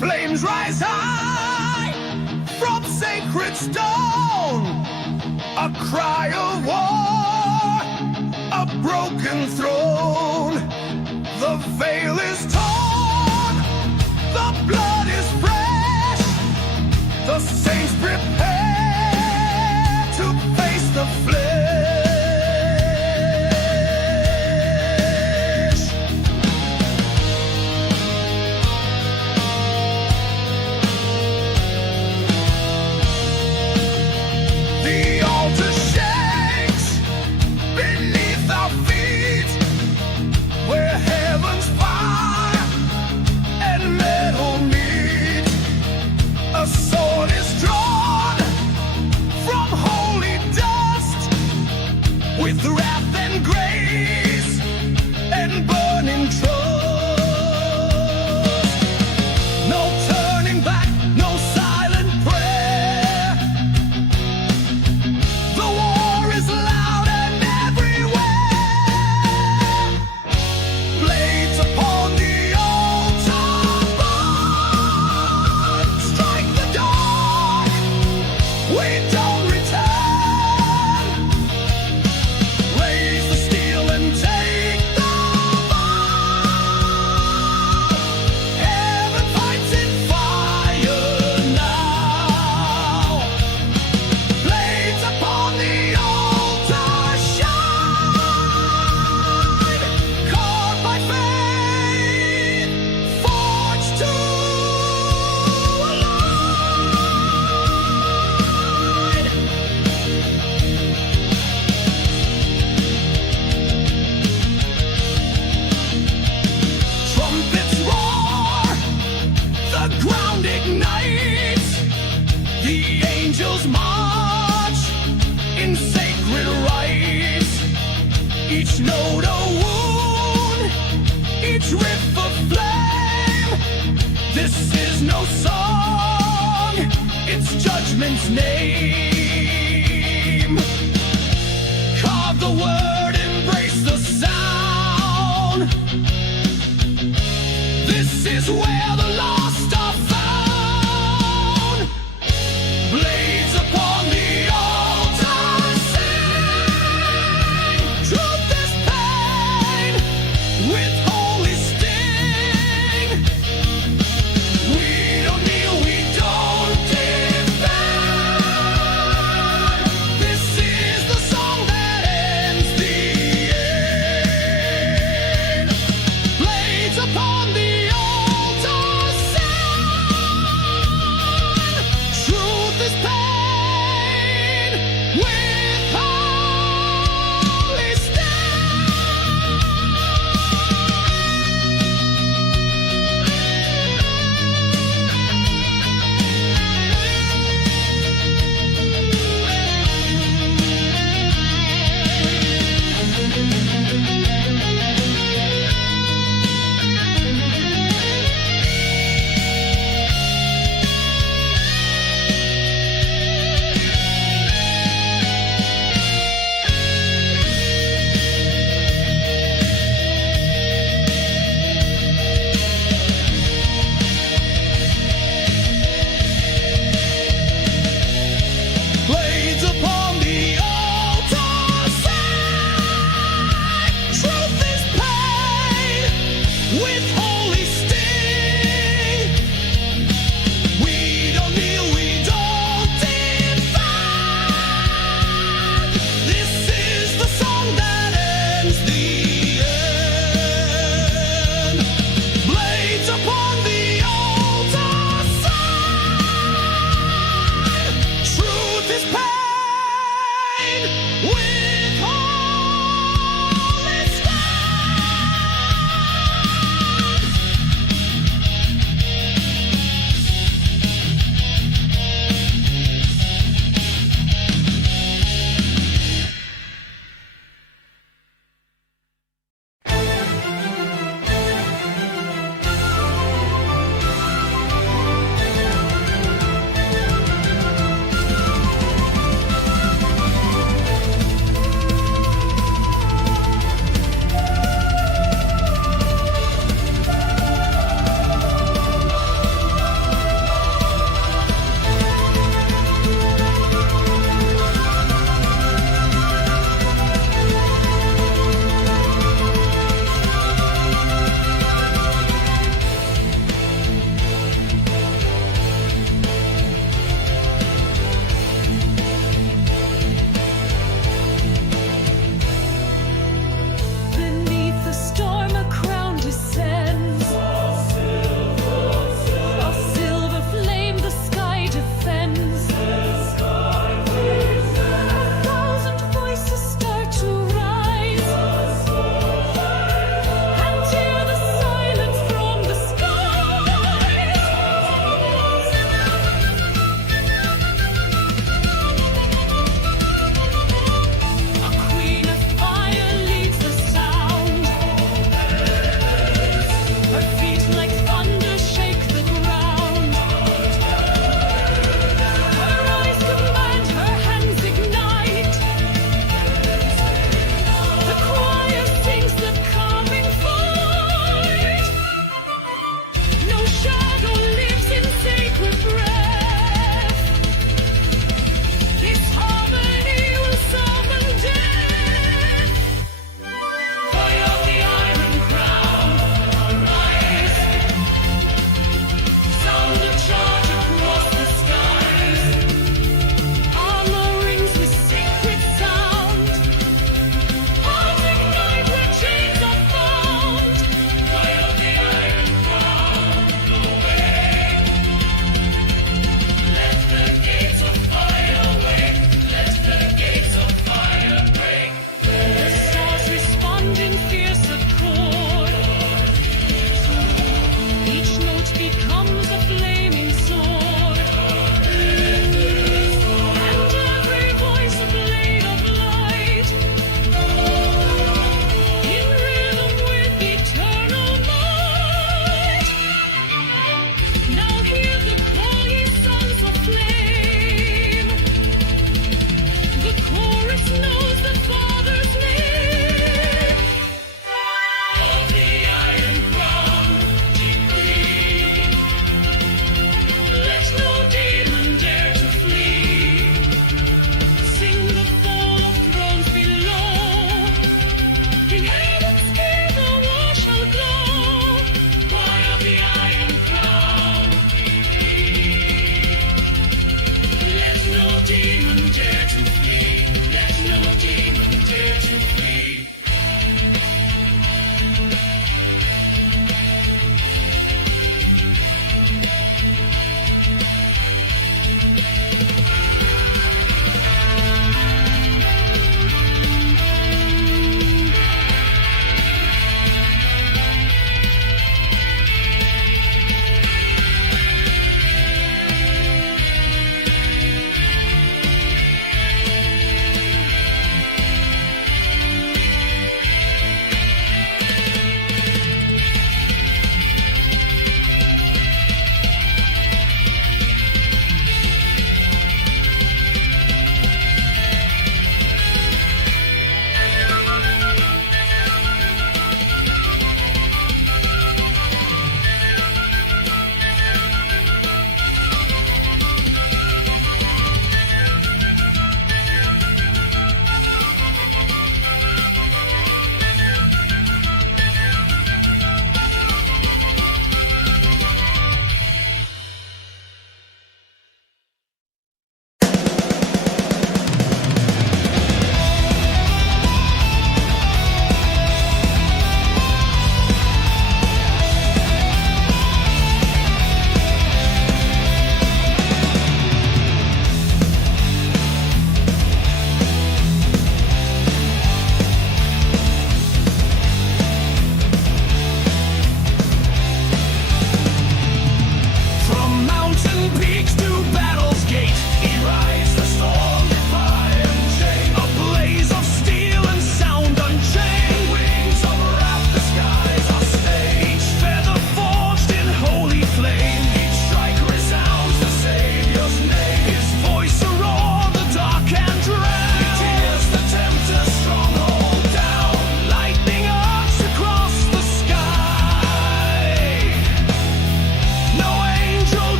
Flames rise high from sacred stone, a cry of war, a broken throne. The veil is torn, the blood is fresh, the saints prepare to face the flesh. With wrath and grace and burning trust, no turning back, no silent prayer. The war is loud and everywhere. Blades upon the altar burn. Strike the dark, we don't return. Ground ignites, the angels march in sacred rites. Each note a wound, each riff a flame. This is no song, it's judgment's name. Carve the word, embrace the sound. This is where the lost are found. Blades upon the altar sing. Truth is pain with holy sting. We don't kneel, we don't defend. This is the song that ends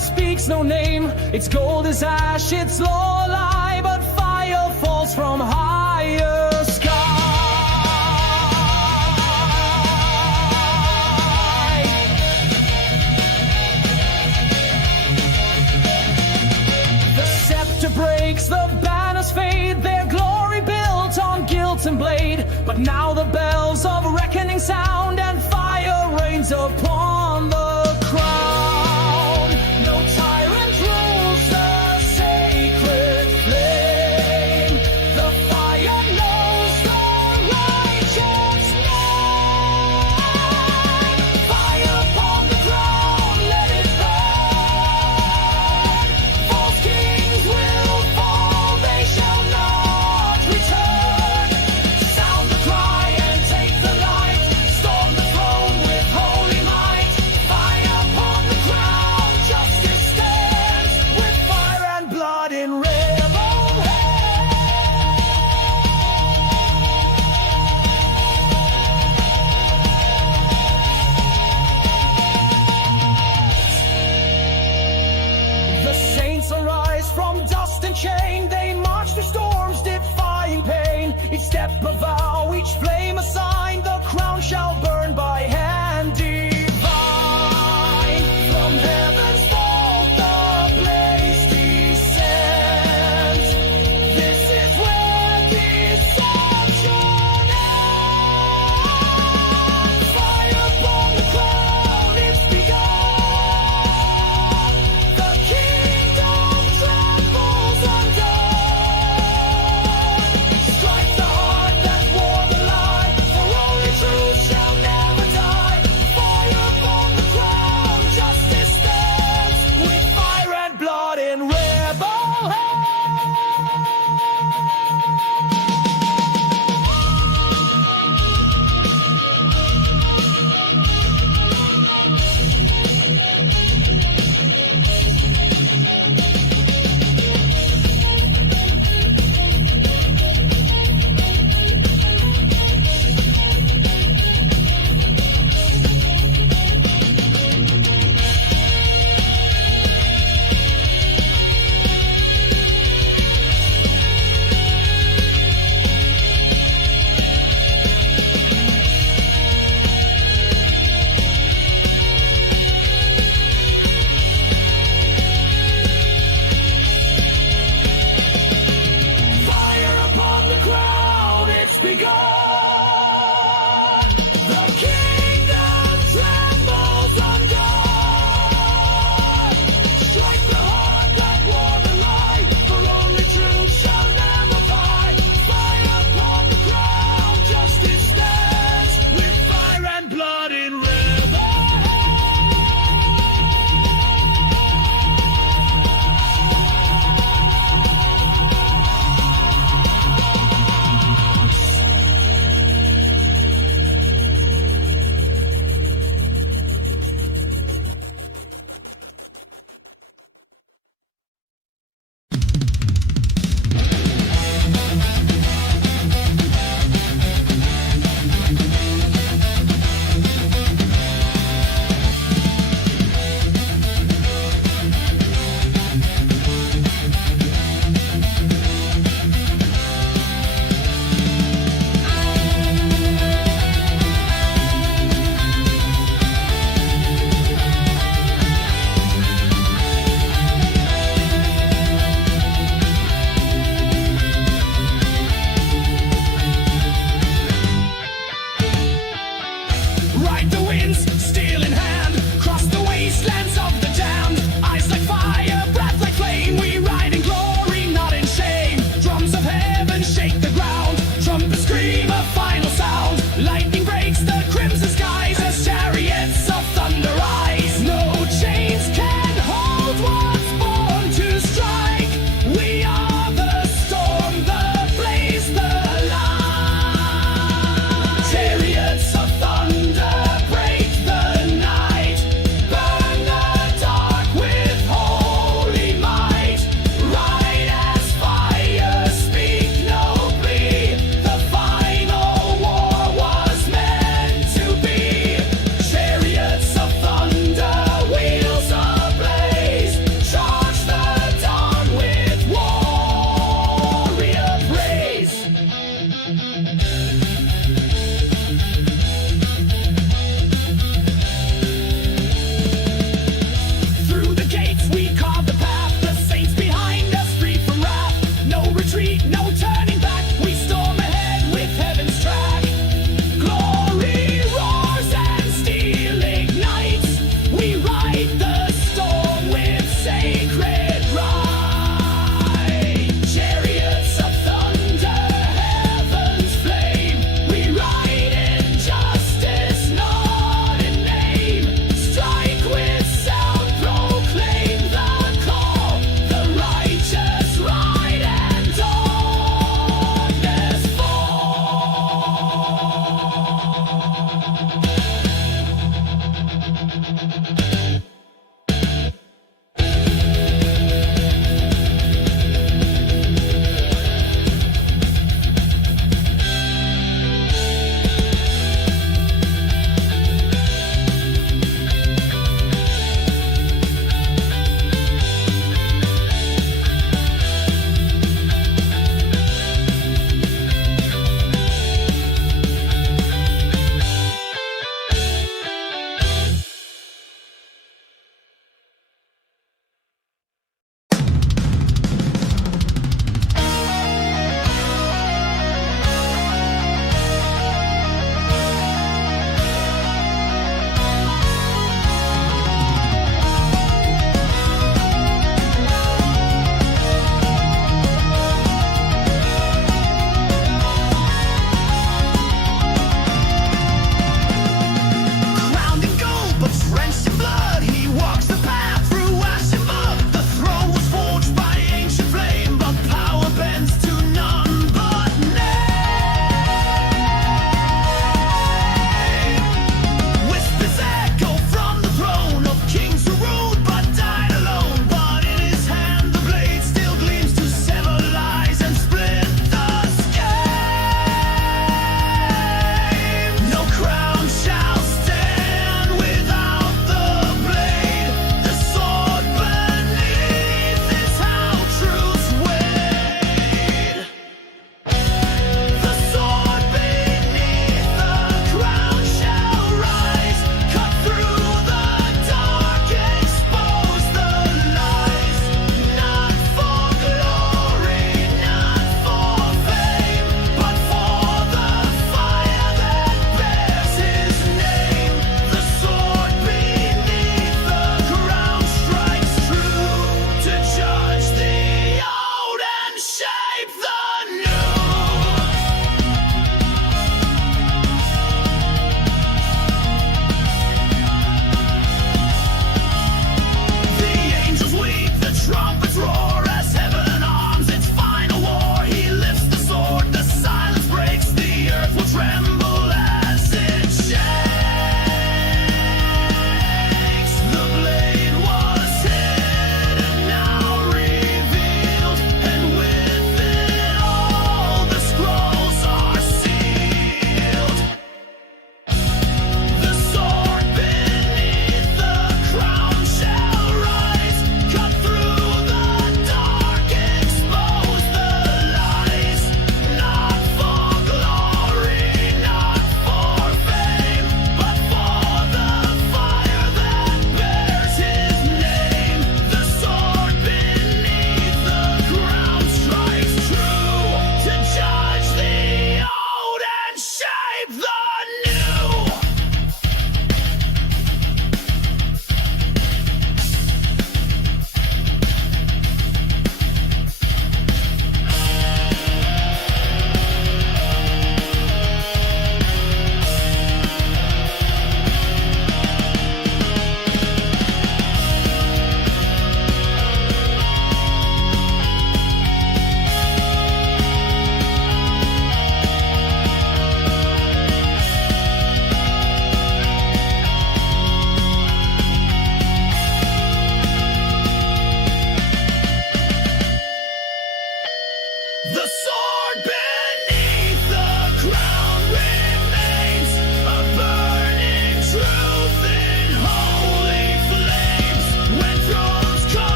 speaks no name. Its gold is ash, its law lie, but fire falls from higher sky. The scepter breaks, the banners fade, their glory built on guilt and blade. But now the bells of reckoning sound, and fire rains upon the crown. No tyrant rules the sacred flame. The fire knows the righteous name. Fire upon the ground, let it burn. False kings will fall, they shall not return. Sound the cry and take the light. Storm the throne with holy might. Fire upon the ground, justice stands with fire and blood in rebel The saints arise from dust and chain. They march through storms, defying pain. Each step a vow, each flame a sign. The crown shall burn by hand divine. From heaven's vault the blaze descends. This is where deception ends. Fire upon the crown, it's begun. The kingdom trembles undone. Strike the heart that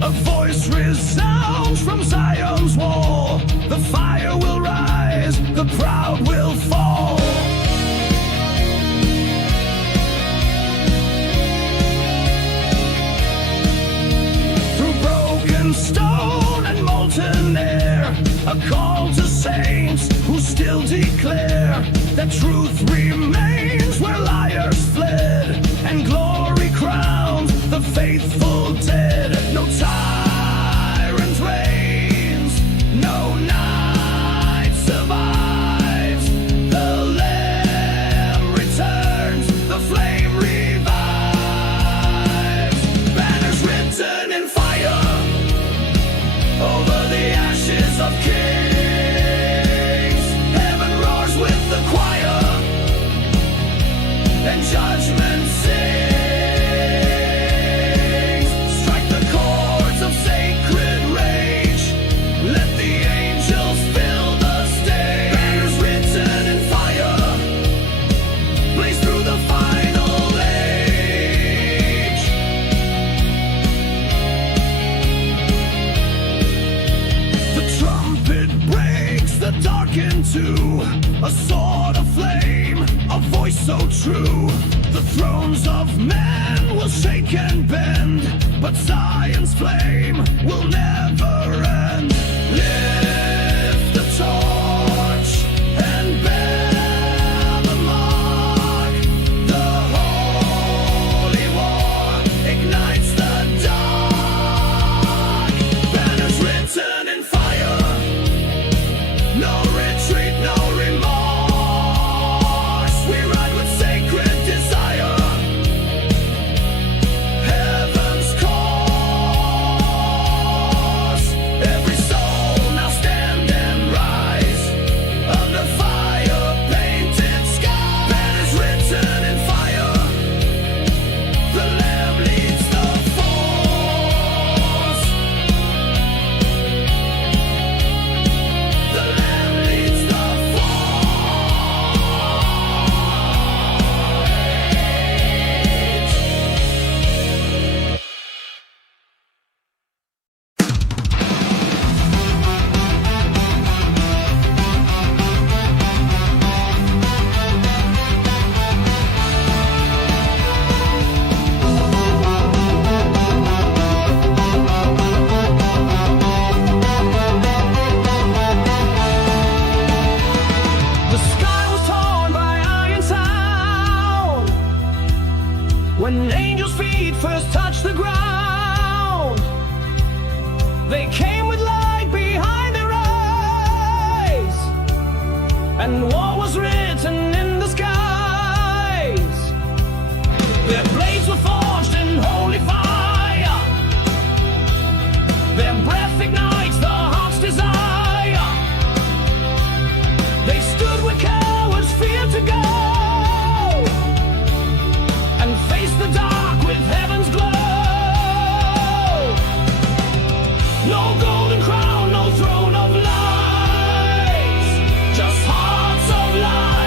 A voice resounds from Zion's wall. The fire will rise, the proud will fall. Through broken stone and molten air, a call to saints who still declare that truth remains where liars fled, and glory crowns the faithful dead. No tyrant reigns, no night survives. The Lamb returns, the flame revives. Banners written in fire over the ashes of kings. Heaven roars with the choir, and judgment sings. Strike the chords of sacred rage. Let the angels fill the stage. Banners written in fire blaze through the final age. The trumpet breaks the dark into a sword of flame, a voice so true. The thrones of men will shake and bend, but Zion's flame will never end. Lift the torch and bear the mark. The holy war ignites the dark. Banners written in fire, no retreat, no remorse. We ride with sacred desire, heaven's course. Every soul now stand and rise under fire painted sky. Banners written in fire, the Lamb leads the force. The Lamb leads the The sky was torn by iron sound when angels' feet first touched the ground. They came with light behind their eyes, and war was written in the skies. Their blades were forged in holy fire. Their breath ignites the heart's desire. They stood where cowards feared to go, and faced the dark with heaven's glow. No golden crown, no throne of lies, just hearts of light.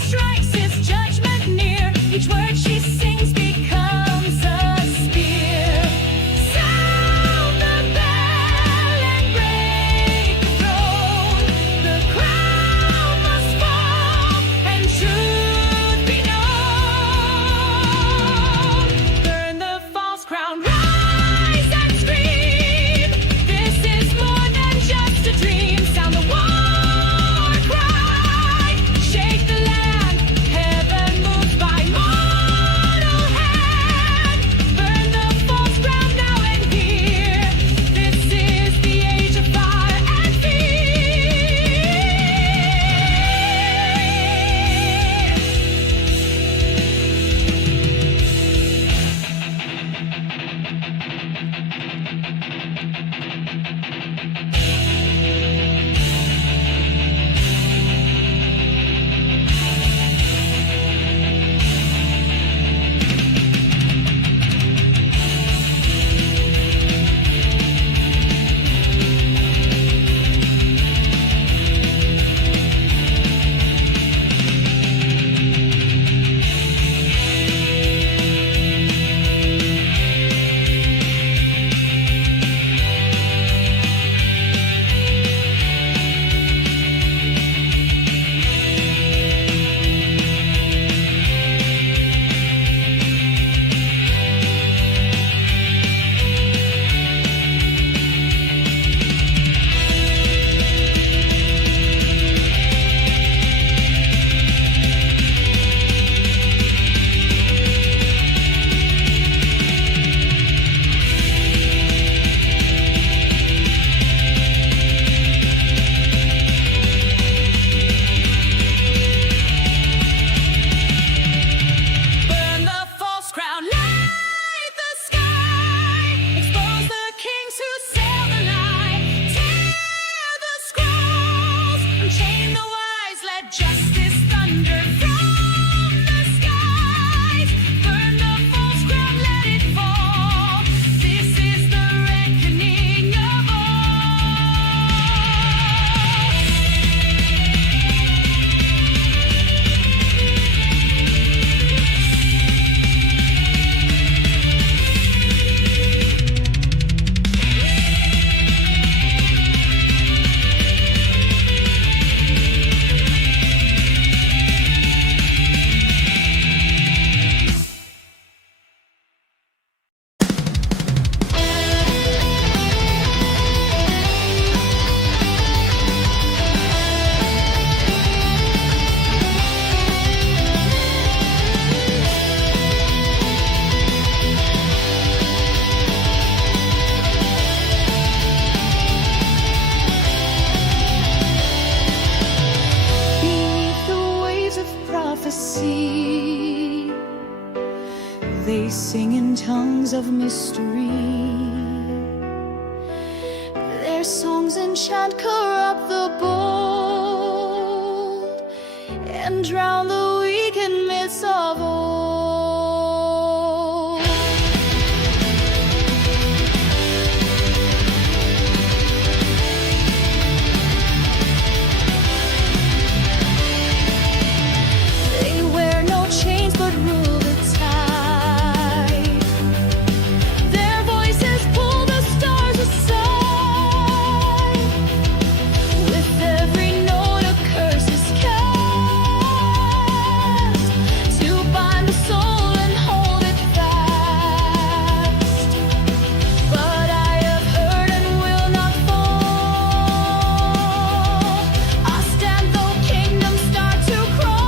strikes, is judgment near. Each word she sings becomes a spear. Sound the bell and break the throne. The crown must fall and truth be known. Burn the false crown, rise and scream. This is more than just a dream. Sound the war cry, shake the land. Heaven moves by mortal hand. Burn the false crown now and here. This is the age of fire and fear. Burn the false crown, light the sky. Expose the kings who sail the lie. Tear the scrolls, unchain the wise. Let justice thunder from the skies. Burn the false crown, let it fall. This is the reckoning of all. Beneath the waves of prophecy, they sing in tongues of mystery. Their songs enchant, corrupt the bold, and drown the weak in myths of old. They wear no chains but rule the tide. Their voices pull the stars aside. With every note a curse is cast to bind the soul and hold it fast. But I have heard and will not fall. I'll stand though kingdoms start to crawl.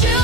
Children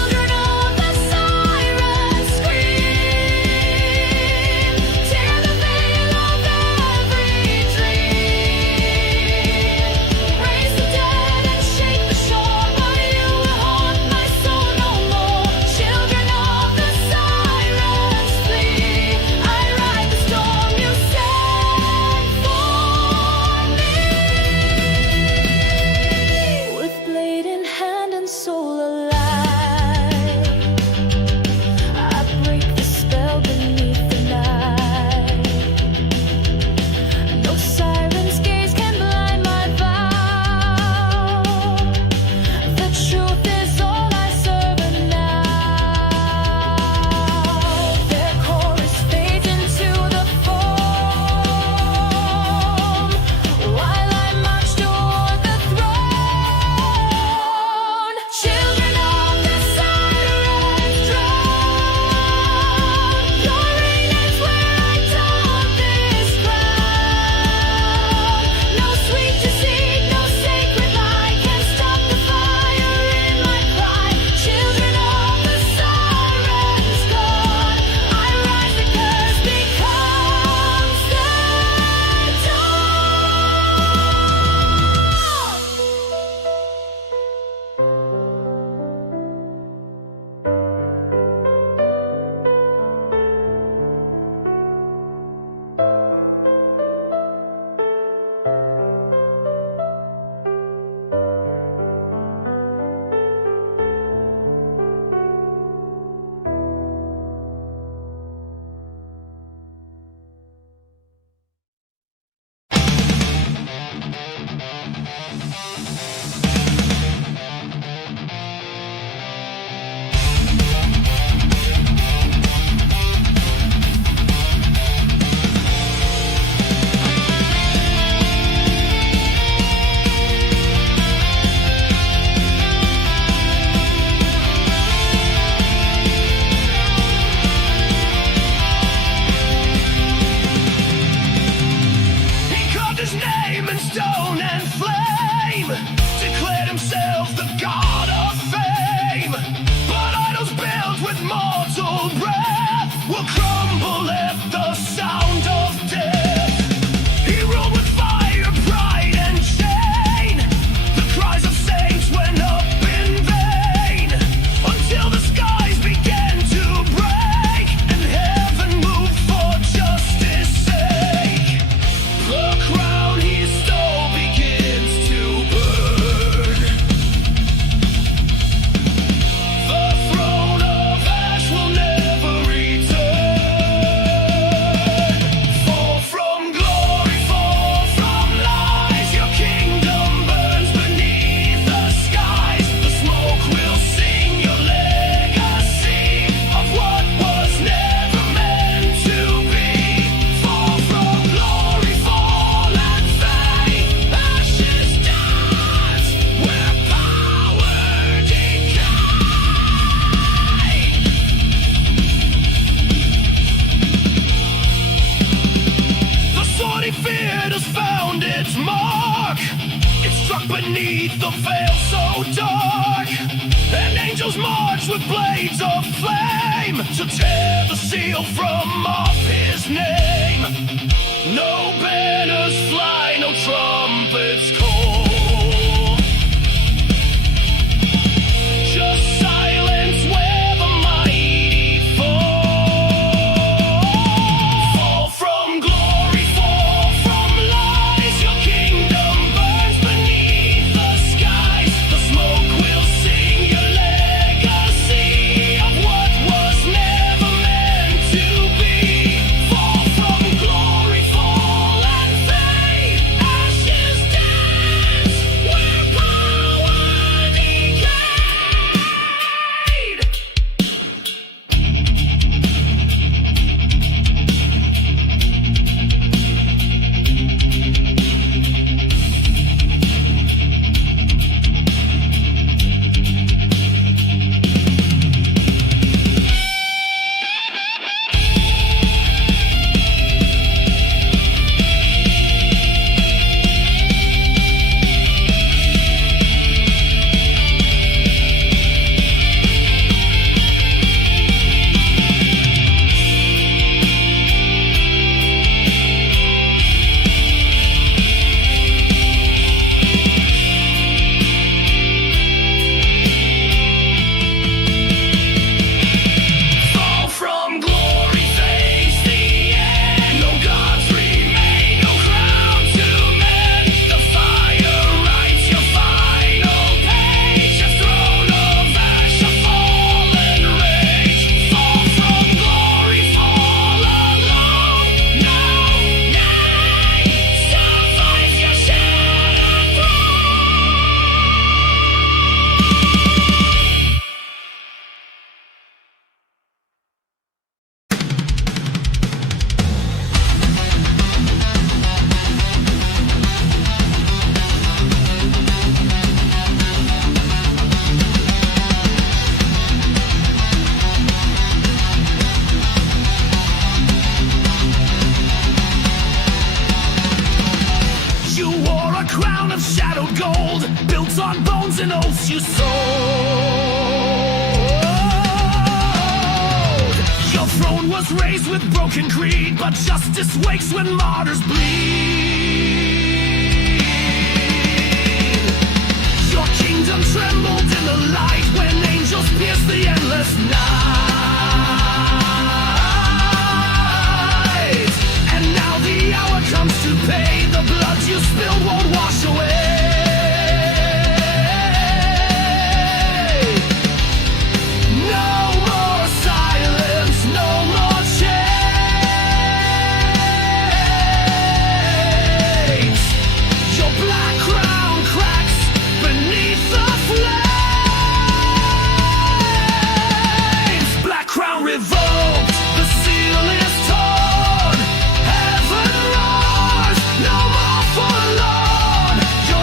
god of fame. But idols built with mortal breath will crumble at the sound of death. He ruled with fire, pride, and shame. The cries of saints went up in vain, until the skies began to break and heaven moved for justice sake. The crown he stole begins to burn. The throne of ash will never return. Fall from glory, fall from lies. Your kingdom burns beneath the skies. The smoke will sing your legacy of what was never meant to be. Fall from glory, fall and fade. Ashes dance where power decayed. The sword he feared has found its mark. It struck beneath the veil so dark, and angels march with blades of flame to tear the seal from off his name. No banners fly, no trumpets call, just silence where the mighty fall. Fall from glory, fall from lies. Your kingdom burns beneath the skies. The smoke will sing your legacy of what was never meant to be. Fall from glory, fall and fade. Ashes dance where power decayed. Fall from glory, face the end. No gods remain, no crown to mend. The fire writes your final page. Your throne of ash, a fallen rage. Fall from glory, fall alone. No name survives your shattered You wore a crown of shadowed gold, built on bones and oaths you sold. Your throne was raised with broken creed, but justice wakes when martyrs bleed. Your kingdom trembled in the light when angels pierced the endless night. And now the hour comes to pay. The blood you spilled won't wash away. No more silence, no more chains. Your black crown cracks beneath the flames. Black crown revoked, the seal is torn. Heaven roars, no more forlorn. Your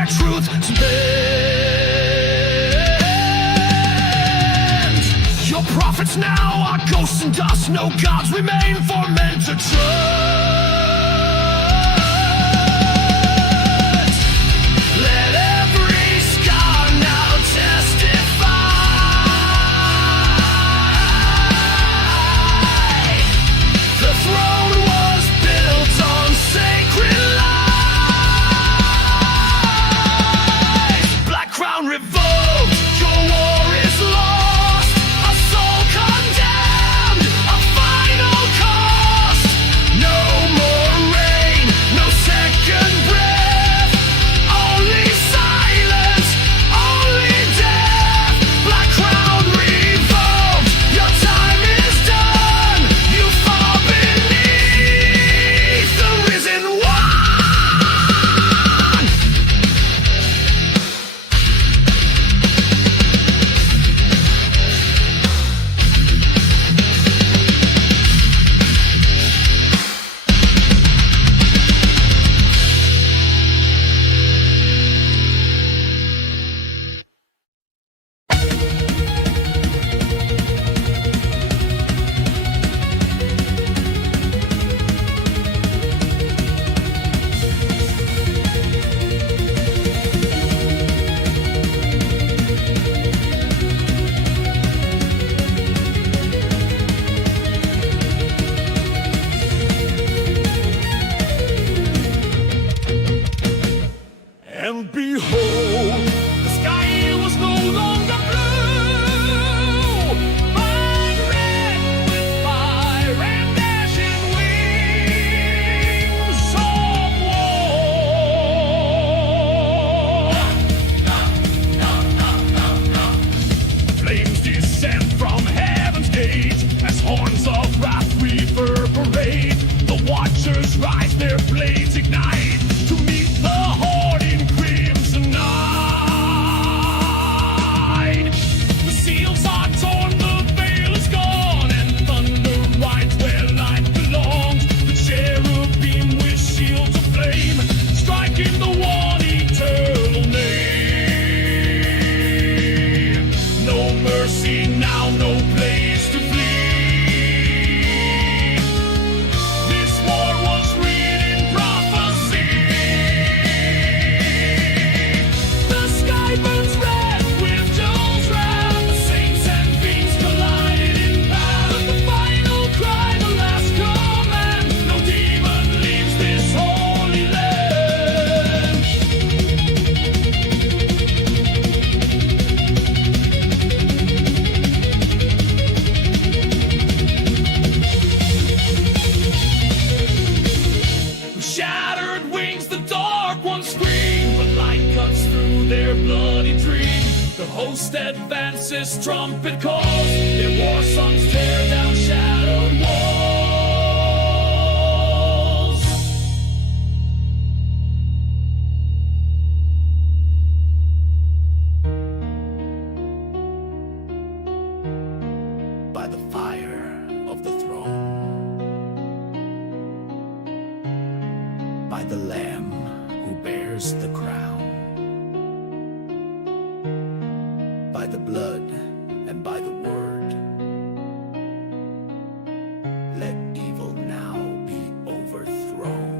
where truth bends. Your prophets now are ghosts and dust. No gods remain for men to trust. Let every scar now testify. The throne was built on sacred lies. Black crown revoked, your war is lost. A soul condemned, a final cost. No more rain, no second breath. Only silence, only death. Black crown revoked, your time is done. You fall beneath the risen one. And behold, the sky was no longer blue, but red with fire and dashing wings of war. Flames descend from heaven's gate as horns of wrath reverberate. The watchers rise, their blades ignite to meet the horde in crimson night. The seals are torn, the veil is gone, and thunder rides where light belongs. The cherubim with shields of flame, striking the one eternal name. No mercy now, no place to flee. This war was written in prophecy. The sky burns red with Joel's wrath. The saints and fiends collided in battle. The final cry, the last command. No demon leaves this holy land. With shattered wings, the dark ones scream, but light cuts through their bloody dream. The host advances, trumpet calls. Their war songs tear down shattered walls. By the fire of the throne, by the Lamb who bears the crown, by the blood and by the word, let evil now be overthrown.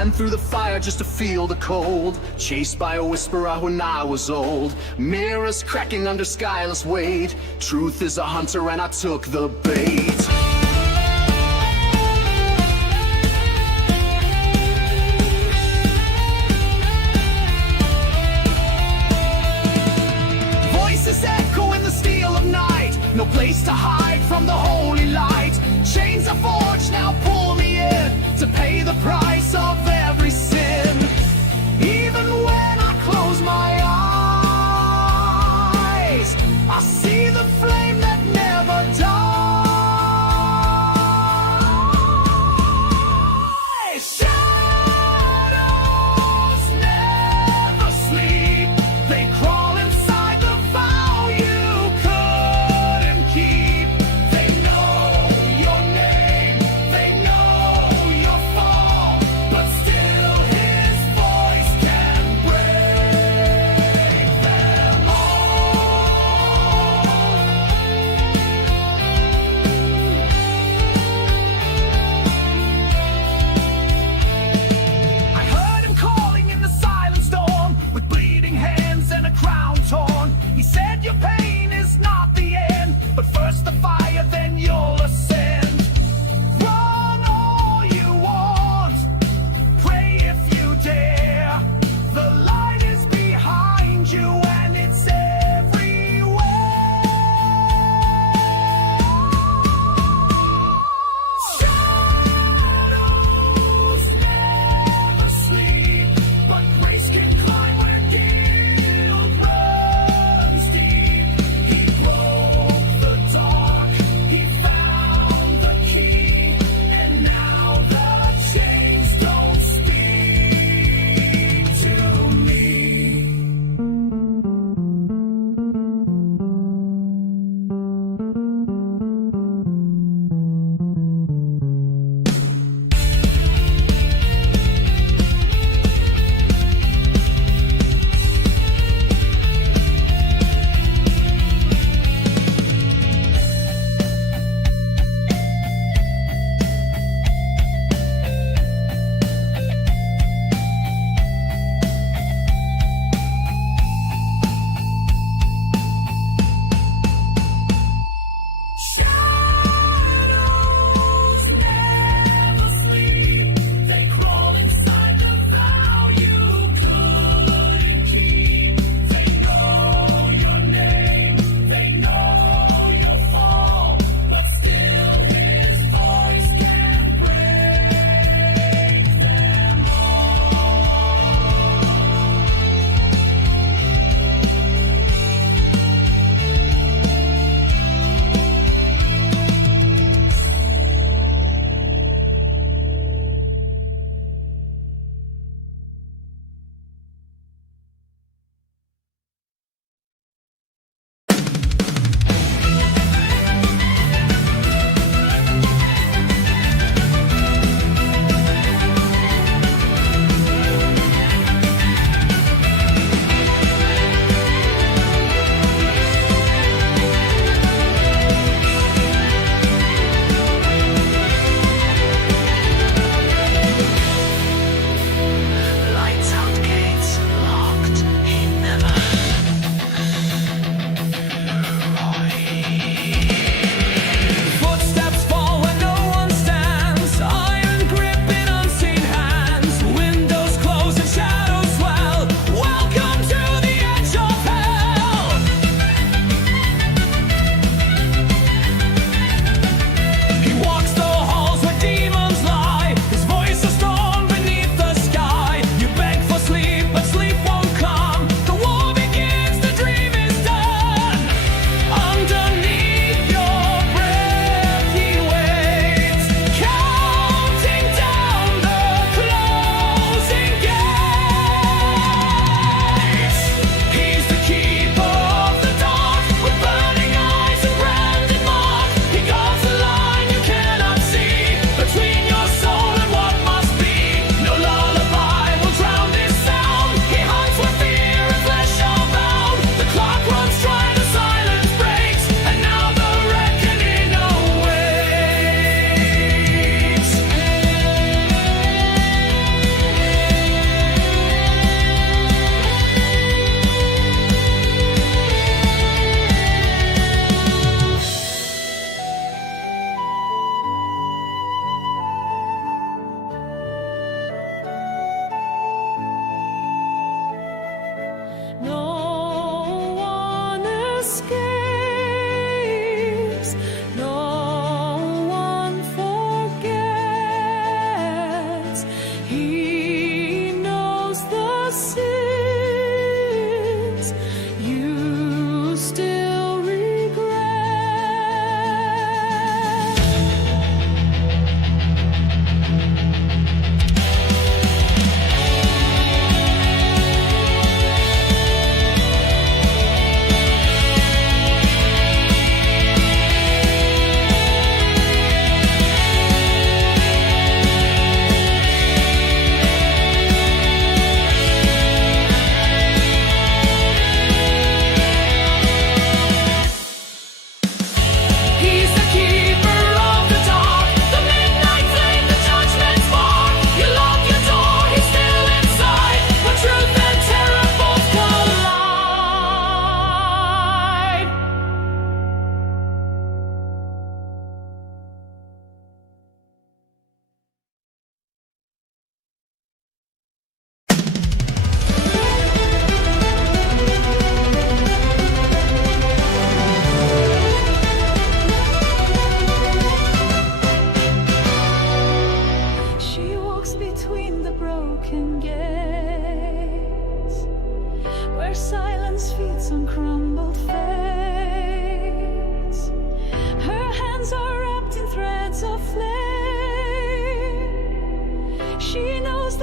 ran through the fire just to feel the cold. Chased by a whisperer when I was old. Mirrors cracking under skyless weight. Truth is a hunter and I took the bait. Voices echo in the steel of night. No place to hide from the holy light. Chains are forged, now pull me in to pay the price of every sin. Even when I close my eyes, I see the flame that never dies. Shadows never sleep. They crawl inside the vow you couldn't keep. They know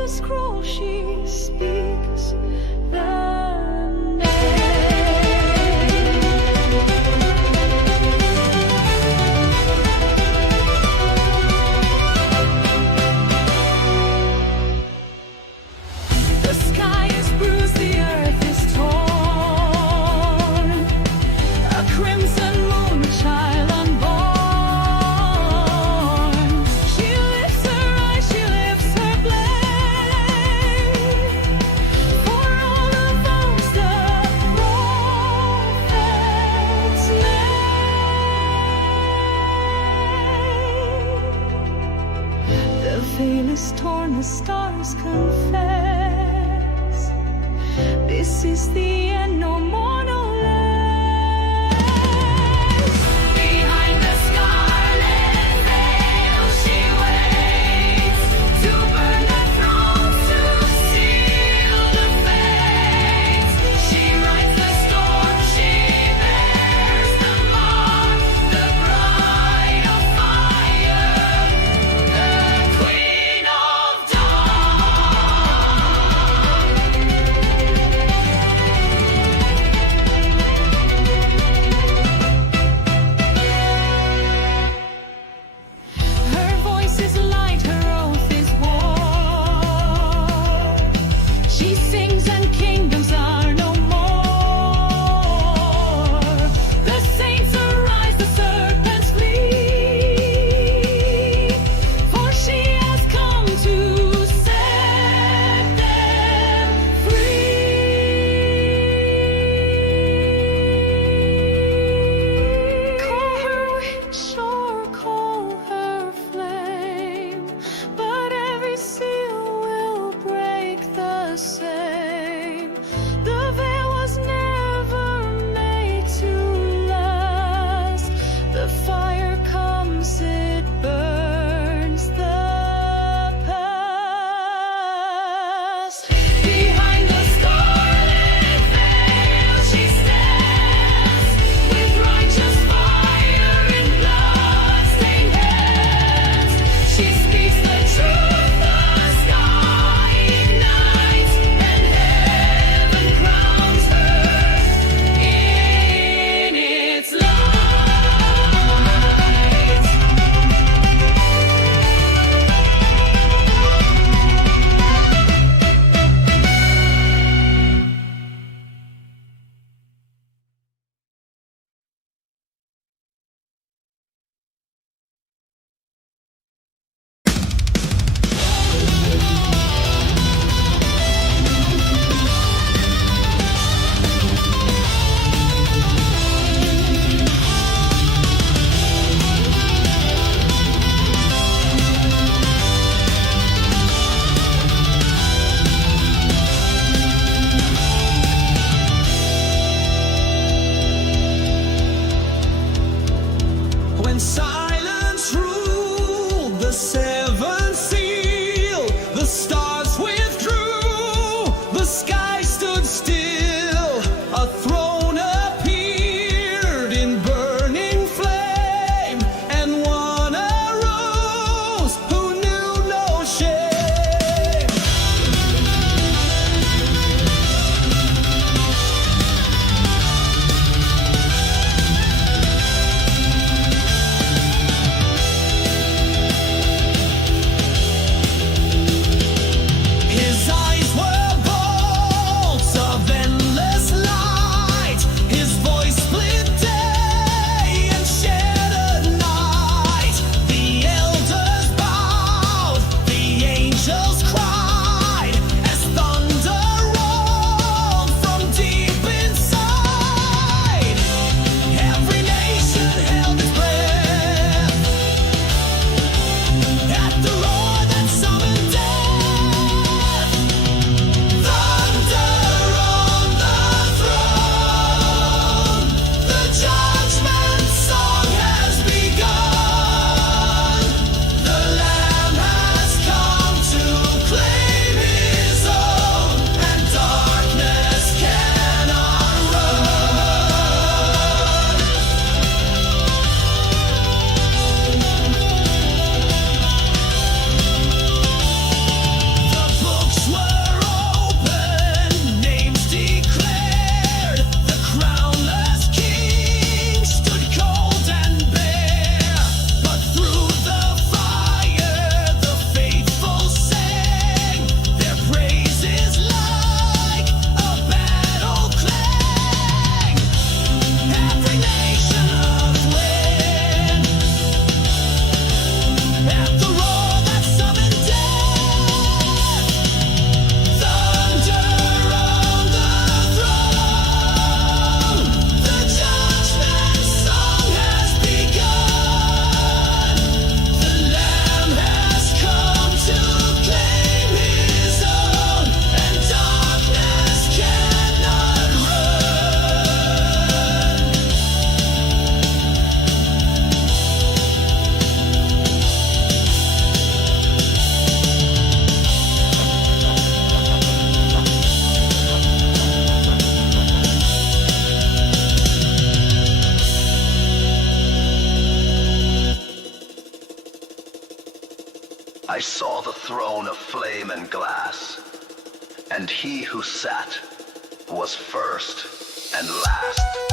scroll she speaks the name. The sky is bruised, the earth is torn. A crimson moon, a child unborn. She lifts her eyes, she lifts her blade. For all the vows the prophets made. The veil is torn, the stars confess. This is the end, no more, no less. Behind the scarlet veil she waits, to burn the thrones, to seal the fates. She rides the storm, she bears the mark, the bride of fire, the queen of dawn. I saw the throne of flame and glass, and he who sat was first and last.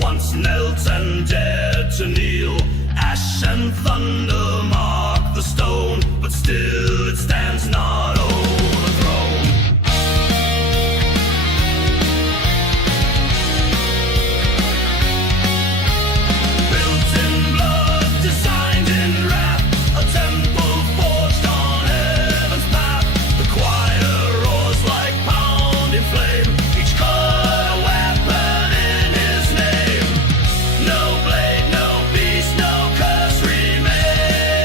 once knelt and dared to kneel. Ash and thunder mark the stone, but still it stands not overthrown. Built in blood, designed in wrath, a temple forged on heaven's path. The choir roars like pounding flame, each chord a weapon in his name. No blade, no beast, no curse remains.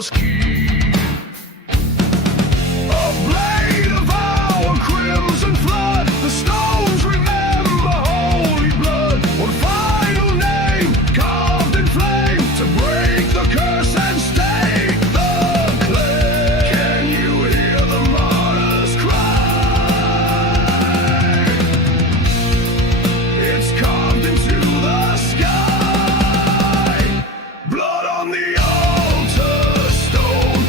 must keep. A blade of our crimson flood, the stones remember holy blood. One final name carved in flame to break the curse and stake the claim. Can you hear the martyrs cry? It's carved into the sky. Blood on the altar, stone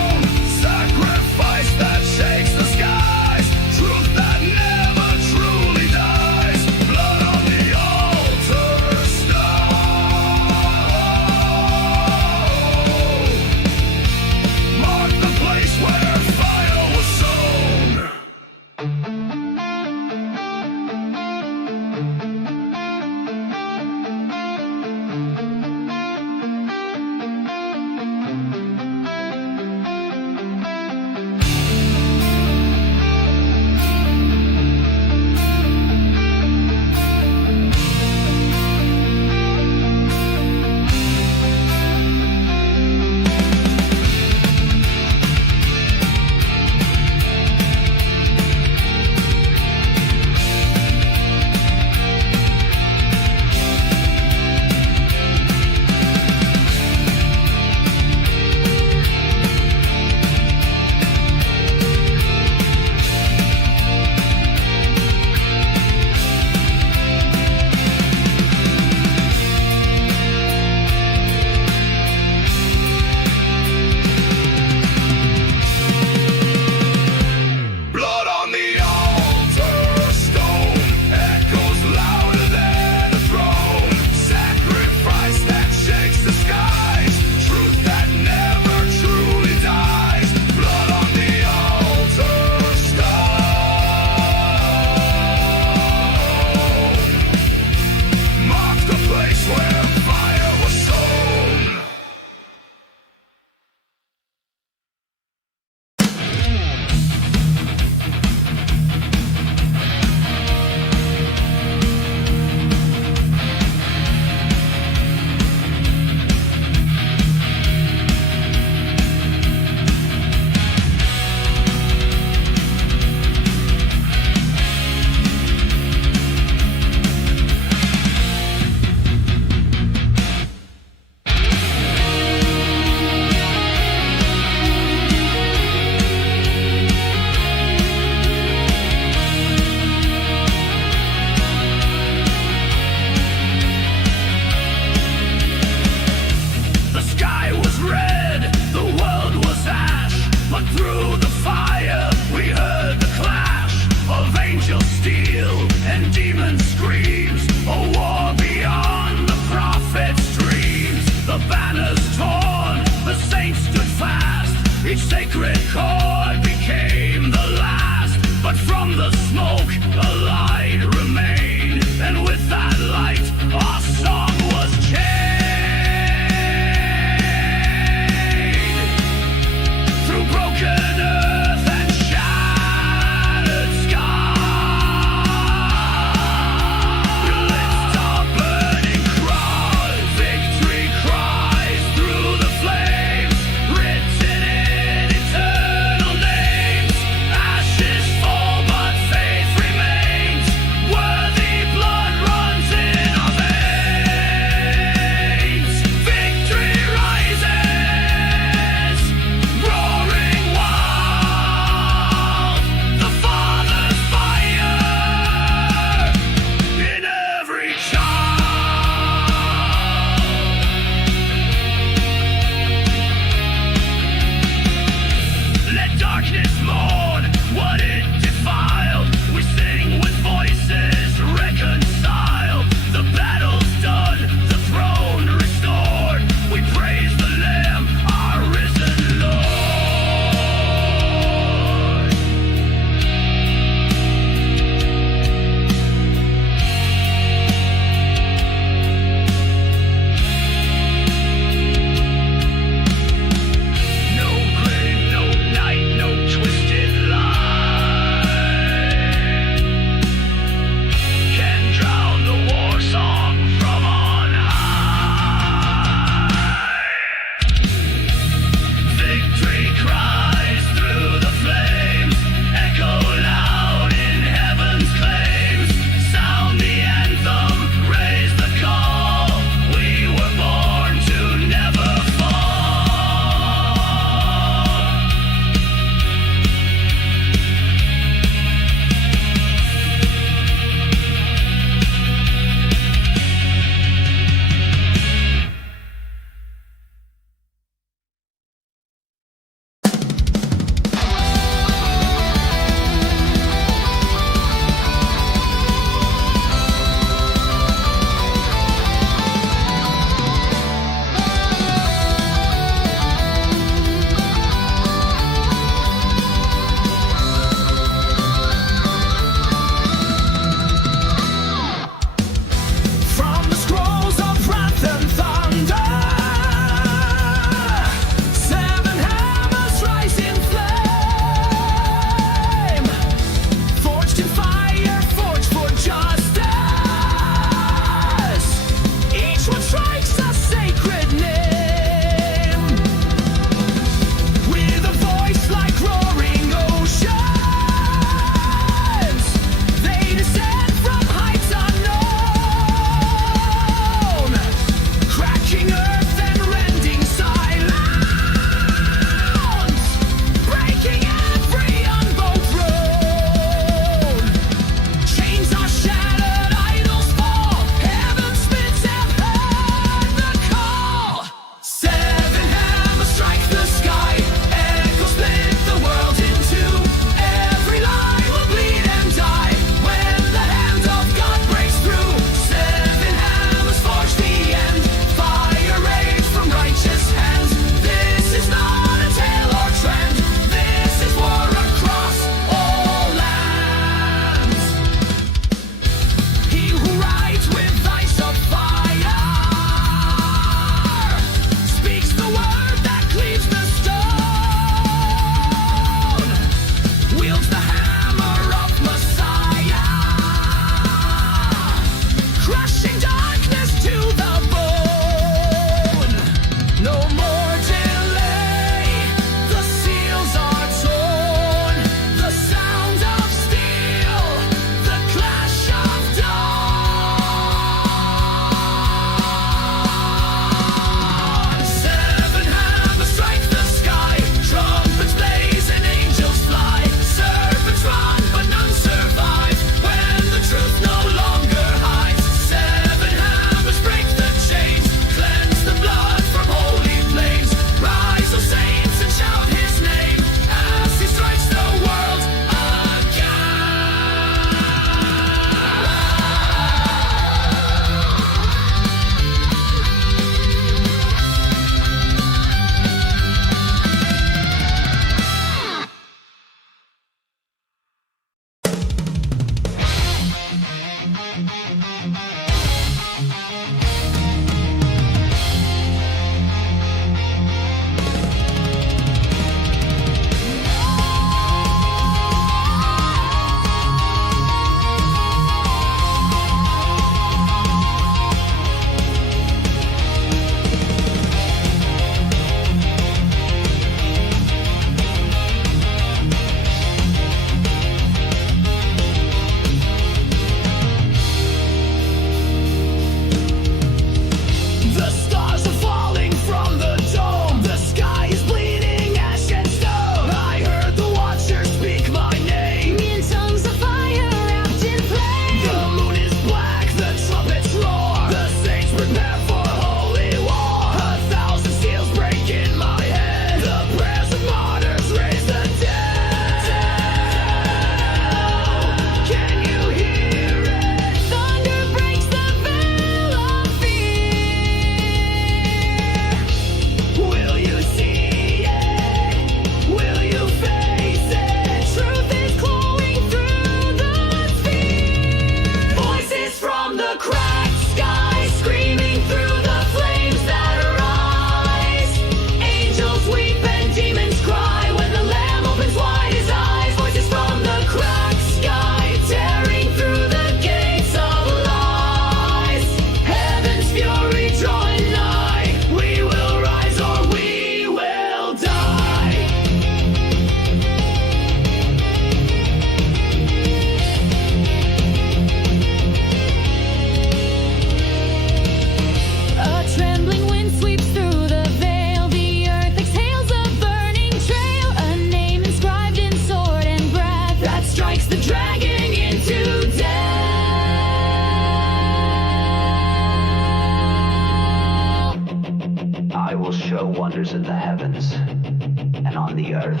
heavens and on the earth,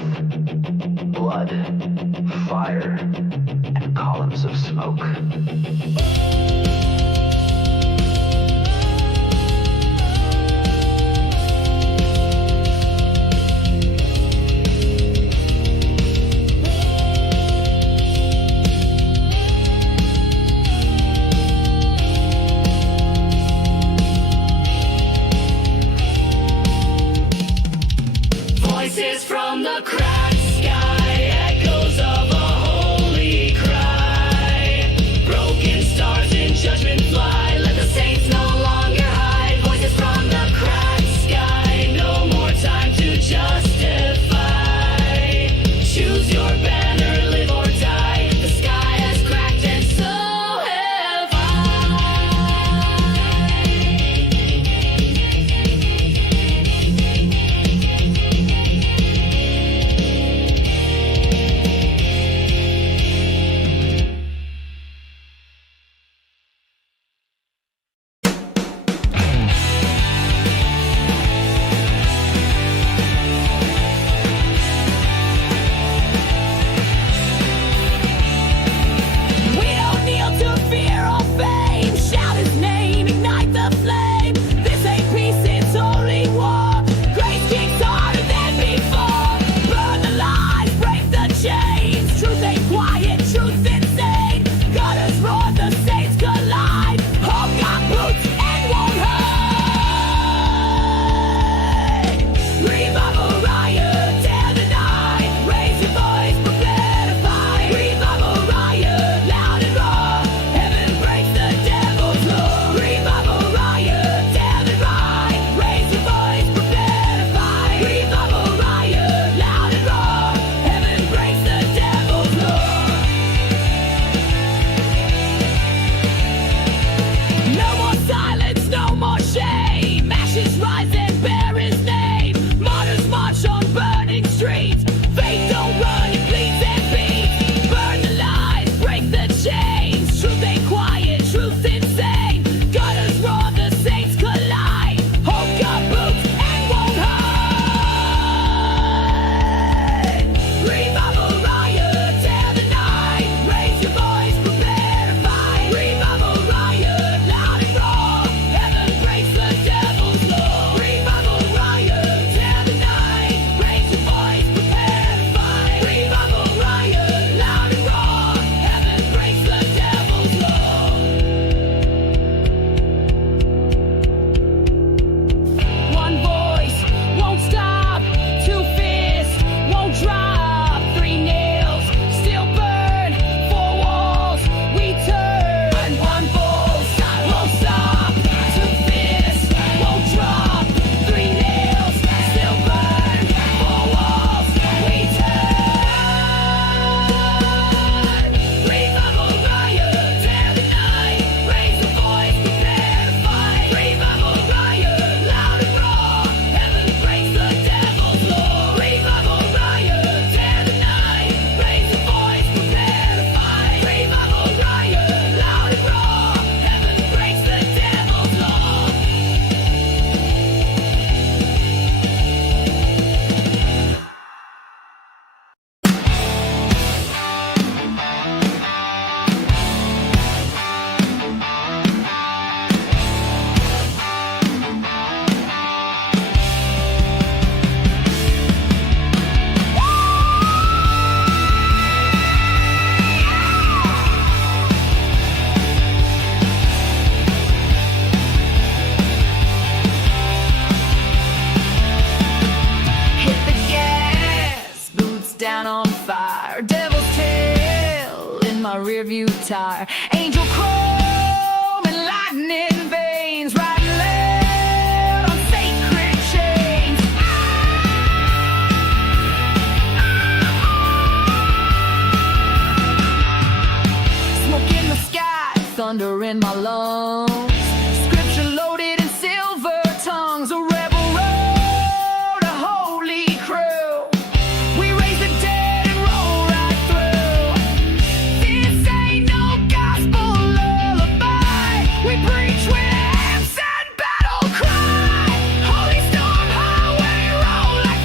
blood, fire, and columns of smoke. Voices from the cracked sky, echoes of a holy cry. Broken stars in judgment fly, let the saints no longer hide. Voices from the cracked sky, no more time to justify. Choose your banner, live or die. The sky has cracked and so have We don't kneel to fear or fame. Shout his name, ignite the flame. This ain't peace, it's only war. Grace kicks harder than before. Burn the lies, break the chains. Truth ain't quiet, truth's insane. Gutters roar, the saints collide. Hope got boots and won't hide. Revival riot, tear the night. Raise your voice, prepare to fight. Revival riot, loud and raw. Heaven breaks the devil's law. Revival riot, tear the night. Raise your voice, prepare to fight. Revival riot, loud and raw. Heaven breaks the devil's law. No more silence, no more shame. Ashes rise and bear his name. Martyrs march on burning streets. Faith don't run, it bleeds and beats. Burn the lies, break the chains. Truth ain't quiet, truth's insane. Gutters roar, the saints collide. Hope got boots and won't hide. Revival riot, tear the night. Raise your voice, prepare to fight. Revival riot, loud and raw. Heaven breaks the devil's law. Revival riot, tear the night. Raise your voice, prepare to fight. Revival riot, loud and raw. Heaven breaks the devil's law. One voice won't stop. Two fists won't drop. Three nails still burn. Four walls we turn. One voice won't stop. Two fists won't drop. Three nails still burn. Four walls we turn. Revival riot, tear the night. Raise your voice, prepare to fight. Revival riot, loud and raw. Heaven breaks the devil's law. Revival riot, tear the night. Raise your voice, prepare to fight. Revival riot, loud and raw. Heaven breaks the devil's law. Hit the gas, boots down on fire. Devil's tail in my rearview tire. Angel chrome and lightning veins. Riding loud on sacred chains. Smoke in the sky, thunder in my lungs. Scripture loaded in silver tongues. A rebel road, a holy crew. We raise the dead and roll right through. This ain't no gospel lullaby. We preach with amps and battle cry. Holy storm highway, roll like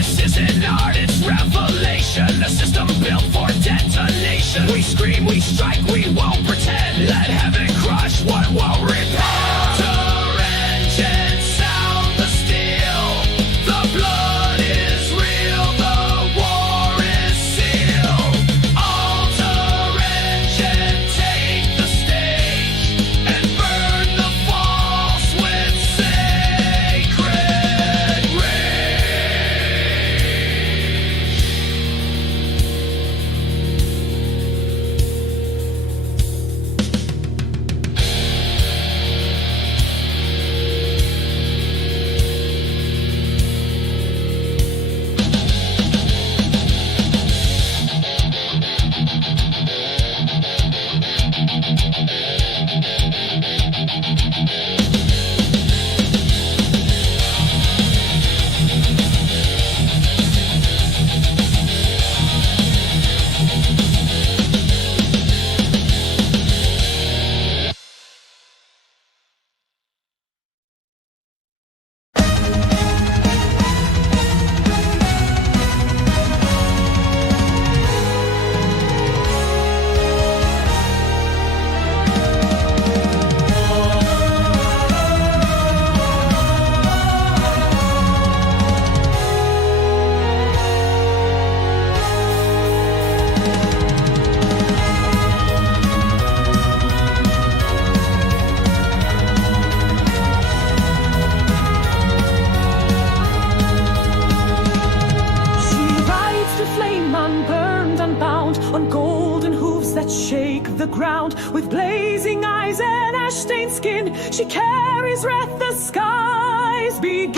This isn't art, it's revelation. A system built for detonation. We scream, we strike, we won't pretend. Let heaven crush what won't repel. Altar engine, sound the steel. The blood is real, the war is sealed. Altar engine, take the stage and burn the false with sacred the ground. With blazing eyes and ash-stained skin, she carries wrath the skies begin.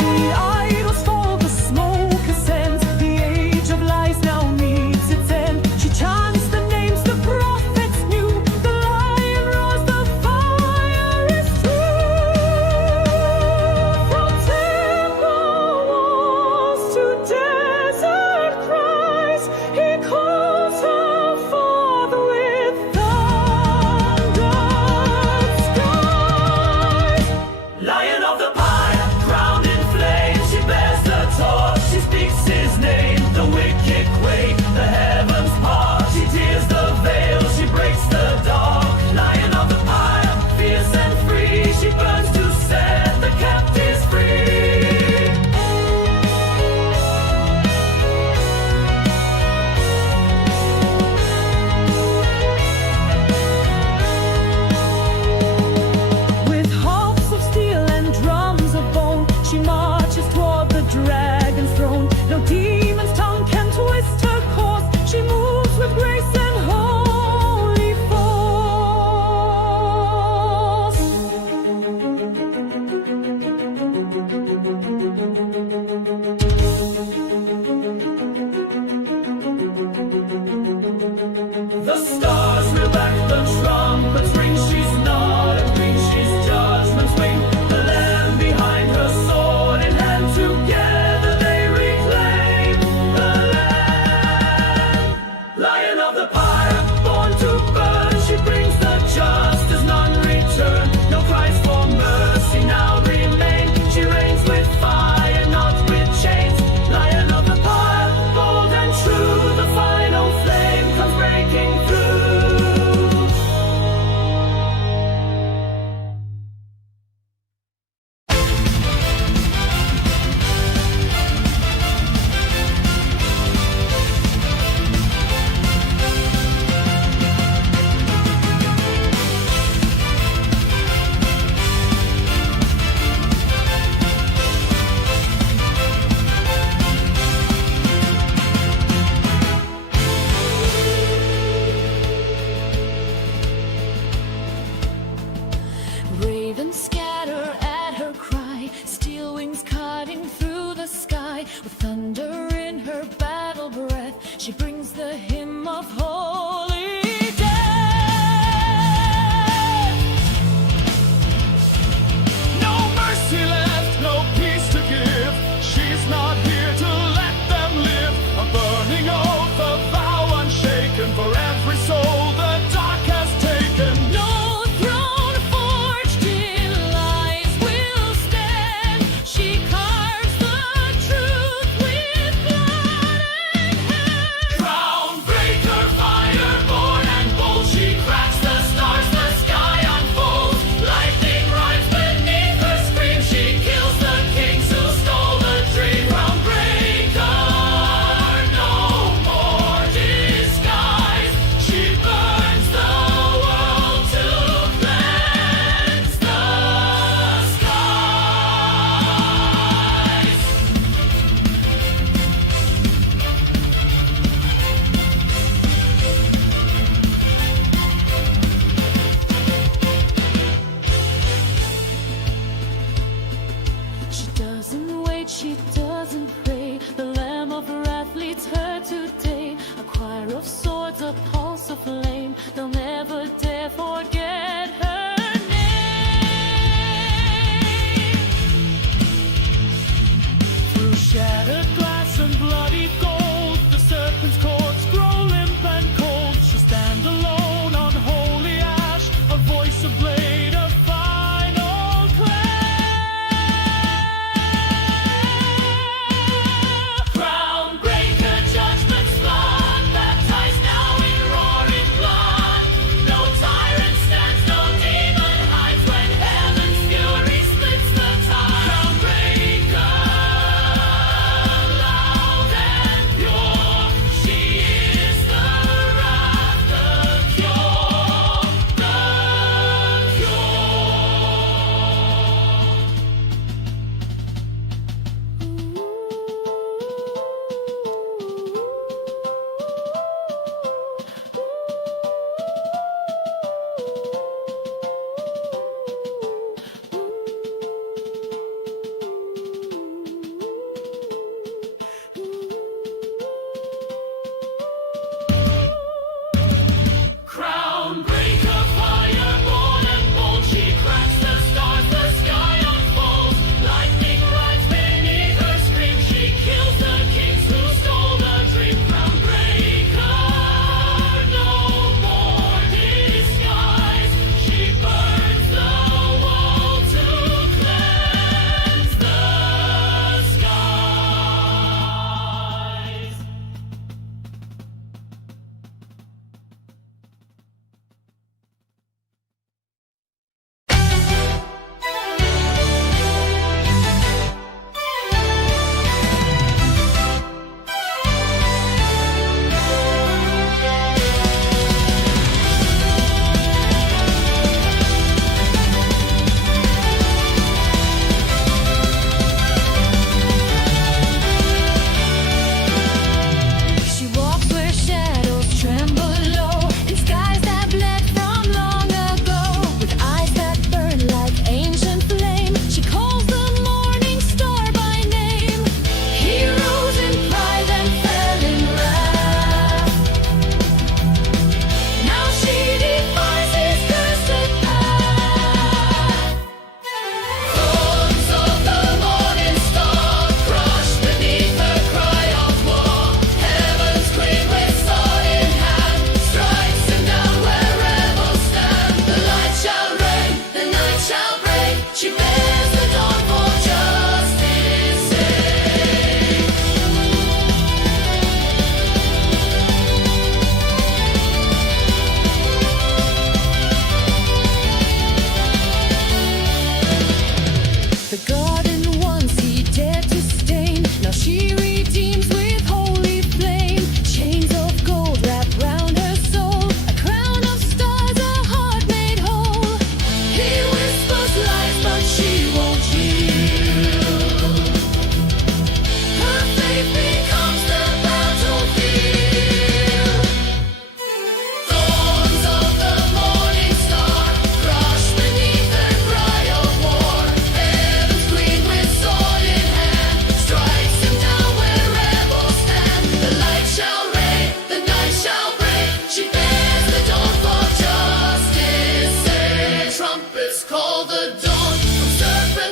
The idols fall, the smoke ascends, the age of lies now meets its end. She chants the names the prophets knew, the lion roars, the fire is true. From temple walls to desert cries, he calls her forth with thunderous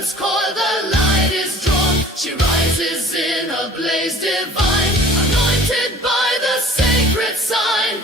serpent's coil, the light is drawn. She rises in a blaze divine, anointed by the sacred sign.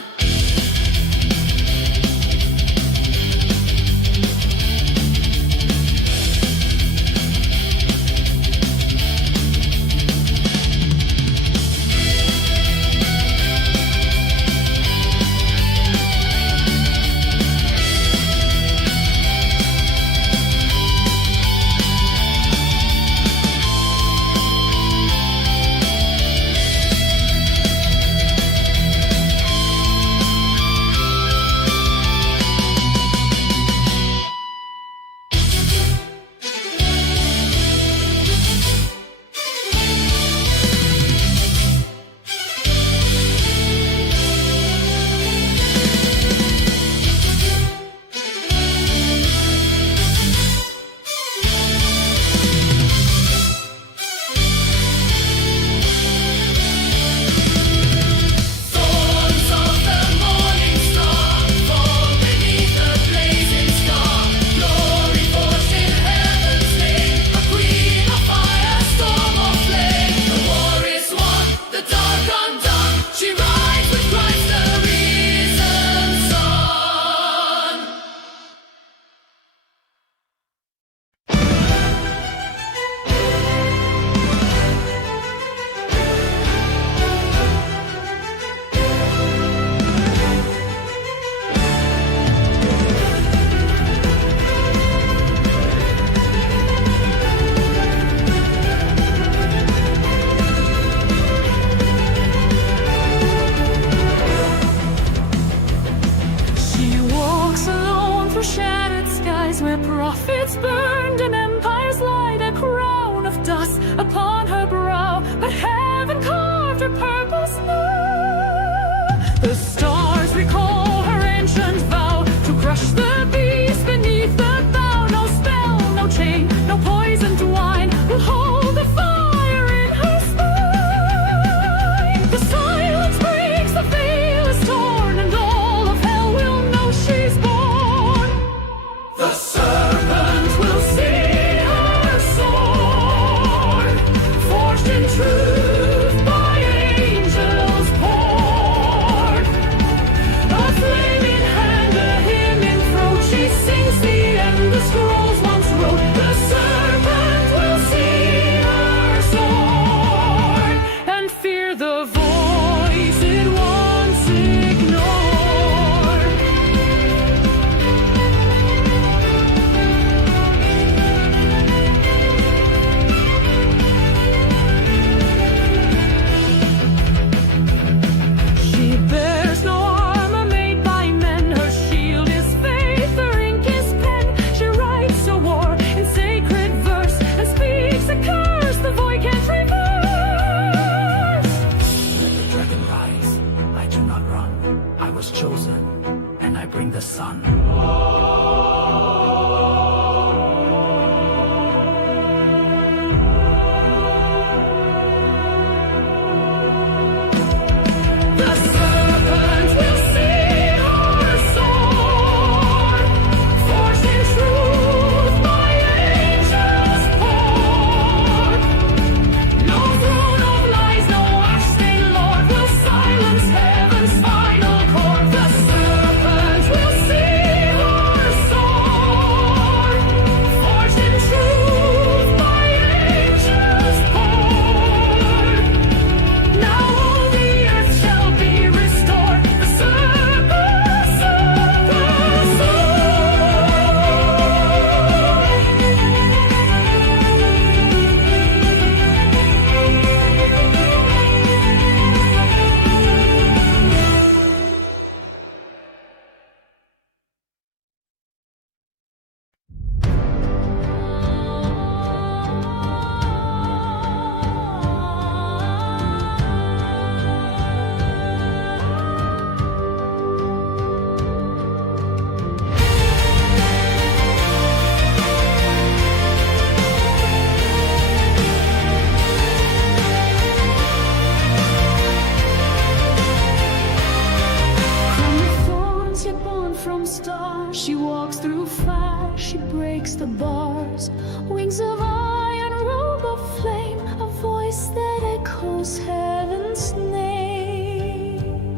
Wings of iron, robe of flame, a voice that echoes heaven's name.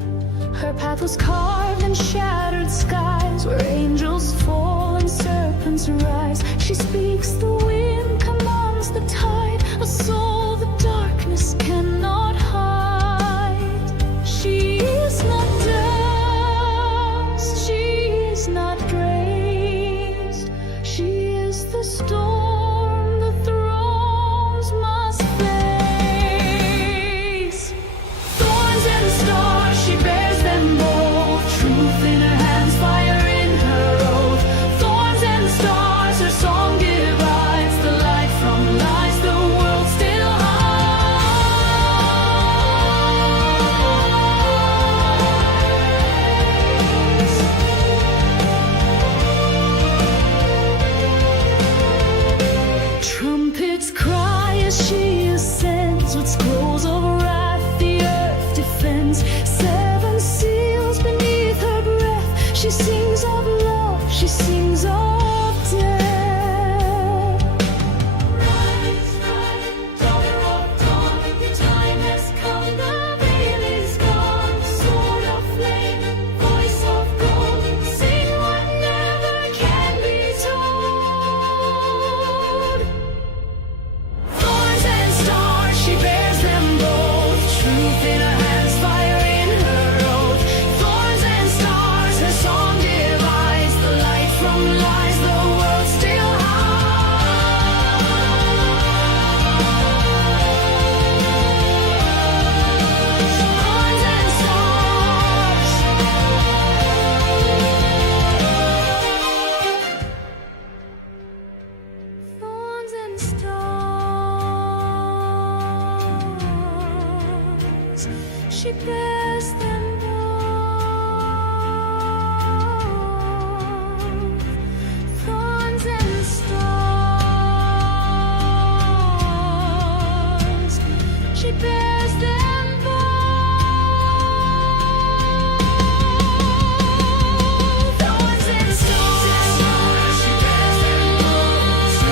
Her path was carved in shattered skies, where angels fall and serpents rise. She speaks, the wind commands the tide, a soul the darkness cannot hide. She is not dust, she is not praised. She is the storm the thrones must face. Thorns and stars, she bears them both. Truth in her hands, fire in her oath. Thorns and stars, her song divides the light from lies. The world still hides. Trumpets cry as she ascends, with scrolls of wrath the earth defends. Seven seals beneath her breath, she sings of love, she sings of death. Rise, rise, daughter of dawn, your time has come, the veil is gone. Sword of flame, voice of gold, sing what never can be told. Thorns and stars, she bears them both. Truth in her hands, fire in her oath. Thorns and stars, her song divides the light from lies. The world still hides. Thorns and stars. Thorns and stars, she bears them both. Thorns and stars, she bears them both. Thorns and stars, she bears them both.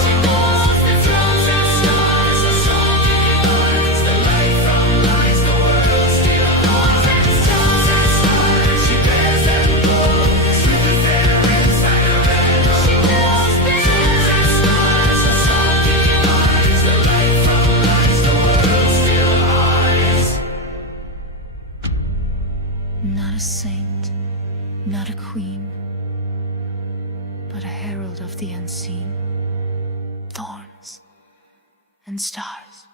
She holds the thrones and stars, a song divides the light from lies. The world still hides. Thorns and stars, she bears them both. Truth is there inside her head. She knows thorns and stars, a song divides the light from lies. The world still hides. Not a saint, not a queen, but a herald of the unseen. Thorns and stars.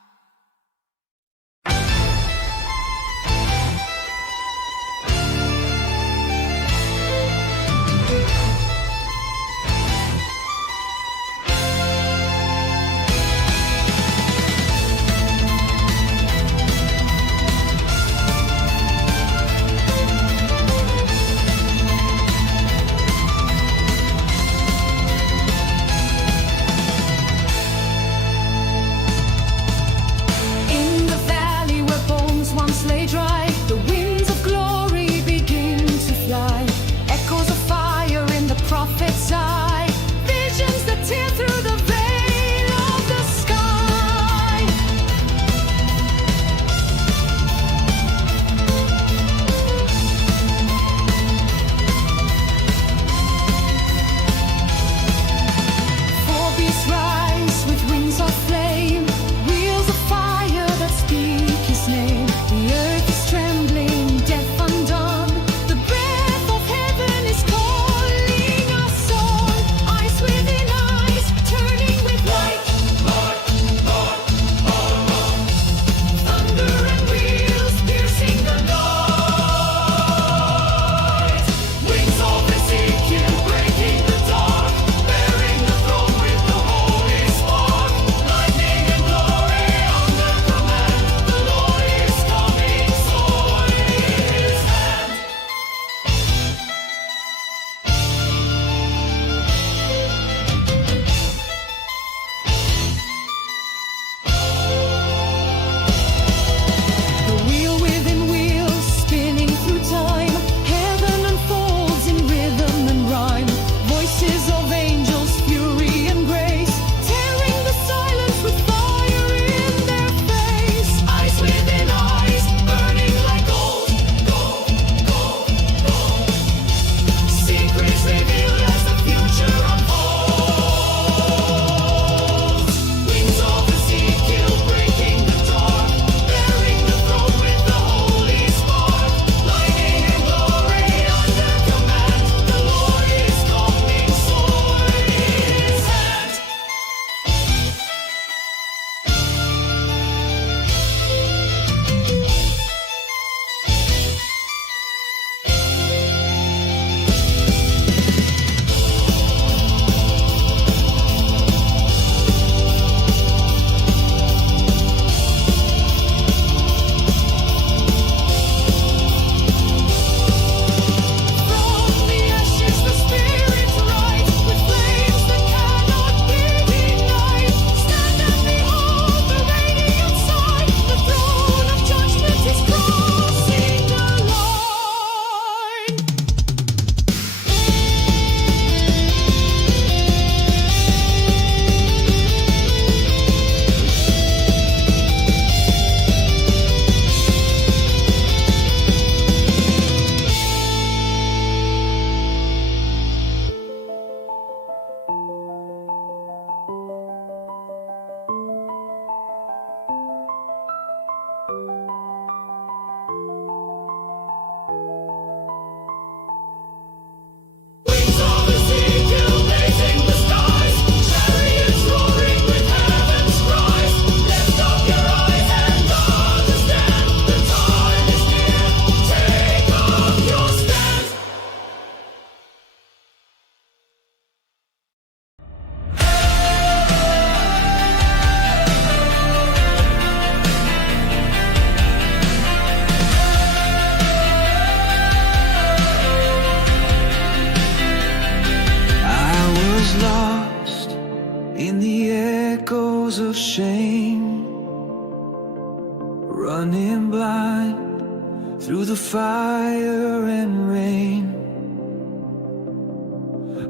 in the echoes of shame, running blind through the fire and rain.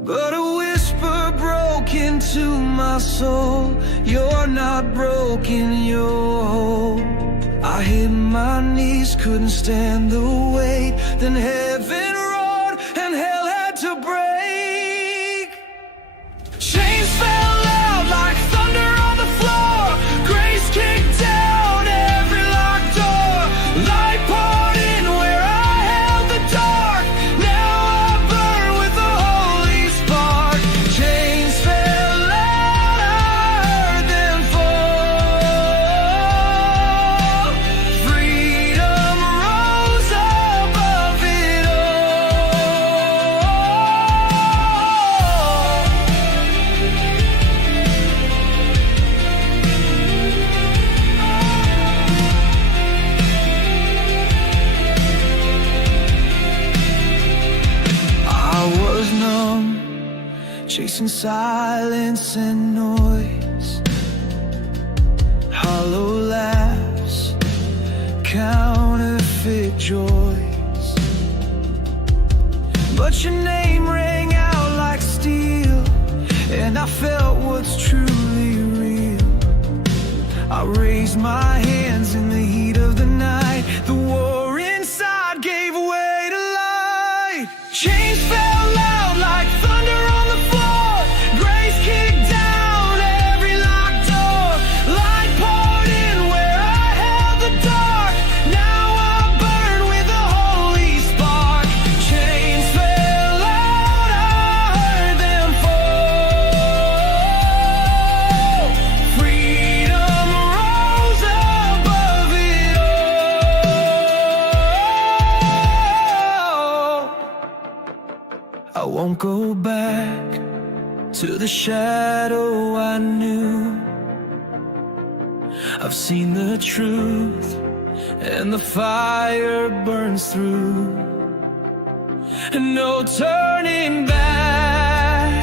But a whisper broke into my soul, you're not broken, you're whole. I hit my knees, couldn't stand the weight. Then heaven roared and hell had to break. Chains fell out like thunder on the floor. Grace kicked down every locked door. Light poured in where I held the dark. Now I burn with the holy spark. Chains fell out, I heard them fall. Freedom rose above it I was numb, chasing silence and noise, hollow laughs, counterfeit joys. But your name rang out like steel, and I felt what's truly real. I raised my hands in the heat of the night. The war inside gave way to light. Chains fell out like thunder on the floor. Grace kicked down every locked door. Light poured in where I held the dark. Now I burn with a holy spark. Chains fell out, I heard them fall. Freedom rose above it all. I won't go back to the shadow I knew. I've seen the truth, and the fire burns through, and no turning back.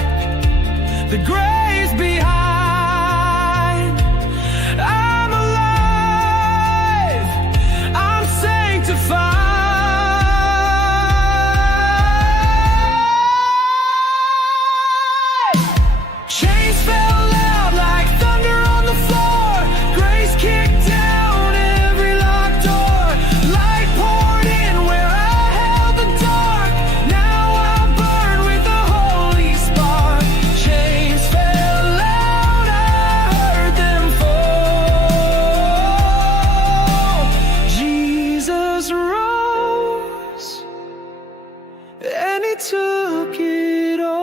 The grave's behind. I'm alive, I'm sanctified. Chains fell out like thunder on the floor. Grace kicked down every locked door. Light poured in where I held the dark. Now I burn with the holy spark. Chains fell out, I heard them fall. Jesus rose, and he took it all.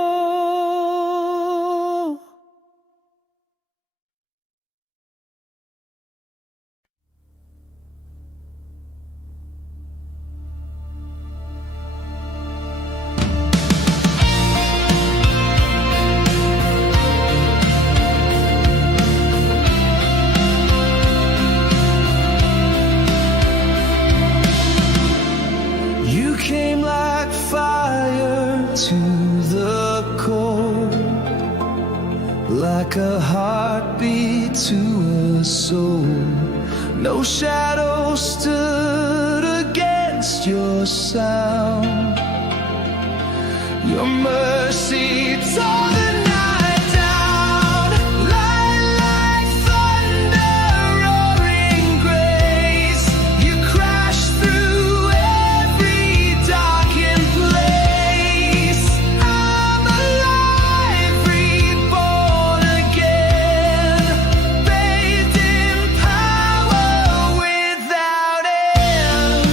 You came like fire to the cold, like a heartbeat to a soul. No shadow stood against your sound. Your mercy tore the night down. Light like thunder, roaring grace. You crashed through every darkened place. I'm alive, reborn again, bathed in power without end.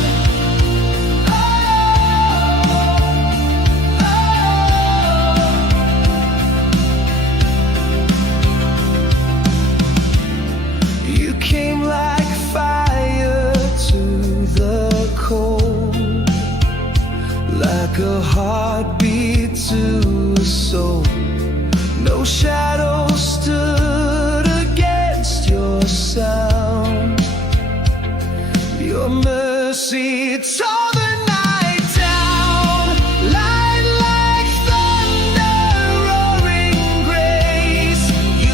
You came like fire to the cold, like a heartbeat to a soul. No shadow stood against your sound. Your mercy tore the night down. Light like thunder, roaring grace. You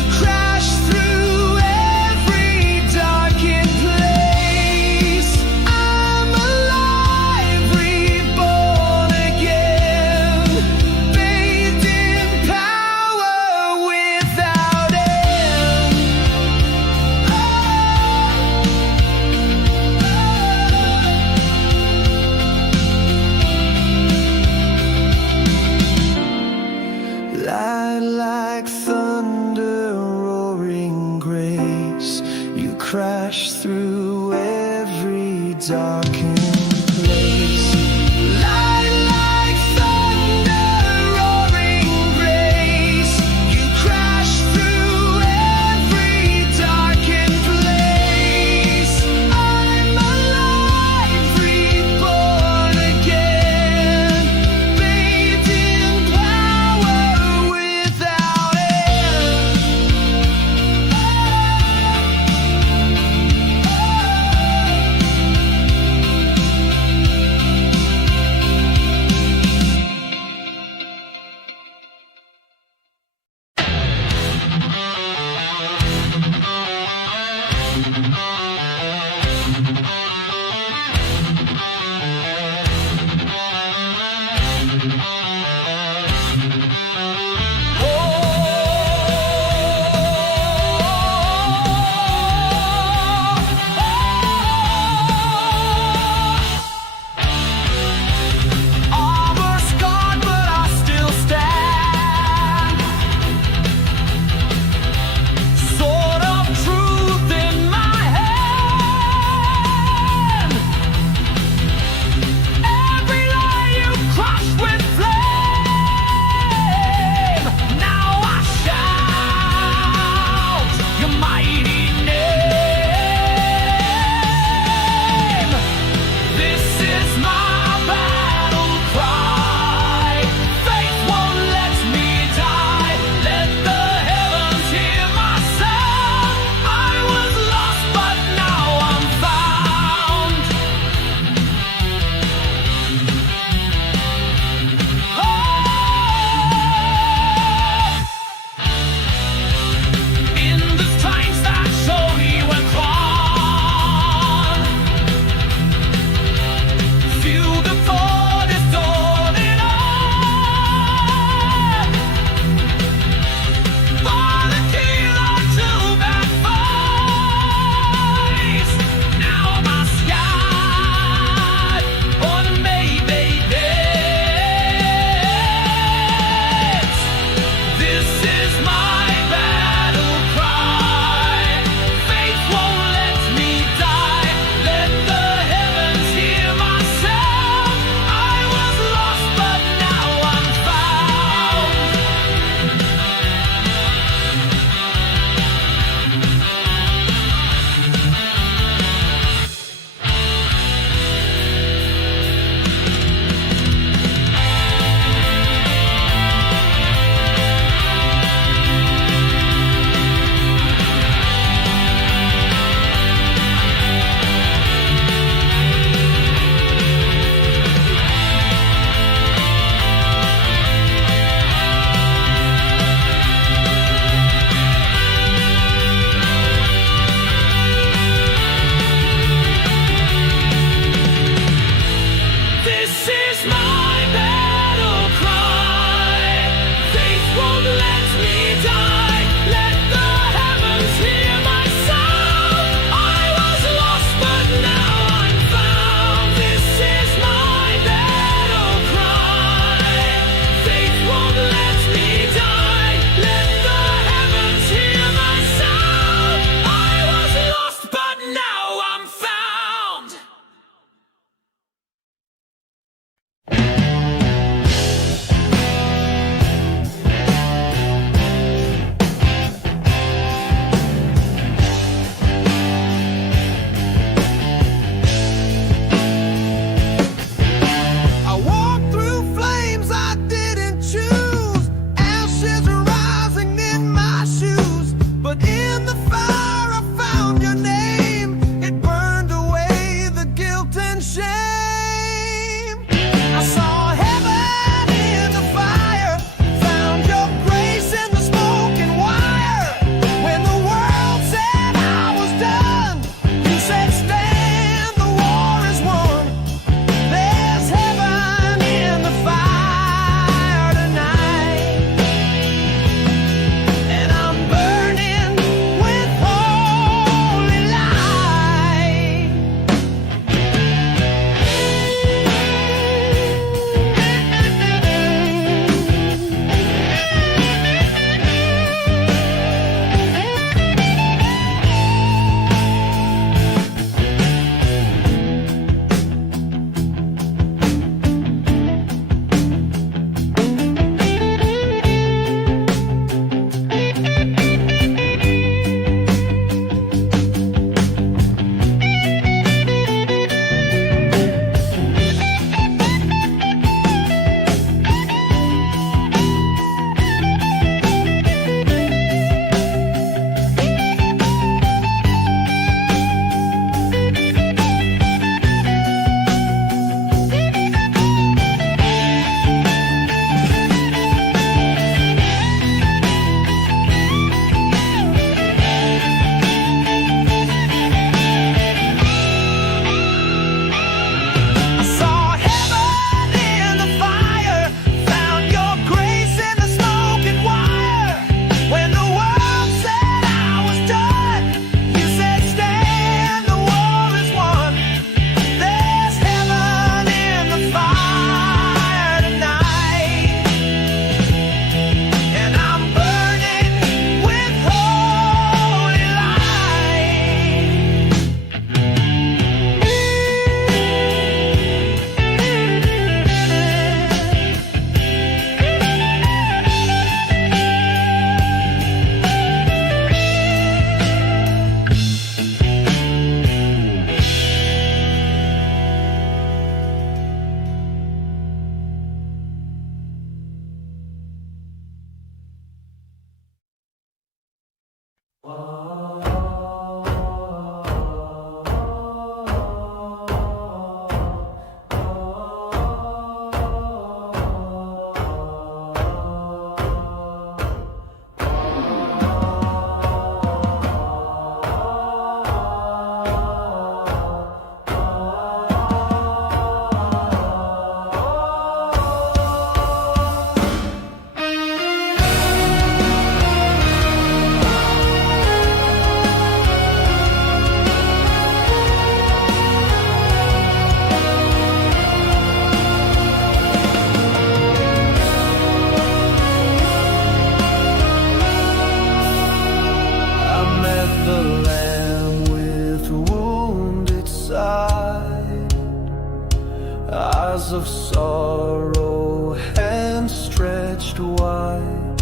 Eyes of sorrow and stretched wide.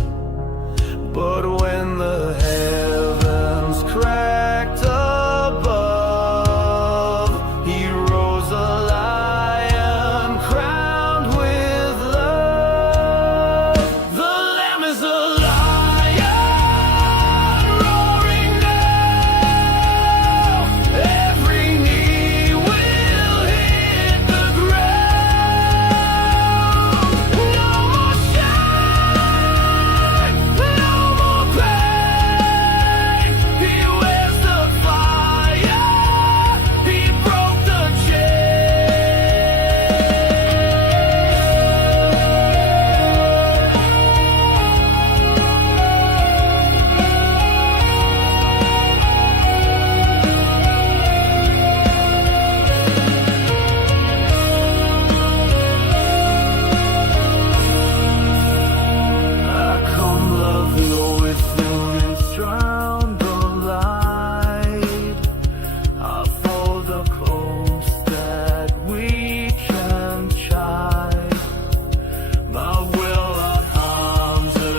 But when the heavens cracked above, he rose a lion crowned with love. The Lamb is a lion roaring now. Every knee will hit the ground. No more shame, no more pain. He wears the fire, he broke the I come love you within this drown the light. I fold the clothes that we can chide. My will not harm the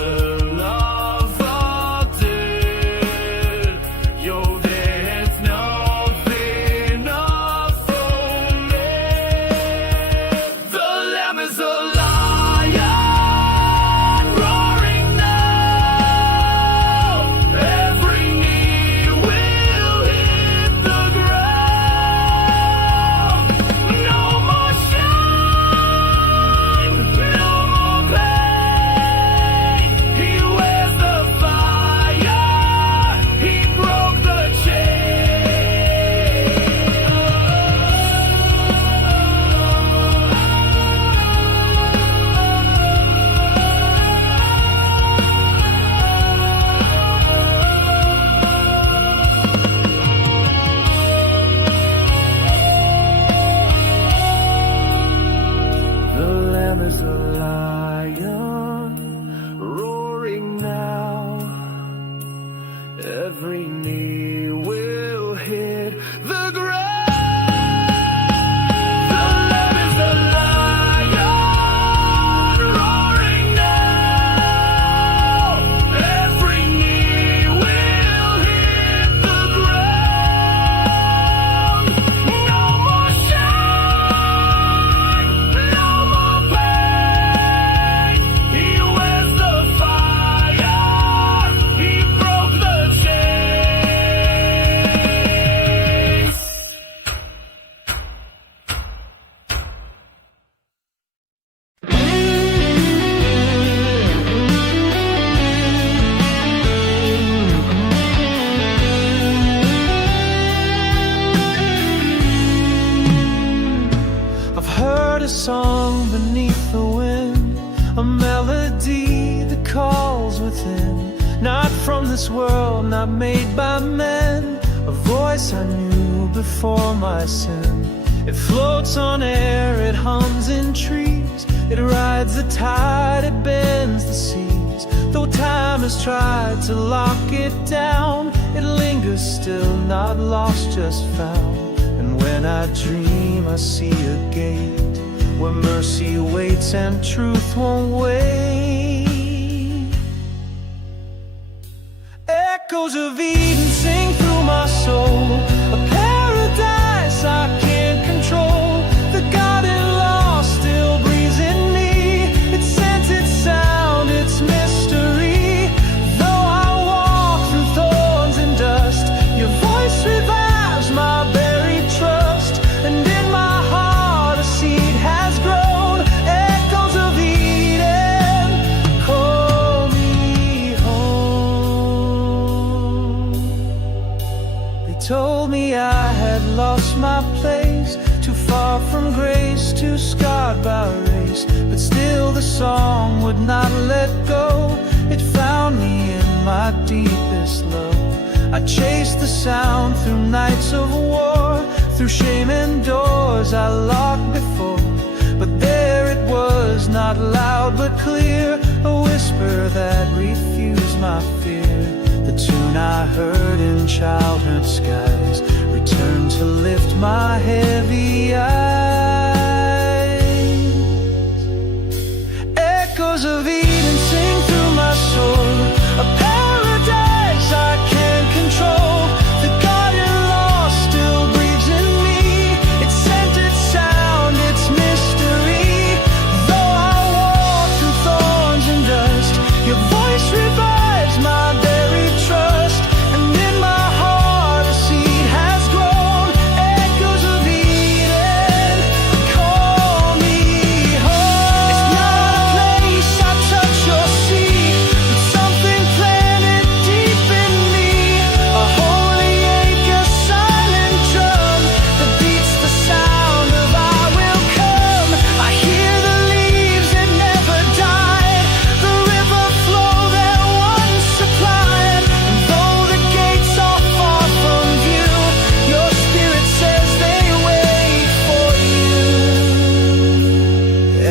love of dead. Your death nothing for me. The Lamb is a lion roaring now. Every knee will hit the ground. No more shame, no more pain. He wears the fire, he broke the The Lamb is a lion roaring now. Every knee will hit the ground. The Lamb is a lion roaring now. Every knee will hit the ground. No more shame, no more pain. He wears the fire, he broke the chains. I've heard a song beneath the wind, a melody that calls within, not from this world, not made by men, a voice I knew before my sin. It floats on air, it hums in trees, it rides the tide, it bends the seas. Though time has tried to lock it down, it lingers still, not lost, just found. And when I dream, I see a gate where mercy waits and truth won't wait. Echoes of Eden sing through my soul, a paradise I can't control. The garden lost still breathes in me, its scent, its sound, its mystery. Though I walk through thorns and told me I had lost my place, too far from grace, too scarred by race. But still the song would not let go. It found me in my deepest low. I chased the sound through nights of war, through shame and doors I locked before. But there it was, not loud but clear, a whisper that refused my fear. The tune I heard in childhood skies returned to lift my heavy eyes. Echoes of Eden sing through my soul, a paradise I can't control. The garden lost still breathes in me, its scented sound, its mystery. Though I walk through thorns and dust, your voice revives my buried trust. And in my heart a seed has grown. Echoes of Eden, call me home. It's not a place I touch or see, but something planted deep in me. A holy ache, a silent drum that beats the sound of I will come. I hear the leaves that never died, the river flow that once supplied. And though the gates are far from view, your spirit says they wait for you.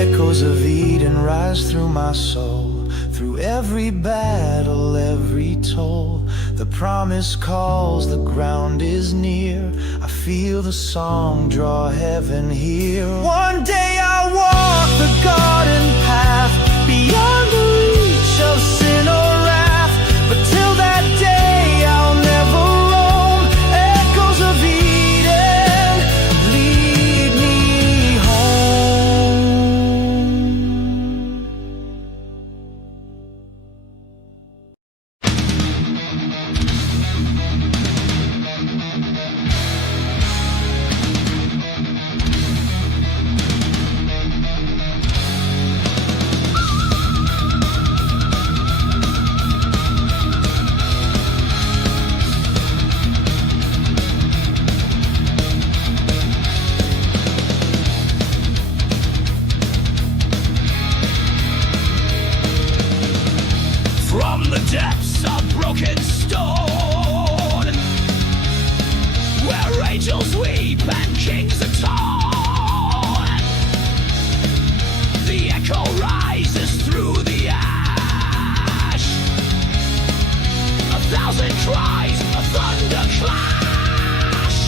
Echoes of Eden rise through my soul, through every battle, every toll. The promise calls, the ground is near. I feel the song draw heaven here. One day I'll walk the garden path, beyond the reach of sin or wrath. But till that day I'll never roam. Echoes of Eden, lead me home. From the depths of broken stone, where angels weep and kings atone, the echo rises through the ash. A thousand cries, a thunder clash.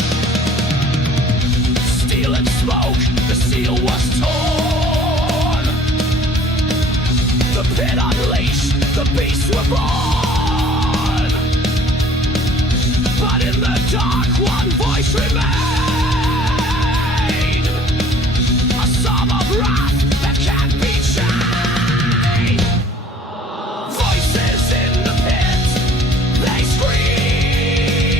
Steel and smoke, the seal was torn. The pit unleashed, the beasts were born. But in the dark one voice remained, a psalm of wrath that can't be chained. Voices in the pit, they scream.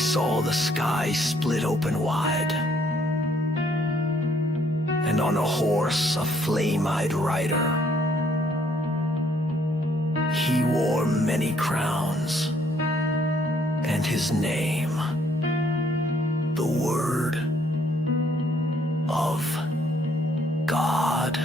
saw the sky split open wide, and on a horse a flame-eyed rider. He wore many crowns, and his name, the Word of God.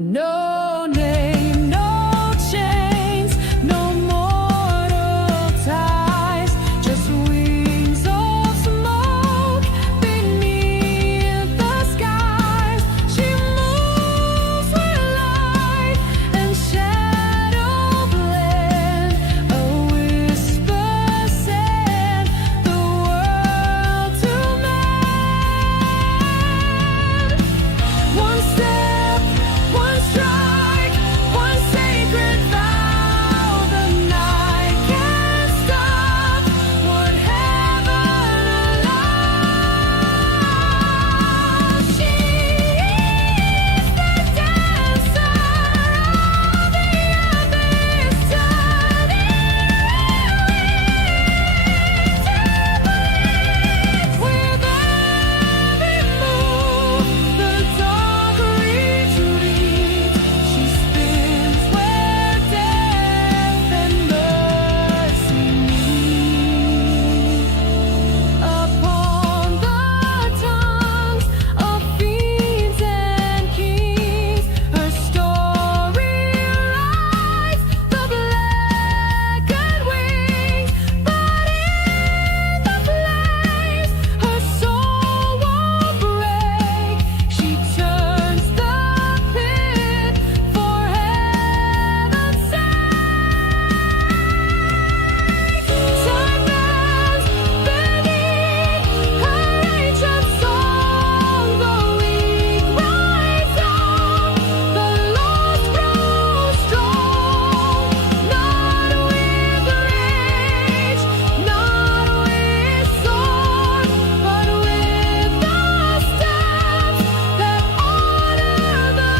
No name, no chains, no mortal ties, just wings of smoke beneath the skies. She moves where light and shadow blend. A whisper sent the world to mend. One step, one strike, one sacred vow. The night can't stop what heaven allows. She is the dancer of the abyss, turning with every move. The dark retreats. She spins where death and mercy meet. Upon the tongues of fiends and kings, her story rides the blackened wings. But in the flames, her soul won't break. She turns the pit for heaven's sake. Time bends beneath her ancient song. The weak rise up, the lost grow strong. Not with rage, not with sword, but with the steps that honor the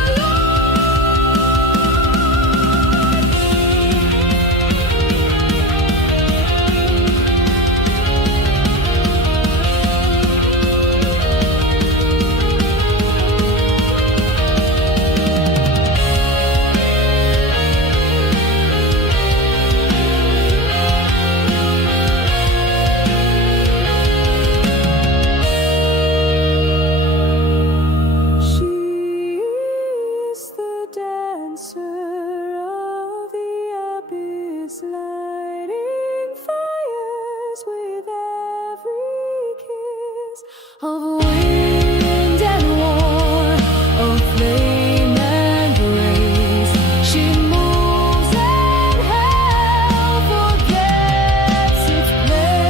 She is the dancer of the abyss, lighting fires with every kiss of wind and war, of flame and grace. She moves and hell forgets its place.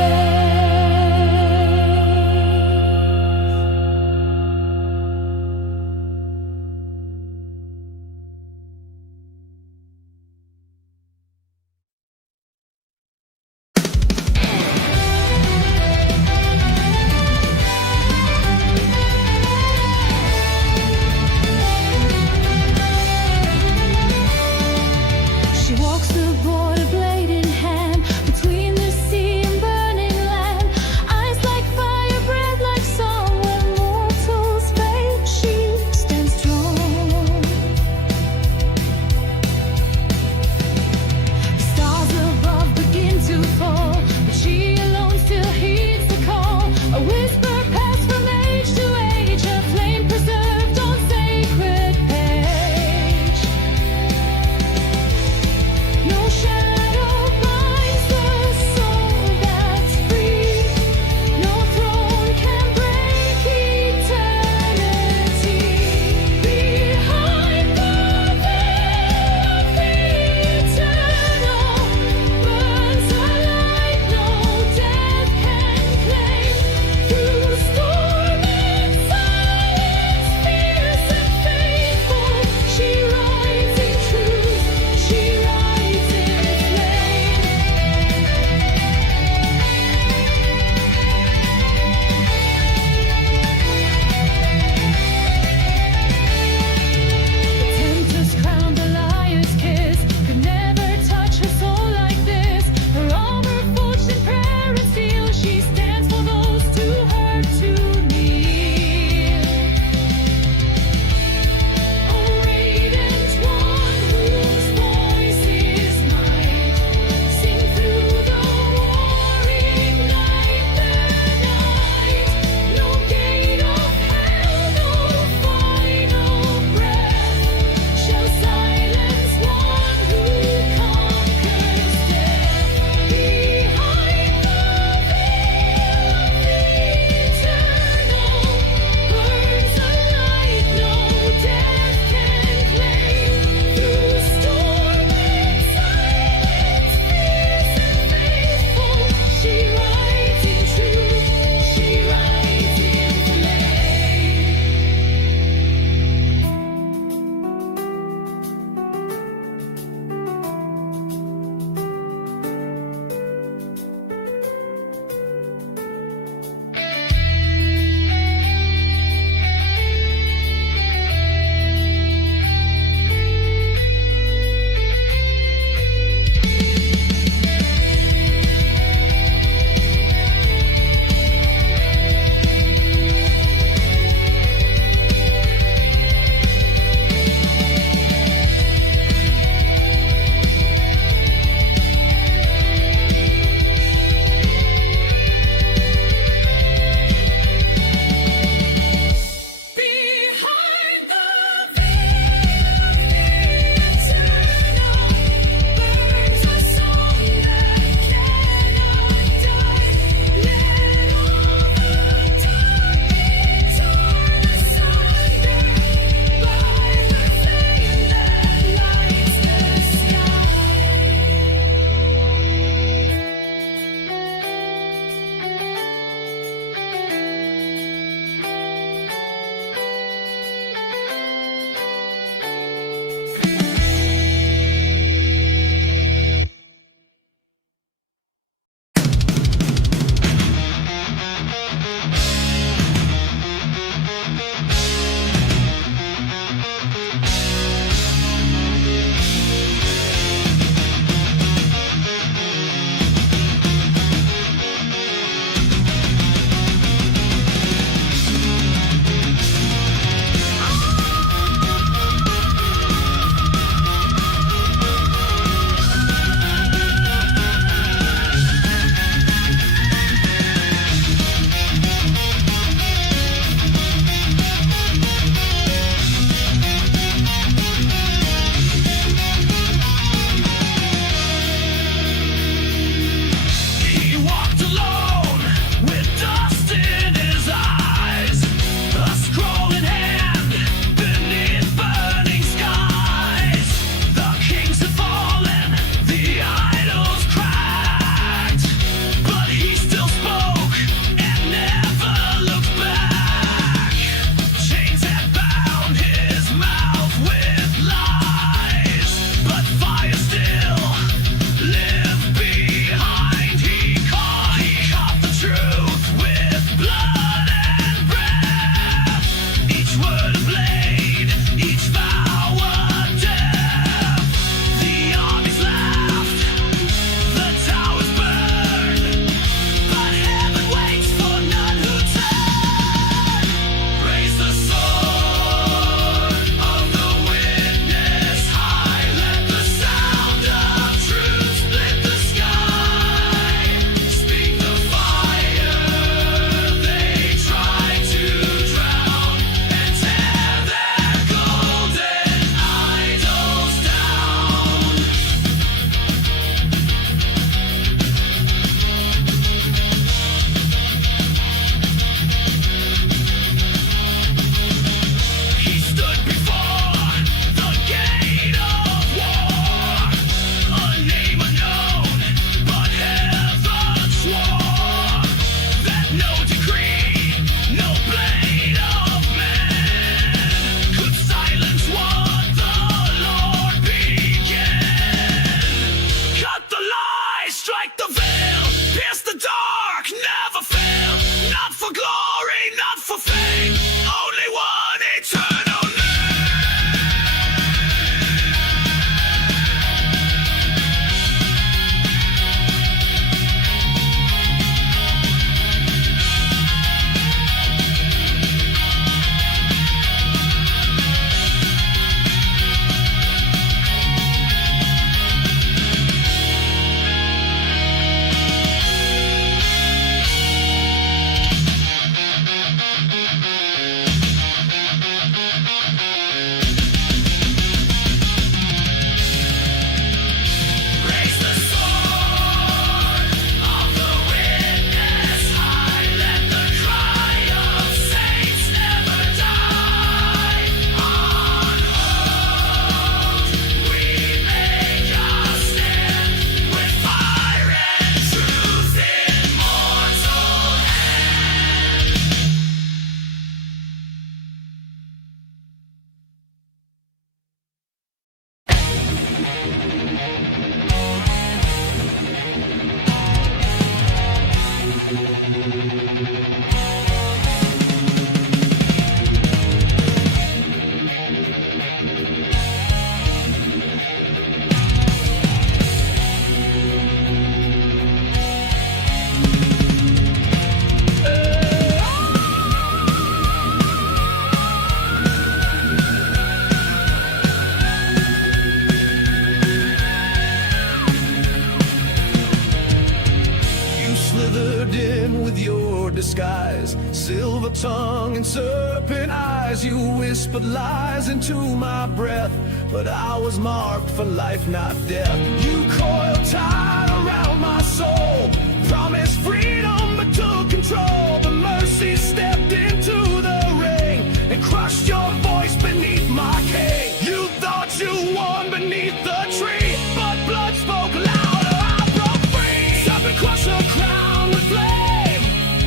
disguise, silver tongue and serpent eyes. You whispered lies into my breath, but I was marked for life, not death. You coiled tight around my soul, promised freedom but took control. But mercy stepped into the ring and crushed your voice beneath my cane. You thought you won beneath the tree, but blood spoke louder. I broke free. Serpent crusher crowned with flame,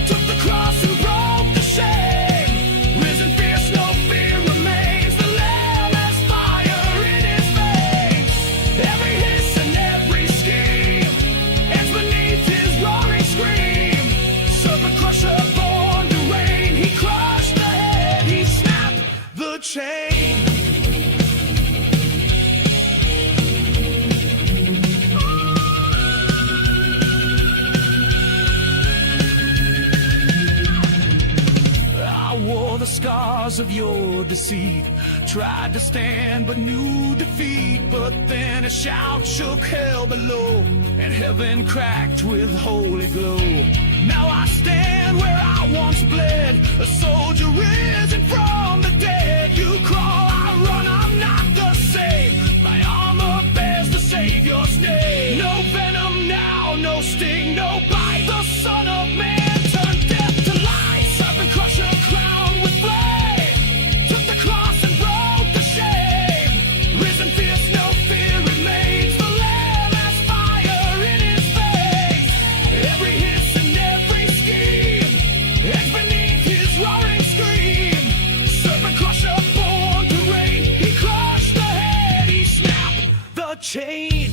took the cross and broke the shame. Risen fierce, no fear remains. The Lamb has fire in his veins. Every hiss and every scheme ends beneath his roaring scream. Serpent crusher born to reign. He crushed the head, he snapped the chain. The scars of your deceit, tried to stand but knew defeat. But then a shout shook hell below, and heaven cracked with holy glow. Now I stand where I once bled, a soldier risen from the dead. You crawl, I run, I'm not the same. My armor bears the Savior's name. No venom now, no sting, no bite. The Son of Man turned death to life. Serpent crusher crowned with flame, took the cross and broke the shame. Risen fierce, no fear remains. The Lamb has fire in his veins. Every hiss and every scheme ends beneath his roaring scream. Serpent crusher born to reign. He crushed the head, he snapped the chain.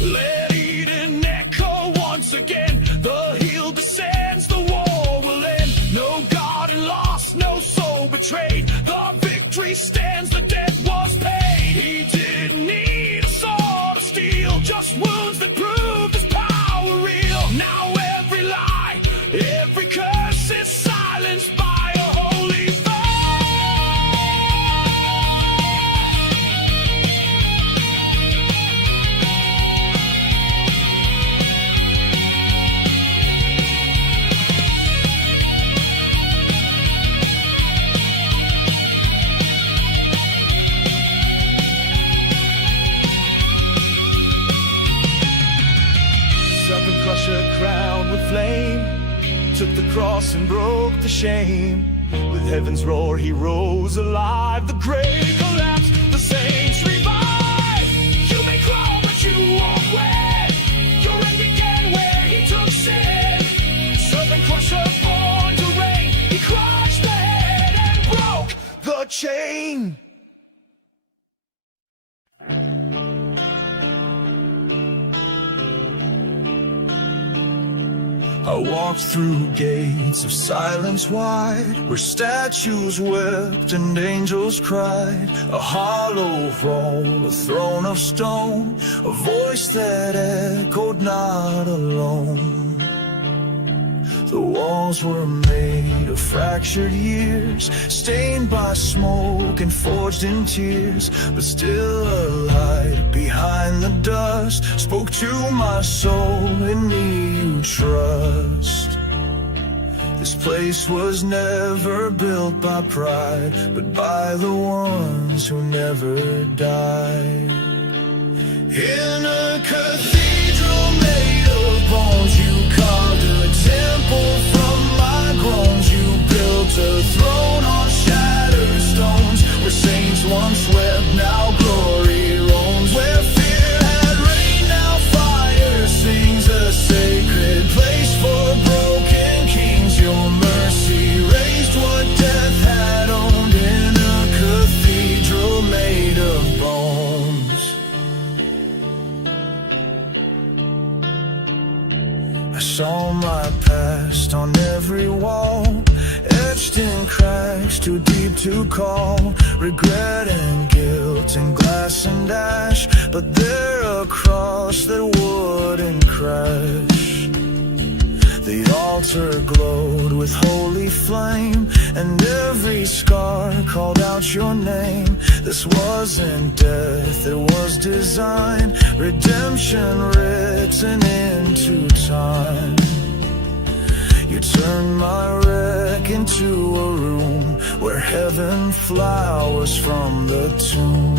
Let Eden echo once again. The heel descends, the war will end. No garden lost, no soul betrayed. The victory stands, the debt was paid. He didn't need a sword of steel, just wounds that proved his power real. Now every lie, every curse is silenced by a holy fire. Serpent crusher crowned with flame, took the cross and broke the shame. With heaven's roar he rose alive. The grave collapsed, the saints revived. You may crawl but you won't win. Your end began where he took sin. Serpent crusher born to reign. He crushed the head and broke the chain. I walked through gates of silence wide, where statues wept and angels cried. A hollow vault, a throne of stone, a voice that echoed not alone. The walls were made of fractured years, stained by smoke and forged in tears. But still a light behind the dust spoke to my soul, in me you trust. This place was never built by pride, but by the ones who never died. In a cathedral made of bones, you carved a temple from my groans. You built a throne on shattered stones, where saints once wept, now glory roams. Where fear had reigned, now fire sings, a sacred place for broken kings. Your mercy raised what death had owned, in a cathedral made of bones. I saw my past on every wall, etched in cracks too deep to call. Regret and guilt and glass and ash, but there a cross that wouldn't crash. The altar glowed with holy flame, and every scar called out your name. This wasn't death, it was design, redemption written into time. You turned my wreck into a room where heaven flowers from the tomb.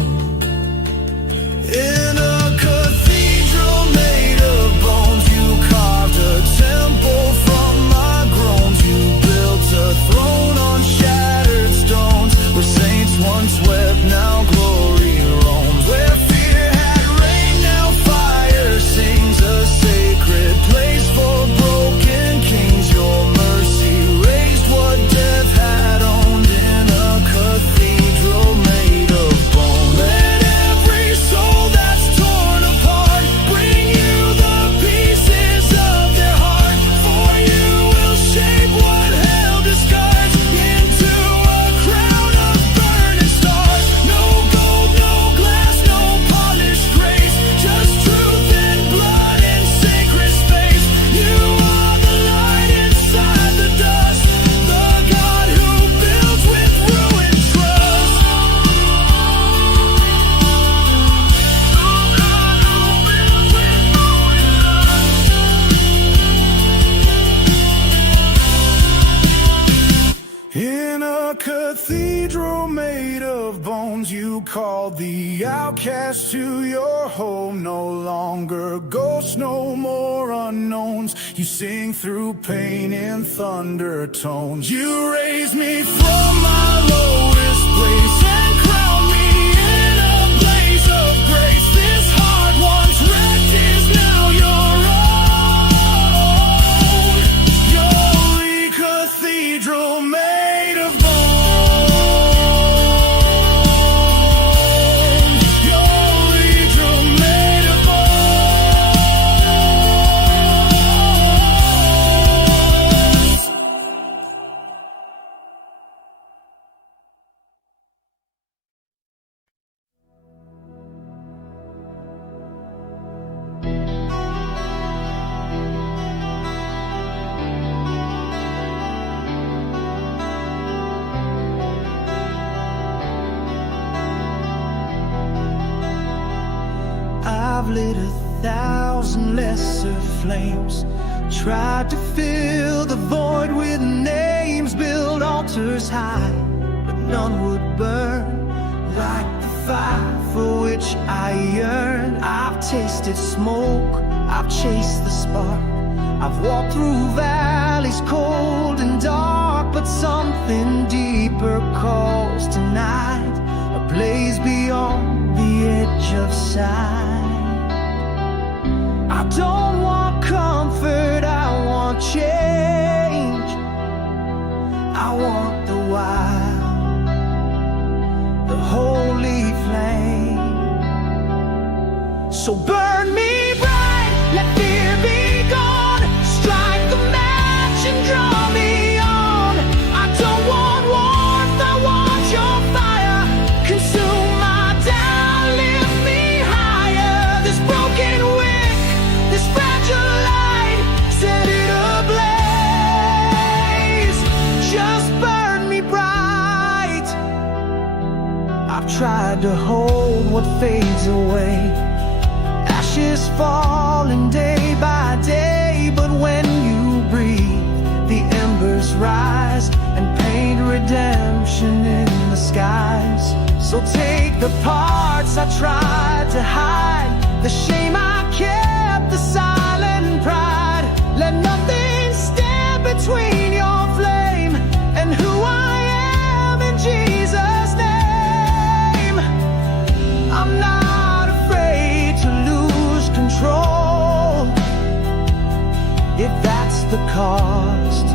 In a cathedral made of bones, you carved a temple from my groans. You built a throne on shattered stones, where saints once wept, now glory roams. Where fear had reigned, now fire sings, a sacred place for broken kings. Your mercy raised what death had owned. In a cathedral made of bone, let every soul that's torn apart bring you the pieces of their heart. For you will shape what hell discards into a crown of burning stars. No gold, no glass, no polished grace, just truth and blood in sacred space. You are the light inside the dust, the God who builds with ruined trust. In a cathedral made of bones, you called the outcast to your home. No longer ghosts, no more unknowns. You sing through pain in thunder tones. You raised me from my lowest place and crowned me in a blaze of grace. This heart once wrecked is now your own. Your holy cathedral made of bones. Your holy cathedral made of bones. I've lit 1,000 lesser flames, tried to fill the void with names, build altars high, but none would burn like the fire for which I yearn. I've tasted smoke, I've chased the spark, I've walked through valleys cold and dark, but something deeper calls tonight, a blaze beyond the edge of sight. I don't want comfort, I want change. I want the wild, the holy flame. So burn me bright, let fear be gone. Strike the match and draw me on. I don't want warmth, I want your fire. Consume my doubt, lift me higher. This broken wick, this fragile light, set it ablaze. Just burn me bright. I've tried to hold what fades away, ashes falling day by day, but when you breathe, the embers rise and paint redemption in the skies. So take the parts I tried to hide, the shame I kept, the silent pride. Let nothing stand between your flame and who I am in Jesus' name. I'm not afraid to lose control, if that's the cost,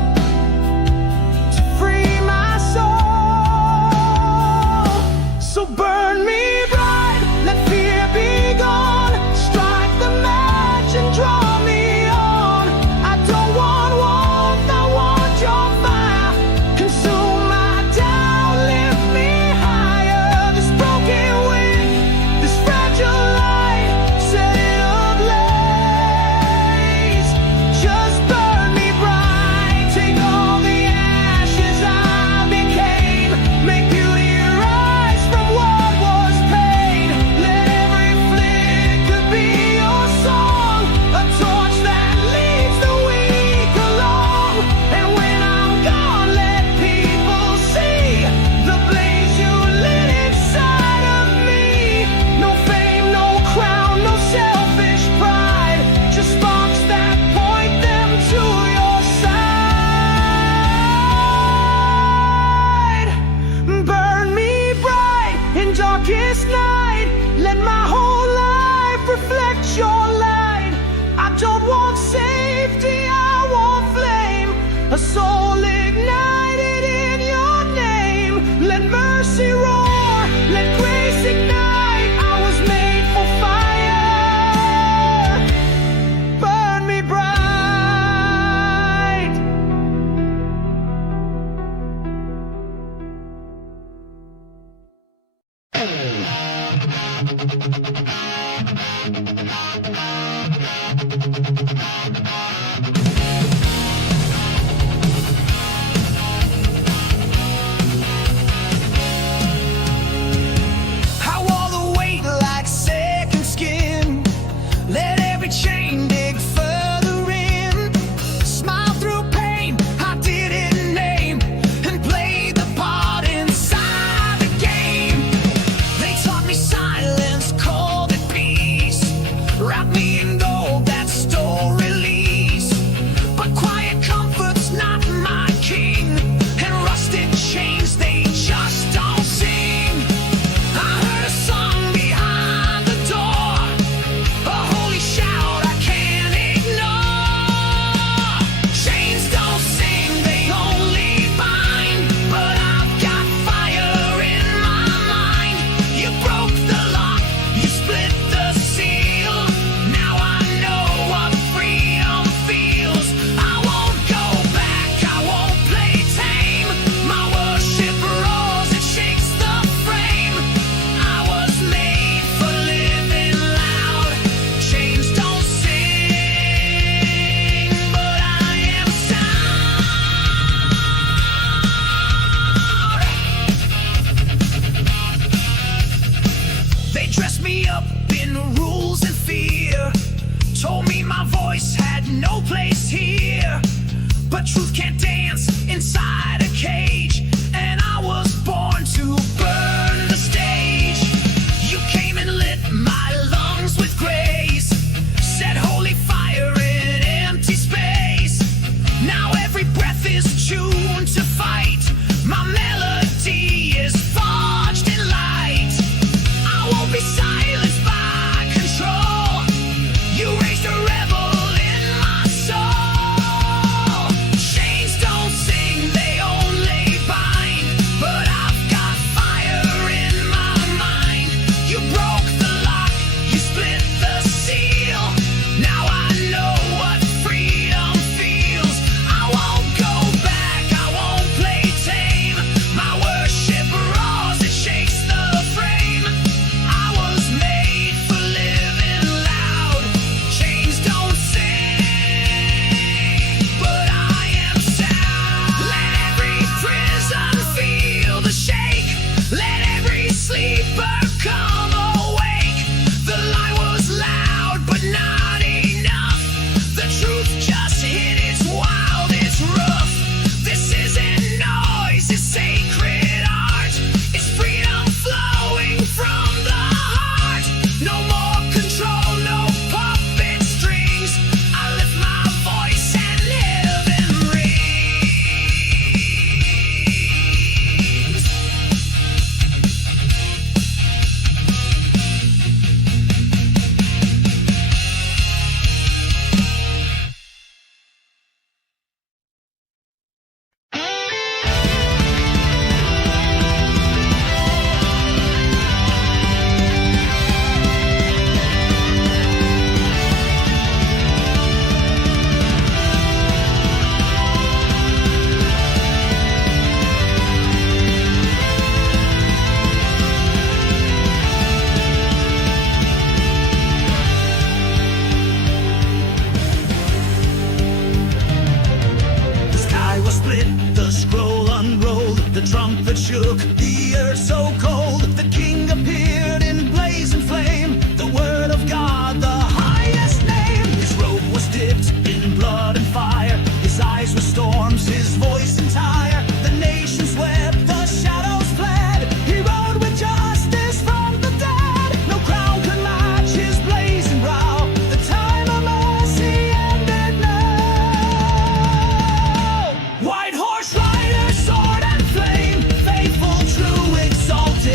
to free my soul. So burn me bright, let fear be gone. Strike the I wore the weight like second skin. Let every chain dig further in. Smile through pain I didn't name, and played the part inside the game. They taught me silence, called it peace. Wrapped me in gold that stole release. But quiet comfort's not my king, and rusted chains, they just don't sing. I heard a song behind the door, a holy shout I can't ignore. Chains don't sing, they only bind, but I've got fire in my mind. You broke the lock, you split the seal. Now I know what freedom feels. I won't go back, I won't play tame. My worship roars, it shakes the frame. I was made for living loud. Chains don't sing, but I am sound. They dressed me up in rules and fear, told me my voice had no place here. But truth can't dance inside a cage, and I was born to burn the stage. You came and lit my lungs with grace, set holy fire in empty space. Now every breath is tuned to fight. My melody is forged in light. I won't be silenced by control. You raised a rebel in my soul. Chains don't sing, they only bind, but I've got fire in my mind. You broke the lock, you split the seal. Now I know what freedom feels. I won't go back, I won't play tame. My worship roars, it shakes the frame. I was made for living loud. Chains don't sing, but I am sound. Let every prison feel the shake. Let every sleeper come awake. The lie was loud, but not enough. The truth just hit its wild, it's rough. This isn't noise, it's sacred art. It's freedom flowing from the heart. No more control, no puppet strings. I lift my voice and heaven rings. The sky was split, the scroll unrolled, the trumpet shook, the earth so cold. The king appeared in blazing flame, the word of God, the highest name. His robe was dipped in blood and fire, his eyes were storms, his voice entire. The nations wept, the shadows fled, he rode with justice from the dead. No crown could match his blazing brow, the time of mercy ended now. White horse rider, sword and flame, faithful, true, exalted.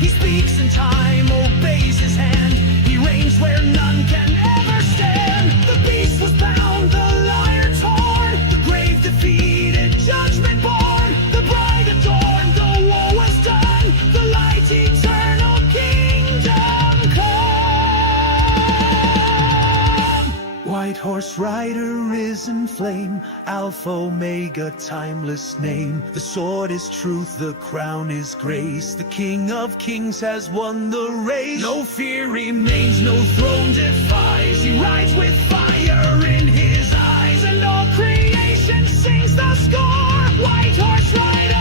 He speaks in time, obeys his hand. He reigns where none can ever stand. The beast was bound, the liar torn, the grave defeated, judgment born. The bride adorned, the war was done. The light eternal kingdom come. White horse rider, risen flame, Alpha Omega, timeless name. The sword is truth, the crown is grace. The King of Kings has won the race. No fear remains, no throne defies. He rides with fire in his eyes, and all creation sings the score. White horse rider,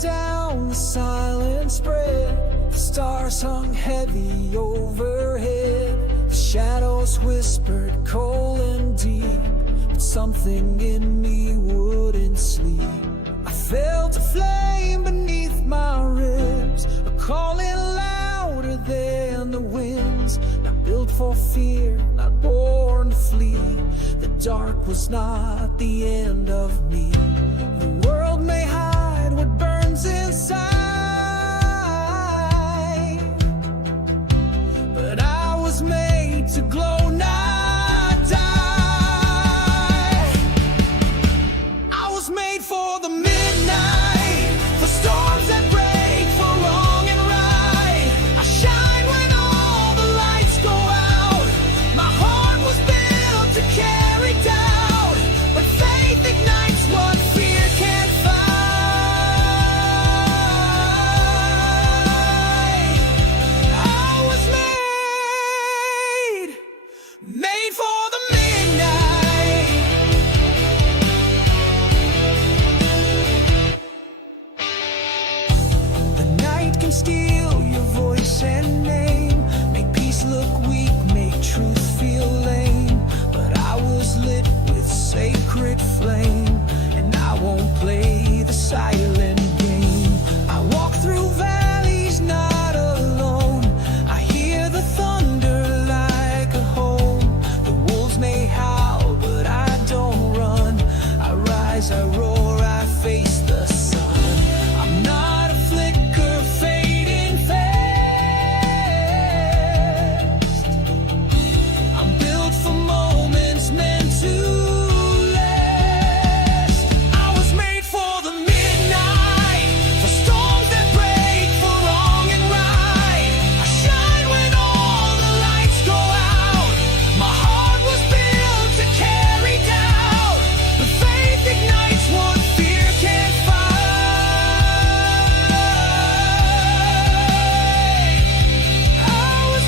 down, the silence spread. The stars hung heavy overhead. The shadows whispered cold and deep, but something in me wouldn't sleep. I felt a flame beneath my ribs, a calling louder than the winds. Not built for fear, not born to flee. The dark was not the end of me. The world may hide what burns inside, but I was made to glow, not die. I was made for the midnight, for storms that break, for wrong and right. I shine when all the lights go out. My heart was built to carry doubt, but faith ignites what fear can't fight. Made for the midnight. The night can steal your voice and name, make peace look weak, make truth feel lame. But I was lit with sacred flame, and I won't play the silent game. I walk through valleys not alone. I hear the thunder like a home. The wolves may howl, but I don't run. I rise, I roar, I face the sun. I'm not a flicker fading fast. I'm built for moments meant to last. I was made for the midnight, for storms that break, for wrong and right. I shine when all the lights go out. My heart was built to carry doubt, but faith ignites what fear can't fight. I was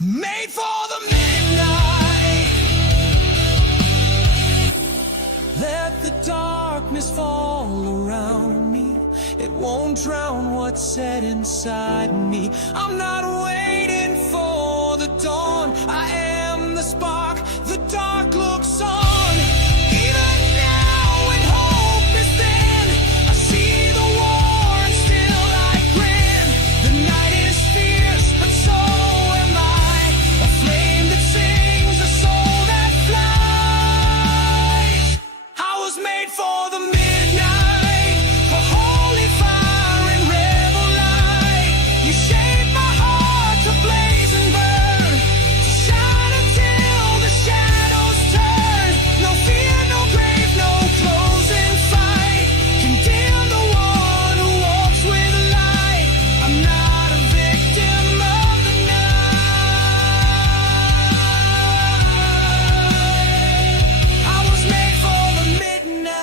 made for the midnight. Let the darkness fall around me. It won't drown what's set inside me. I'm not waiting for the dawn. I am the spark the dark looks on. Even now when hope is thin, I see the war and still I grin. The night is fierce, but so am I. A flame that sings, a soul that flies. I was made for the midnight, for holy fire and rebel light. You shape my heart to blaze and burn, to shine until the shadows turn. No fear, no grave, no closing fight. Condemn the one who walks with light. I'm not a victim of the night. I was made for the midnight.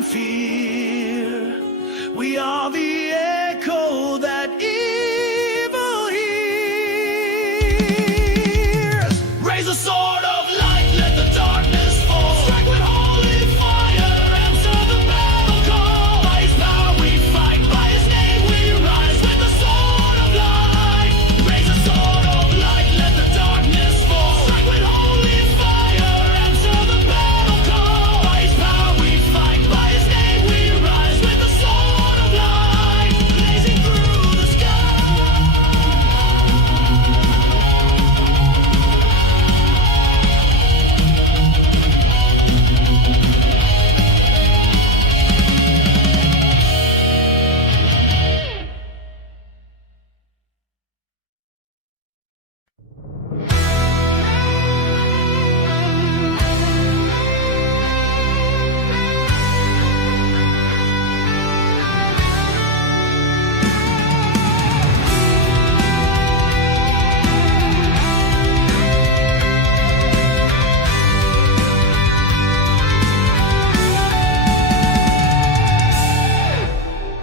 in fear. We are the echo that evil hears. Raise a sword of light, let the darkness fall. Strike with holy fire, answer the battle call. By his power we fight, by his name we rise. With the sword of light, raise a sword of light, let the darkness fall. Strike with holy fire, answer the battle call. By his power we fight, by his name we rise. With the sword of light, blazing through the sky.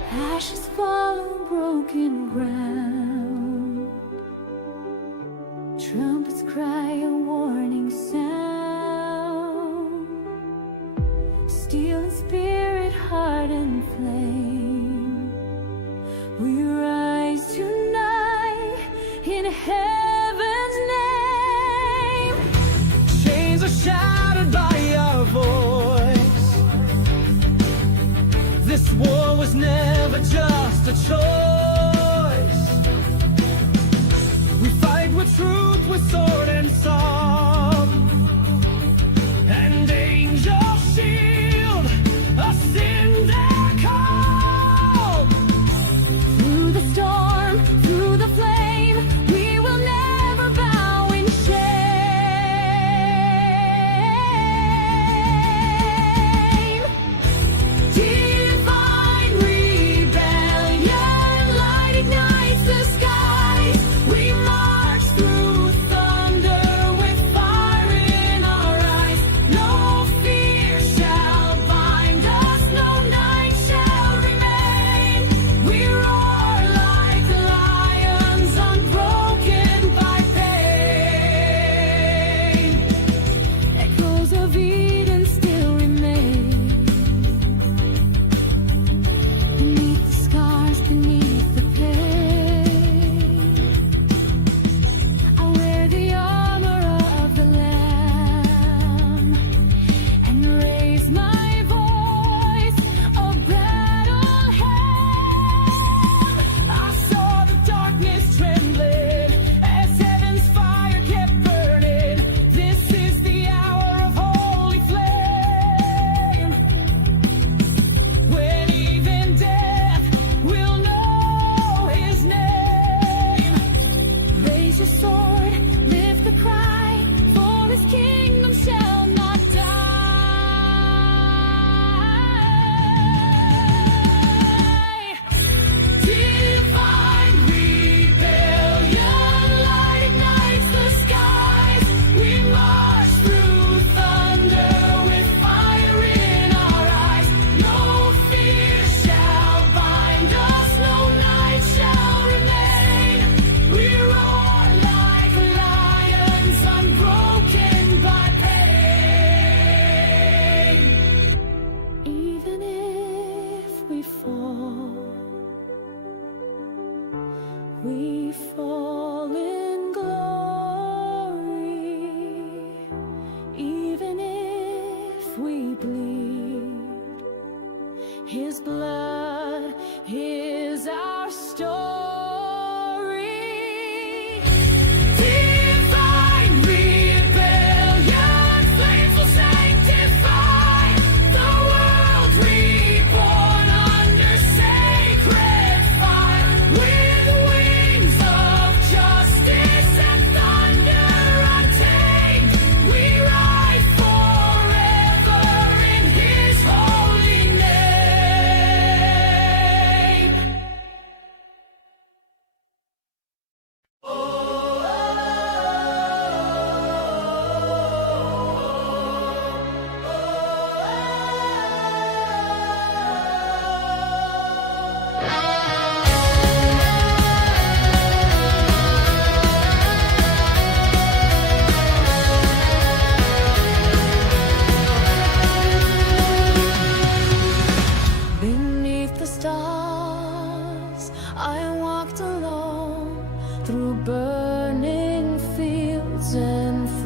Ashes fall on broken ground. Trumpets cry a warning sound. Steel and spirit, heart and flame. We rise tonight in heaven's name. Chains are shattered by our voice. This war was never just a choice. We fight with truth, with sword and song. And angels shield us in their calm. Through the storm, through the flame, we will never bow in shame. Divine rebellion, light ignites the skies. We march through thunder.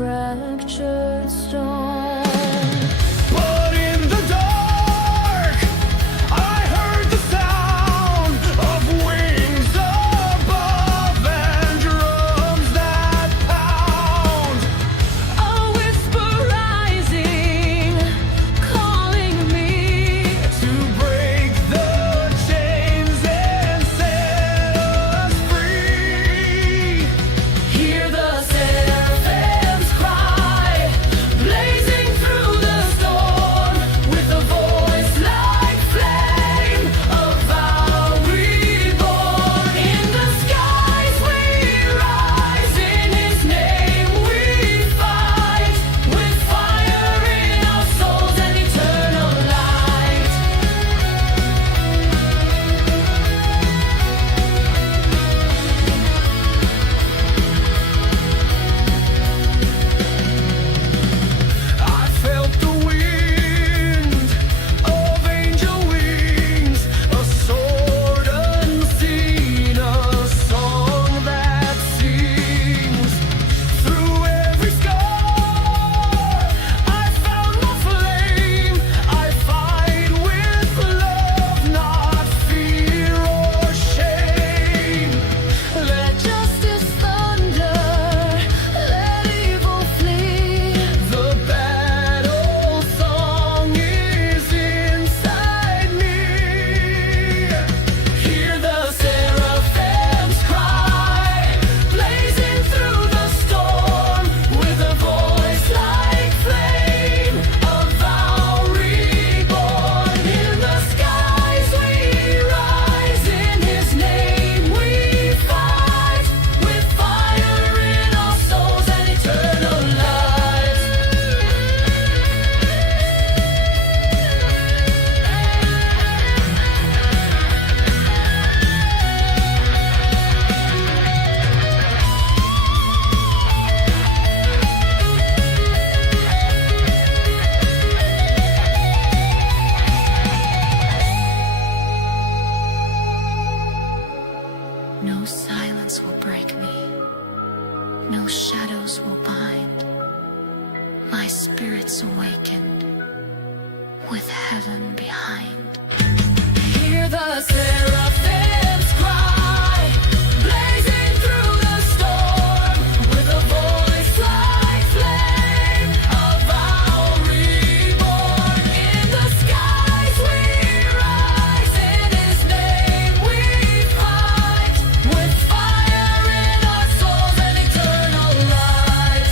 fractured stone. But in the dark, I heard the sound of wings above and drums that pound. A whisper rising, calling me. To break the chains and set us free. Hear the seraphims cry, blazing through the storm, with a voice like flame of our reborn. In the skies we rise, in His name we fight, with fire in our souls and eternal light. I felt the wind of angel wings, a sword unseen, a song that sings through every scar. I found my flame. I fight with love, not fear or shame. Let justice thunder, let evil flee. The battle song is inside me. Hear the seraphims cry, blazing through the storm, with a voice like flame of our reborn. In the skies we rise, in His name we fight, with fire in our souls and eternal light. No silence will break me, no shadows will bind. My spirit's awakened, with heaven behind. Hear the seraphims cry, blazing through the storm, with a voice like flame of our reborn. In the skies we rise, in His name we fight, with fire in our souls and eternal light.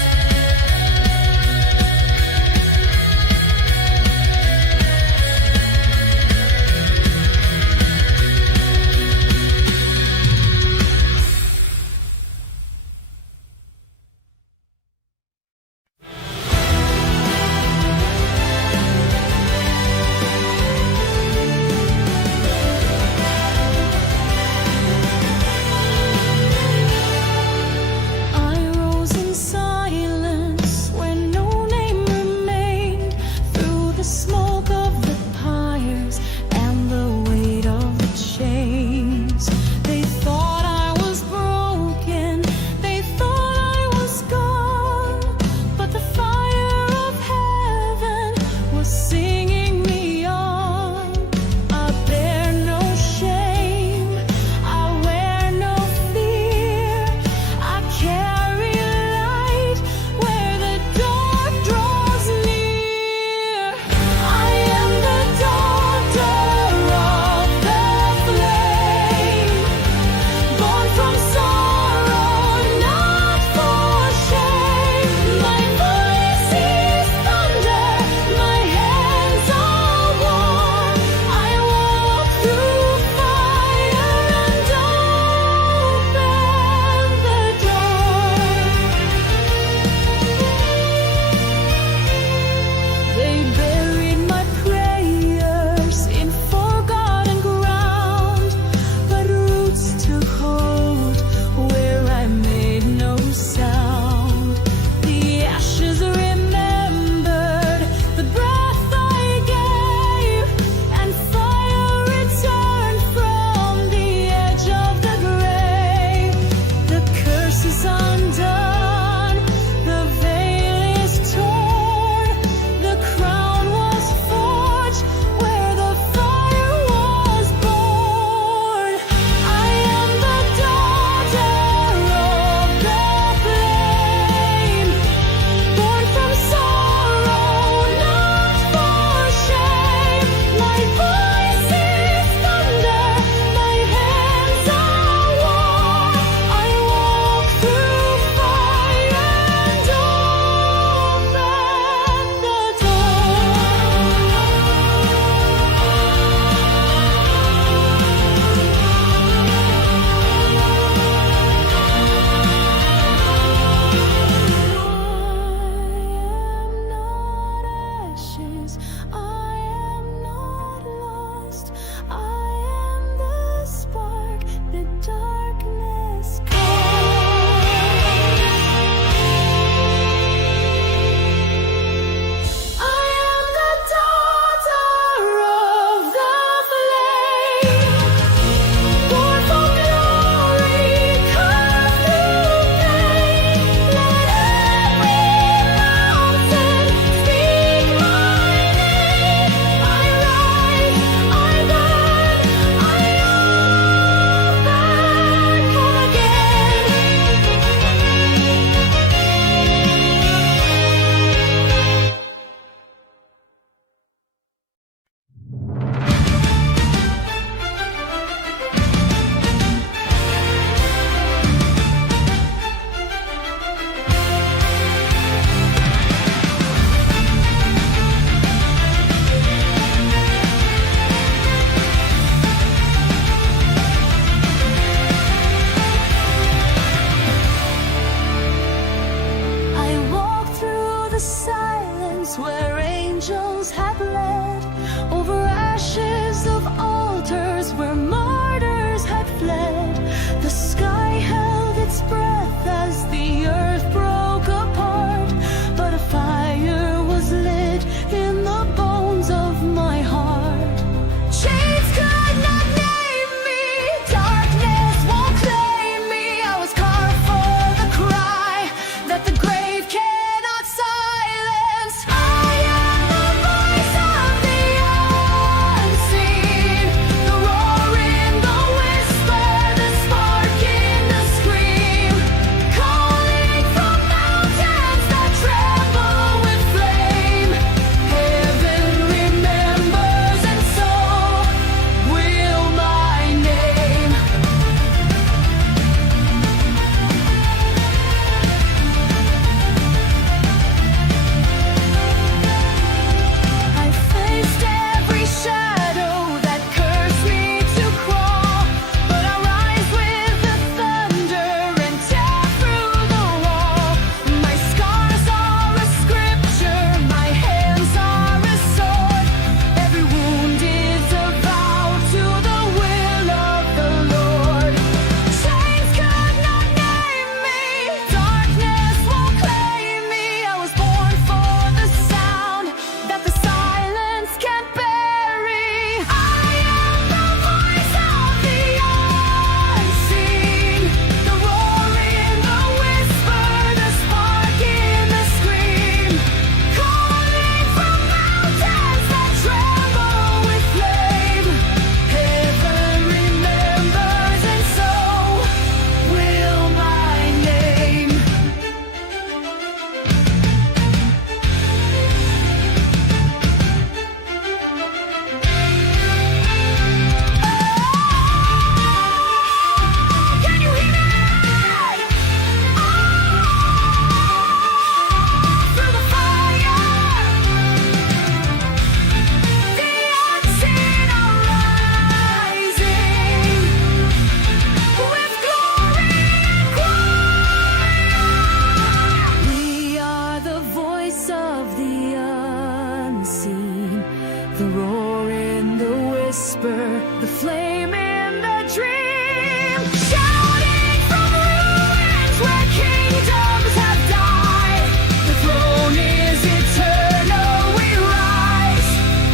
The roar in the whisper, the flame in the dream, shouting from ruins where kingdoms have died. The throne is eternal, we rise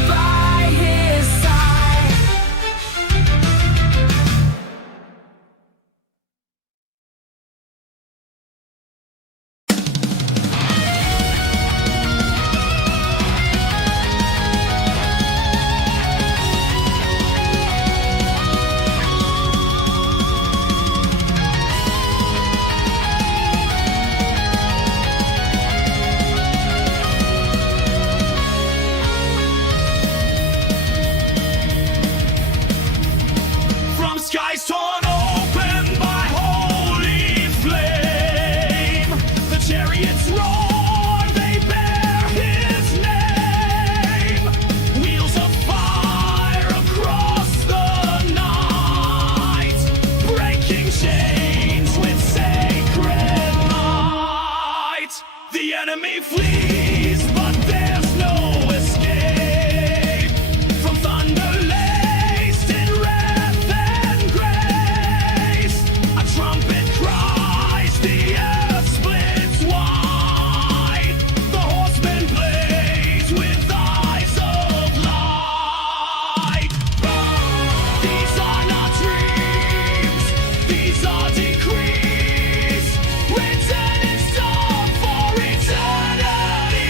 by his side. From skies torn open by holy flame, the chariots roar, they bear his name. Wheels of fire across the night, breaking chains with sacred might. The enemy flees, but there's no escape from thunder laced in wrath and grace. A trumpet cries, the earth splits wide. The horsemen blaze with eyes of light. These are not dreams, these are decrees, written in stone for eternity.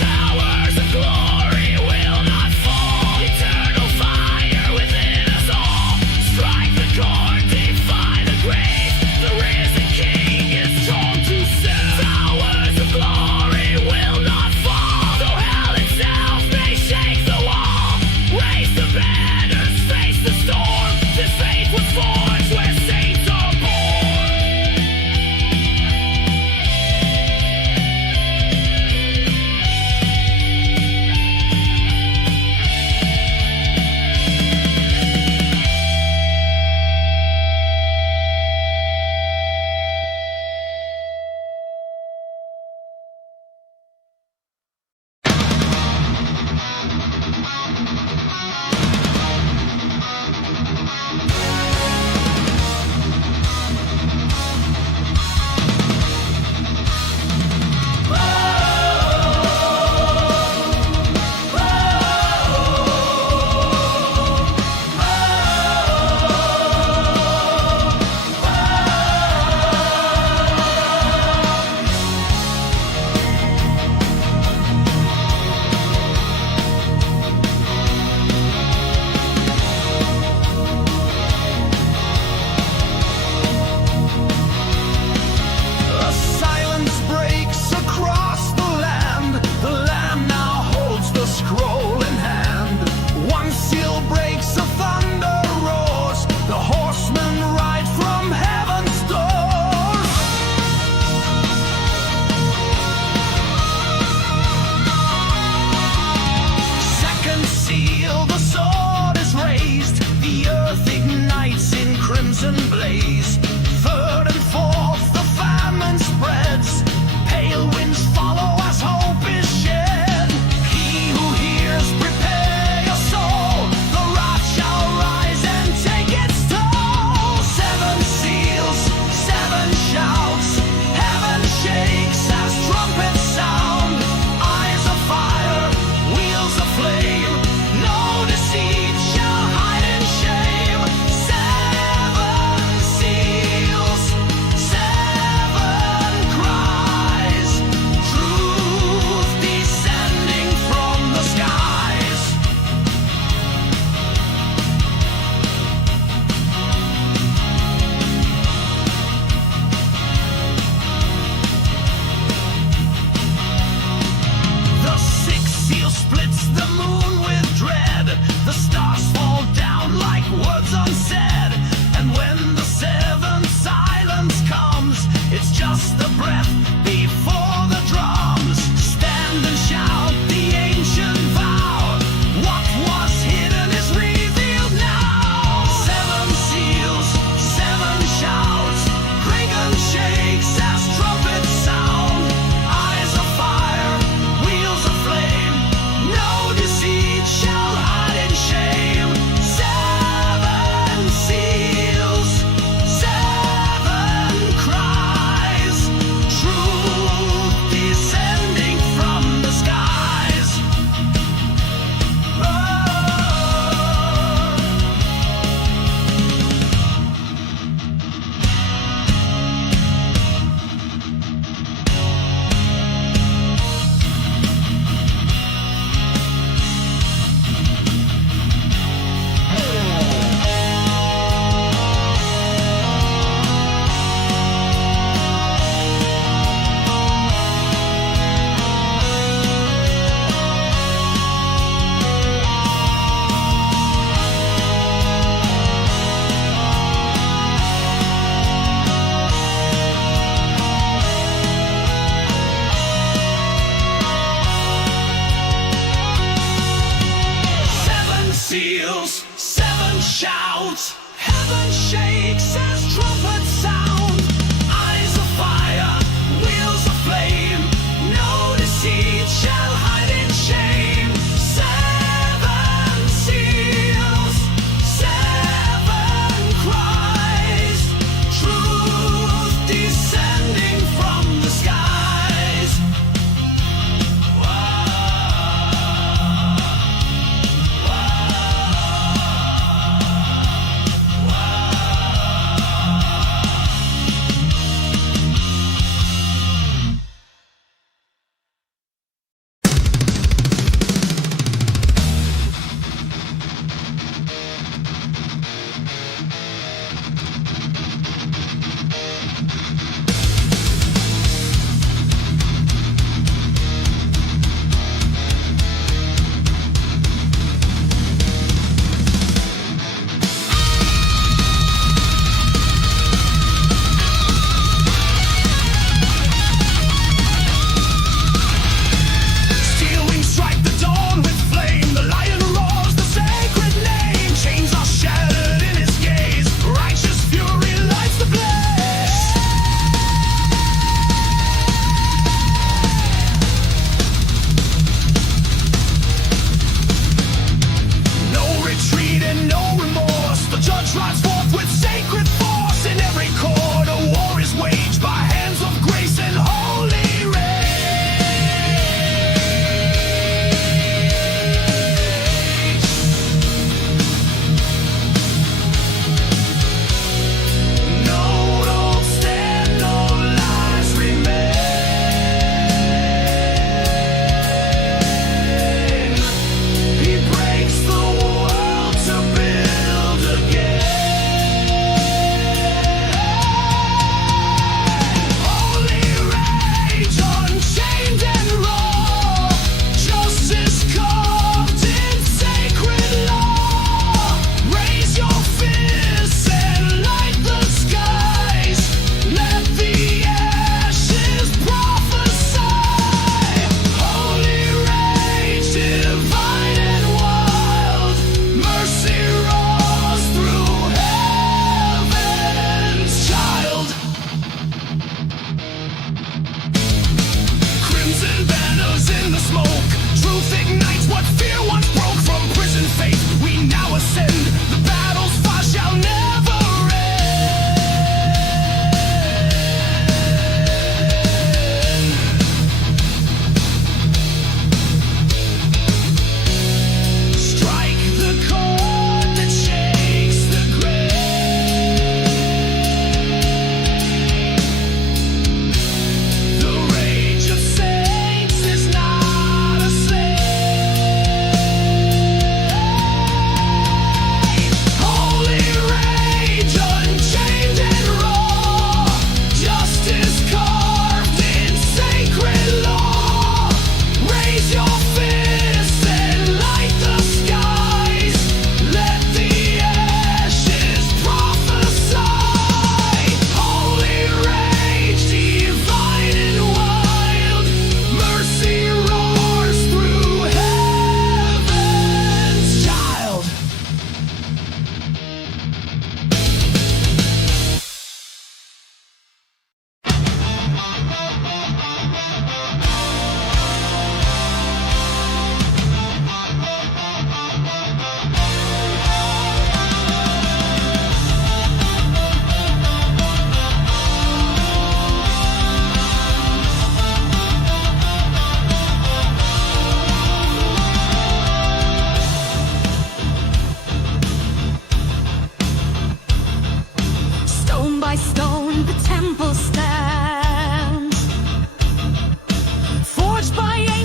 Towers of glory will not fall. Eternal fire within us all. Strike the chord, defy the grave. The risen King is torn to serve. Towers of glory will not fall. Though hell itself may shake the wall. Raise the banners, face the storm. This faith was forged where saints are born.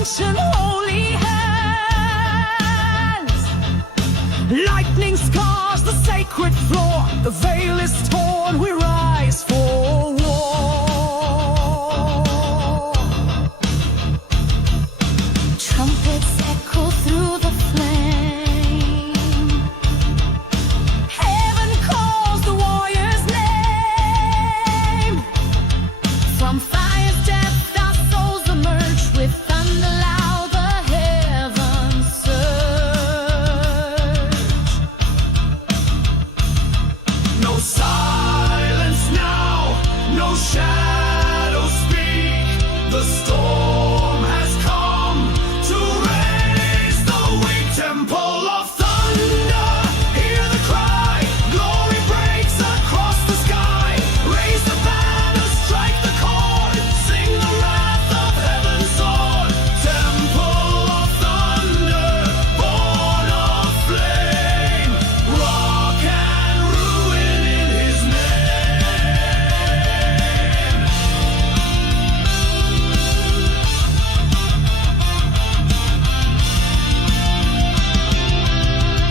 ancient holy hands. Lightning scars the sacred floor. The veil is torn, we rise for war. Trumpets echo through the flame. Heaven calls the warrior's name. From fire's depth our souls emerge. With thunder loud the heavens surge. No silence now, no shadows speak. The storm has come to raise the weak. Temple of thunder, hear the cry. Glory breaks across the sky. Raise the banner, strike the chord. Sing the wrath of heaven's sword. Temple of thunder, born of flame. Rock and ruin in his name.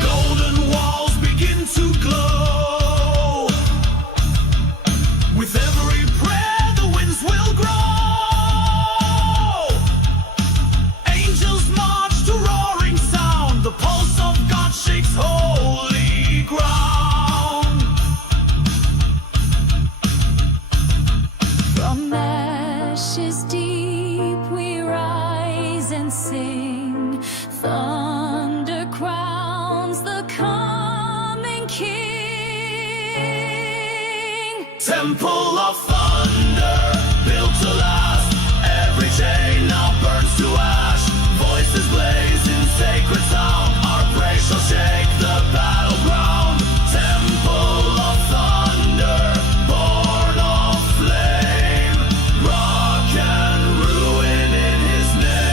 Golden walls begin to glow. With every prayer the winds will grow. Angels march to roaring sound. The pulse of God shakes holy ground. From ashes deep we rise and sing. Thunder crowns the coming King. Temple of thunder, built to last. Every chain now burns to ash. Voices blaze in sacred sound. Our praise shall shake the battleground. Temple of thunder, born of flame. Rock and ruin in his name.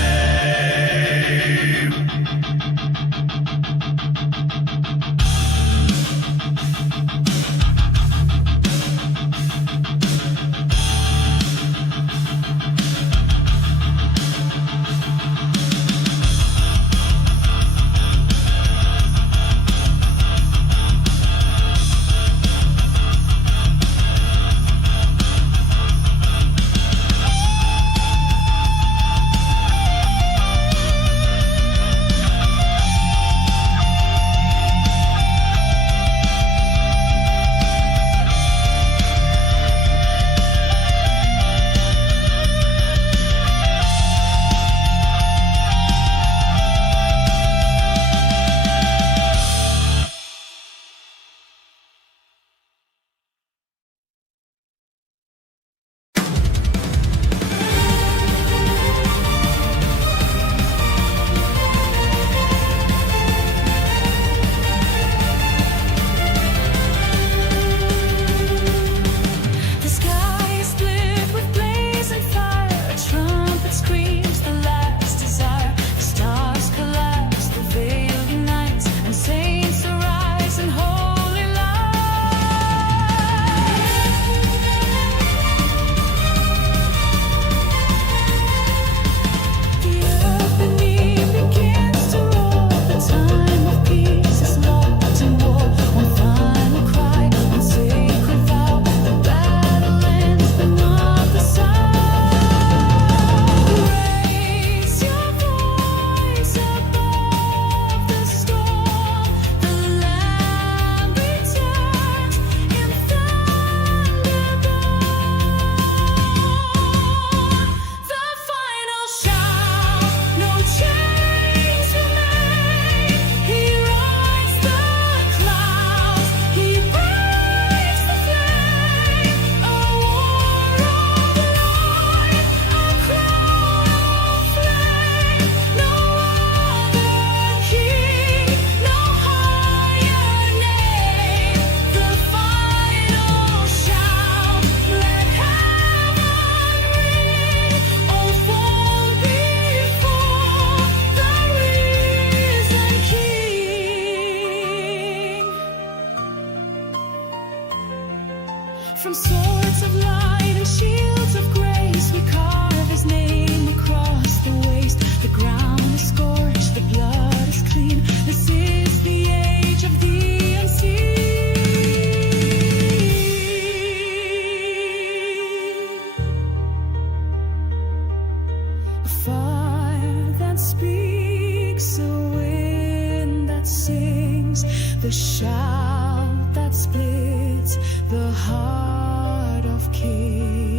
speaks, the wind that sings, the shout that splits the heart of kings.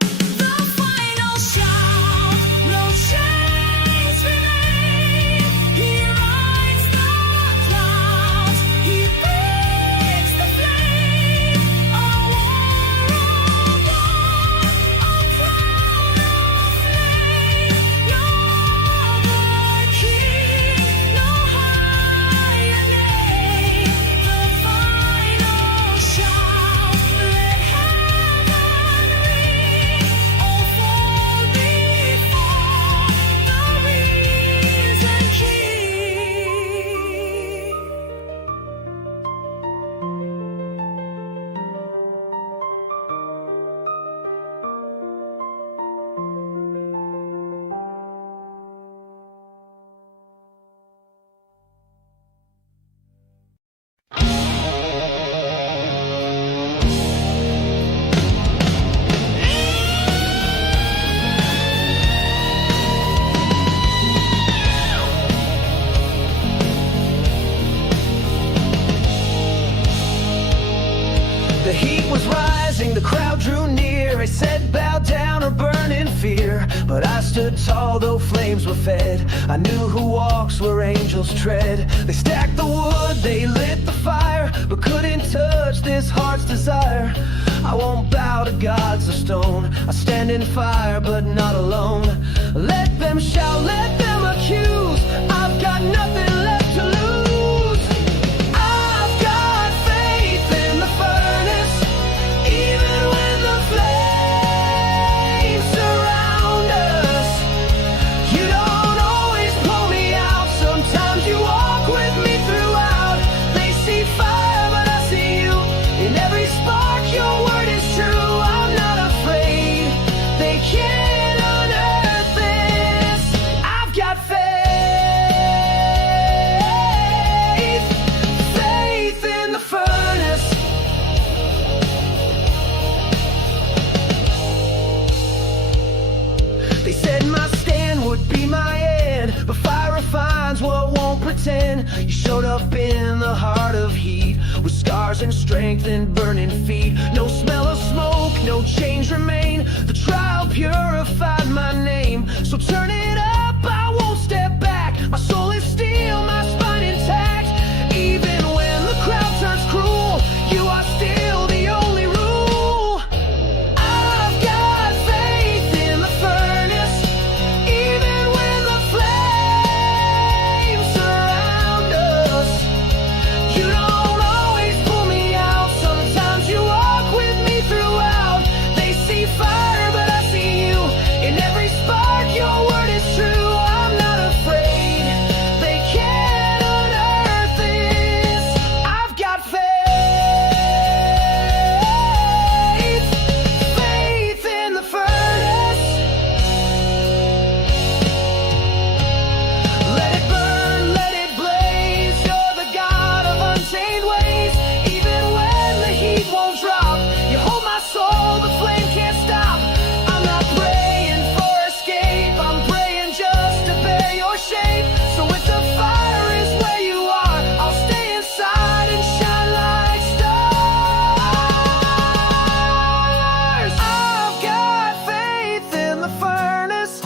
The final shout, no chains remain. He rides the clouds, he breaks the flame. A war of war, a crown of flame. No other king, no higher name. The final shout, let heaven ring. All fall before the risen King. The heat was rising, the crowd drew near. I said, bow down or burn in fear. But I stood tall, though flames were fed. I knew who walks where angels tread. They stacked the wood, they lit the fire, but couldn't touch this heart's desire. I won't bow to gods of stone. I stand in fire, but not alone. Let them shout, let them accuse. I've got nothing left to lose. I've got faith in the furnace, even when the flames surround us. You don't always pull me out, sometimes you walk with me throughout. They see fire, but I see you. In every spark, your word is true. I'm not afraid, they can't unearth this. I've got faith, faith in the furnace. They said my stand would be my end, but fire refines what won't pretend. You showed up in the heart of heat, with scars and strength and burning feet. No smell of smoke, no change remain. The trial purified my name. So turn it up, I won't step back. My soul is steel, my spine intact. Even when the crowd turns cruel, you are still the only rule. I've got faith in the furnace, even when the flames surround us. You don't always pull me out, sometimes you walk with me throughout. They see fire, but I see you. In every spark, your word is true. I'm not afraid, they can't unearth this. I've got faith, faith in the furnace. Let it burn, let it blaze. You're the God of untamed ways. Even when the heat won't drop, you hold my soul, the flame can't stop. I'm not praying for escape, I'm praying just to bear your shape. So if the fire is where you are, I'll stay inside and shine like stars. I've got faith in the furnace,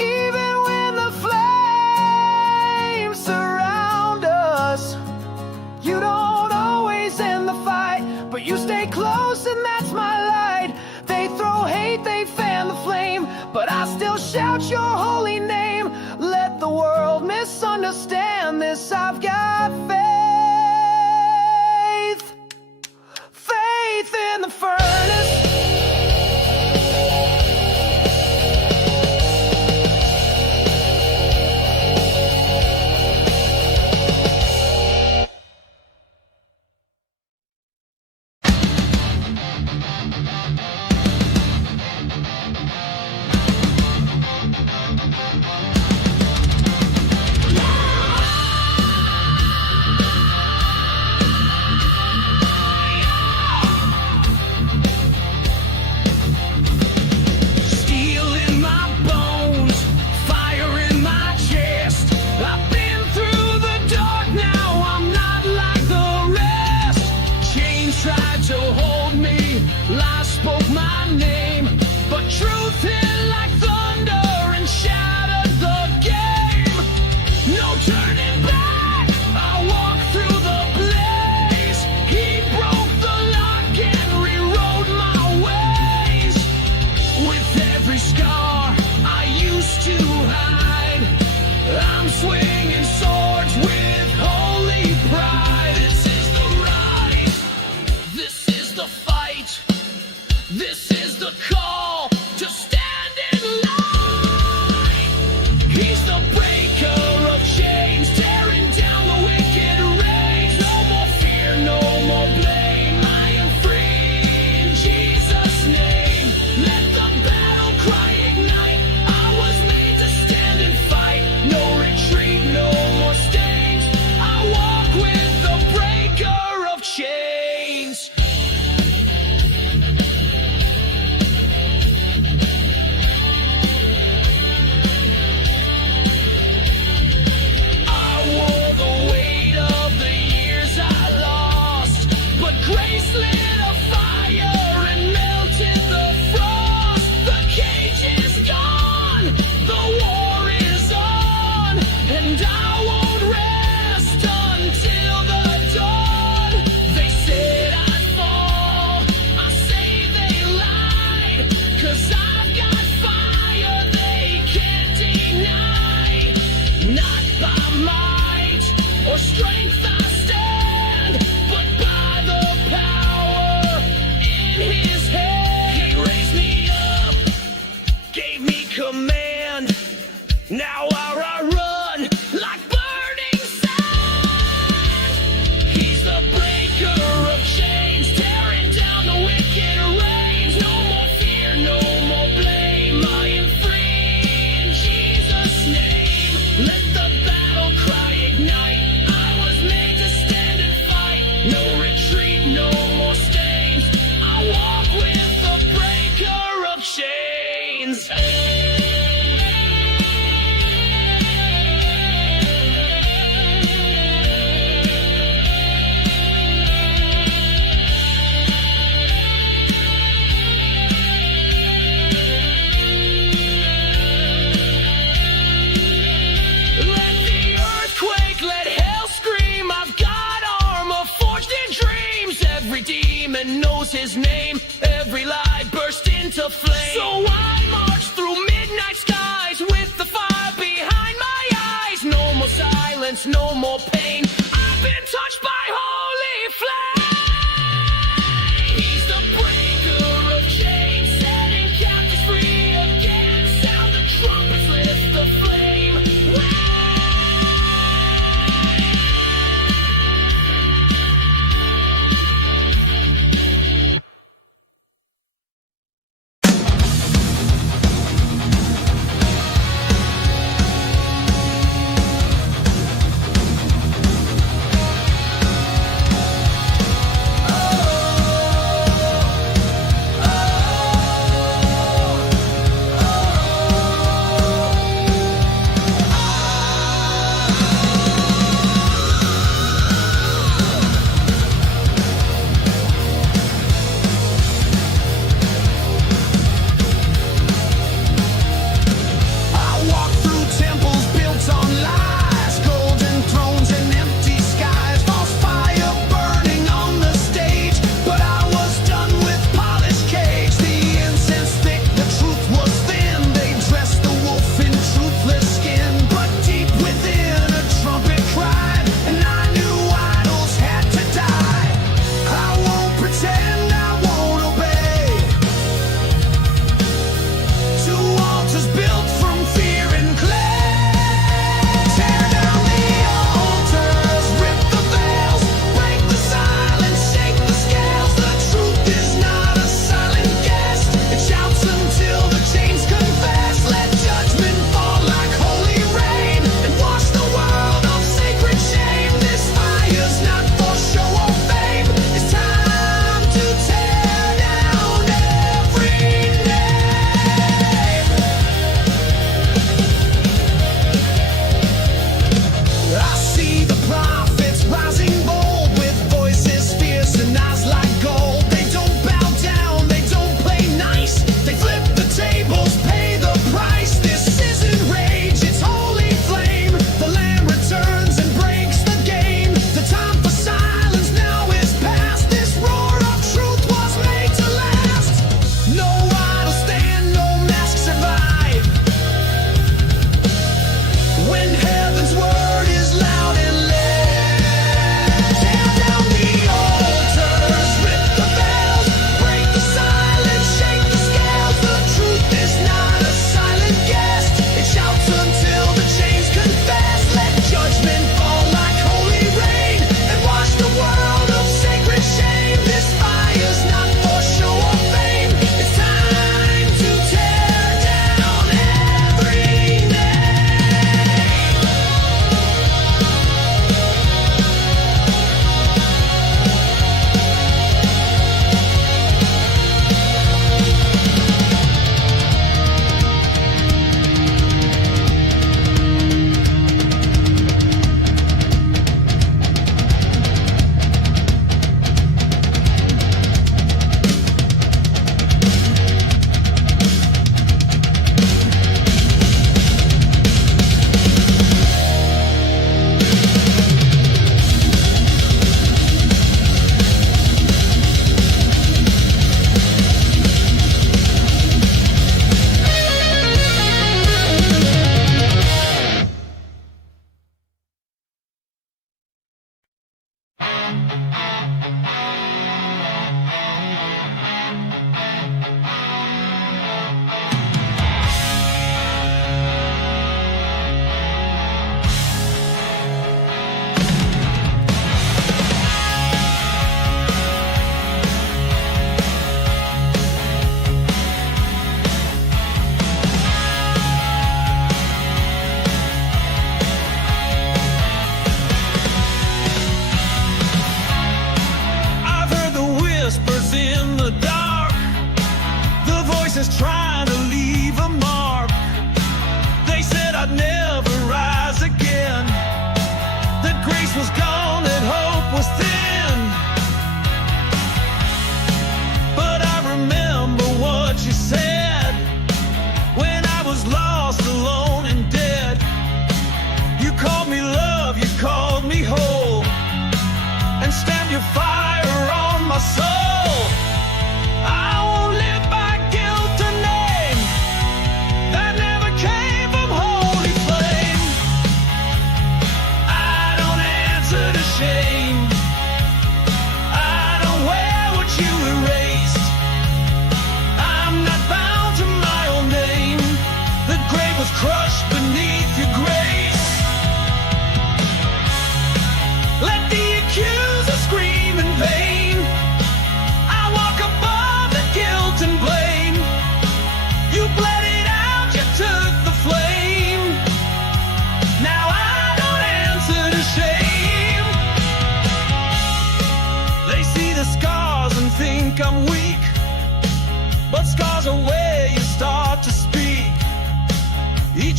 even when the flames surround us. You don't always end the fight, but you stay close and that's my light. They throw hate, they fan the flame, but I still shout your holy name. Let the world misunderstand this. I've got faith, faith in the furnace. every scar I used to hide. I'm swinging swords with holy pride. This is the rise, this is the fight, this is the call to stand in line. He's the breaker of chains, tearing down the wicked reigns. No more fear, no more blame. I am free in Jesus' name. Let the battle cry ignite. I was made to stand and fight. No retreat, no more stains. I walk with the breaker of chains. I wore the weight of the years I lost, but grace lit a fire and melted the frost. The cage is gone, the war is on, and I won't rest until the dawn. They said I'd fall, I say they lied, 'cause I've got fire they can't deny. Not by might or strength I stand, but by the power in his hand. He raised me up, gave me command. Now I run like burning sand. He's the breaker of chains, tearing down the wicked reigns. No more fear, no more blame. I am free in Jesus' name. Let the battle cry ignite. I was made to stand and fight. No retreat, no more stains. I walk with the breaker of chains. Let the earthquake, let hell scream. I've got armor forged in dreams. Every demon knows his name. Every lie burst into flame. So I march through midnight skies with the fire behind my eyes. No more silence, no more pain. I've been touched by holy flame. He's the breaker of chains, setting captives free again. Sound the trumpets, lift the flame.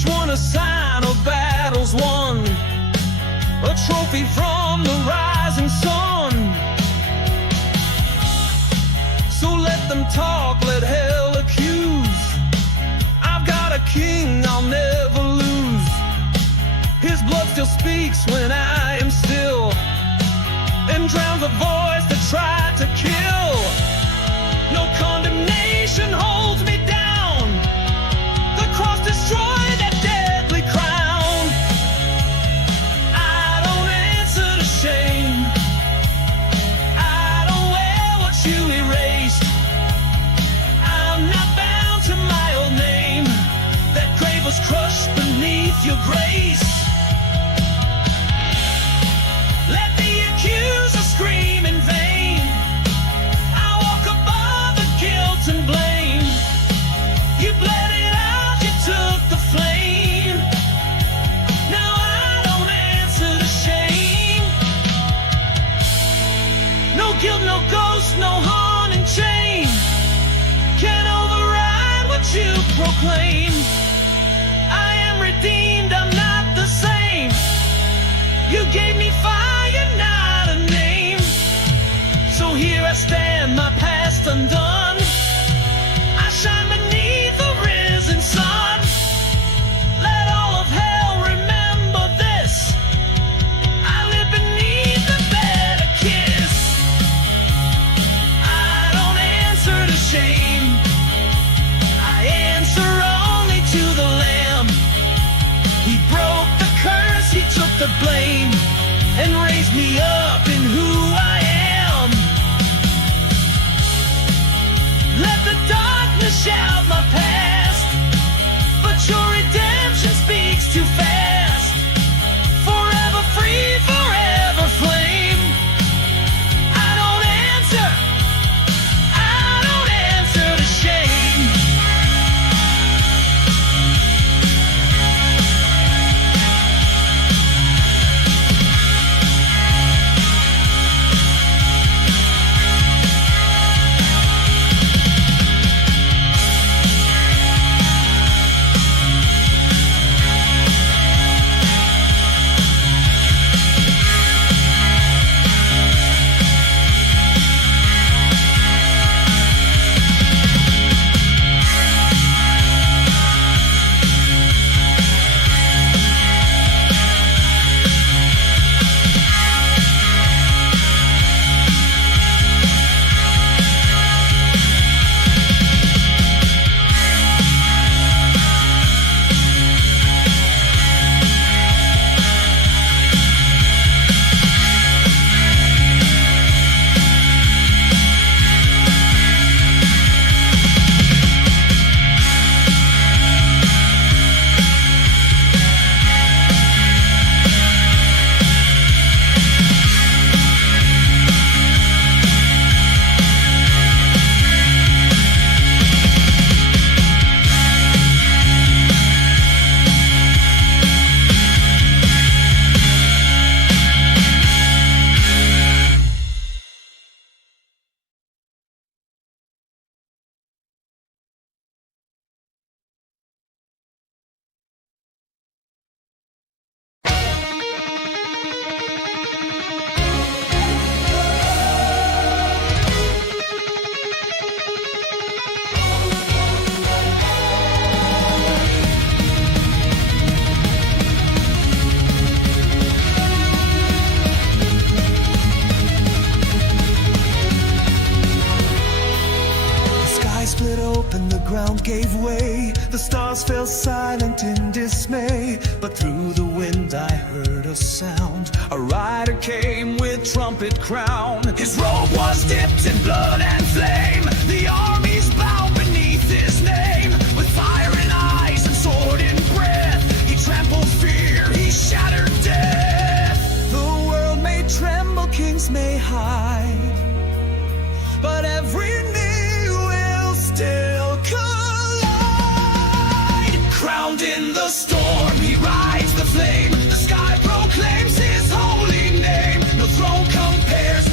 one a sign of battles won, a trophy from the rising sun. So let them talk, let hell accuse. I've got a king I'll never lose. His blood still speaks when I am still, and drowns the voice that tried to kill. No condemnation holds me down. The cross destroyed that deadly crown. I don't answer to shame. I don't wear what you erased. I'm not bound to my old name. That grave was crushed beneath your grace. Let the accuser scream in vain. I walk above the guilt and blame. You bled it out, you took the flame. Now I don't answer to shame. No guilt, no ghost, no haunting chain can override what you proclaim. I am redeemed, I'm not the same. You gave me fire, not a name. So here I stand, my past undone. I shine beneath the risen sun. Let all of hell remember this. I live beneath a better kiss. I don't answer to shame. I answer only to the Lamb. He broke the curse, he took the blame, and raised me up in who I am. Let the darkness shout my past, but your redemption speaks too fast. Forever free, forever flame. I don't answer to shame. split open, the ground gave way. The stars fell silent in dismay. But through the wind I heard a sound. A rider came with trumpet crown. His robe was dipped in blood and flame. The armies bow beneath his name. With fire in eyes and sword in breath, he trampled fear, he shattered death. The world may tremble, kings may hide, but every knee will still collide. Crowned in the storm, he rides the flame. The sky proclaims his holy name. No throne compares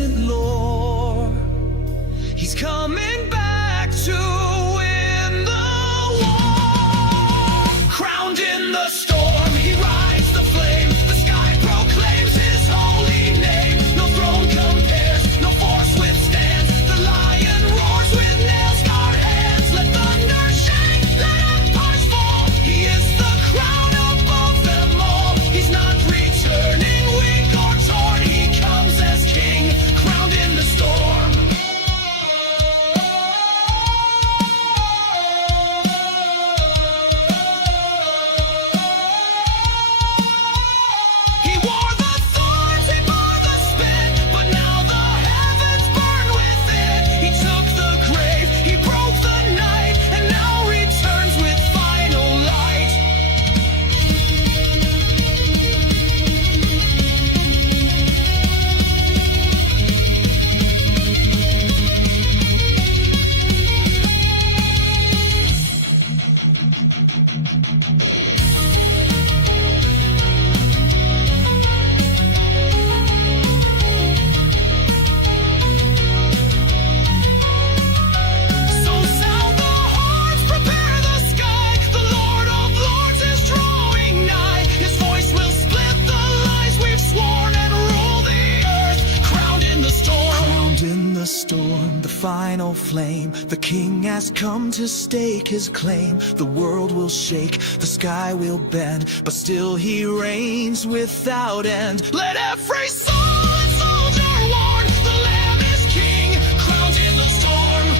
present Lord. He's coming back to win the war. Crowned in the storm, he rides the flame. The sky proclaims his holy name. No throne compares, no force withstands. The lion roars with nail-scarred hands. Let thunder shake, let empires fall. He is the crown above them all. He's not returning weak or torn. He comes as king, crowned in the storm. He wore the thorns, he bore the spit, but now the heavens burn within. He took the grave, he broke the night, and now returns with final light. So sound the horns, prepare the sky. The Lord of Lords is drawing nigh. His voice will split the lies we've sworn and rule the earth, crowned in the storm. Crowned in the storm, the final flame. The king has come to stake his claim. The world will shake, the sky will bend, but still he reigns without end. Let every soul and soldier warn, the Lamb is king, crowned in the storm.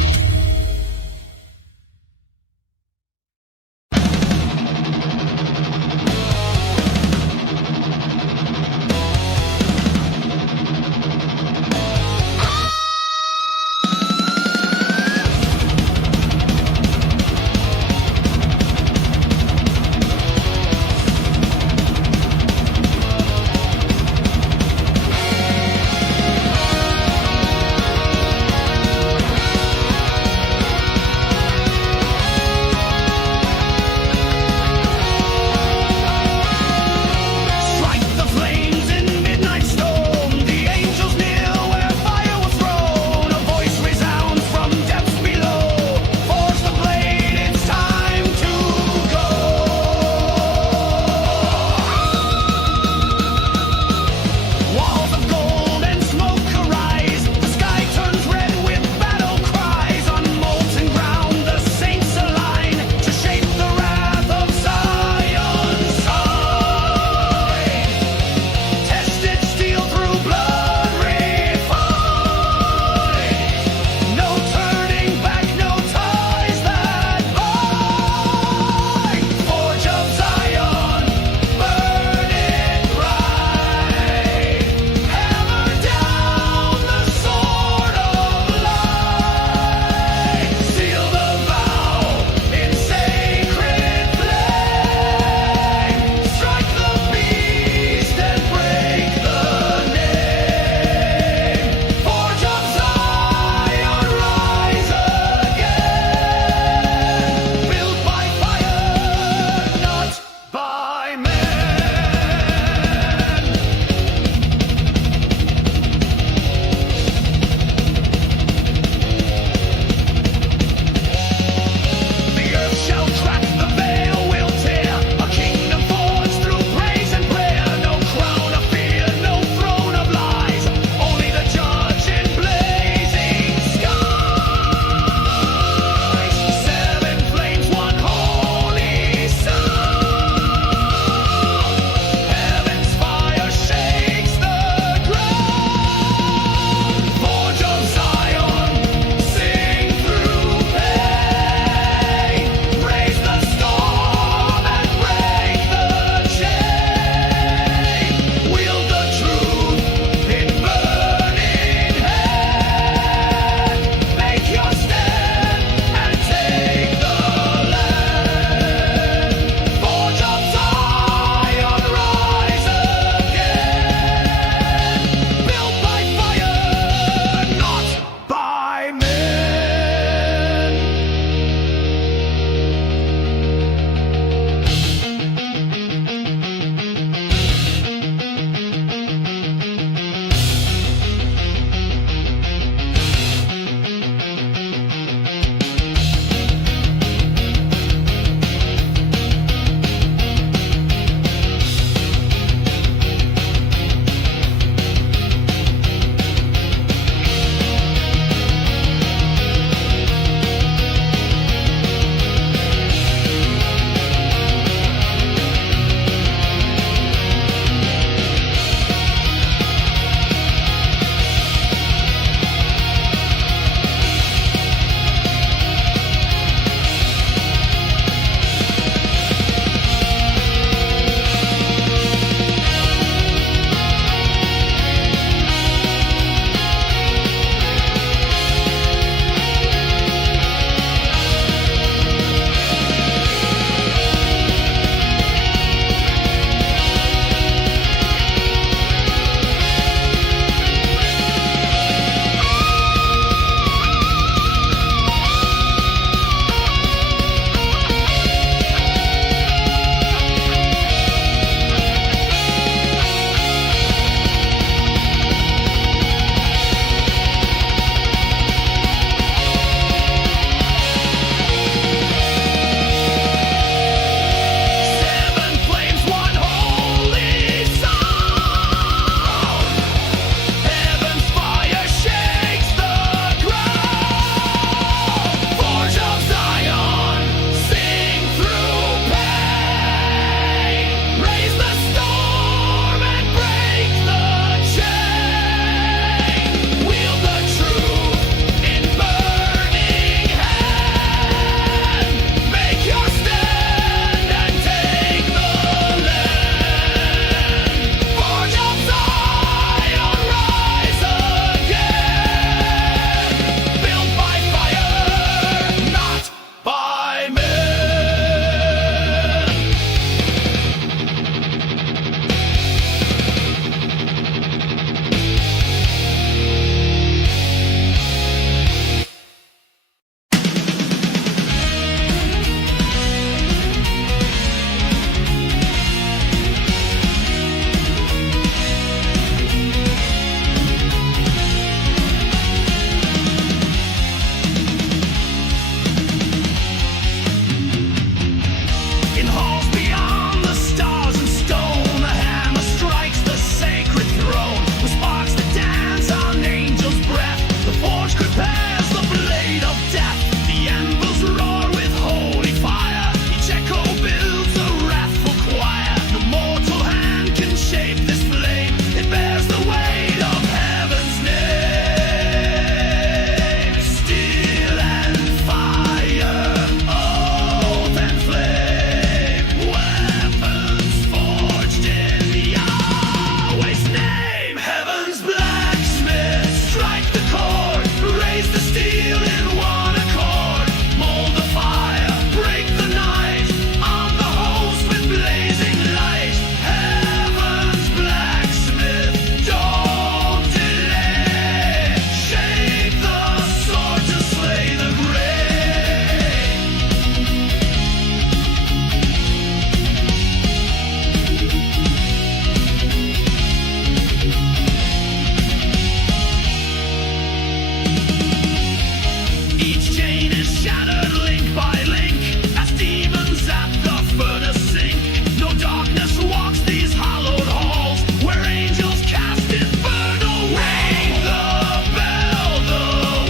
shattered link by link as demons at the furnace sink. No darkness walks these hallowed halls where angels cast infernal ring the bell, the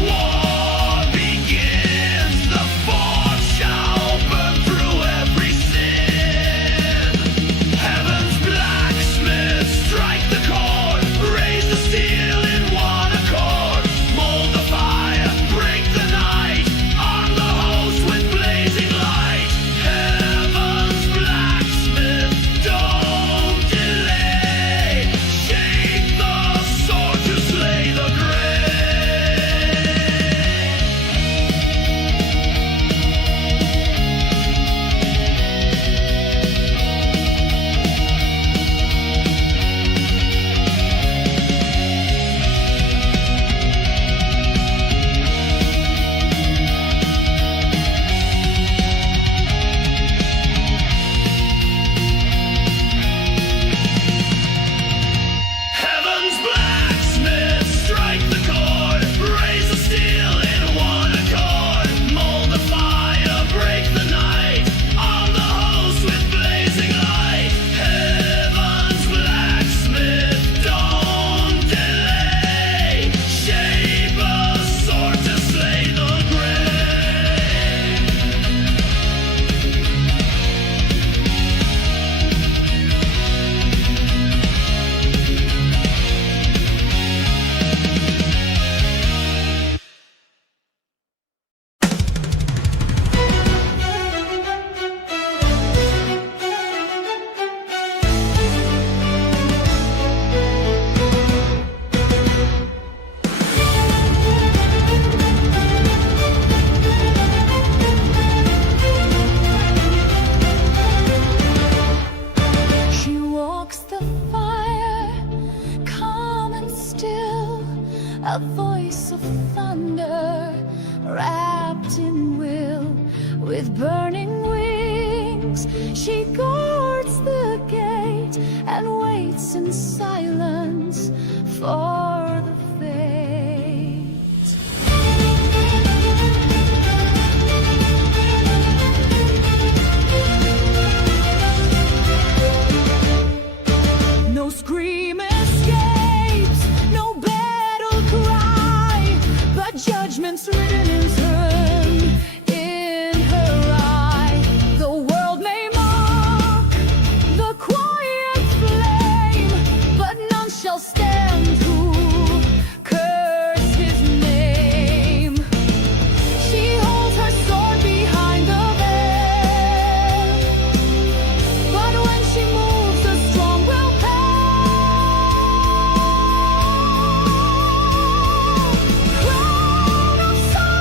war begins. The forge shall burn through every sin. Heaven's blacksmith strike the chord, raise the steel in one accord, mold the fire, break the night, arm the host with blazing light. Heaven's blacksmith, don't delay, shape the sword to slay the grave. Heaven's blacksmith, strike the chord, raise the steel in one accord, mold the fire, break the night, arm the host with blazing light. Heaven's blacksmith, don't delay, shape a sword to slay the grave. She walks the fire, calm and still, a voice of thunder, wrapped in will. With burning wings, she guards the gate and waits in silence for the fate. No scream escapes, no battle cry, but judgment's written in turn in her eye. The world may mock the quiet flame, but none shall stand who curse his name. She holds her sword behind the veil, but when she moves, the strong will pale. Crown of sorrow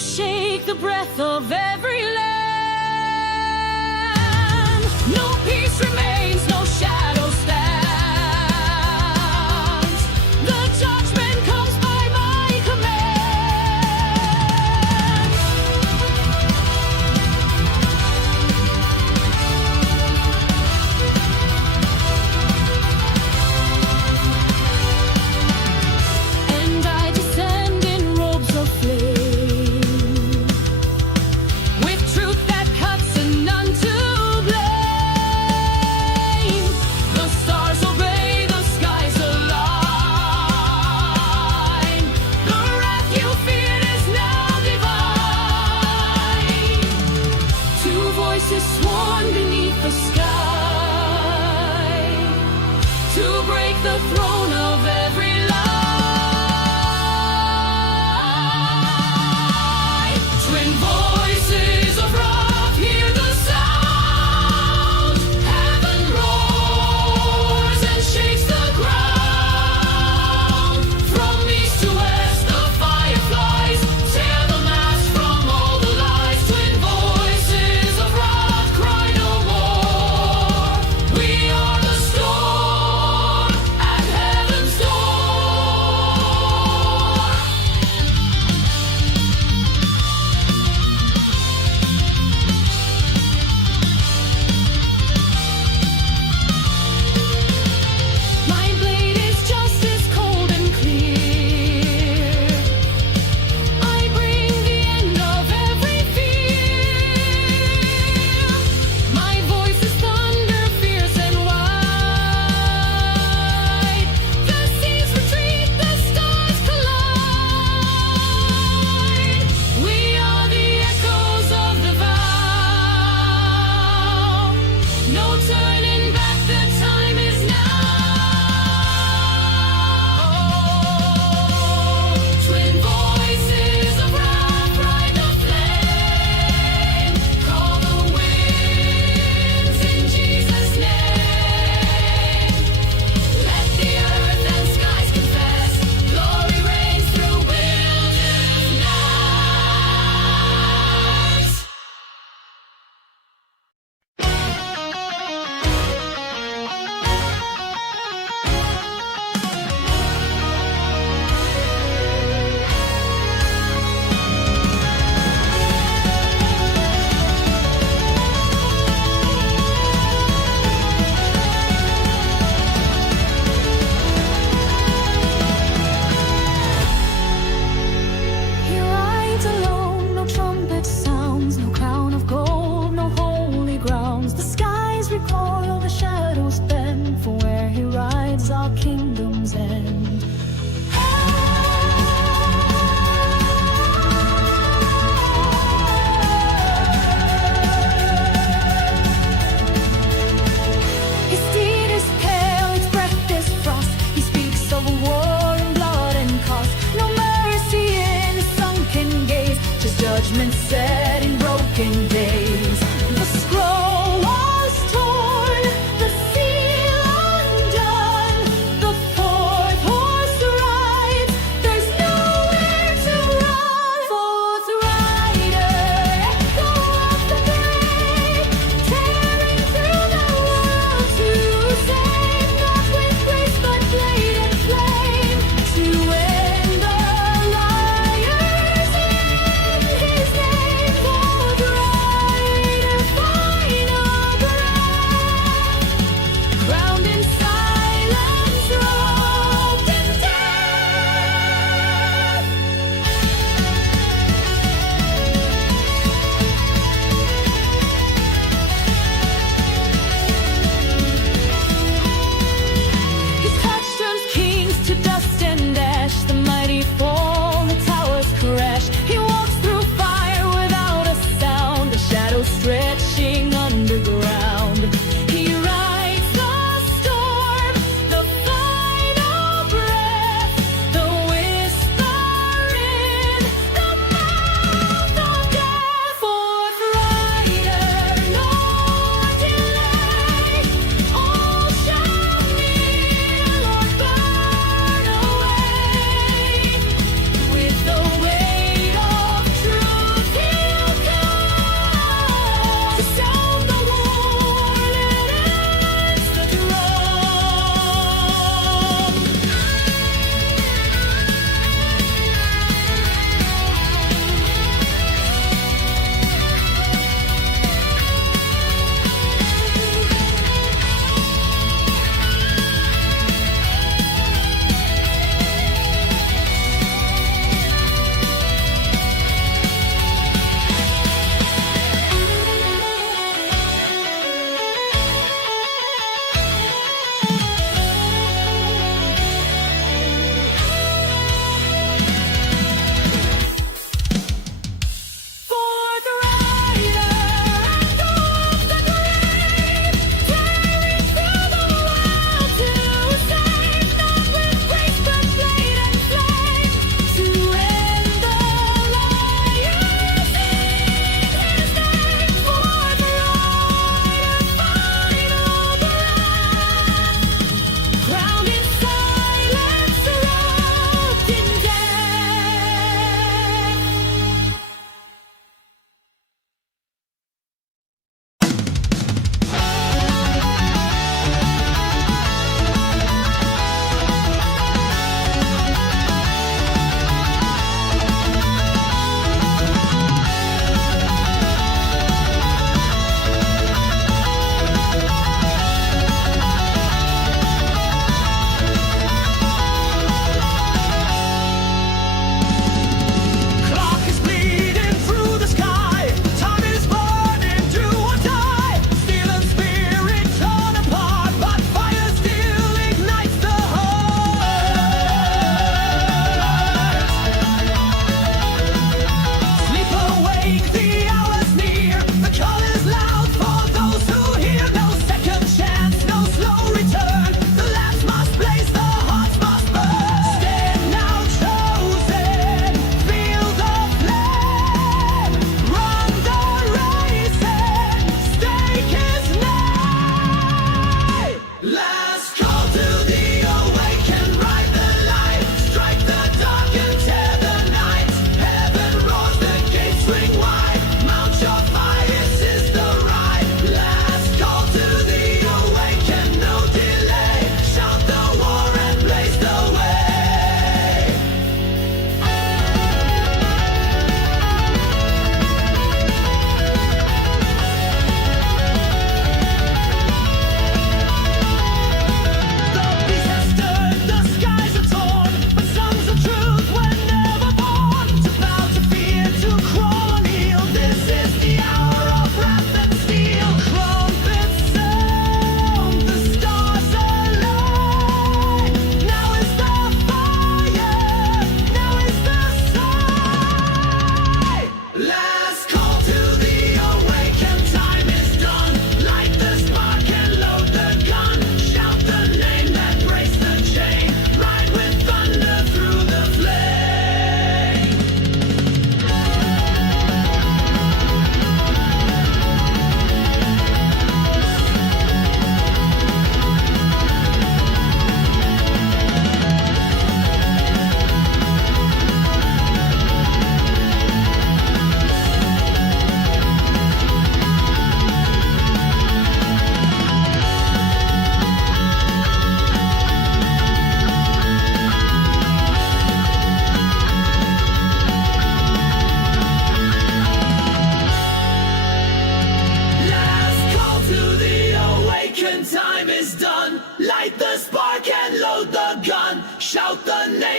shake the breath of every land. No peace remains, no shadow stands. The judgment comes by my command. And I descend in robes of flame, with truth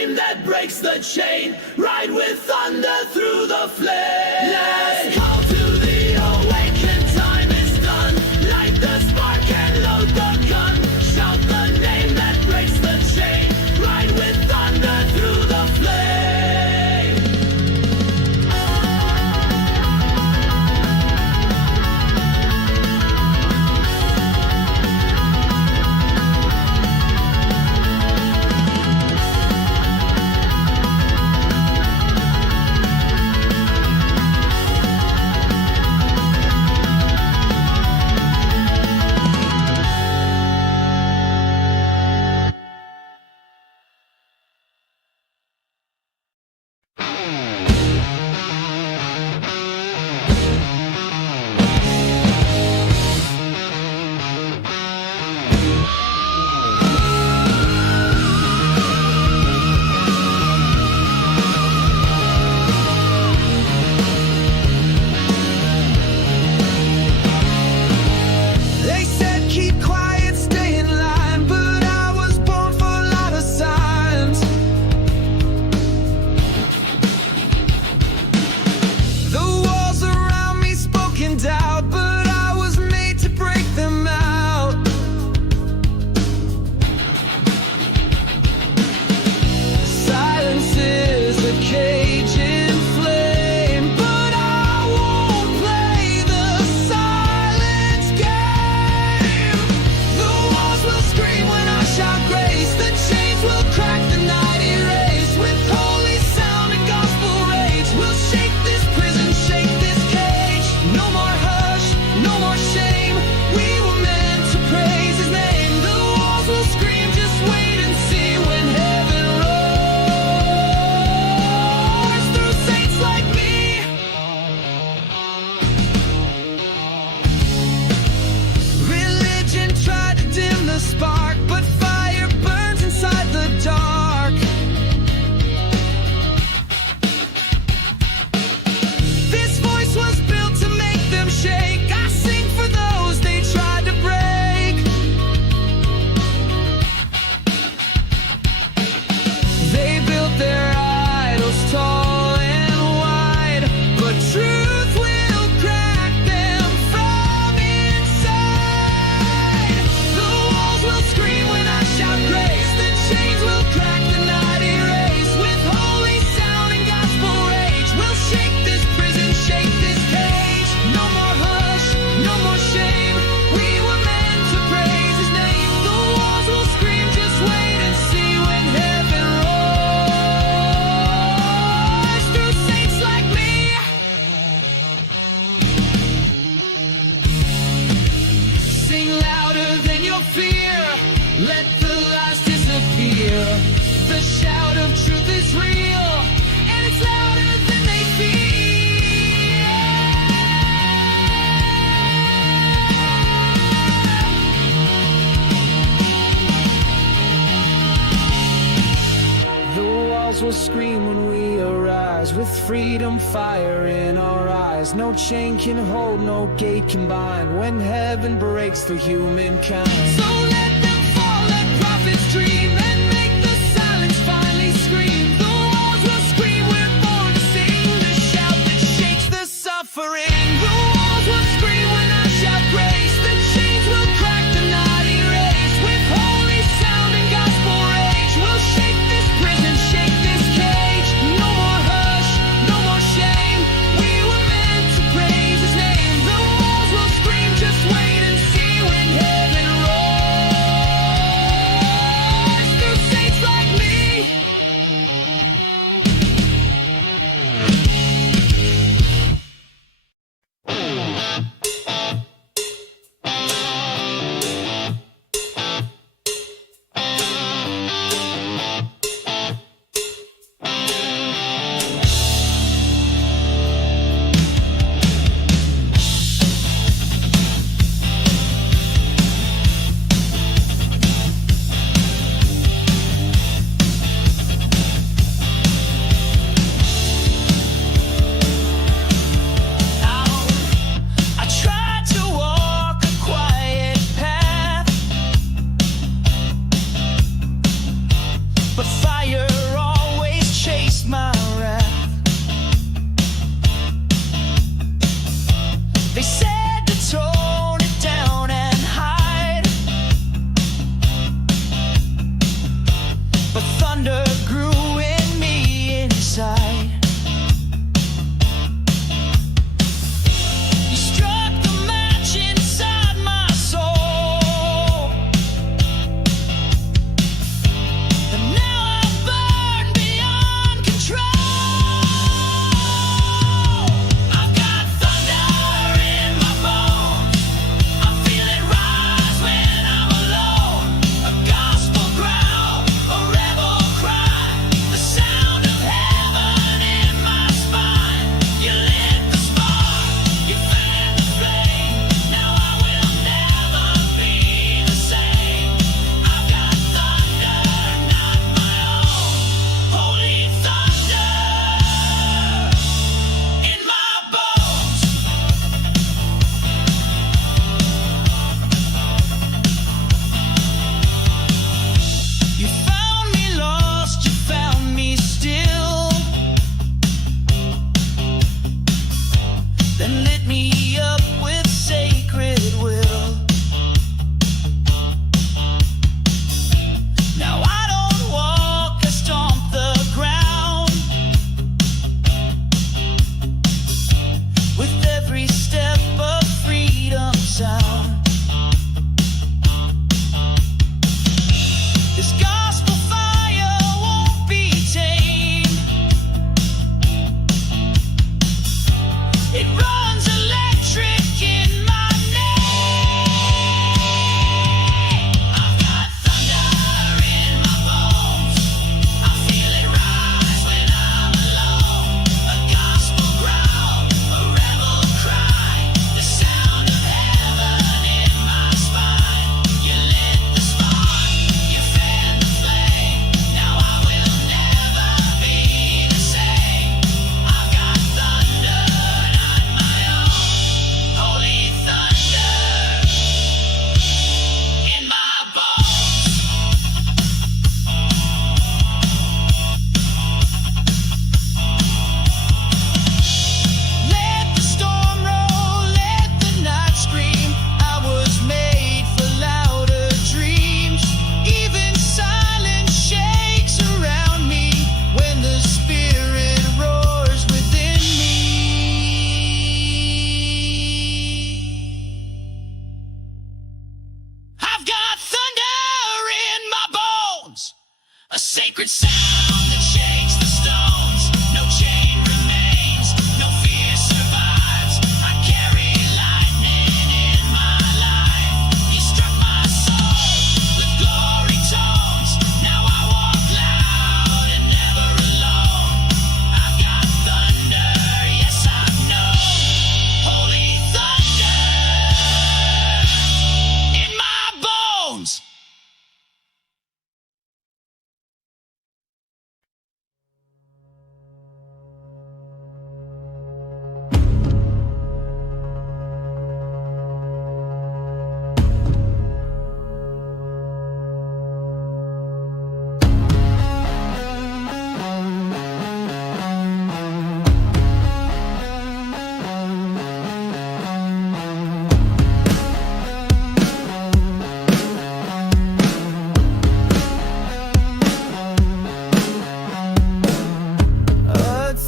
name that breaks the chain. Ride with thunder through the flames. Let's call to the awakened, time is done. Light the spark and load the gun. Shout the name that breaks the chain. Ride with thunder through the flames. They said keep quiet, stay in line, but I was born for a lot of signs. The walls around me spoke in doubt, but I was made to break them out. Silence is a cage in flame, but I won't play the silence game. The walls will scream when I shout grace. The chains will crack, the night erase. With holy sound and gospel rage, we'll shake this prison, shake this cage. No more hush, no more shame. We were meant to praise his name. The walls will scream, just wait and see when heaven roars through saints like me. Religion tried to dim the spark, but fire burns inside the dark. This voice was built to make them shake. I sing for those they tried to break. They built their idols tall and wide, but truth will crack them from inside. The walls will scream when I shout grace. The chains will crack, the night erase. With holy sound and gospel rage, we'll shake this prison, shake this cage. No more hush, no more shame. We were meant to praise his name. The walls will scream, just wait and see when heaven roars through saints like me. Sing louder than your fear. Let the lies disappear. The shout of truth is real, and it's louder than they fear. The walls will scream when we arise, with freedom fire in our eyes. No chain can hold, no gate can bind, when heaven breaks through humankind. So let them fall, let prophets dream, and make the silence finally scream. The walls will scream, we're born to sing, the shout that shakes the suffering. The walls will scream when I shout grace. The chains will crack, the night erase. With holy sound and gospel rage, we'll shake this prison, shake this cage. No more hush, no more shame. We were meant to praise his name. The walls will scream, just wait and see when heaven roars.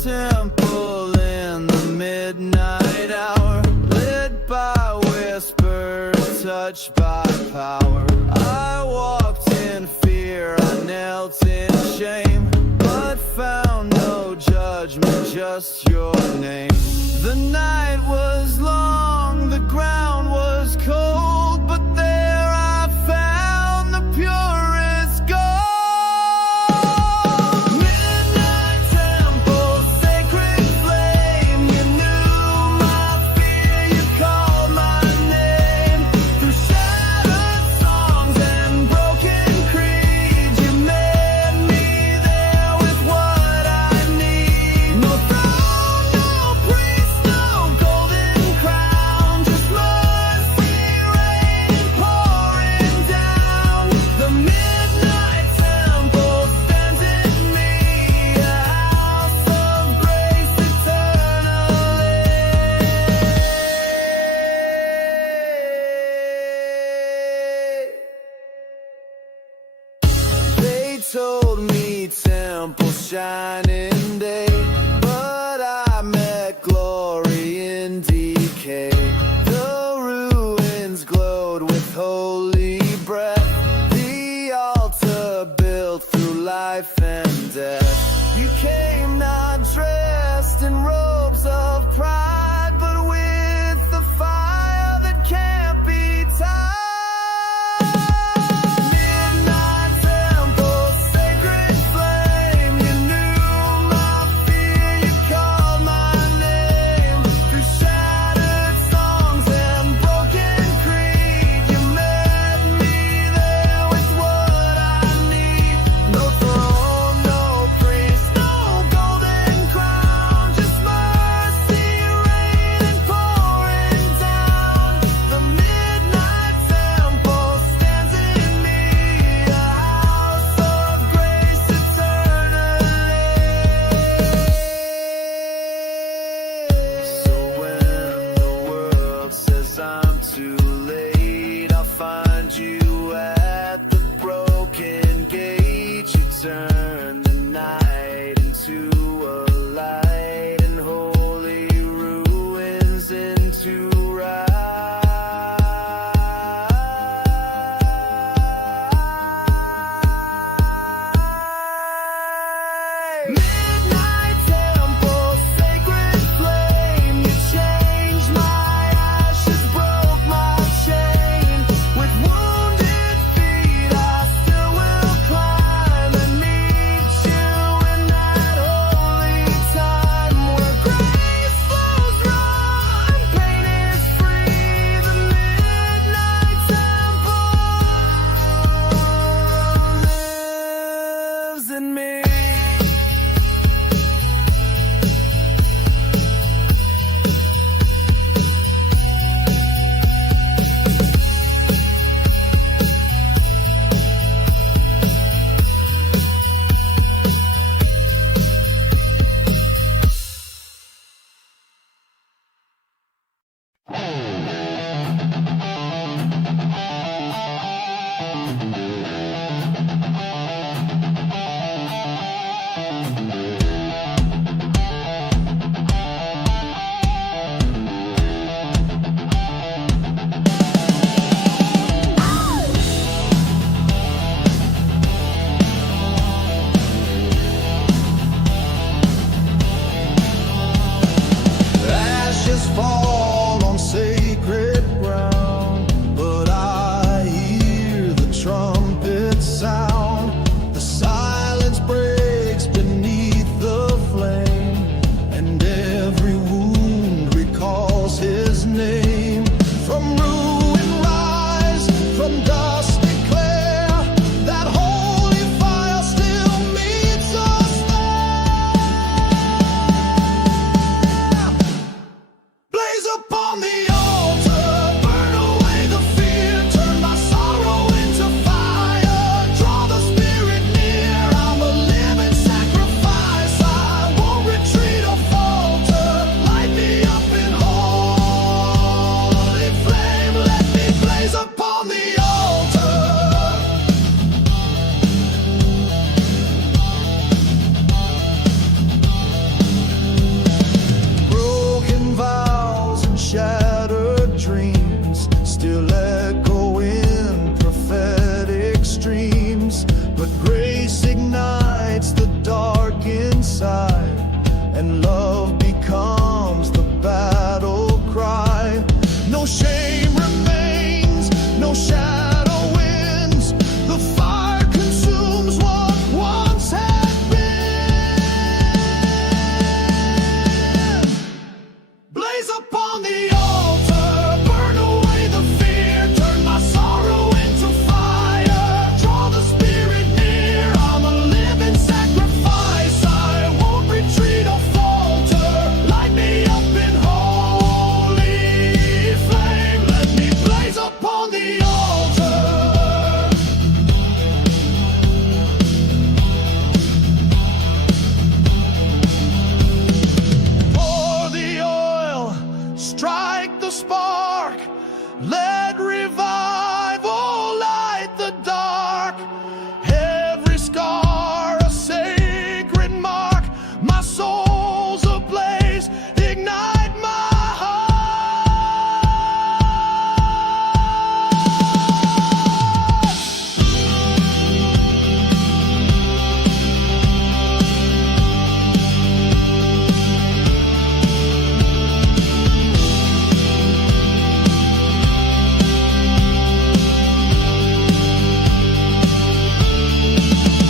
temple in the midnight hour, lit by whispers, touched by power. I walked in fear, I knelt in shame, but found no judgment, just your name. The night was long, the ground was cold, but there I found the purest gold. Midnight temple, sacred flame, you knew my fear, you called my name. Through shattered songs and broken creeds, you met me there with what I need. No throne, no priest, no golden crown, just mercy rain pouring down. The midnight temple stands in me, a house of grace eternally. They told me temple shining day, but I met glory in decay. The ruins glowed with holy breath, the altar built through life and death. You came not dressed in robes of pride, but with the fire that can't be tied. Midnight temple, sacred flame, you knew my fear, you called my name. Through shattered songs and broken creed, you met me there with what I need. No throne, no priest, side, and love becomes the battle cry. No shame remains, no shadow wins. The fire consumes what once had been. Blaze upon the altar, burn away the fear, turn my sorrow into fire. Draw the spirit near, I'm a living sacrifice. I won't retreat or falter. Light me up in holy flame. Let me blaze upon the altar. Pour the oil, strike the spark. Let revival light the dark. Every scar a sacred mark. My soul's ablaze, ignite my heart.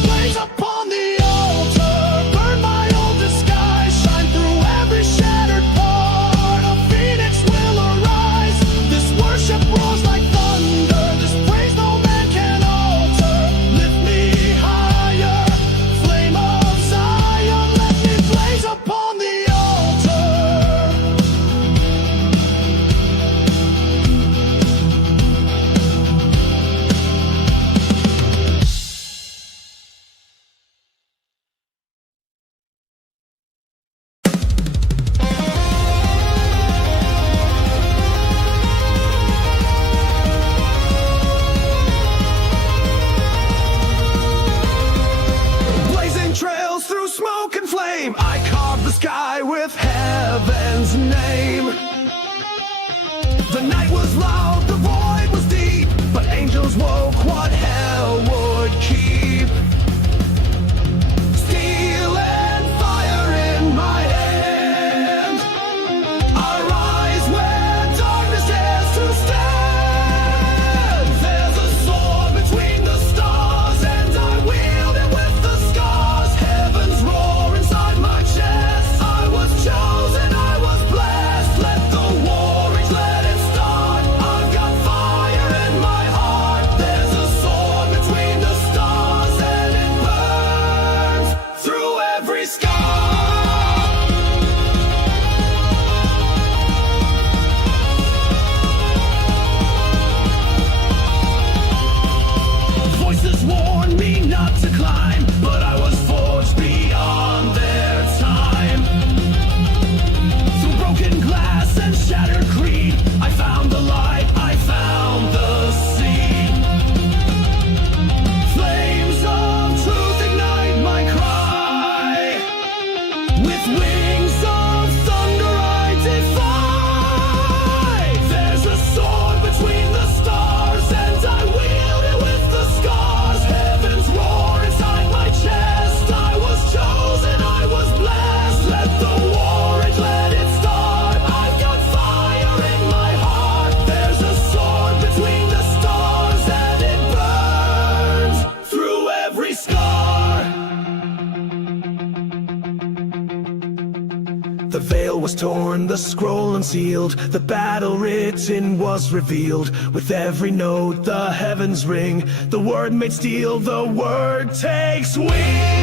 Blaze upon the altar, burn my old disguise, shine through every shattered part. A phoenix will arise. This worship roars like thunder. This praise no man can alter. Lift me higher, flame of Zion. Let me blaze upon the altar. Blazing trails through smoke and flame, I carve the sky with heaven's name. The night was loud, the void was deep, but angels woke what hell would keep. Steel and fire in my hand, I rise where darkness dares to stand. There's a sword between the stars, and I wield it with the scars. Heavens roar inside my chest. I was chosen, I was blessed. Let the war rage, let it start. I've got fire in my heart. There's a sword between the stars, and it burns through every scar. Voices warned me not to climb, but I was forged beyond their time. Through broken glass and shattered creed, I found the light, I found the seed. Flames of truth ignite my cry. With wings of thunder I defy. There's a sword between the stars, and I wield it with the scars. Heavens roar inside my chest. I was chosen, I was blessed. Let the war rage, let it start. I've got fire in my heart. There's a sword between the stars, and it burns through every scar. The veil was torn, the scroll unsealed, the battle written was revealed. With every note the heavens ring, the word made steel, the word takes wing.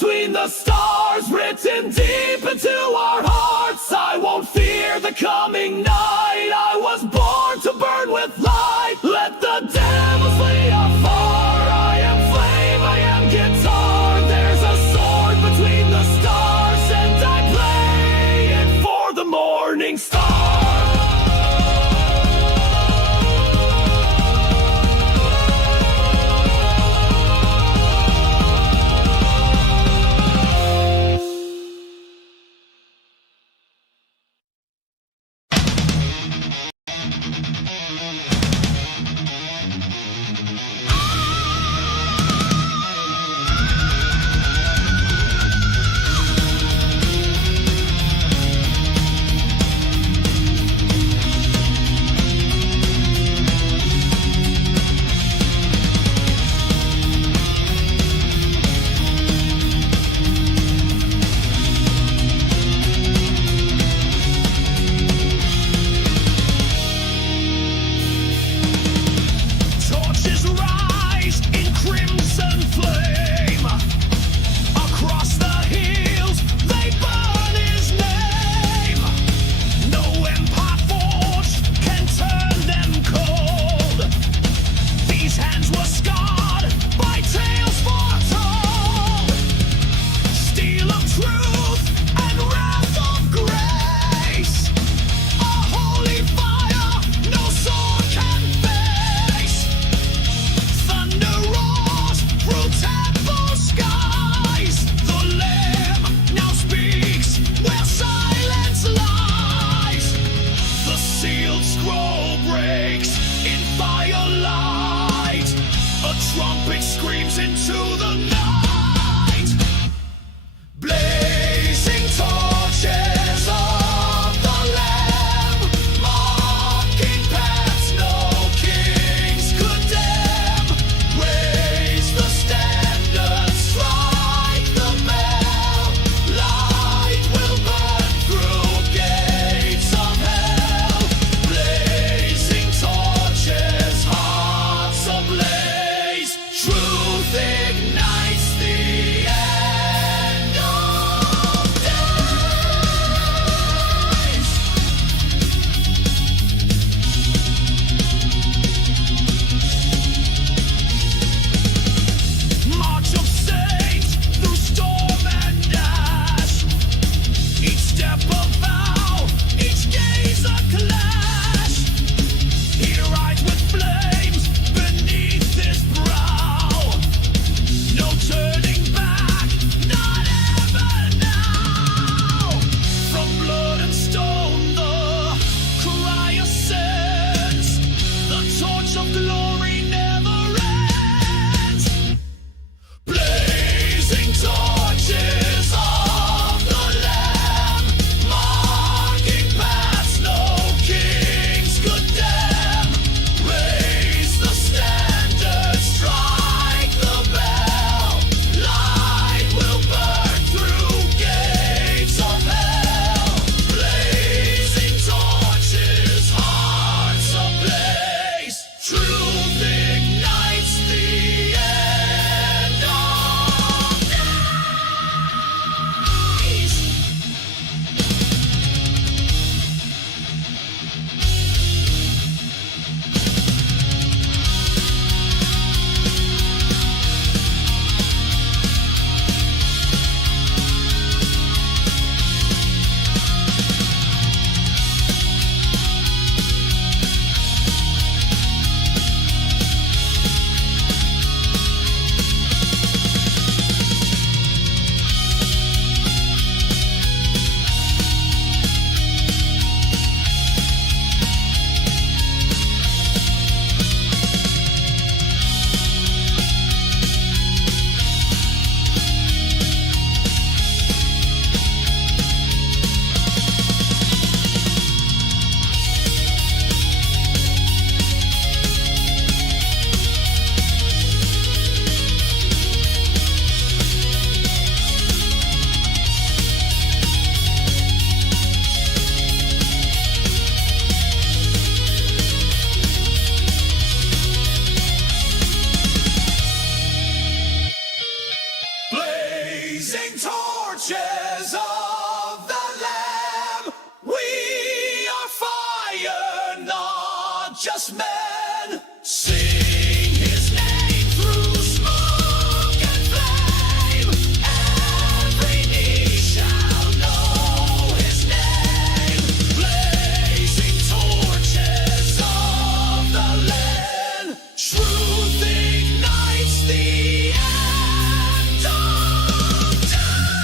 between the stars, written deep into our hearts. I won't fear the coming night. I was born to burn with light. Let the devils flee afar. I am flame, I am guitar. There's blazing torches of the Lamb. We are fire, not just men. Sing his name through smoke and flame. Every knee shall know his name. Blazing torches of the land. Truth ignites the end of days.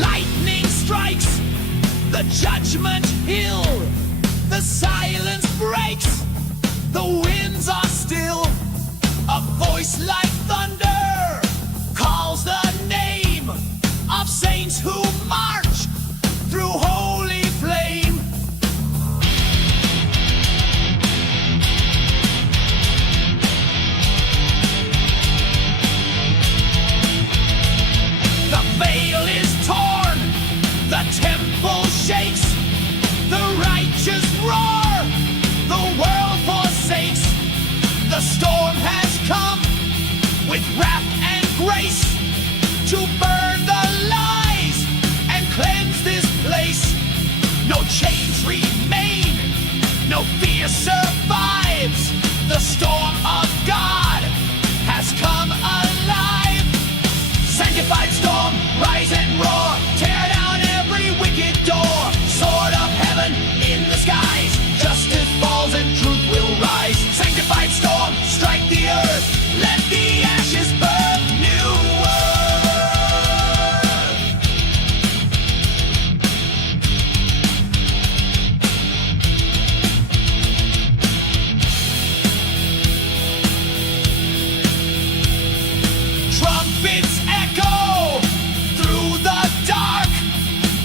Lightning strikes the judgment hill. The silence breaks. The winds are still. A voice like thunder calls the name of saints who march through holy flame. The veil is torn, the temple shakes, the righteous roar, the world forsakes. The storm has come with wrath and grace to burn the lies and cleanse this place. No chains remain, no fear survives. The storm of God has come alive. Sanctified storm, rise and roar, tear down every wicked door. Sword of heaven in the skies, justice falls and truth will rise. Sanctified storm, strike the earth, let the ashes burn. New trumpets echo through the dark.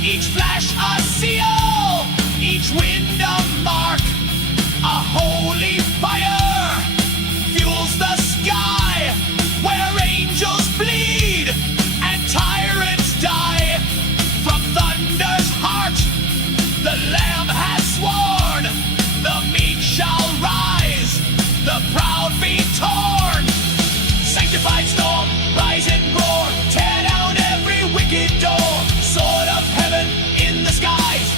Each flash a seal, each wind a mark. A holy fire fuels the sky, where angels bleed and tyrants die. From thunder's heart the Lamb has sworn, the meek shall rise, the proud be torn. Sanctified storm, rise and roar, tear down every wicked door. Sword of heaven in the skies,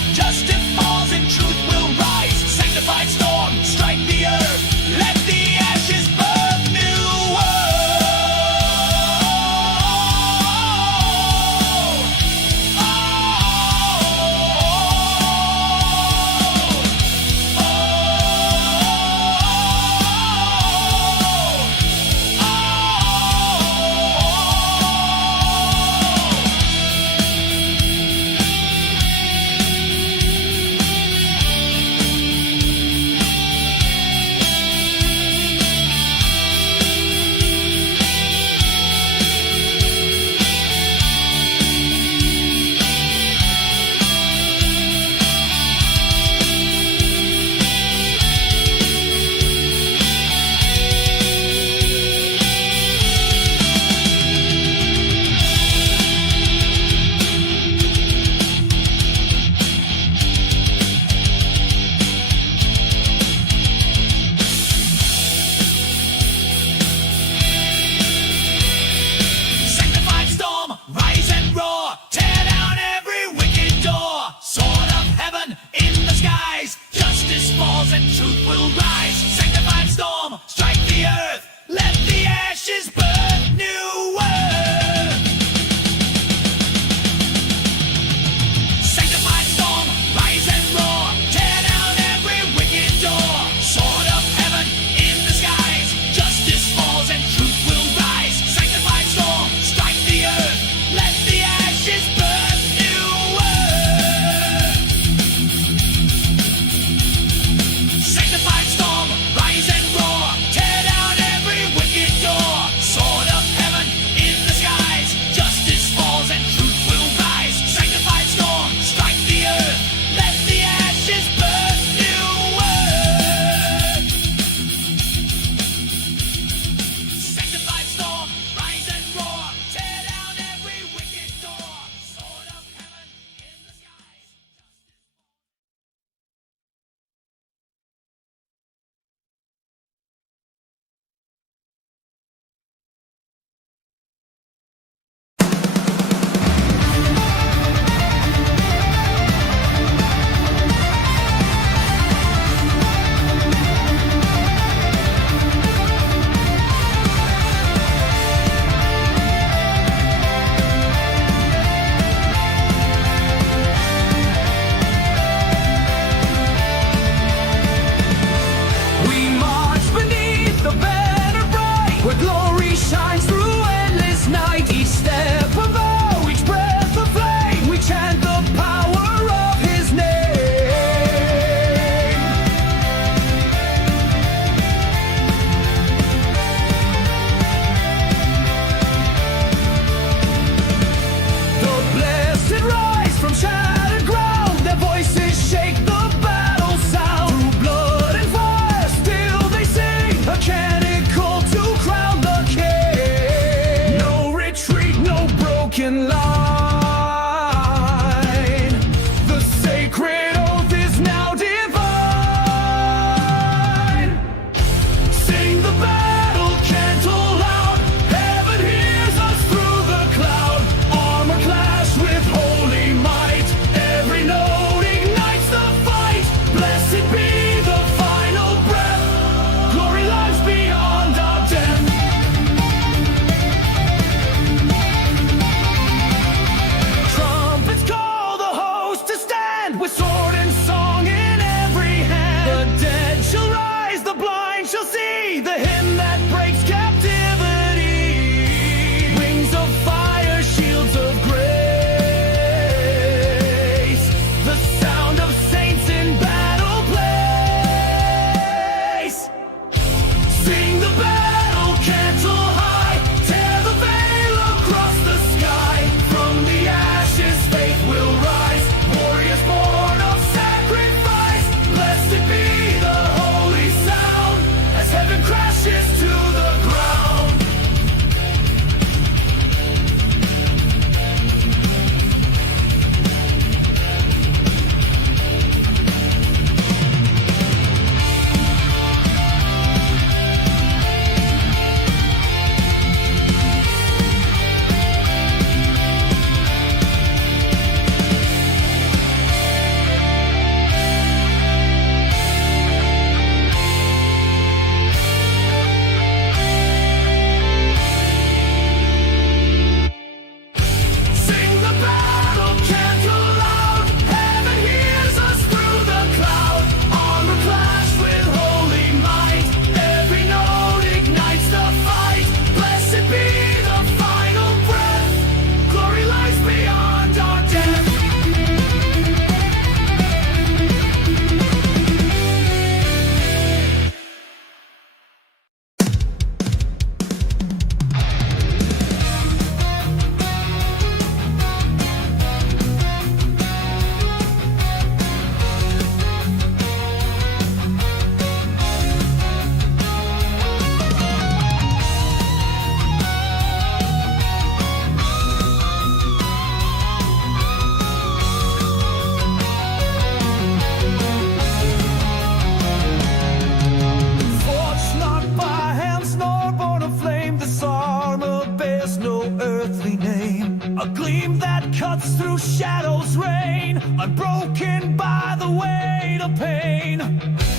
the hymn that breaks captivity. Wings of fire, shields of grace. The sound of saints in battle place. Sing the battle cantle high. Tear the veil across the sky. From the ashes faith will rise. Warriors born of sacrifice. Blessed be the holy sound as heaven crashes to the ground. Sing the battle cantle loud. Heaven hears us through the cloud. Armor clashed with holy might. Every note ignites the fight. Blessed be the final breath. Glory lies beyond our death. Forged not by hands nor born of flame, this armor bears no earthly name. A gleam that cuts through shadows' reign, unbroken by the weight of pain.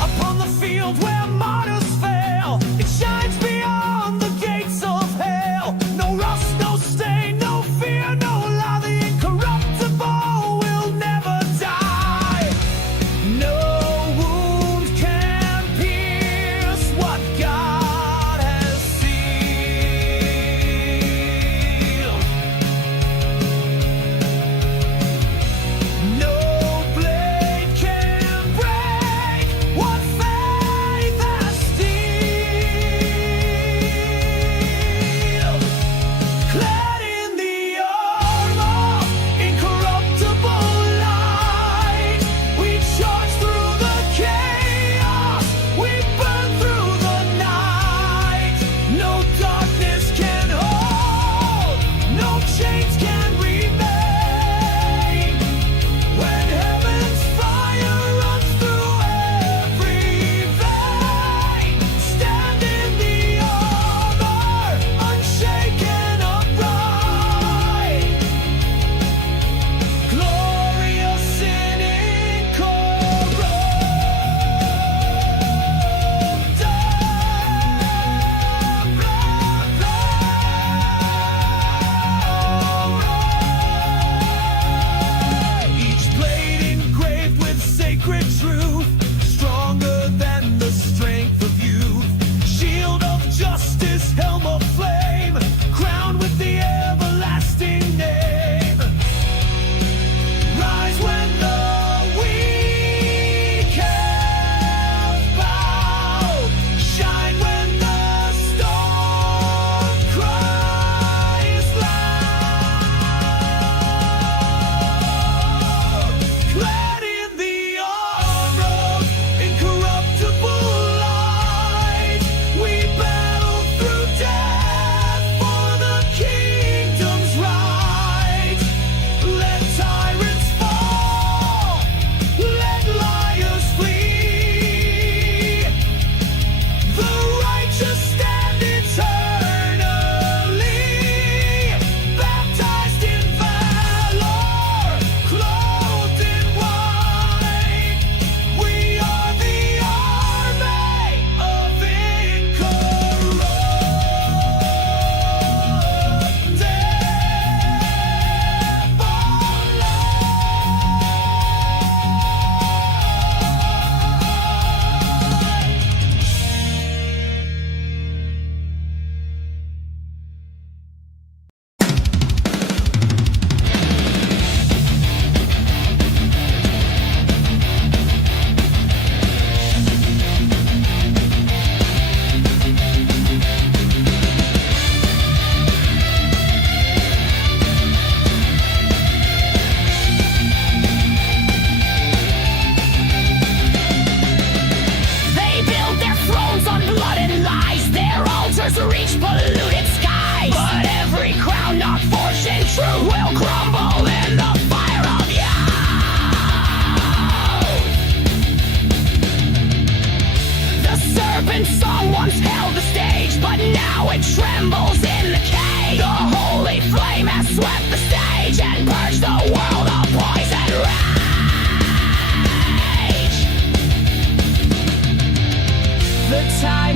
Upon the field where martyrs fail, it shines beyond the gates of hell. No rust, no stain, no fear, no lie. The incorruptible will never die. No wound can pierce what God has sealed. No blade can break what faith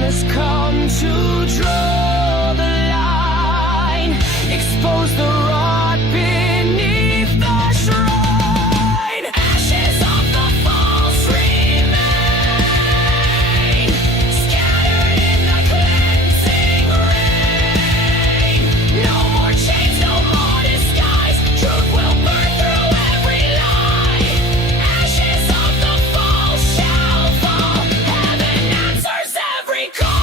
has come to draw the line, expose the rot beneath the shrine. Ashes of the false remain, scattered in the cleansing rain. No more chains, no more disguise, truth will burn through every lie. Ashes of the false shall fall, heaven answers every call.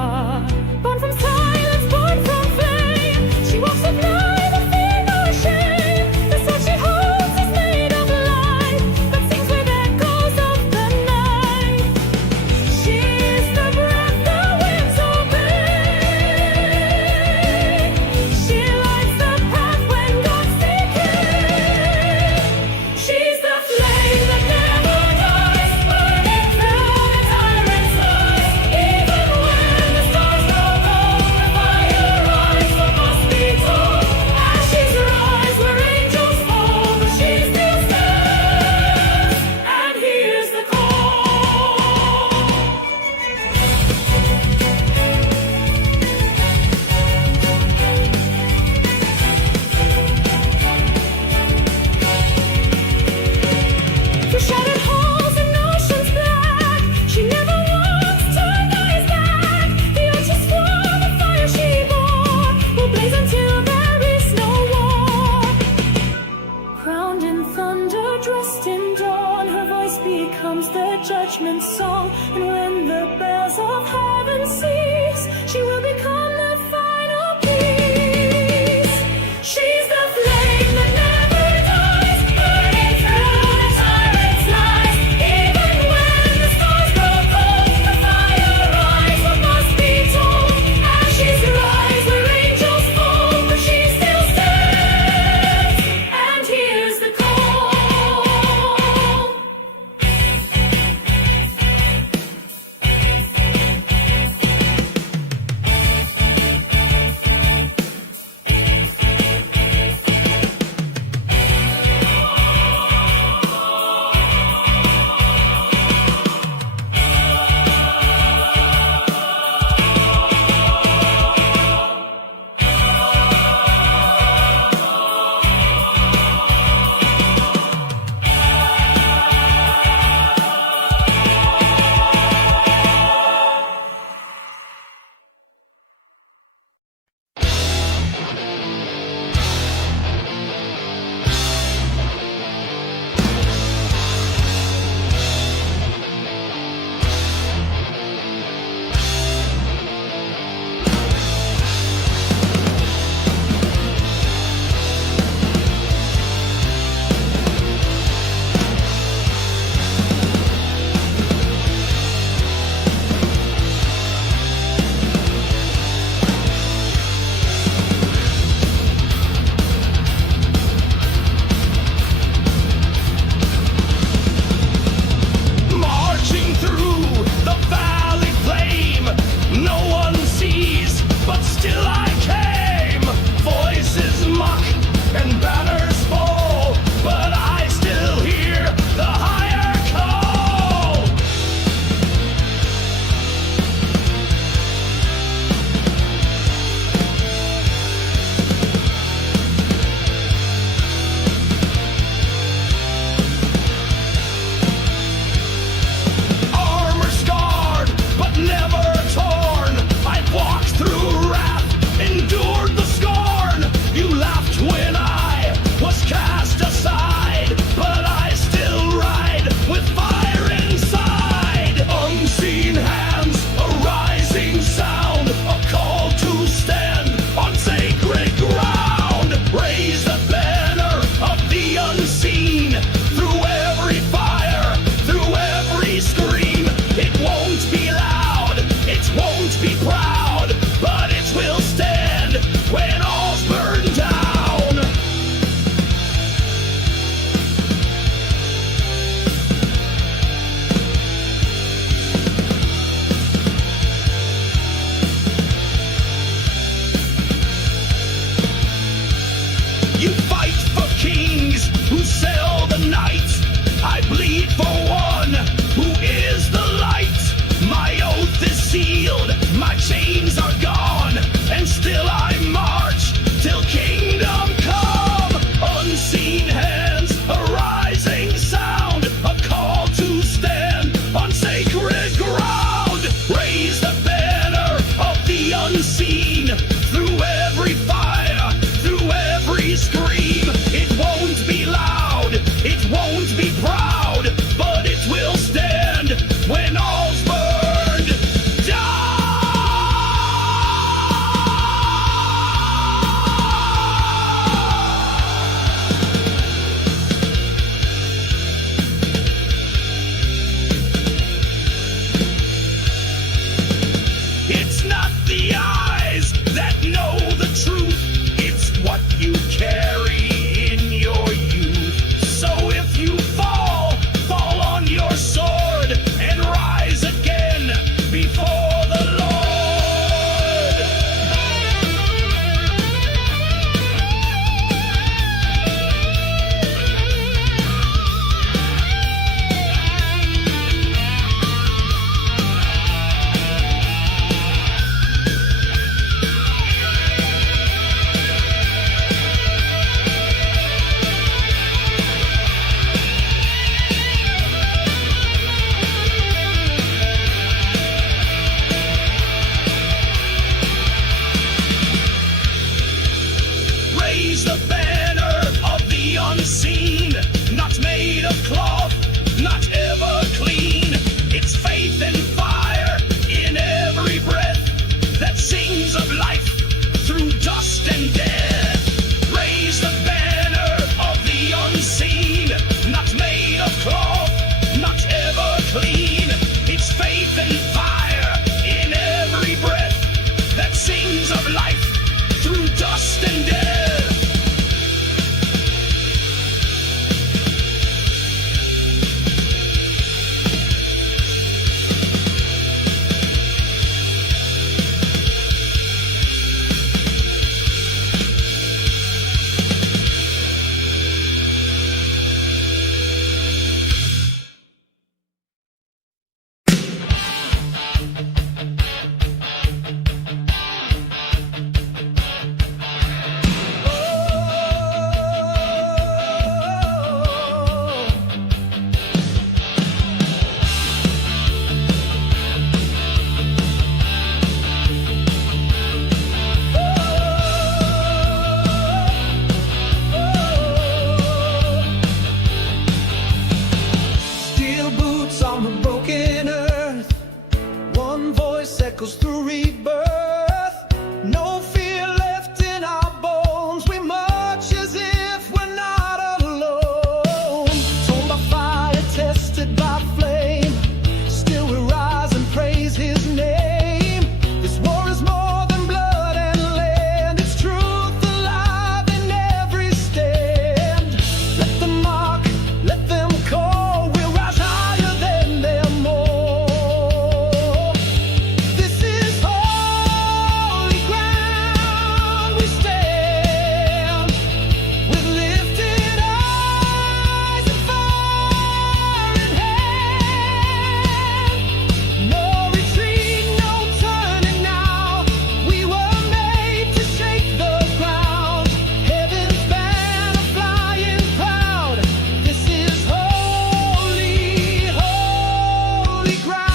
star. Born from silence, born from flame, she walks with neither fear nor shame. The sword she holds is made of light, but sings with echoes of the night. She is the breath the winds obey. She lights the path when gods decay. She's the flame that never dies, burning through the tyrant's lies. Even when the stars grow cold, the fire rise, what must be told. Ashes rise where angels fall, but she still stands and hears the call. Through shattered halls and oceans black, she never once turned eyes back. The earth she swore, the fire she bore, will blaze until there is no war. Crowned in thunder, dressed in dawn, her voice becomes the judgment song. And when the bells of heaven cease, she will become the final peace. She's the flame that never dies, burning through the tyrant's lies. Even when the stars grow cold, the fire rise, what must be told. Ashes rise where angels fall, but she still stands and hears the call. echoes through rebirth. No fear left in our bones. We march as if we're not alone. Torn by fire, tested by flame, still we rise and praise His name. This war is more than blood and land. It's truth alive in every stand. Let them mock, let them call. We'll rise higher than them all. This is holy ground we stand, with lifted eyes and fire in hand. No retreat, no turning now. We were made to shake the ground. Heaven's banner flying proud. This is holy, holy ground.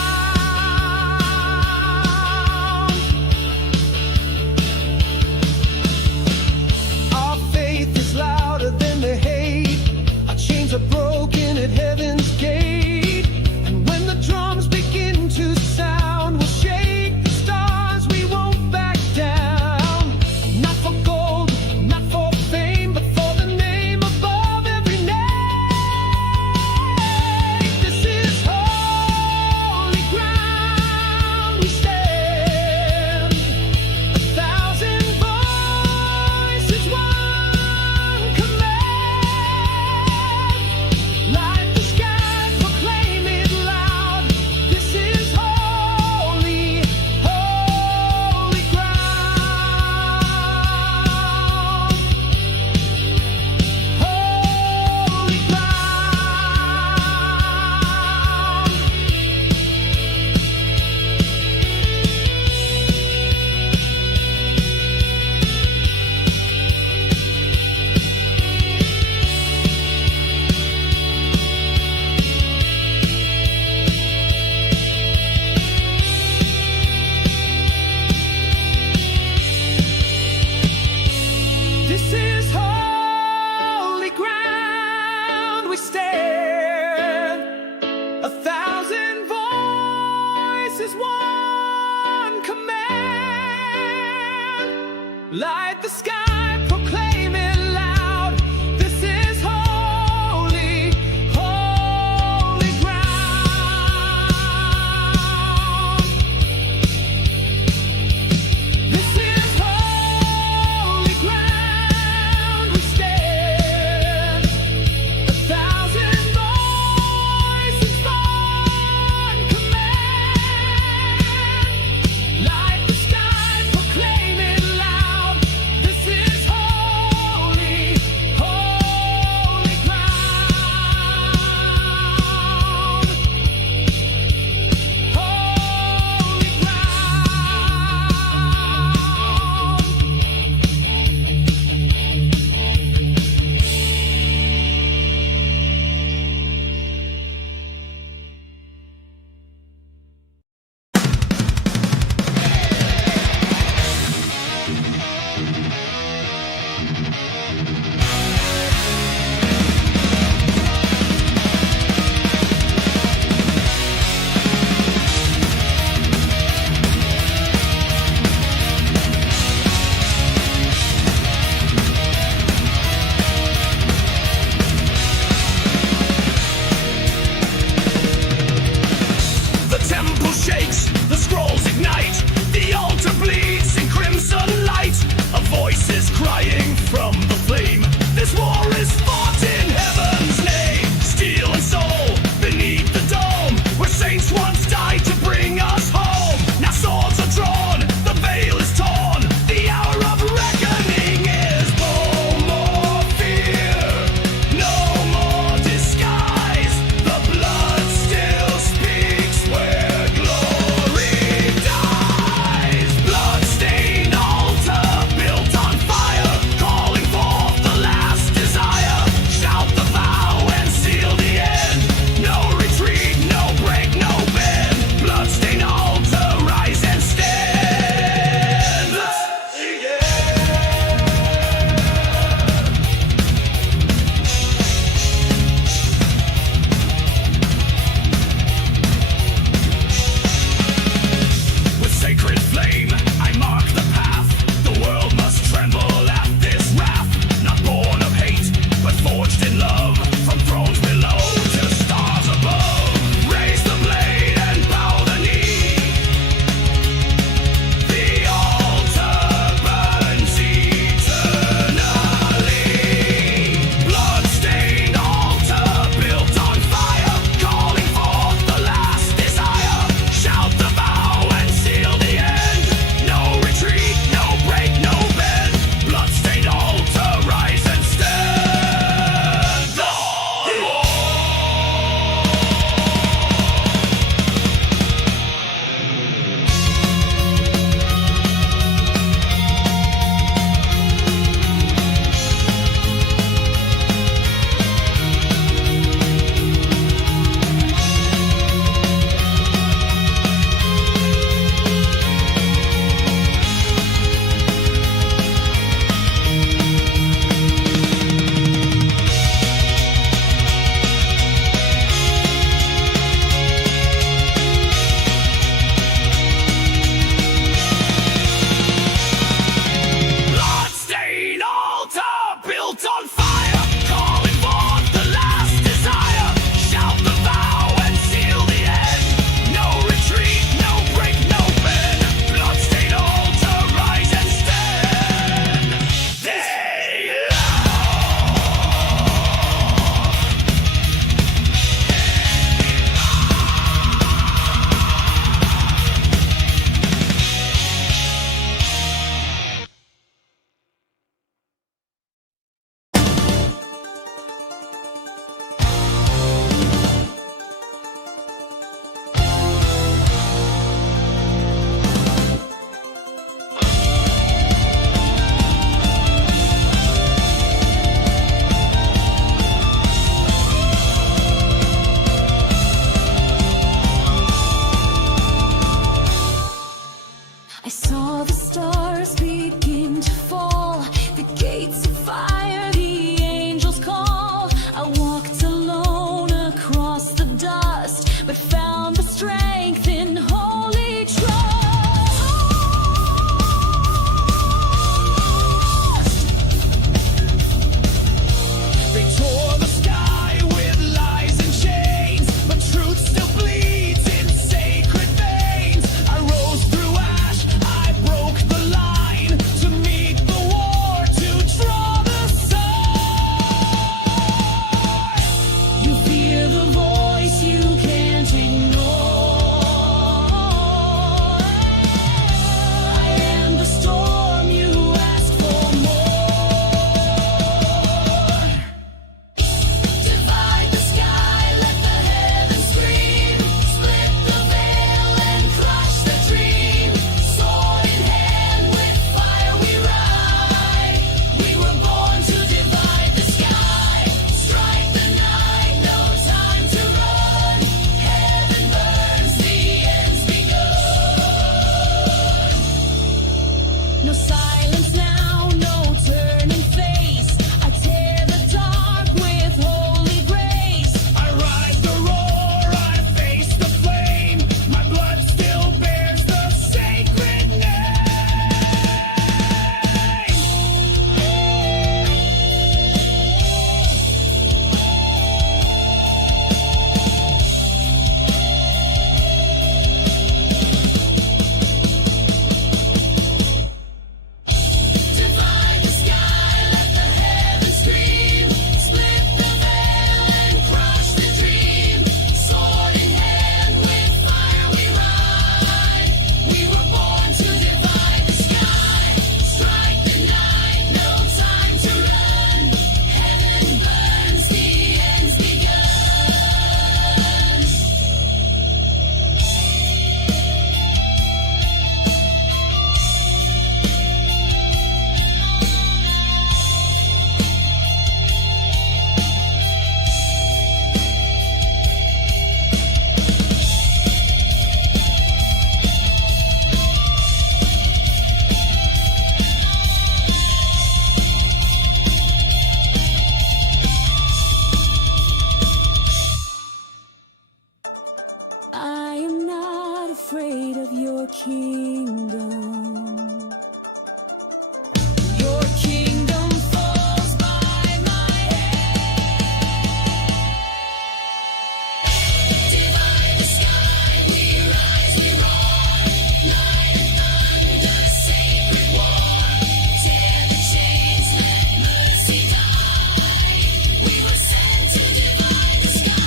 Our faith is louder than the hate. Our chains are broken at heaven's gate. And when the drums begin to sound, we'll shake the stars, we won't back down. Not for gold, not for fame, but for the name above every name. This is holy ground we stand. 1,000 voices, one command. Light the sky, proclaim it loud. This is holy, holy ground. Holy This is holy ground we stand. 1,000 voices, one command. Light the sky, proclaim it loud. This is holy, holy ground. This is holy ground we stand. 1,000 voices, one command. Light the sky, proclaim it loud. This is afraid of your kingdom. Your kingdom falls by my hand. Divide the sky, we rise, we roar. Light and thunder, sacred war. Tear the chains, let mercy die. We were sent to divide the sky.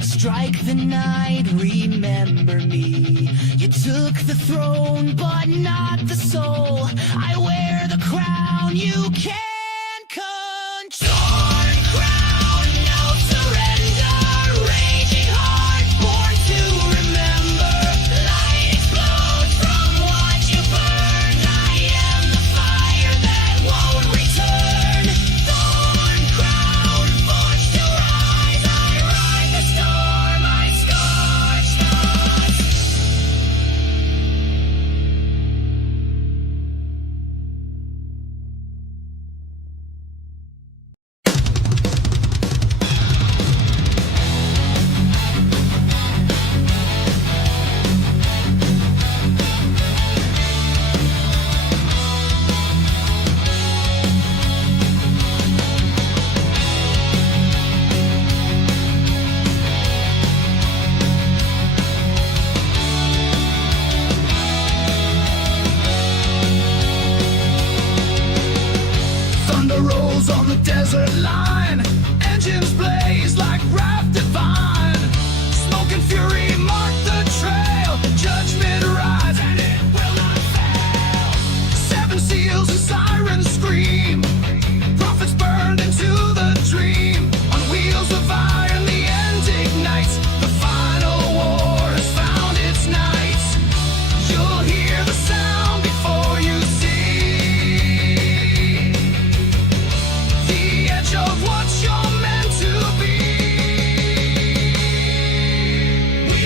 Strike the night, remember me. You took the throne, but not the soul. I wear the crown, you can't control. Torn crown, no surrender. Raging heart, born to remember. Light explodes from what you burned. I am the fire that won't return. Thorn crown, forged to rise. I ride the storm, I scorch the sky. desert line. Engines blaze like wrath divine. Smoke and fury mark the trail. Judgment rides and it will not fail. Seven seals and sirens scream. Prophets burned into the dream. On wheels of iron the end ignites. The final war has found its nights. You'll hear the sound before you see the edge of what you're meant to be. We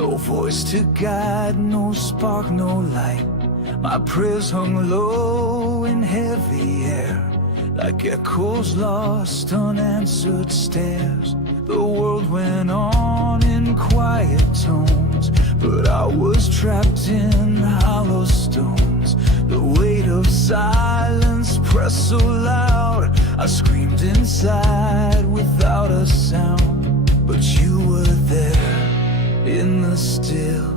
No voice to guide, no spark, no light. My prayers hung low in heavy air, like echoes lost, unanswered stares. The world went on in quiet tones, but I was trapped in hollow stones. The weight of silence pressed so loud, I screamed inside without a sound. But you were there in the still,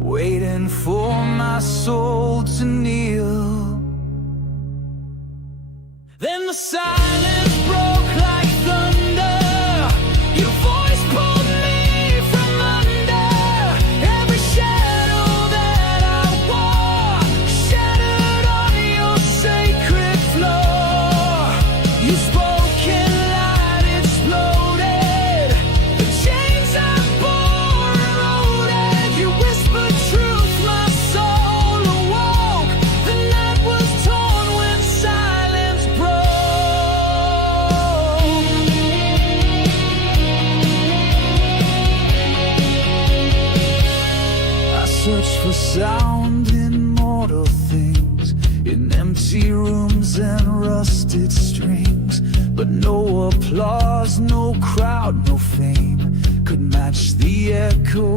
waiting for my soul to kneel. Then the silence broke like thunder. Your voice pulled me from under. Every shadow that I wore shattered on your sacred floor. You spoke and light exploded. The chains I bore eroded. You whispered truth, my soul awoke. The night was torn when silence broke. I searched for sound in mortal things, in empty rooms and rusted strings. But no applause, no crowd, no fame could match the echo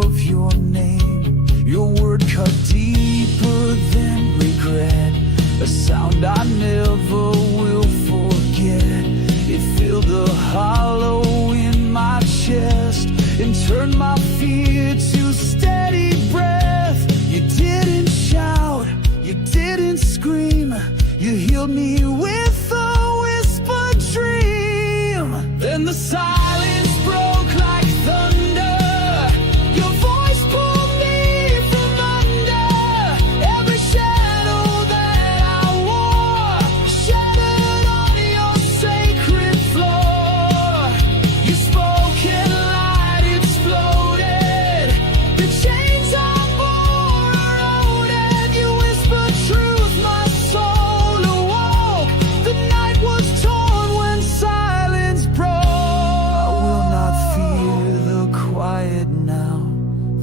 of your name. Your word cut deeper than regret, a sound I never will forget. It filled the hollow in my chest and turned my fear to steady breath. You didn't shout, you didn't scream, you healed me with a whispered dream. Then the silence broke like thunder. Your voice pulled me from under. Every shadow that I wore shattered on your sacred floor. You spoke and light exploded. The chains I bore eroded. You whispered truth, my soul awoke. The night was torn when silence broke. I will not fear the quiet now,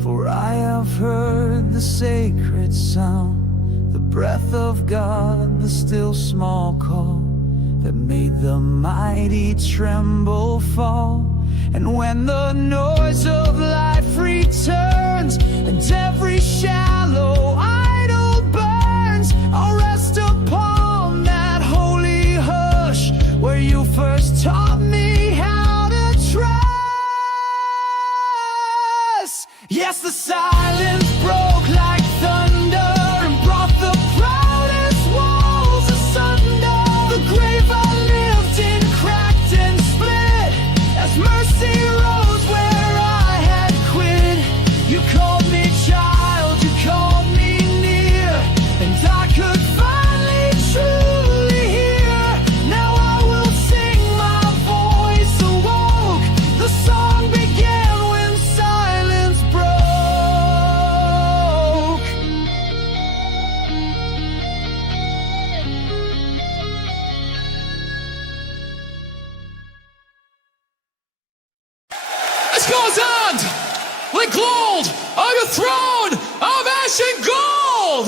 for I have heard the sacred sound, the breath of God, the still small call that made the mighty tremble fall. And when the noise of life returns and every shallow idol burns, I'll rest upon that holy hush where you first taught me how to trust. Yes, the silence broke like thunder and brought the proudest walls asunder. The grave I lived in cracked and split as mercy rose where I had quit. You called me child, you called me near, and I could finally truly hear. Now I will sing, my voice awoke. The song began when silence broke. This goes on like gold on a throne of ash and gold.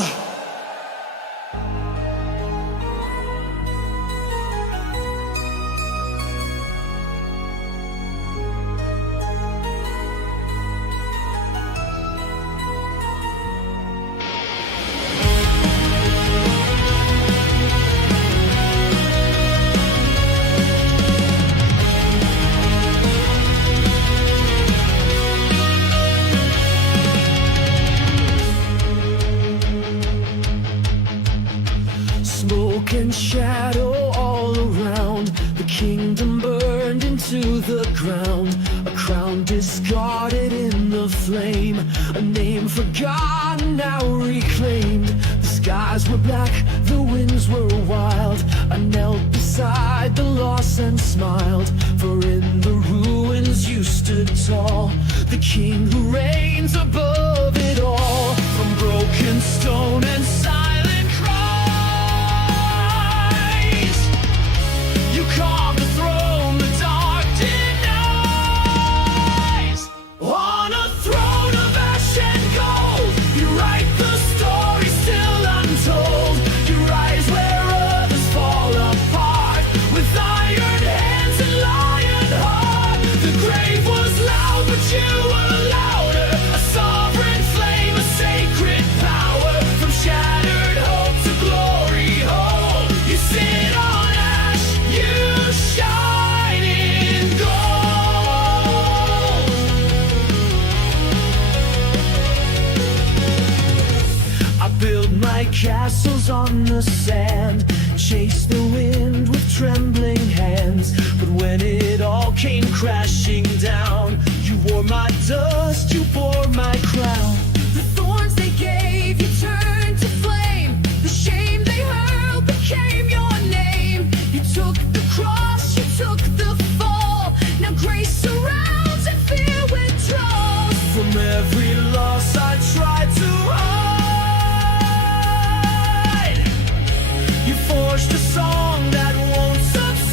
Smoke and shadow all around. The kingdom burned into the ground. A crown discarded in the flame. A name forgotten, now reclaimed. The skies were black, the winds were wild. I knelt beside the lost and smiled. For in the ruins you stood tall, the king who reigns above it all. From broken stone and silent cries, you carved the throne the dark denies. On a throne of like castles on the sand, chased the wind with trembling hands. But when it all came crashing down, you wore my dust, you bore my crown. The thorns they gave you turned to flame. The shame they hurled became your name. You took the cross, you took the fall. Now grace surrounds and fear withdraws. From every loss I tried to hide, you forged a song that won't subside.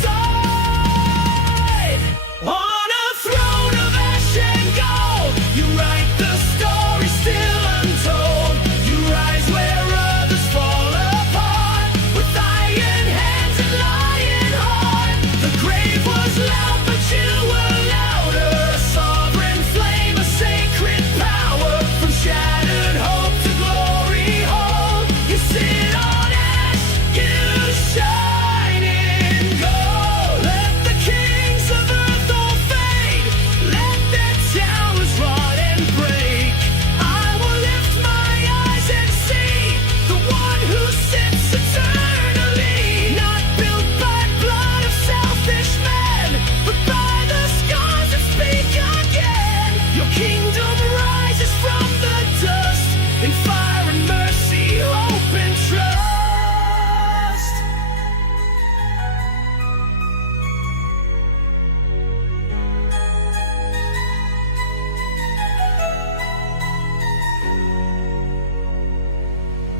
On a throne of ash and gold, you write the story still untold. You rise where others fall apart, with iron hands and lion heart. The grave was loud, but you were louder. A sovereign flame, a sacred power. From shattered hope to glory hold, you sit on ash, you shine in gold. Let the kings of earth all fade, let their towers rot and break. I will lift my eyes and see the one who sits eternally. Not built by blood of selfish men, but by the scars that speak again. Your kingdom rises from the dust, in fire and mercy, hope and trust.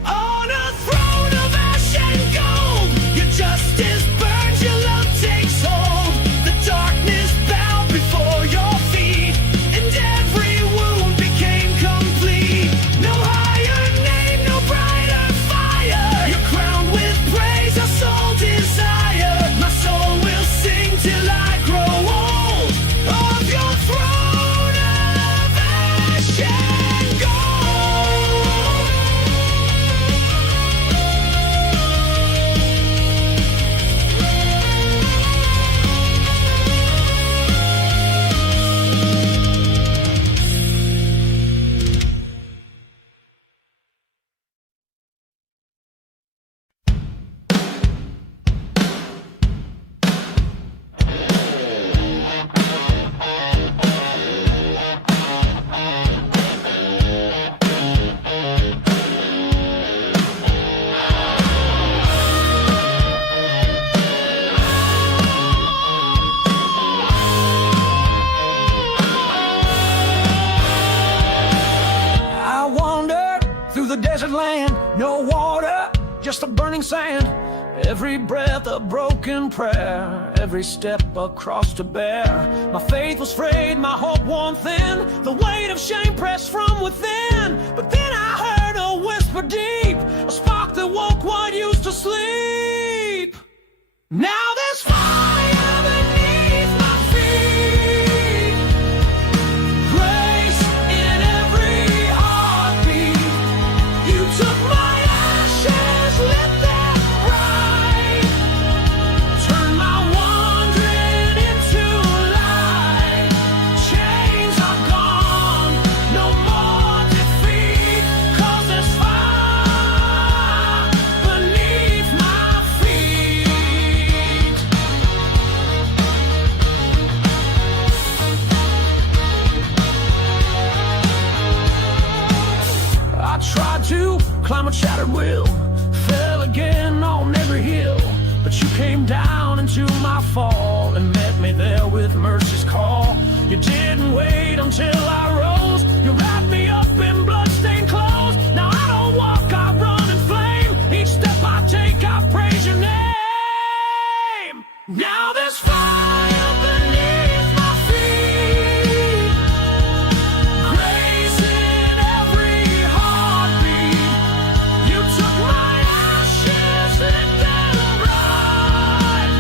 On a throne of ash and gold, your justice burns, your love takes hold. The darkness bowed before your feet, and every wound became complete. No higher name, no brighter fire. You're crowned with praise, our soul desire. My soul will sing till I grow old of your throne of ash and gold. I wandered through the desert land, no water, just a burning sand. Every breath a broken prayer, every step a cross to bear. My faith was frayed, my hope worn thin, the weight of shame pressed from within. But then I heard a whisper deep, a spark that woke what used to sleep. Now there's fire beneath my feet, grace in every heartbeat. You took my ashes, lit them bright, turned my wandering into light. Chains are gone, no more defeat, 'cause there's fire beneath my feet. I tried to climb a shattered wheel, fell again on every hill. But you came down into my fall and met me there with mercy's call. You didn't wait until I rose, you wrapped me up in bloodstained clothes. Now I don't walk, I run in flame. Each step I take, I praise your name. Now there's fire beneath my feet, grace in every heartbeat. You took my ashes, lit them bright,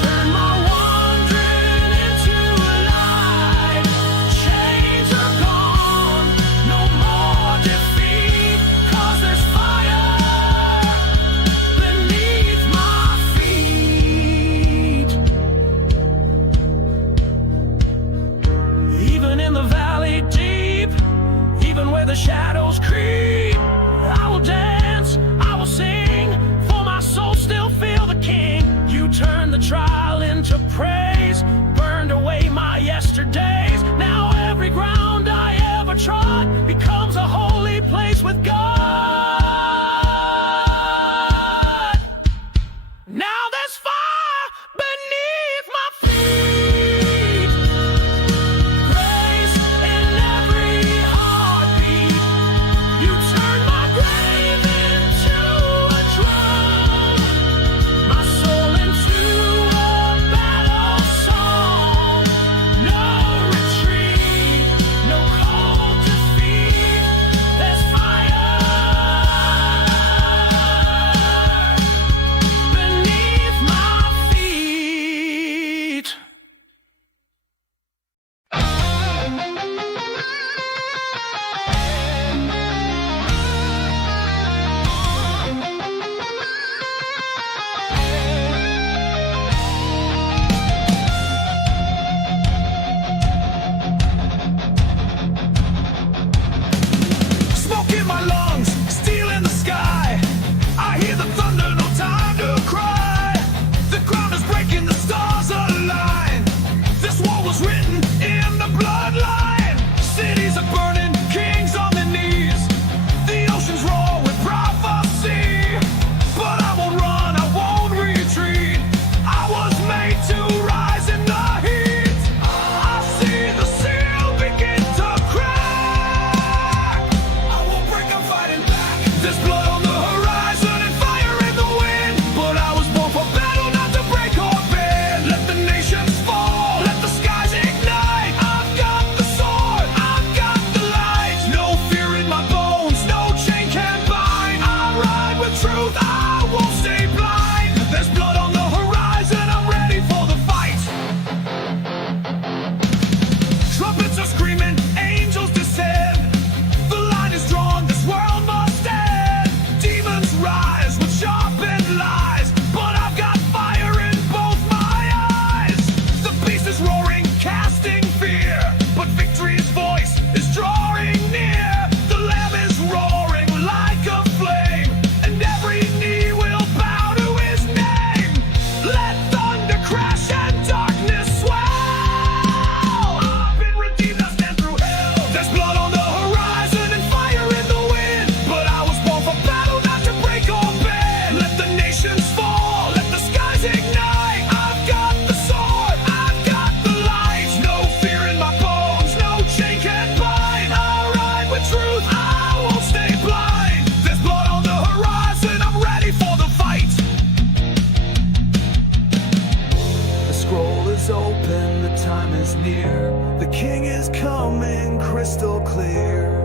turned my wandering into light. Chains are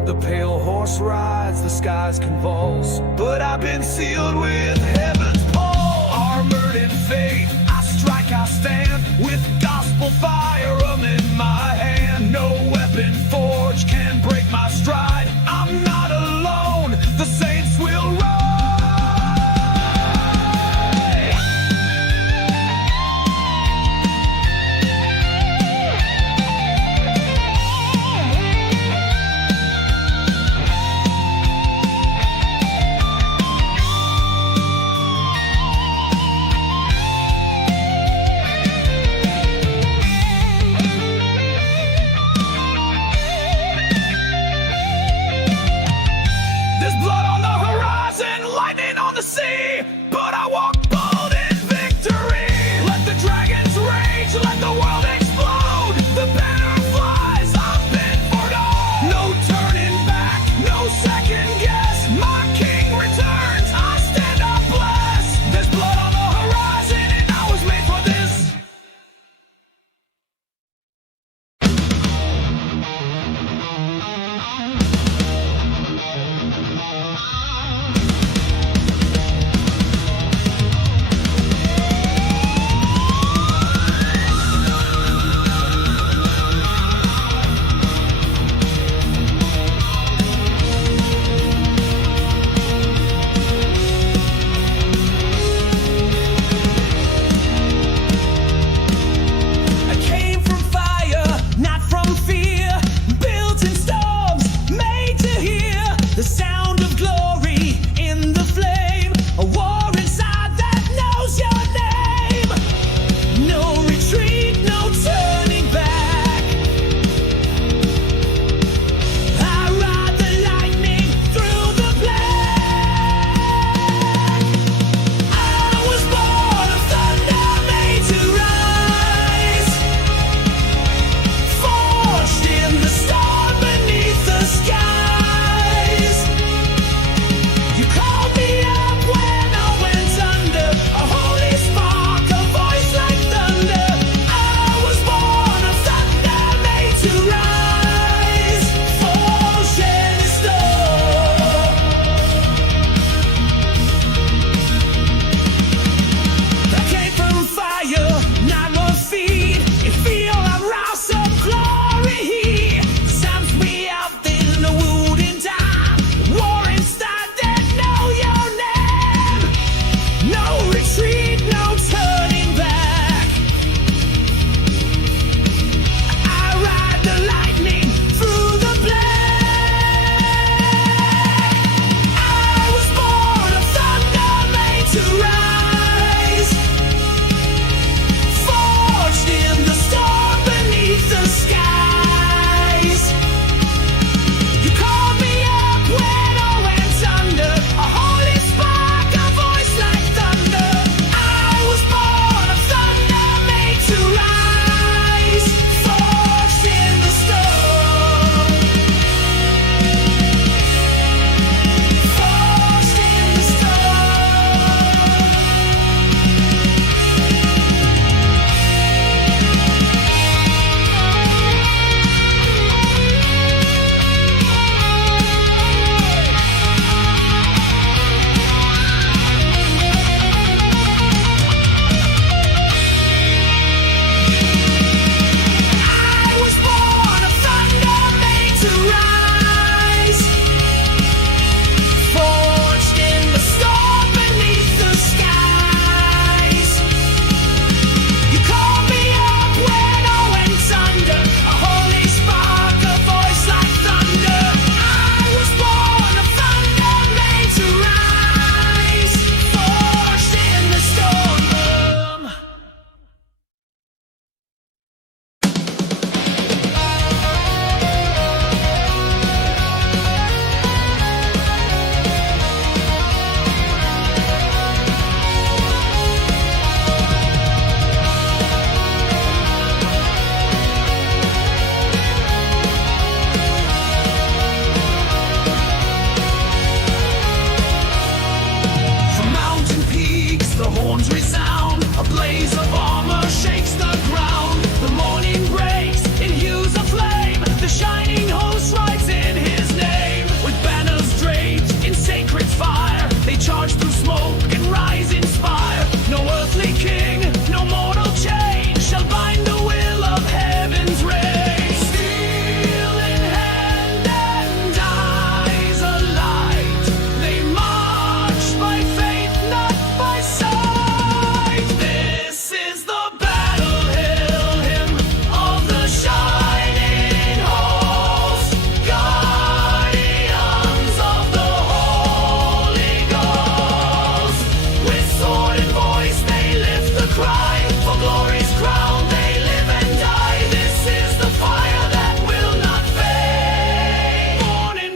The pale horse rides, the skies convulse, but I've been sealed with heaven's pole. Armored in faith, I strike, I stand, with gospel firearm in my hand. No weapon forged can break my stride. I'm not alone, the saints will rise.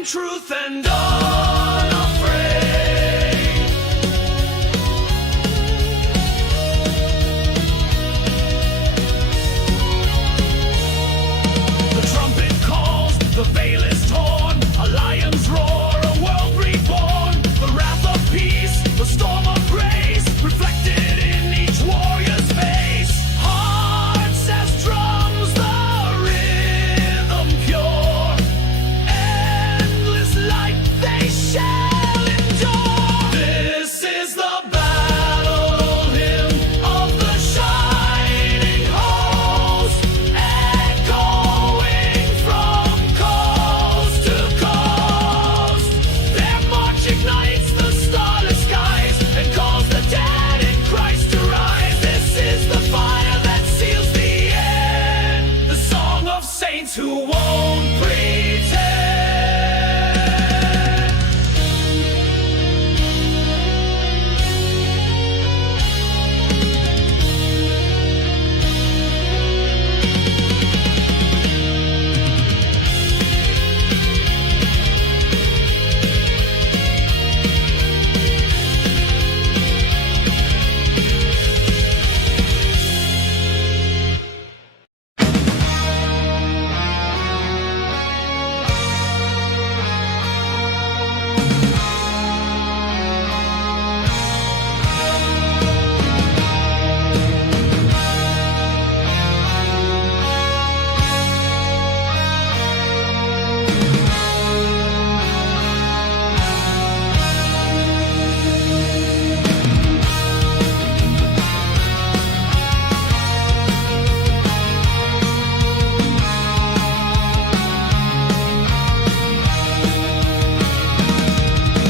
in truth and unafraid. The trumpet calls, the veil is torn, a lion's roar, a world reborn. The wrath of peace, the storm of grace, reflected in each warrior's face. Hearts as drums, the rhythm pure, endless light they shall endure. This is the battle hymn of the shining host, echoing from coast to coast. Their march ignites the starless skies and calls the dead in Christ to rise. This is the fire that seals the end, the song of saints who won't pretend.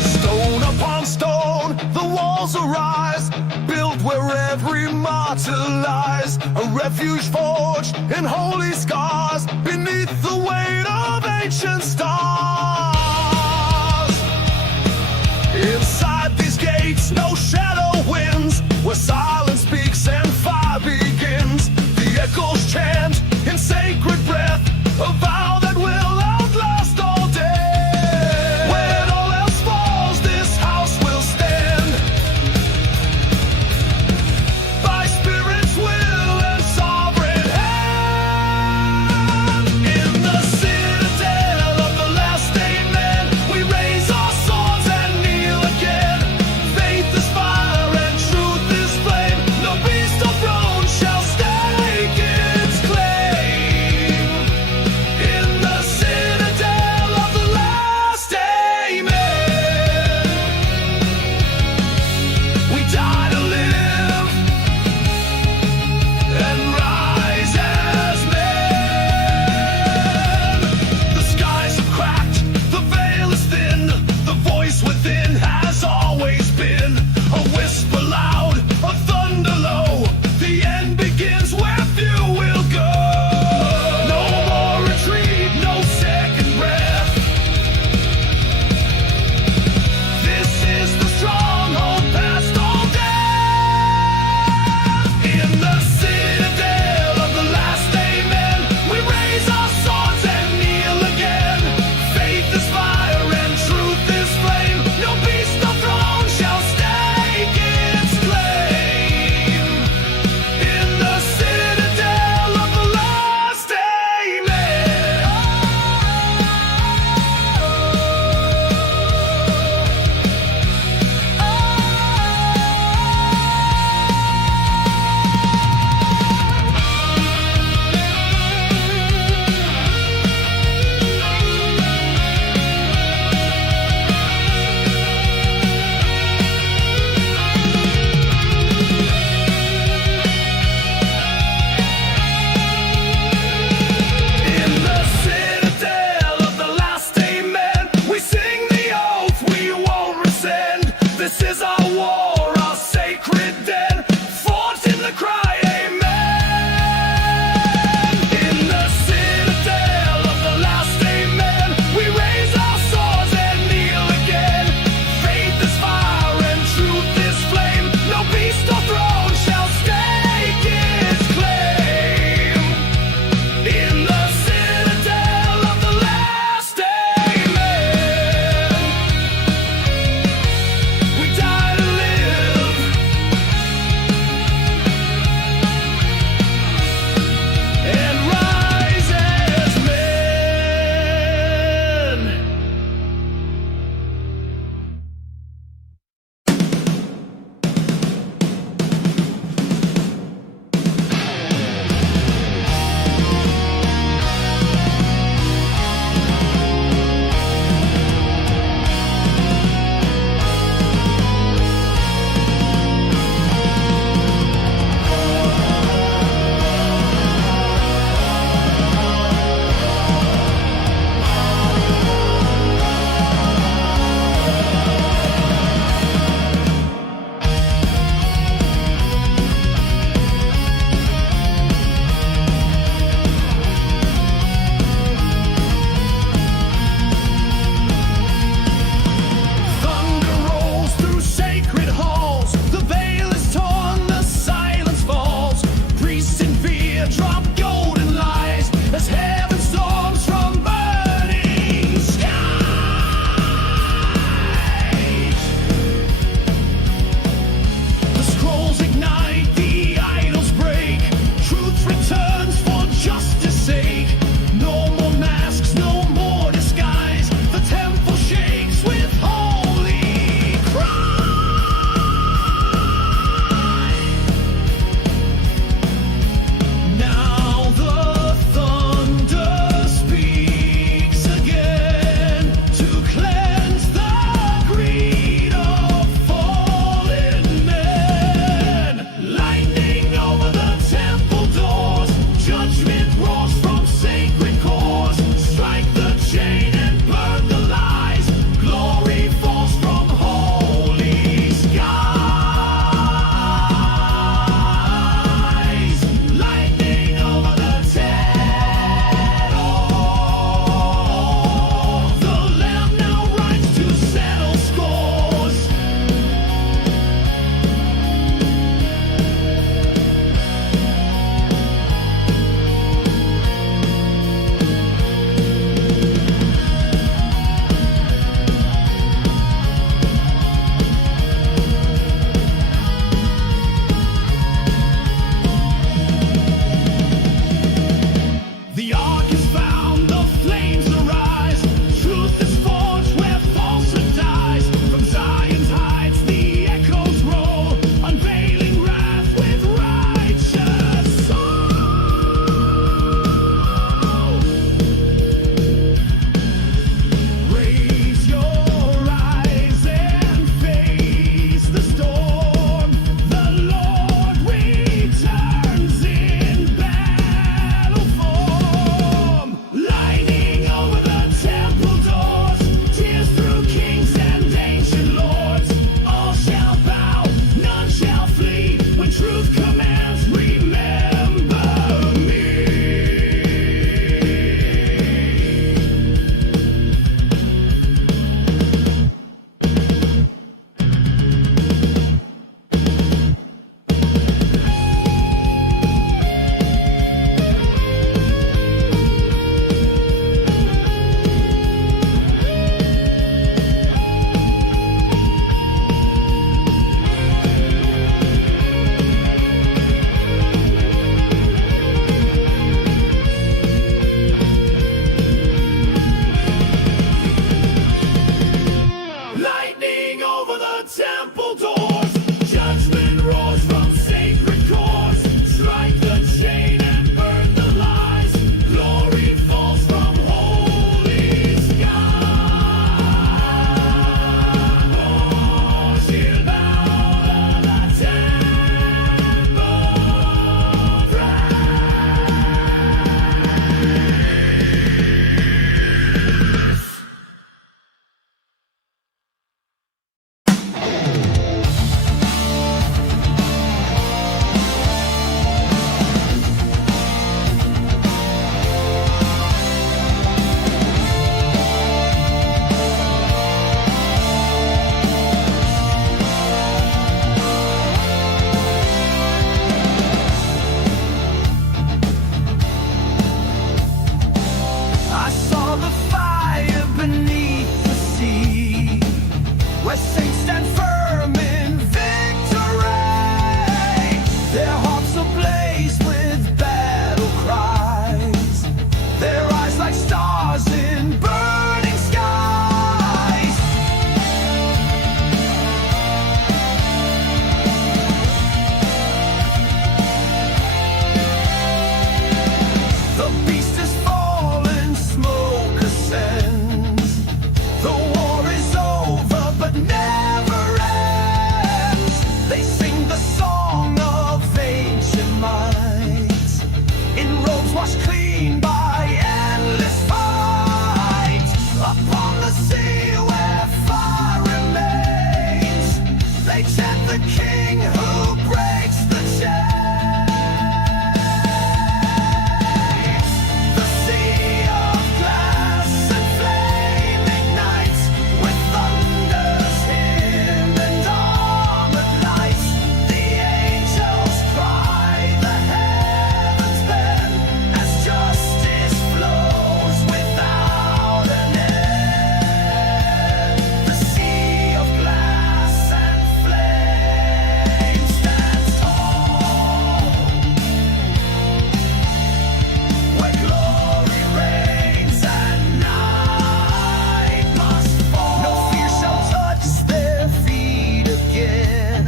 Stone upon stone, the walls arise, built where every martyr lies. A refuge forged in holy scars, beneath the weight of ancient stars. Inside these gates, no shadow wins, where silence speaks and fire begins. The echoes chant in sacred breath, a vow that will outlast all day. When all else falls, this house will stand, by Spirit's will and sovereign hand. My saints stand firm in victory, their hearts ablaze with battle cries, their eyes like stars in burning skies. The beast is fallen, smoke ascends. The war is over, but never ends. They sing the song of ancient might, in robes washed clean by endless fight. Upon the sea where fire remains, they chant the king who breaks the chain. The sea of glass and flame ignites with thunder's hymn and armored lights. The angels cry, the heavens bend, as justice flows without an end. The sea of glass and flame stands tall, where glory reigns and night must fall. No fear shall touch their feet again.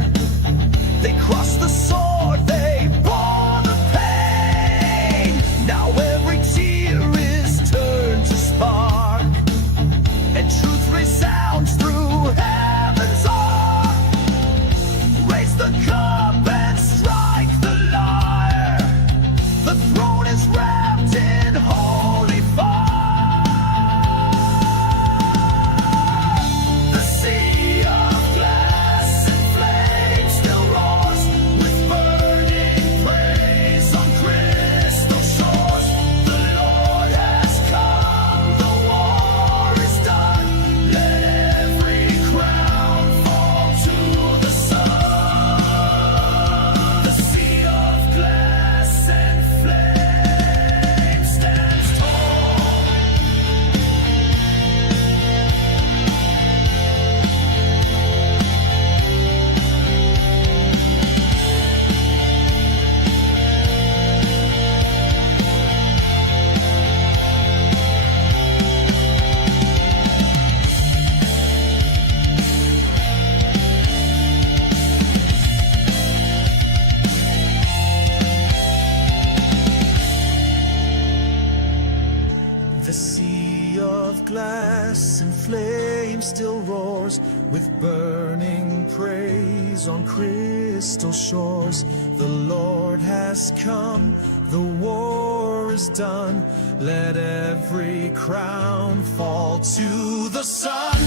They crossed the sword, they bore the pain. Now every tear is turned to spark, and truth resounds through heaven's arc. Raise the cup and strike the lyre. The throne is wrapped in holy fire. The sea of glass and flame still roars with burning praise on crystal shores. The Lord has come, the war is done. Let every crown fall to the sun. The sea of glass and flame stands tall. The sea of glass and flame still roars with burning praise on crystal shores. The Lord has come, the war is done. Let every crown fall to the sun.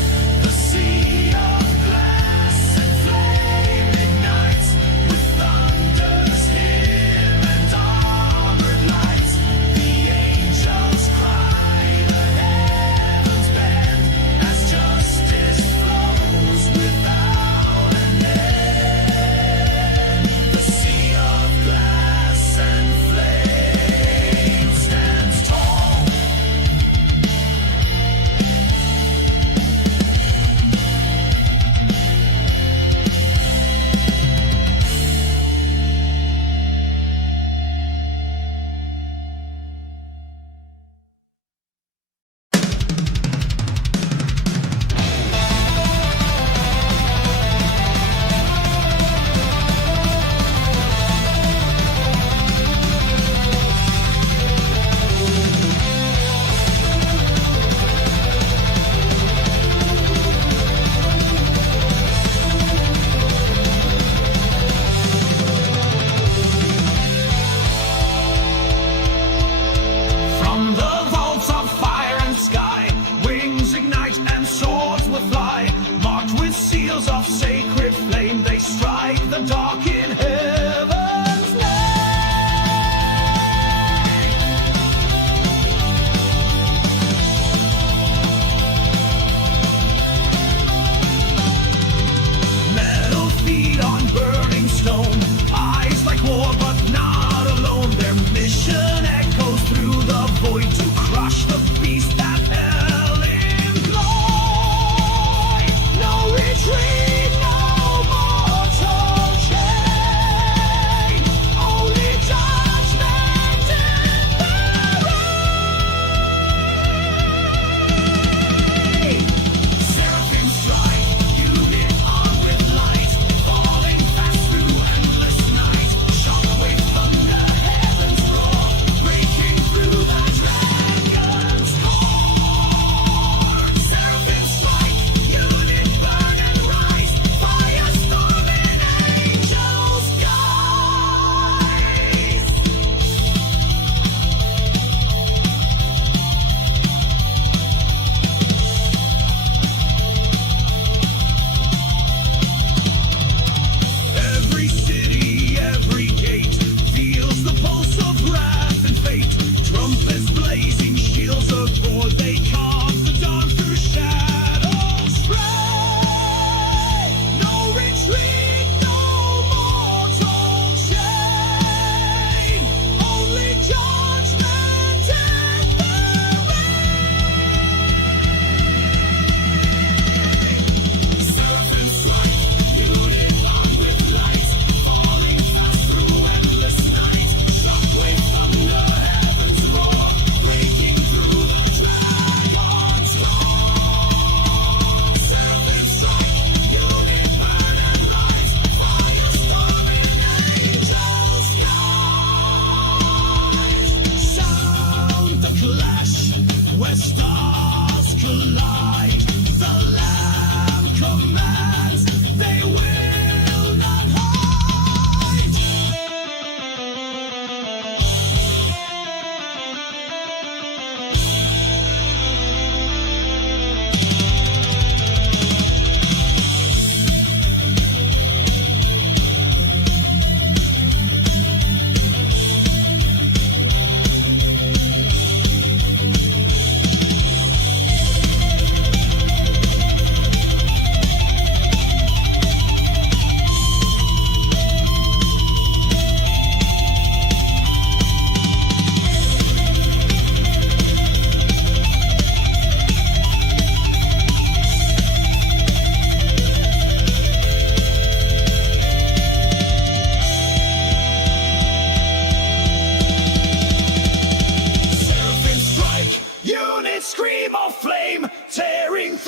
The sea of glass and flame ignites with thunder's hymn and armored lights. The angels cry, the heavens bend, as justice flows without an end. The sea of glass and flame stands tall. retreat.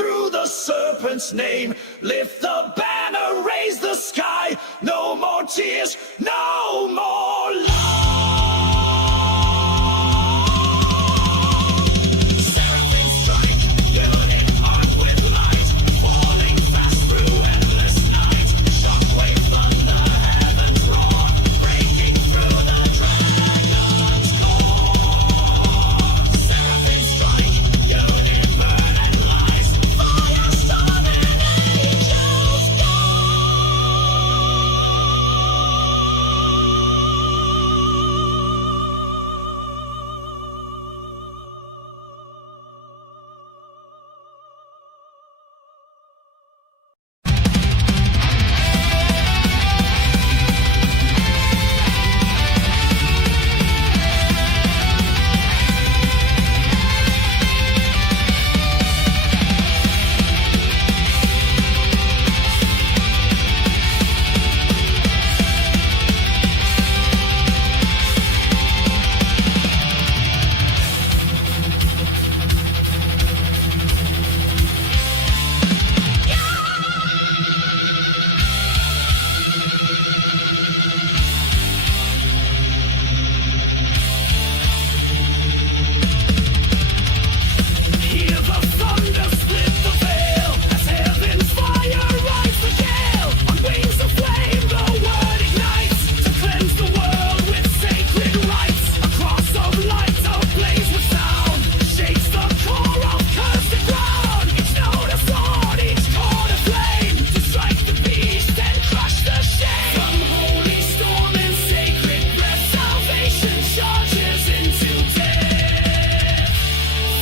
through the serpent's name. Lift the banner, raise the sky. No more tears, no more lies. Seraphim strike, unit armed with light, falling fast through endless night. Shockwave thunder, heavens roar, breaking through the dragon's core. Seraphim strike, unit burn and lies, firestorm and angels go. Hear the thunder split the veil as heaven's fire rides the gale. On wings of flame, the word ignites to cleanse the world with sacred rites. A cross of light ablaze with sound shakes the core of cursed ground. Each note a sword, each chord a flame to strike the beast and crush the shame. From holy storm and sacred breath, salvation charges into death.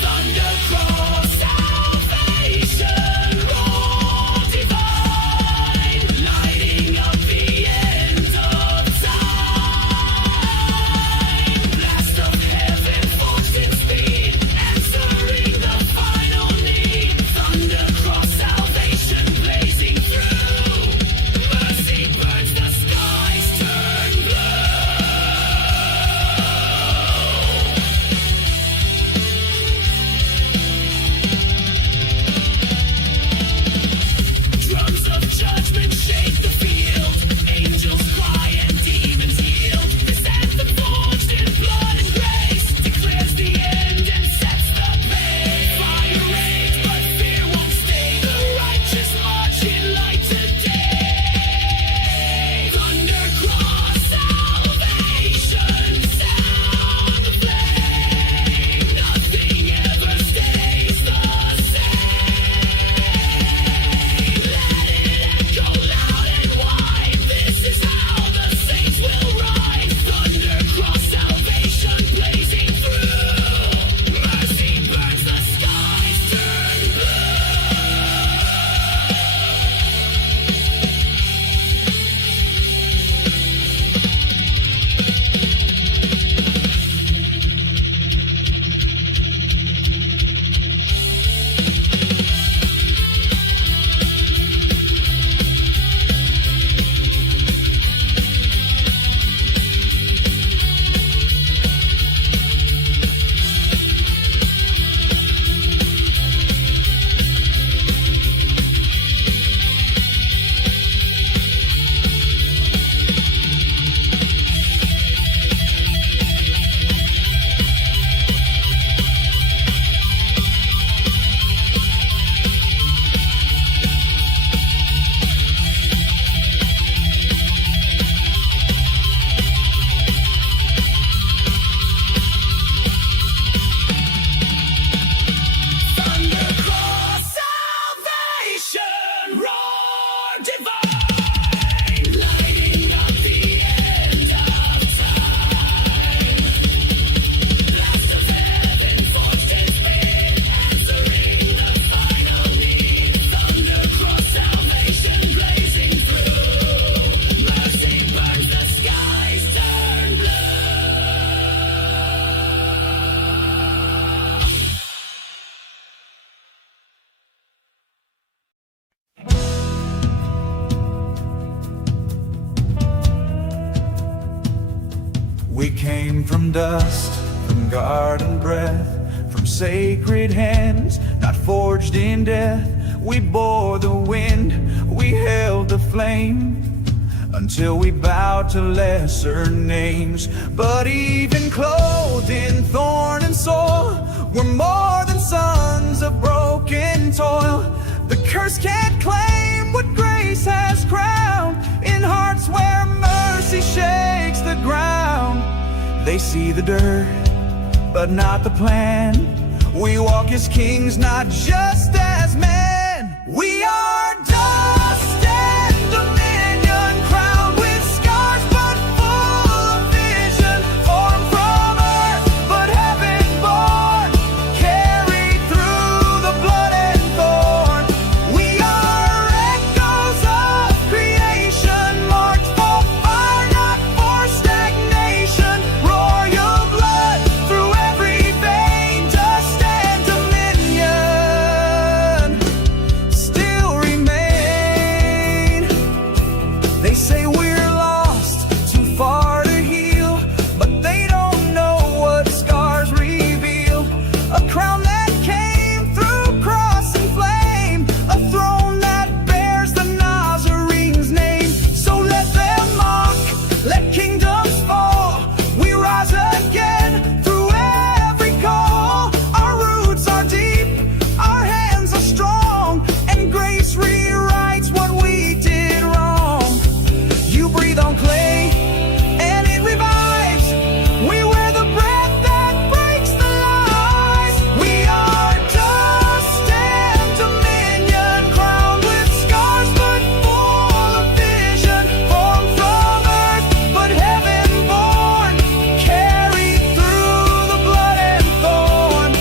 Thunder cross salvation, roar divine, lighting up the end of time. Blast of heaven forged in speed, answering the final need. Thunder cross salvation blazing through. Mercy burns, the skies turn blue. Drums of judgment shake the field. Angels cry and demons yield. This anthem forged in blood and grace declares the end and sets the pace. Fire rage, but fear won't stay. The righteous march in light today. Thunder cross salvation, sound the flame. Nothing ever stays the same. Let it echo loud and wide. This is how the saints will rise. Thunder cross salvation blazing through. Mercy burns, the skies turn blue. Thunder cross salvation, roar divine, lighting up the end of time. Blast of heaven forged in speed, answering the final need. Thunder cross salvation blazing through. Mercy burns, the skies turn blue. We came from dust, from garden breath, from sacred hands, not forged in death. We bore the wind, we held the flame, until we bowed to lesser names. But even clothed in thorn and soil, we're more than sons of broken toil. The curse can't claim what grace has crowned, in hearts where mercy shakes the ground. They see the dirt, but not the plan. We walk as kings, not just as men. We are dust and dominion, crowned with scars but full of vision. Formed from earth but heaven born, carried through the blood and thorn. We are echoes of creation, marked for fire, not for stagnation. Royal blood through every vein, dust and dominion still remain. They say we're lost, too far to heal, but they don't know what scars reveal. A crown that came through cross and flame, a throne that bears the Nazarene's name. So let them mock, let kingdoms fall. We rise again through every call. Our roots are deep, our hands are strong, and grace rewrites what we did wrong. You breathe on clay and it revives. We wear the breath that breaks the lies. We are dust and dominion, crowned with scars but full of vision. Formed from earth but heaven born, carried through the blood and thorn.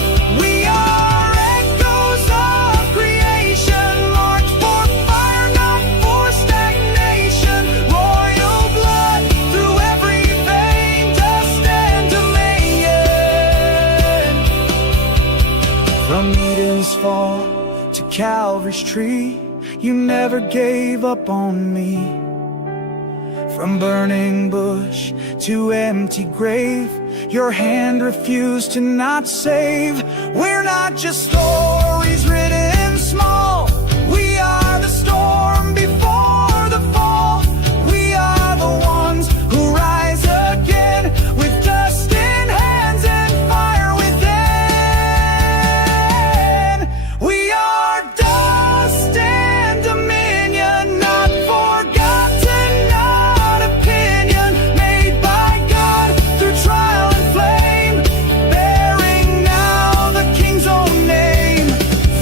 We are echoes of creation, marked for fire, not for stagnation. Royal blood through every vein, dust and dominion. From Eden's fall to Calvary's tree, you never gave up on me. From burning bush to empty grave, your hand refused to not save. We're not just stories written small, we are the storm before the fall. We are the ones who rise again, with dust in hands and fire within. We are dust and dominion, not forgotten, not opinion, made by God through trial and flame, bearing now the King's own name.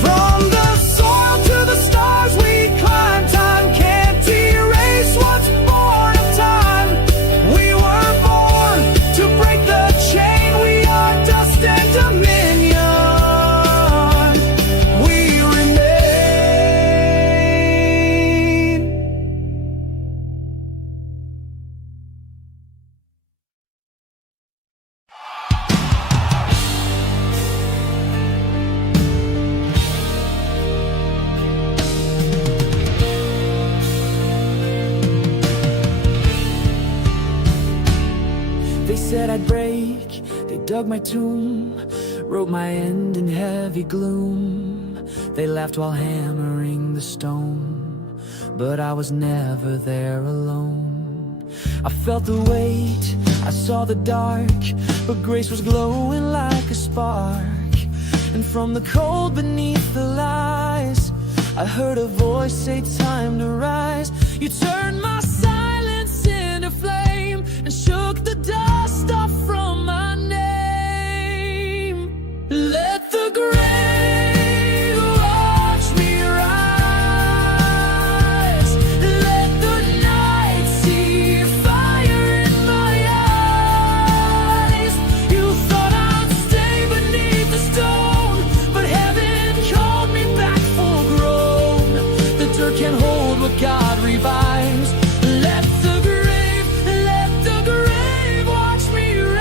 From the soil to the stars we climb, time can't erase what's born of time. We were born to break the chain. We are dust and dominion. We remain. They said I'd break, they dug my tomb, wrote my end in heavy gloom. They laughed while hammering the stone, but I was never there alone. I felt the weight, I saw the dark, but grace was glowing like a spark. And from the cold beneath the lies, I heard a voice say, time to rise. You turned my silence into flame and shook the dust off from my name. Let the grave watch me rise. Let the night see fire in my eyes. You thought I'd stay beneath the stone, but heaven called me back full grown. The dirt can't hold what God revives. Let the grave watch me rise.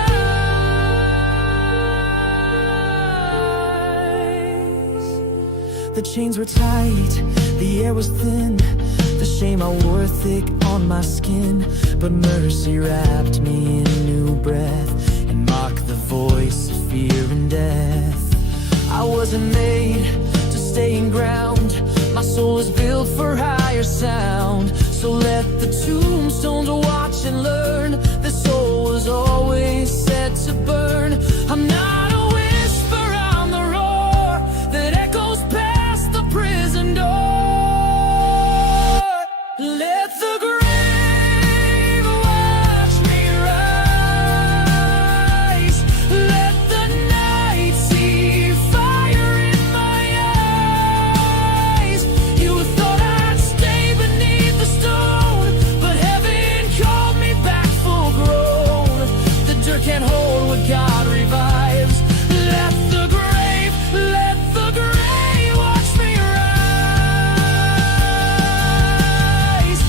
The chains were tight, the air was thin, the shame I wore thick on my skin. But mercy wrapped me in new breath and mocked the voice of fear and death. I wasn't made to staying ground. My soul is built for higher sound. So let the tombstones watch and learn. The soul was always set to burn. I'm not a whisper, I'm the roar that echoes past the prison door. Let the grave watch me rise. Let the night see fire in my eyes. You thought I'd stay beneath the stone, but heaven called me back full grown. The dirt can't hold what God revives. Let the grave watch me rise.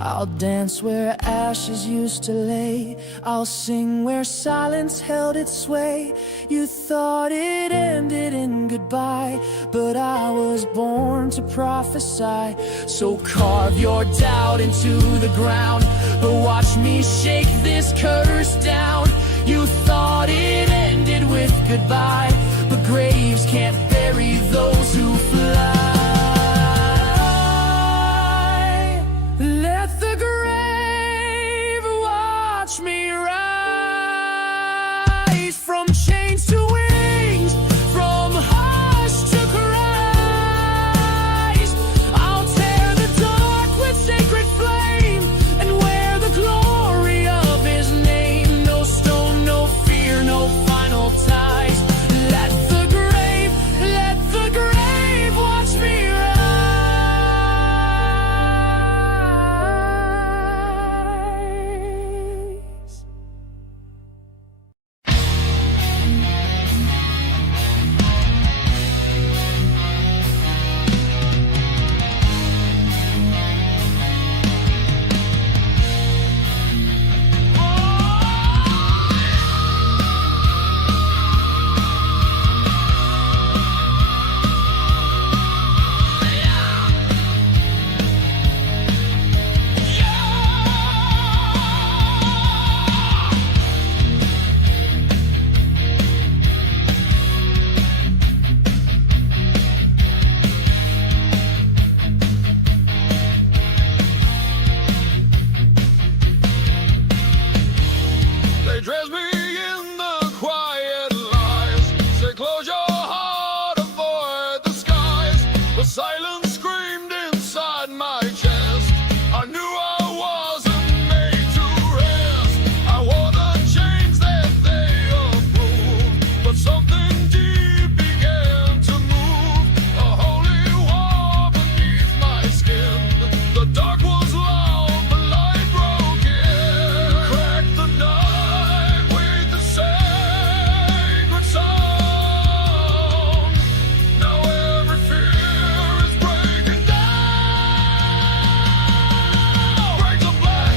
I'll dance where ashes used to lay. I'll sing where silence held its sway. You thought it ended in goodbye, but I was born to prophesy. So carve your doubt into the ground, but watch me shake this curse down. You thought it ended with goodbye, but graves can't bury those who fly. Let the grave watch me rise. From chains to wings, from hush to cries. I'll tear the dark with sacred flame and wear the glory of his name. No stone, no fear, no final ties. Let the grave watch me rise. They dress me in the quiet lies. Say close your heart, avoid the skies. The silence screamed inside my chest. I knew I wasn't made to rest. I wore the chains that they approved, but something deep began to move. A holy war beneath my skin. The dark was loud, but light broke in. Cracked the night with the sacred sound. Now every fear is breaking down. Break the black,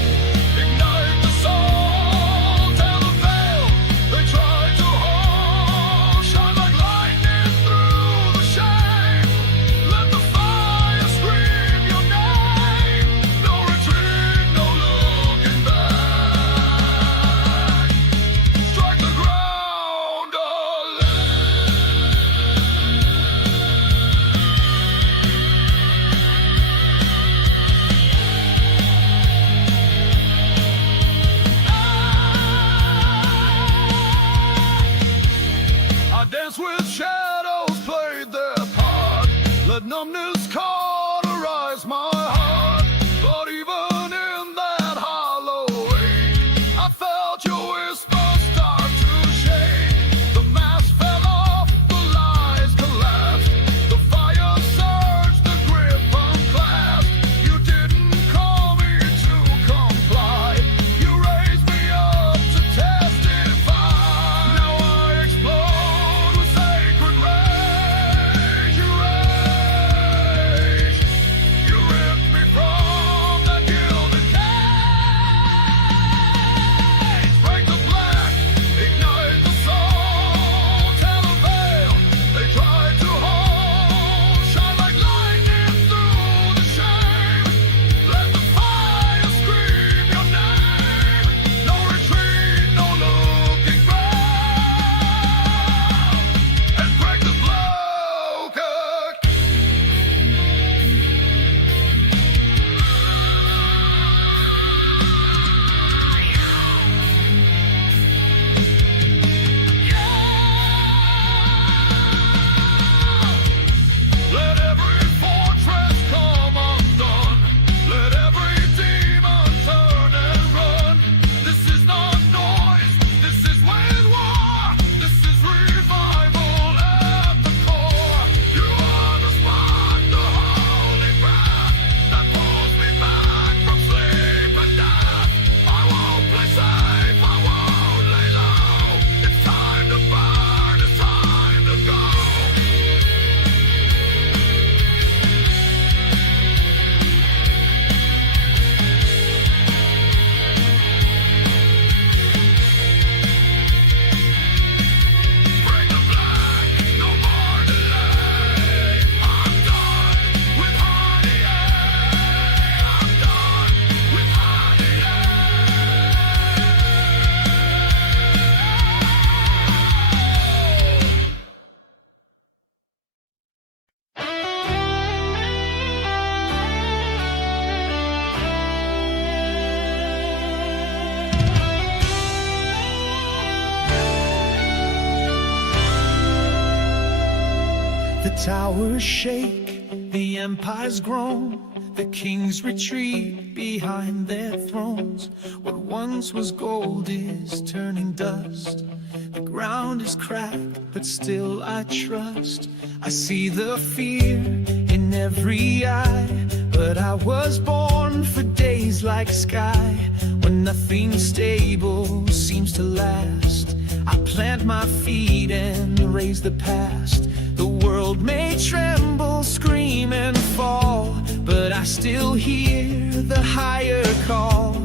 ignite the soul, tear the veil they tried to hold. Shine like lightning through the shame. Let the fire scream your name. No retreat, no looking back. Strike the ground I danced with shadows, played their part. Let numbness cauterize my heart. But even in that hollow ache, I felt your whisper start to shake. The mask fell off, the lies collapsed. The fire surged, the grip unclasped. You didn't call me to comply. You raised me up to testify. Now I explode with sacred rage. You rage. You rip towers shake, the empire's grown, the kings retreat behind their thrones. What once was gold is turning dust. The ground is cracked, but still I trust. I see the fear in every eye, but I was born for days like sky, when nothing stable seems to last. I plant my feet and raise the past. The world may tremble, scream and fall, but I still hear the higher call.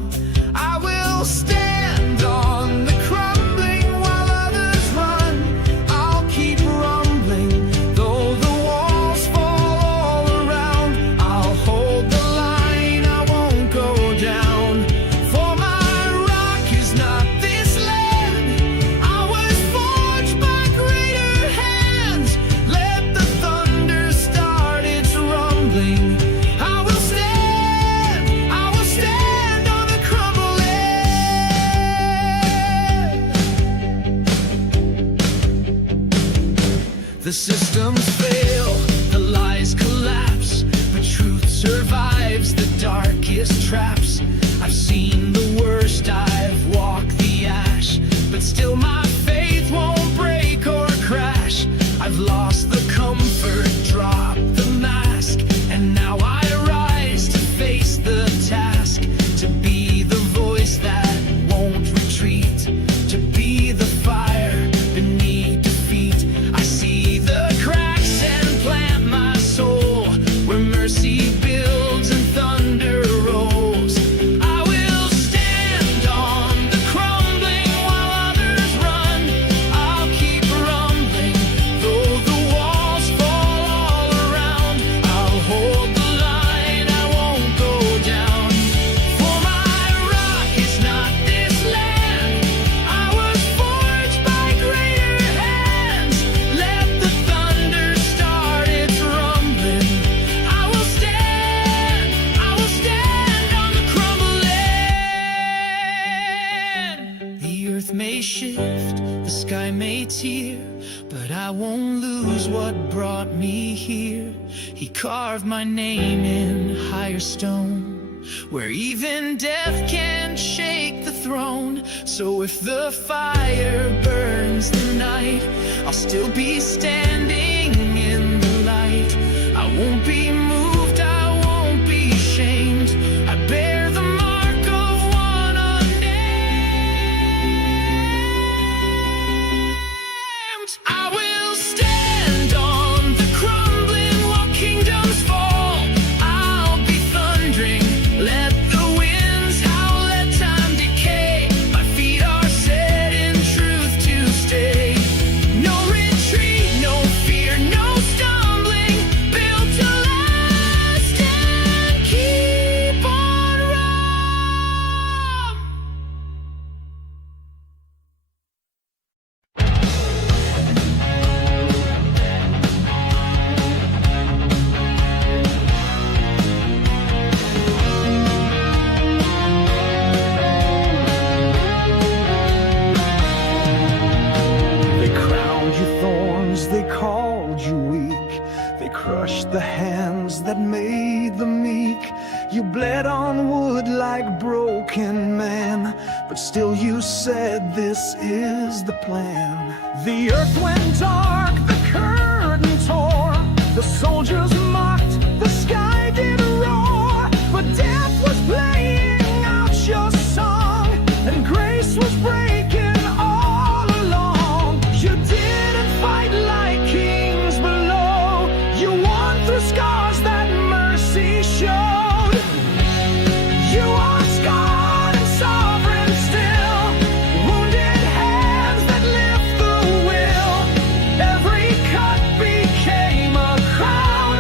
I will stand on the crumbling while others run. I'll keep rumbling, though the walls fall all around. I'll hold the line, I won't go down, for my rock is not this land. I was forged by greater hands. Let the thunder start its rumbling. I will stand on the crumbling. The systems fail, the lies collapse, but truth survives the darkest traps. I've seen the worst, I've walked the ash, but still my faith won't break or crash. I've lost the comfort, dropped the mask, and now I rise to face the task. To be the voice that won't retreat, to be the fire beneath defeat. I see the cracks and plant my soul where mercy builds and thunder rolls. I will stand on the crumbling while others run. I'll keep rumbling, though the walls fall all around. I'll hold the line, I won't go down, for my rock is not this land. I was forged by greater hands. Let the thunder start its rumbling. I will stand on the crumbling. The earth may shift, the sky may tear, but I won't lose what brought me here. He carved my name in higher stone, where even death can't shake the throne. So if the fire burns the night, I'll still be standing in the light. I won't be moved, I won't be shamed. I bear the mark of one unnamed. I will stand on the crumbling while kingdoms fall. I'll be thundering, let the winds howl, let time decay. My feet are set in truth to stay. No retreat, no fear, no stumbling. Built to last and keep on running. They crowned you thorns, they called you weak. They crushed the hands that made the meek. You bled on wood like broken man, but still you said this is the plan. The earth went dark, the curtain tore. The soldiers mocked, the sky did roar. But death was playing out your song, and grace was breaking all along. You didn't fight like kings below. You won through scars that mercy showed. You are scarred and sovereign still, wounded hands that lift the will. Every cut became a crown.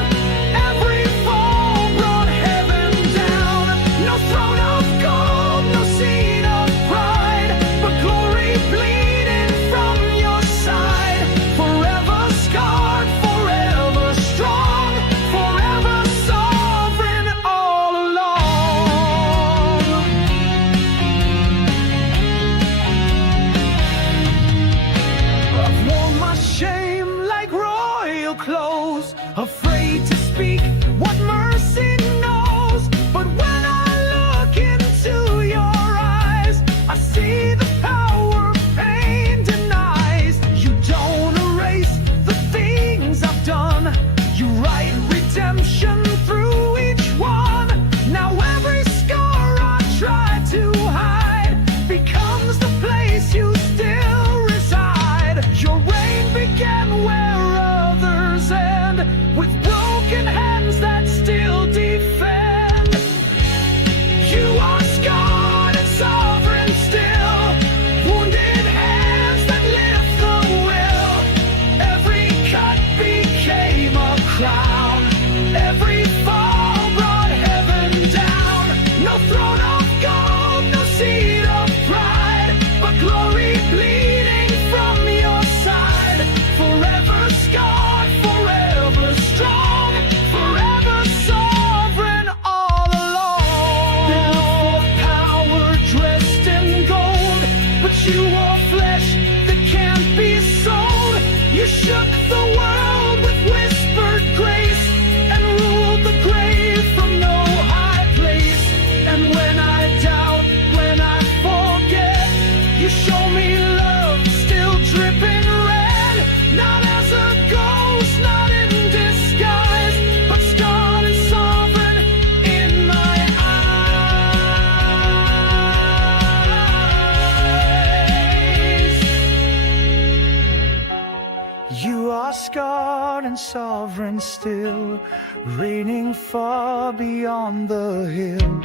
sovereign still, reigning far beyond the hill.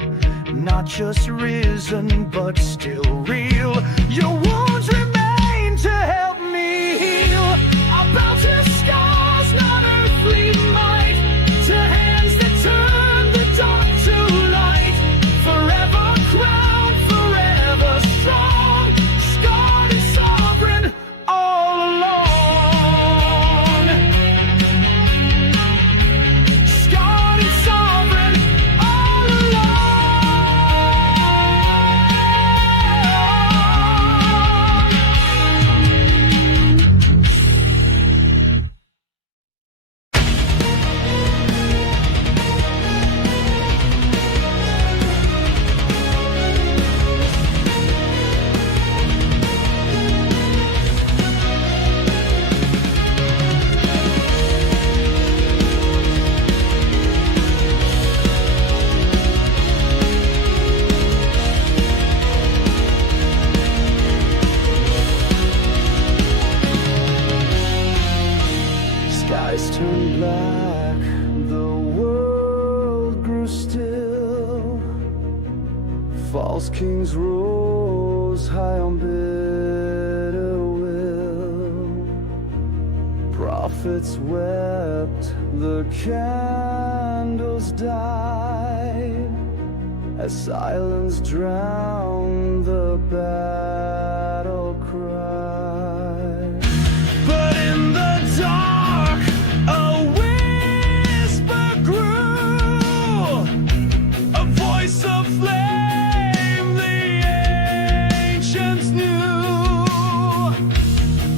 Not just risen, but still real. Your wounds remain to help me heal. I bow to scars, not earthly might, to hands that turn the dark to light. Forever crowned, forever strong, scarred and sovereign all along. Scarred and sovereign all along. Skies turned black, the world grew still. False kings rose high on bitter will. Prophets wept, the candles died, as silence drowned the battle cry. But in the dark, a whisper grew, a voice of flame the ancients knew.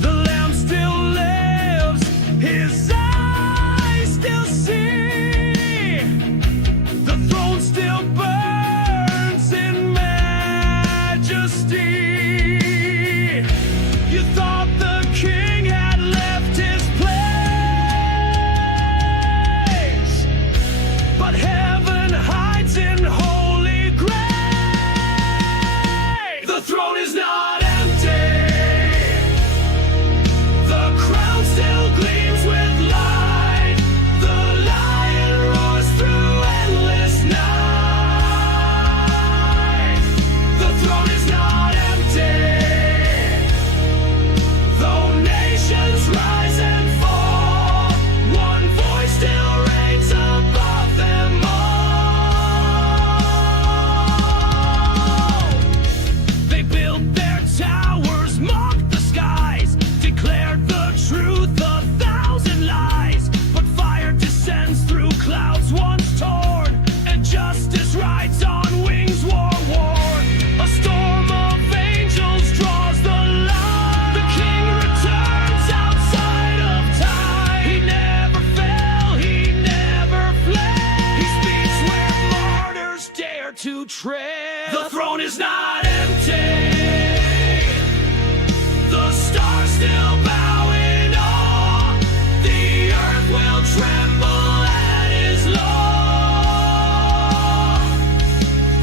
The Lamb still lives, his eyes still see, the throne still burns in majesty. You thought the king had left his place, but heaven hides in holy grace. The throne is not empty, the crown still gleams with light. The lion roars through endless night. The throne is not empty, though nations rise and fall, one voice still reigns above them all. They built their towers, mocked the skies, declared the truth, a thousand lies. But fire descends through clouds once torn, and justice rides on wings war-worn. A storm of angels draws the line. The king returns outside of time. He never fell, he never fled. He speaks where martyrs dare to tread. The throne is not empty, the stars still bow in awe. The earth will tremble at his law.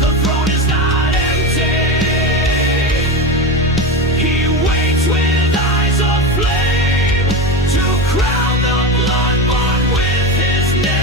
The throne is not empty, he waits with eyes of flame to crown the blood-bought with his name.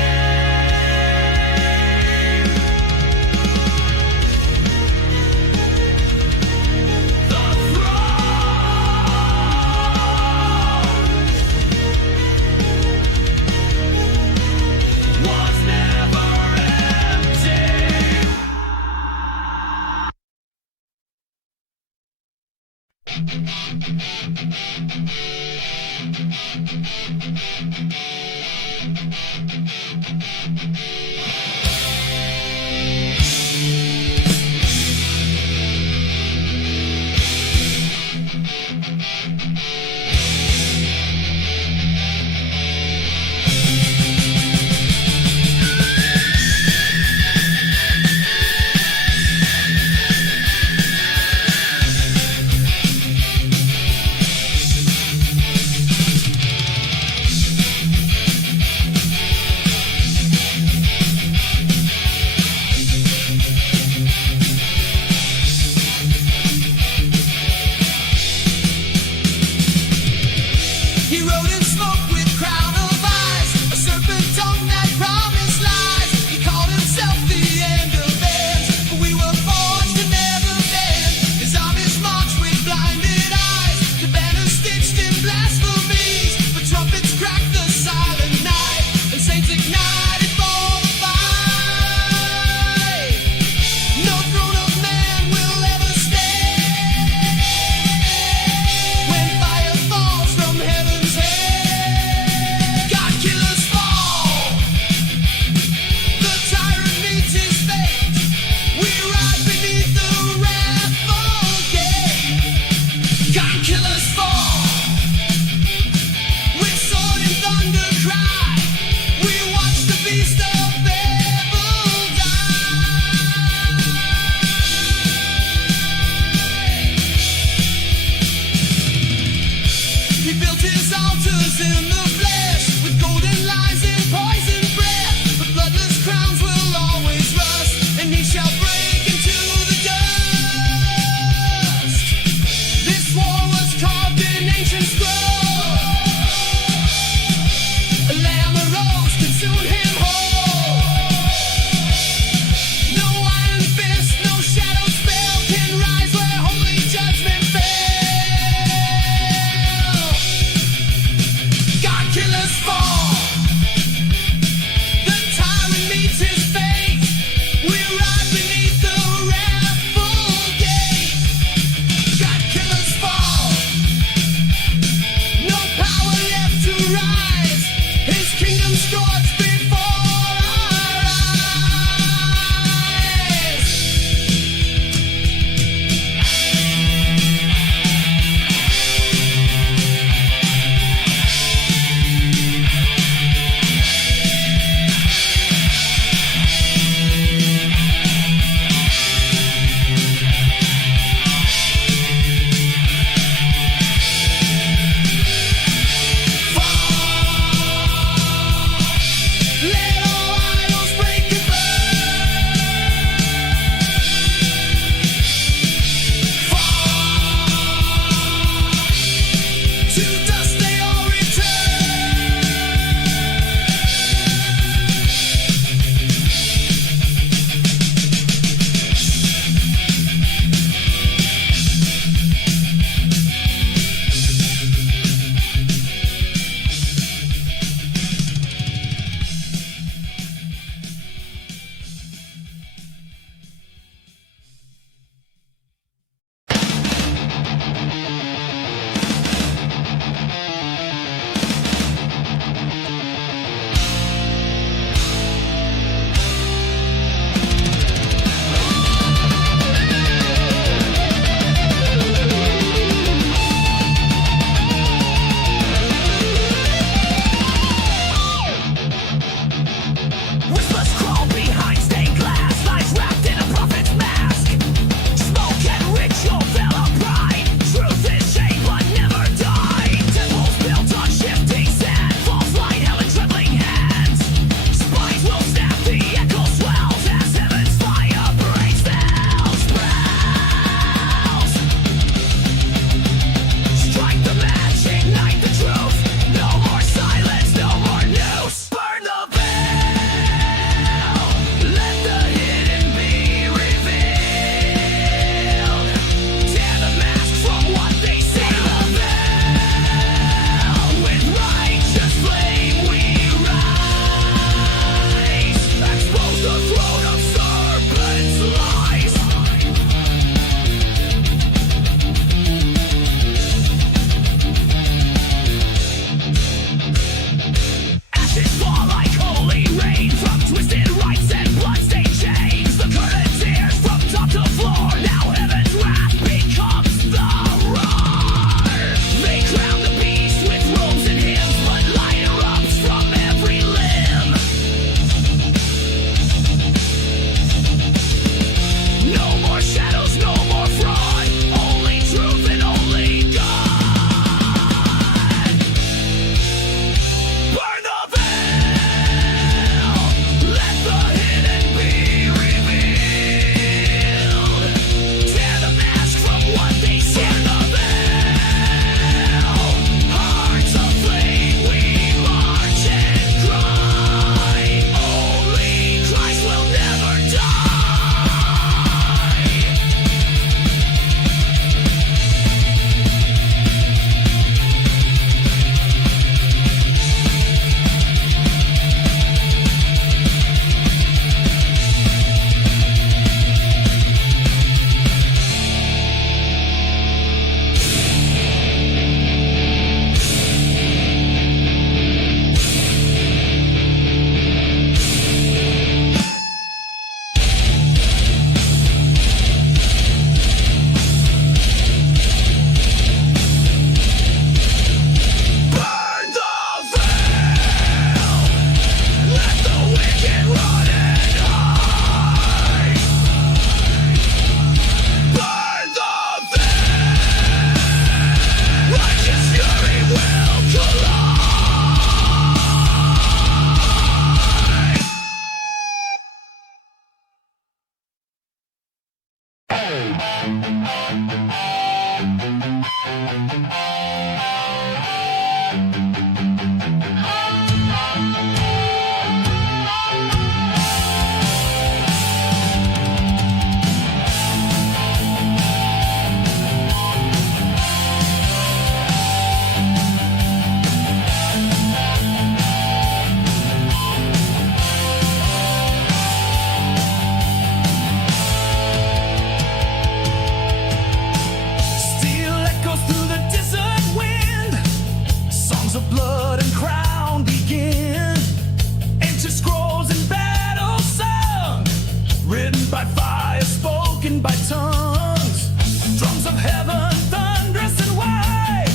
by tongues, drums of heaven, thunderous and wide,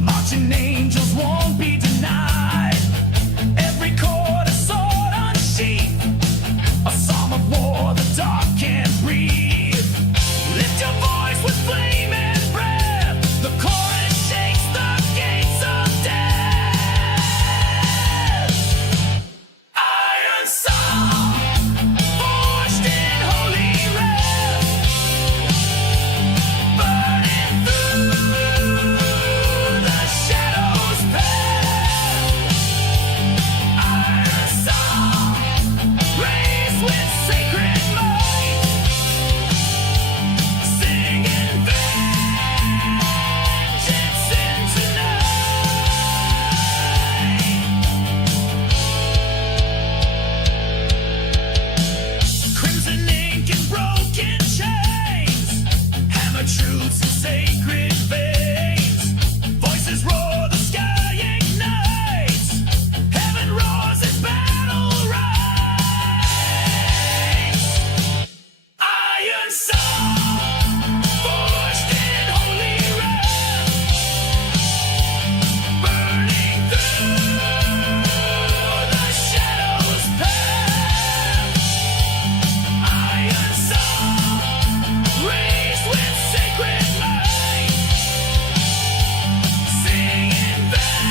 marching angels won't be denied. Every chord a sword unsheathed, a psalm of war the dark can't breathe. Lift your voice with flame and breath, the chorus shakes the gates of death. Iron song, forged in holy wrath, burning through the shadows path. Iron song, raised with sacred might, singing vengeance into night. Crimson ink and broken chains, hammer truths in sacred veins. Voices roar, the sky ignites, heaven roars as battle rise. Iron song, forged in holy wrath, burning through the shadows path. Iron song, raised with sacred might, singing vengeance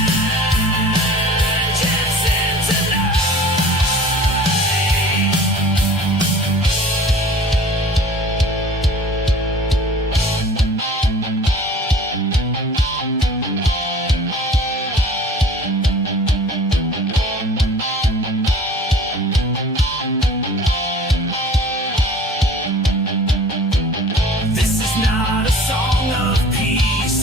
into night. This is not a song of peace,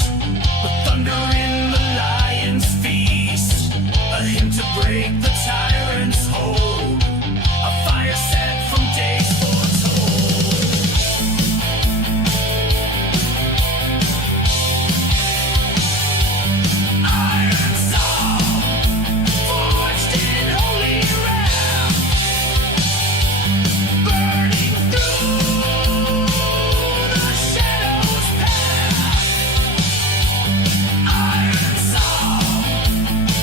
but thunder in the lion's feast. A hymn to break the tyrant's hold, a fire set from days foretold. Iron song, forged in holy wrath, burning through the shadows path. Iron song,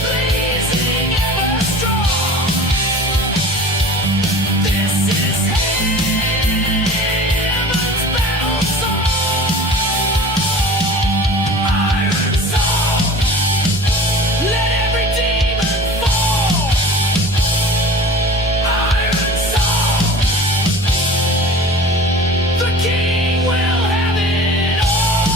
blazing ever strong. This is heaven's battle song. Iron song, let every demon fall. Iron song, the king will have it all.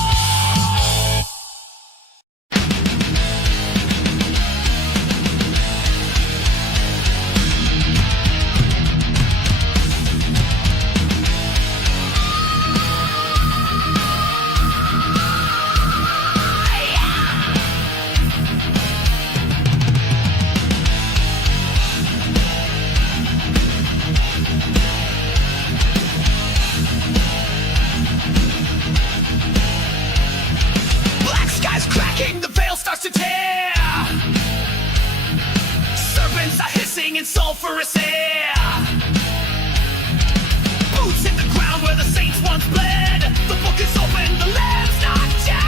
Black skies cracking, the veil starts to tear. Serpents are hissing in sulfurous air. Boots hit the ground where the saints once bled. The book is open, the lamb's not dead.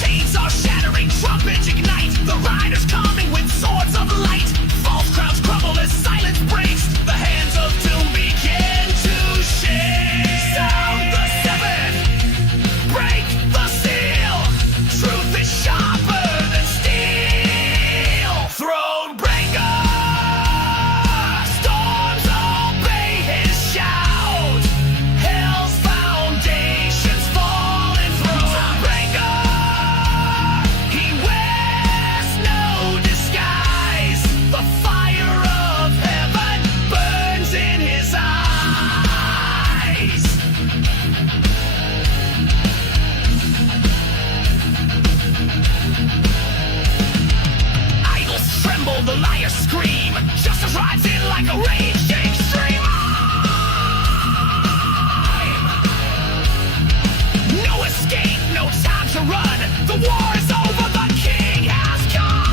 Chains are shattering, trumpets ignite. The riders coming with swords of light. False crowns crumble as silence breaks. The hands of doom begin to shake. Sound the seven, break the seal. Truth is sharper than steel. Throne breaker, storms obey his shout. Hell's foundations fall enthroned. Breaker, he wears no disguise. The fire of heaven burns in his eyes. Idols tremble, the liars scream. Justice rides in like a raging stream. No escape, no time to run. The war is over, the king has come.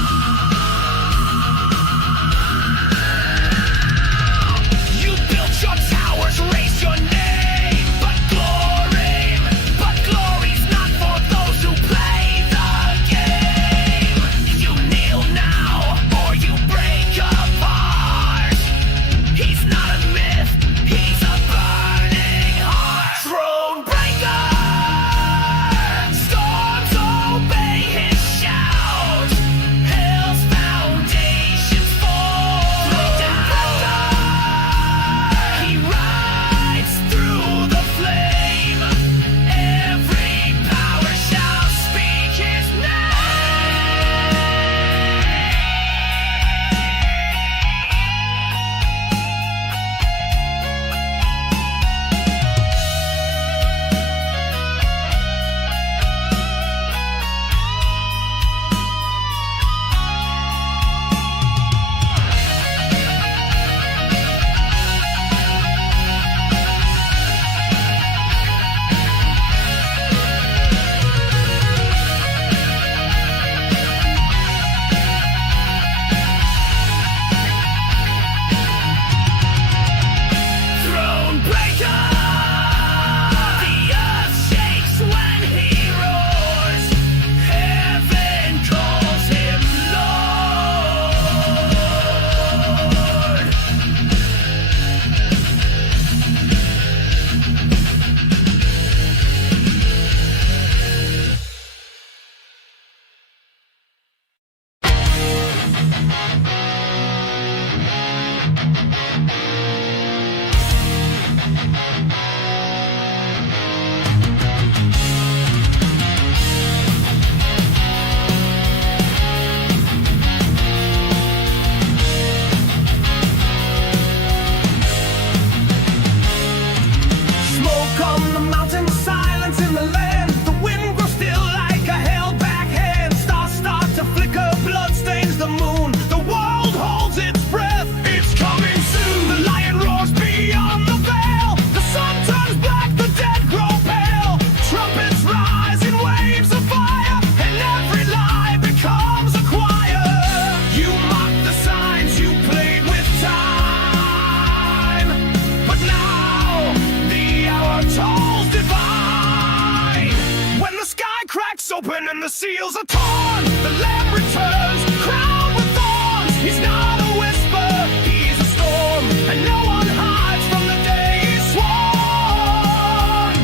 seals are torn, the Lamb returns, crowned with thorns. He's not a whisper, he's a storm, and no one hides from the day he's sworn.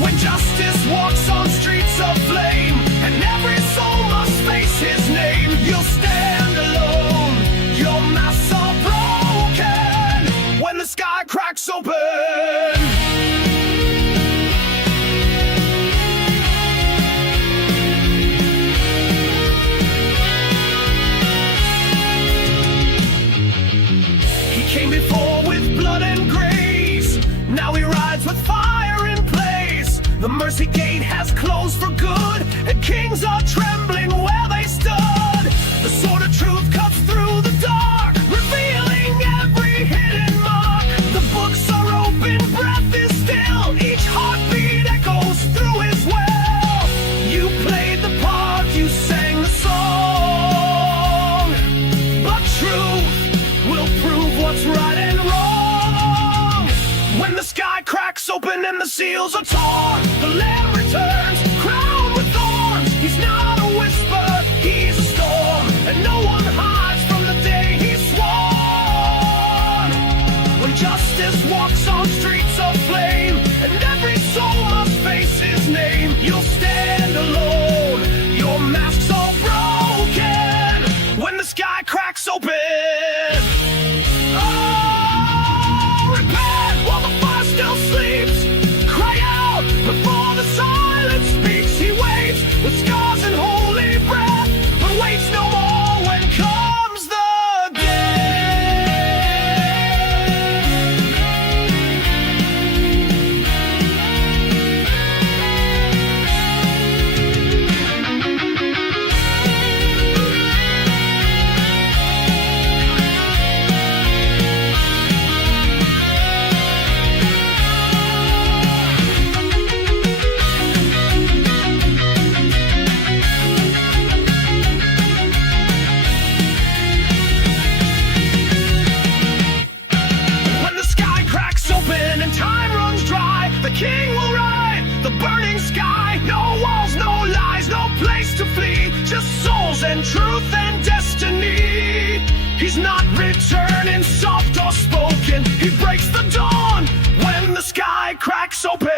When justice walks on streets of flame, and every soul must face his name, you'll stand alone, your masks are broken, when the sky cracks open. Came before with blood and grace, now he rides with fire in place. The mercy gate has closed for good, and kings are trembling where they stood. The sword of truth cuts through the dark, revealing every hidden mark. The books are open, breath is still, each heartbeat echoes through his will. You played the part, you sang the song, but truth will prove what's right and wrong. When the sky cracks open and the seals are torn, the Lamb returns, crowned with thorns. He's not a whisper, he's a storm, and no one hides from the day he's sworn. When justice walks on streets of flame, and every soul must face his name, you'll stand alone, your masks are broken, when the sky cracks open. Before the silence speaks, he waits with scars and holy breath, but waits no more when comes the King will ride the burning sky. No walls, no lies, no place to flee, just souls and truth and destiny. He's not returning soft or spoken, he breaks the dawn when the sky cracks open.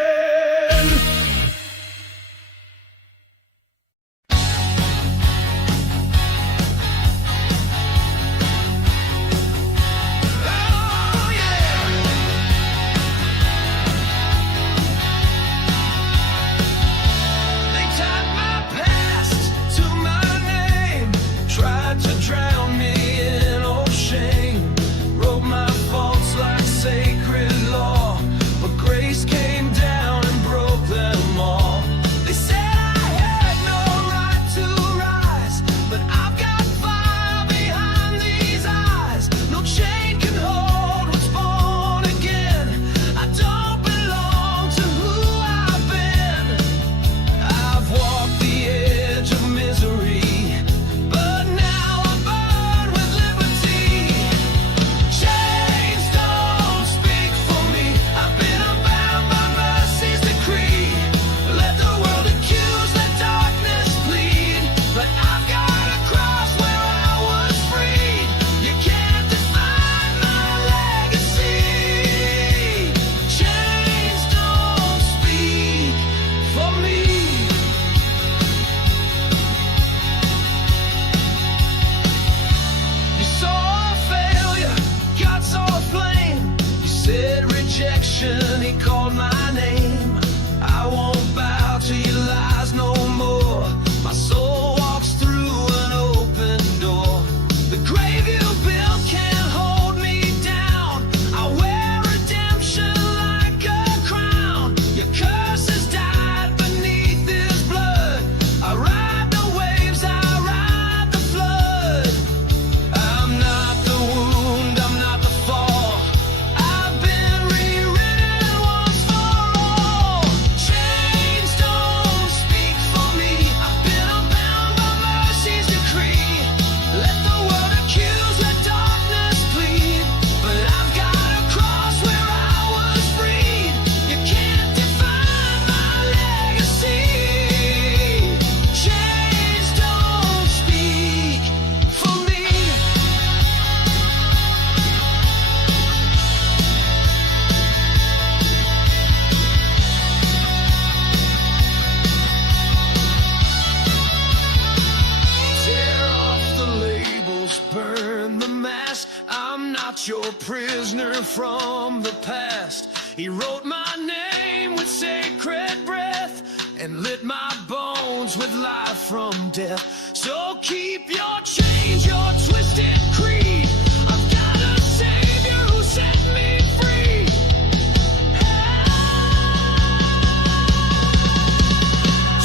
not your prisoner from the past. He wrote my name with sacred breath and lit my bones with life from death. So keep your change, your twisted creed. I've got a savior who set me free.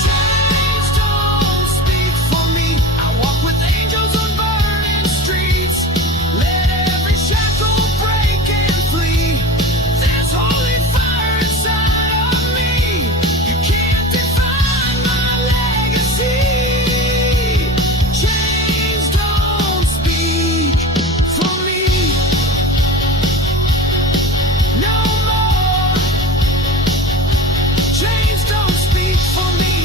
Chains don't speak for me. I walk with angels on burning streets. Let every shackle break and flee. There's holy fire inside of me. You can't define my legacy. Chains don't speak for me no more. Chains don't speak for me.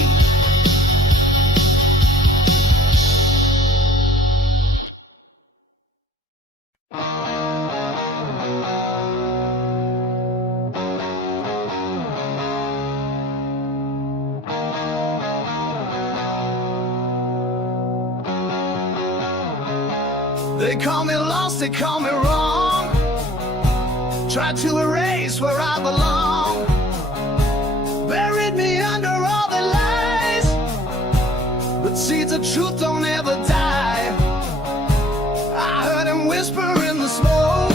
They call me lost, they call me wrong. Tried to erase where I belong. Buried me under all the lies. But seeds of truth don't ever die. I heard him whisper in the smoke.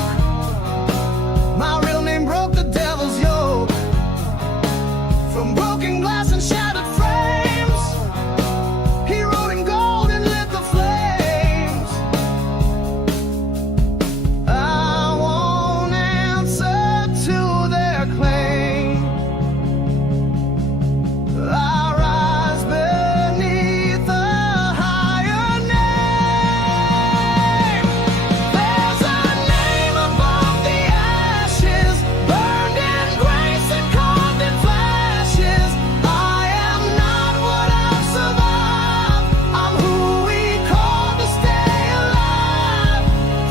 My real name broke the devil's yoke. From broken glass and shattered frames, he wrote in gold and lit the flames. I won't answer to their claim. I rise beneath a higher name. There's a name above the ashes, burned in grace and carved in flashes. I am not what I've survived. I'm who he called to stay alive.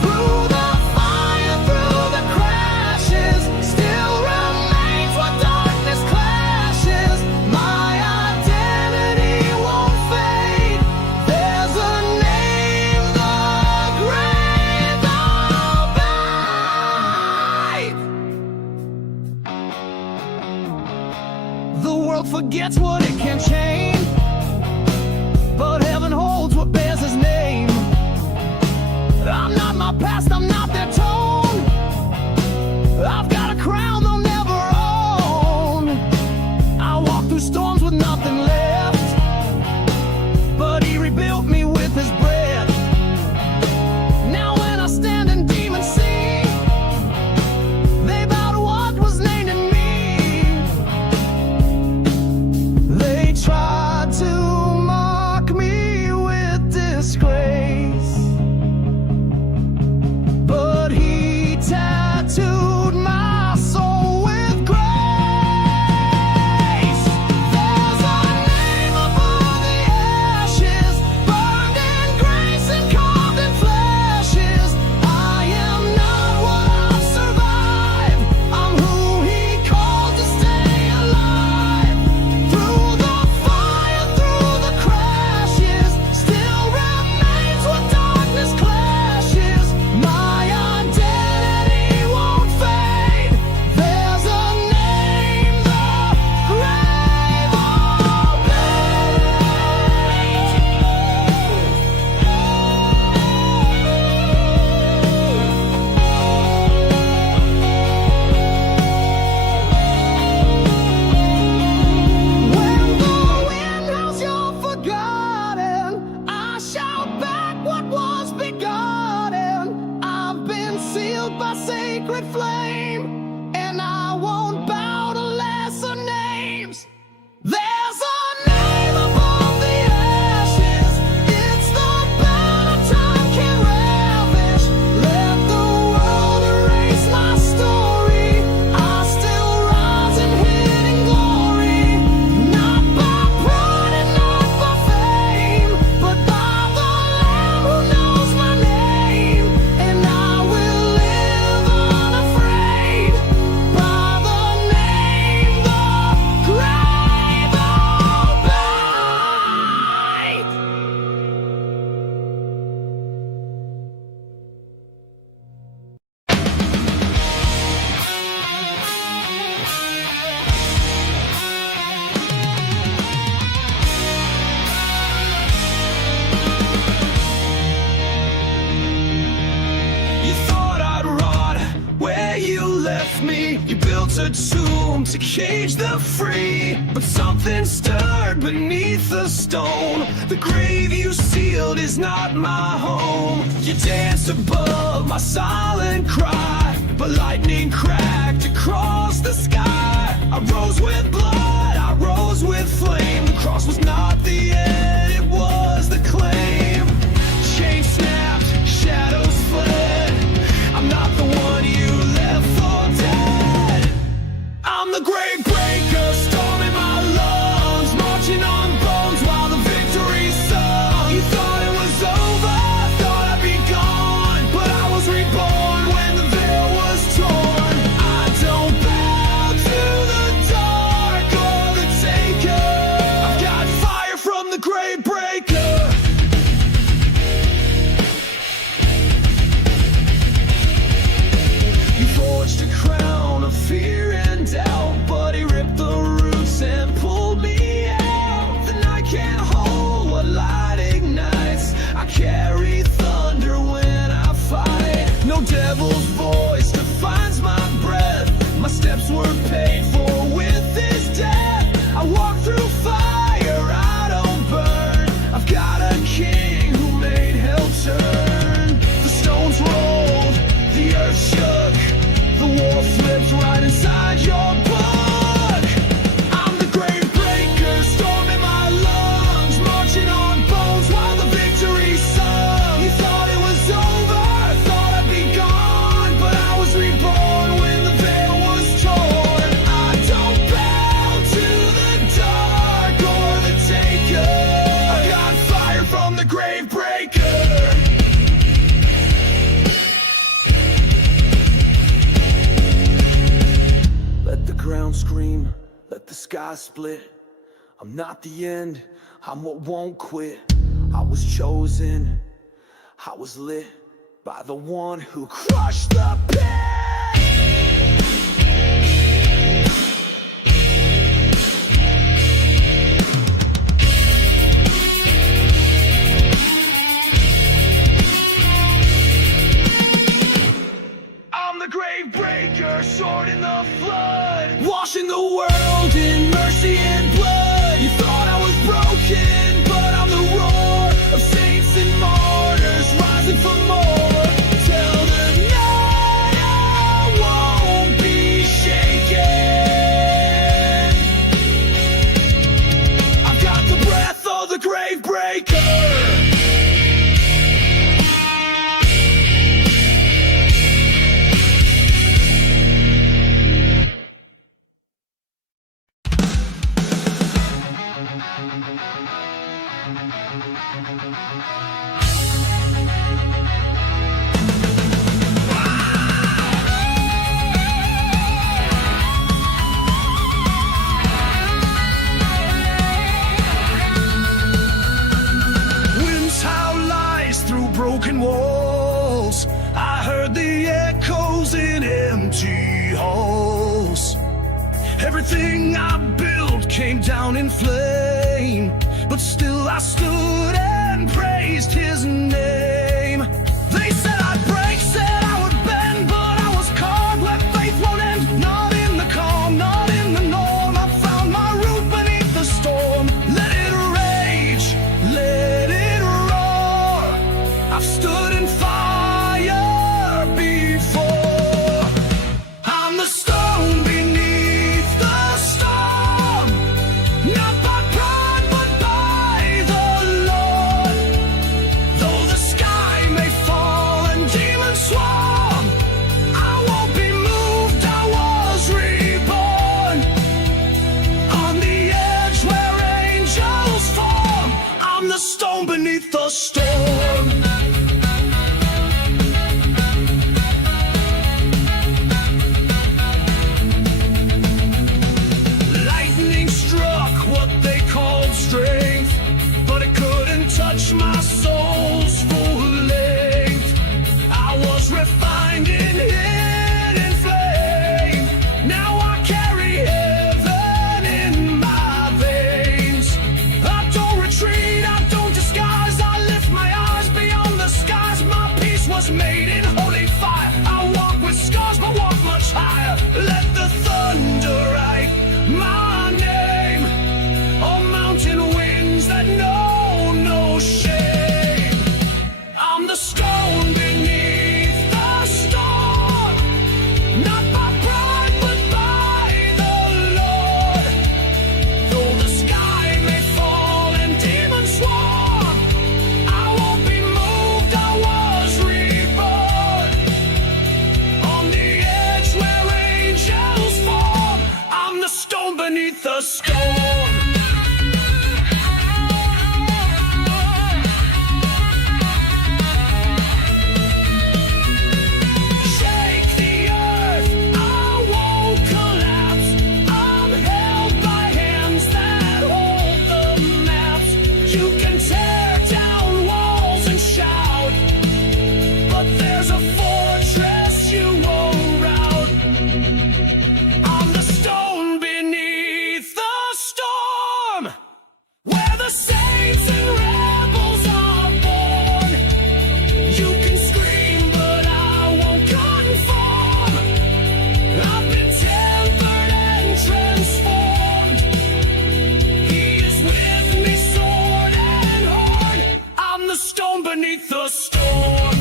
Through the fire, through the crashes, still remains what darkness clashes. My identity won't fade. There's a name the grave obeyed. The world forgets what it can change, but heaven holds what bears his name. I'm not my past, I'm not their tone. I've got a crown they'll never own. I walk through storms with nothing left, but he rebuilt me with his breath. Now when I stand and demons see, they bow to what was named in me. They tried to mock me with disgrace, but he tattooed my soul with grace. There's a name above the ashes, burned in grace and carved in flashes. I am not what I've survived. I'm who he called to stay alive. Through the fire, through the crashes, still remains what darkness clashes. My identity won't fade. There's a name the grave When the wind howls you're forgotten, I shout back what was begotten. I've been sealed by sacred flame, and I won't bow to lesser names. There's a name above the ashes. It's the battle time can ravish. Let the world erase my story. I still rise in hidden glory. Not by pride and not by fame, but by the Lamb who knows my name. And I will live unafraid. You thought I'd rot where you left me. You built a tomb to cage the free, but something stirred beneath the stone. The grave you sealed is not my home. You danced above my silent cry, but lightning cracked across the sky. I rose with blood, I rose with flame. The cross was not the end, it was the claim. Chains snapped, shadows fled. I'm not the one you left for dead. I'm the grave breaker, storm in my lungs, marching on bones while the victory sung. You thought it was over, thought I'd be gone, but I was reborn when the veil was torn. I don't bow to the dark or the taker. I've got fire from the grave breaker. You forged a crown of fear and doubt, but he ripped the roots and pulled me out. The night can't hold what light ignites. I carry thunder when I fight. No devil's voice defines my breath. My steps were paid for with his death. I walk through fire, I don't burn. I've got a king who made hell turn. The stones rolled, the earth shook, the war flipped right inside your book. I'm the grave breaker, storm in my lungs, marching on bones while the victory sung. You thought it was over, thought I'd be gone, but I was reborn when the veil was torn. I don't bow to the dark or the taker. I got fire from the grave breaker. Let the ground scream, let the sky split. I'm not the end, I'm what won't quit. I was chosen, I was lit by the one who crushed the pit. I'm the grave breaker, sword in the flood, washing the world in mercy and blood. You thought I was broken, but I'm the roar of saints and martyrs rising for more. Tell them no, I won't be shaken. I've got the breath of the grave breaker. Winds howl lies through broken walls. I heard the echoes in empty halls. Everything I built came down in flame, but still I stood and praised his name. They said I'd break, said I would bend, but I was carved where faith won't end. Not in the calm, not in the norm. I found my root beneath the storm. Let it rage, let it roar. I've stood in fire before. I'm the stone beneath the storm, not by pride but by the Lord. Though the sky may fall and demons swarm, I won't be moved, I was reborn. On the edge where angels form, I'm the stone beneath the storm. Lightning struck what they called strength, but it couldn't touch my soul's full length. I was refined in hidden flame. Now I carry heaven in my veins. I don't retreat, I don't disguise. I lift my eyes beyond the skies. My peace was made in holy fire. scars but walk much higher. Let the thunder write my name on mountain winds that know no shame. I'm the stone beneath the storm, not by pride but by the Lord. Though the sky may fall and demons swarm, I won't be moved, I was reborn. On the edge where angels form, I'm the stone beneath the storm. Shake the earth, I won't collapse. I'm held by hands that hold the maps. You can tear down walls and shout, but there's a fortress you won't rout. I'm the stone beneath the storm, where the saints and rebels are born. You can scream, but I won't conform. I've been tempered and transformed. He is with me, sword and horn. I'm the stone beneath the storm.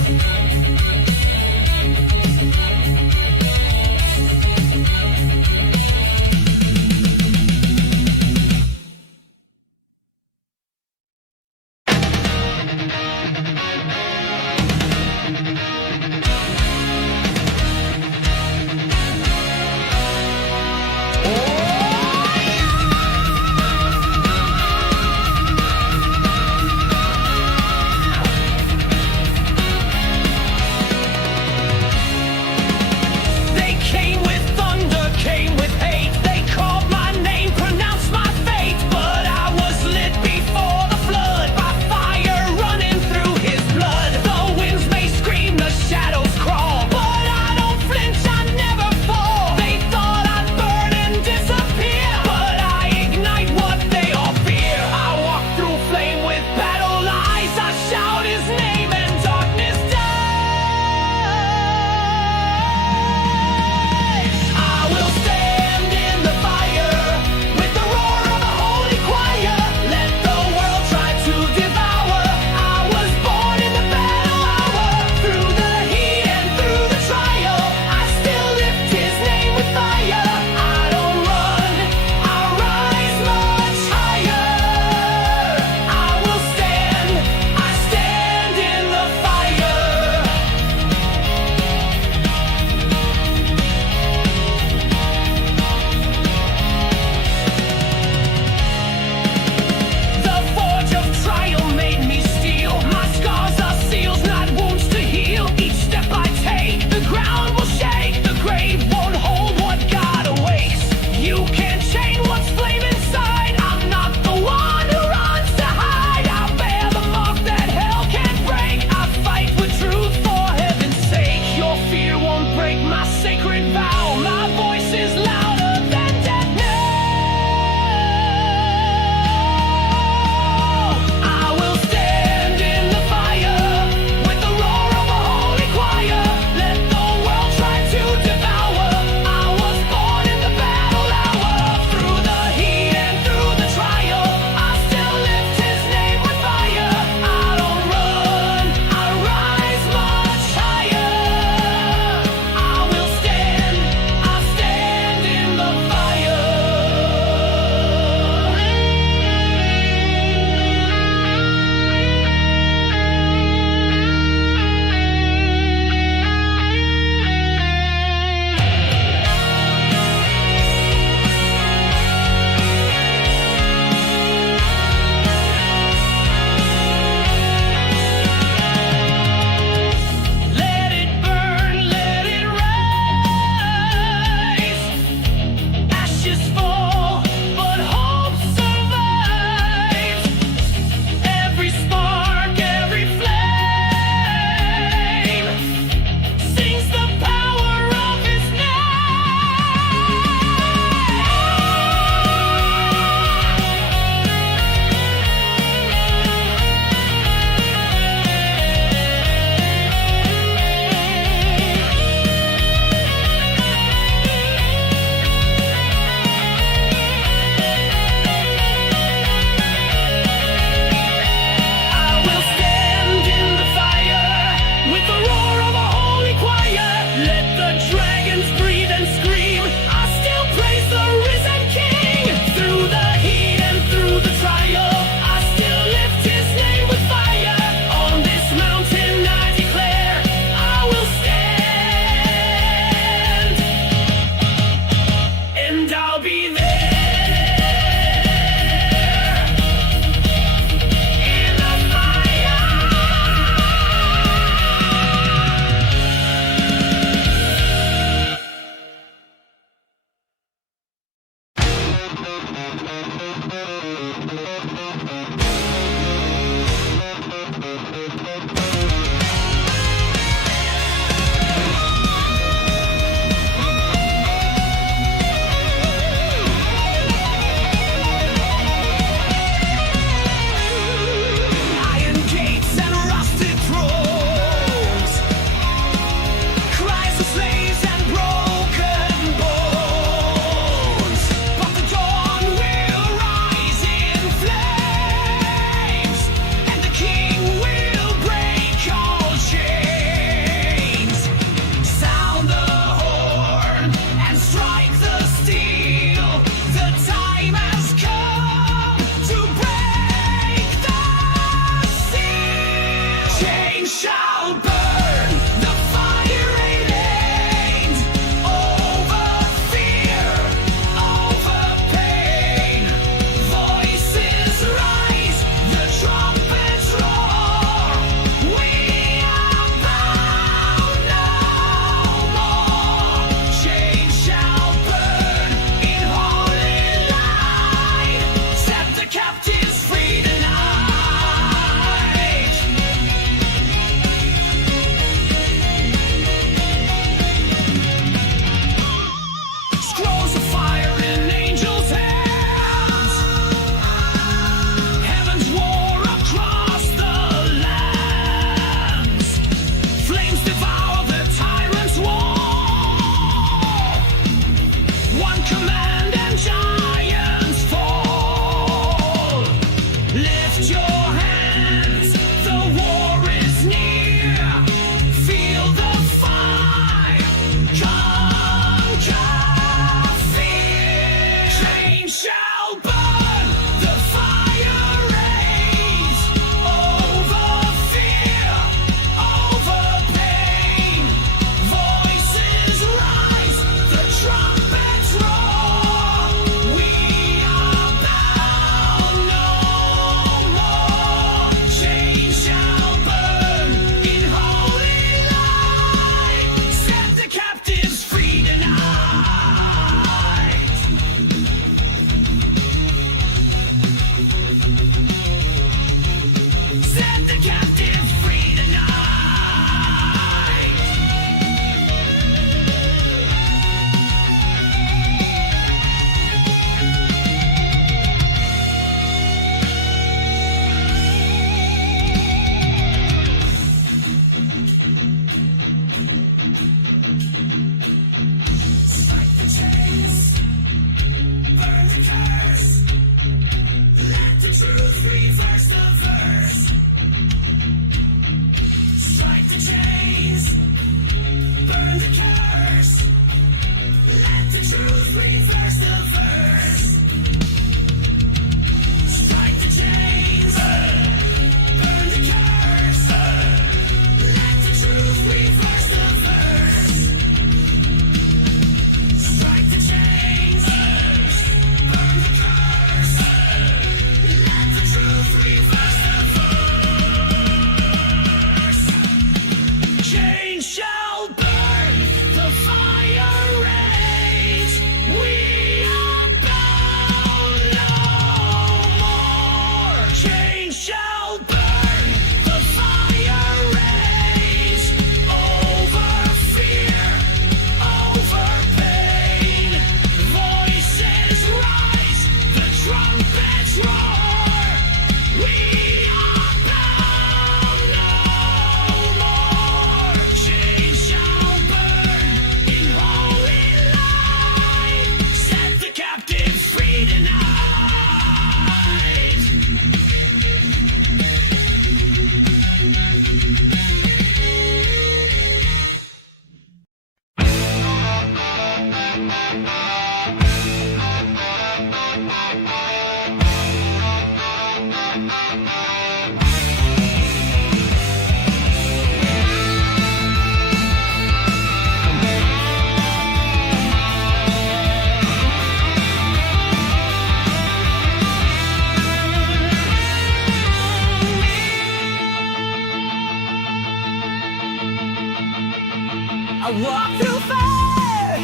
I walk through fire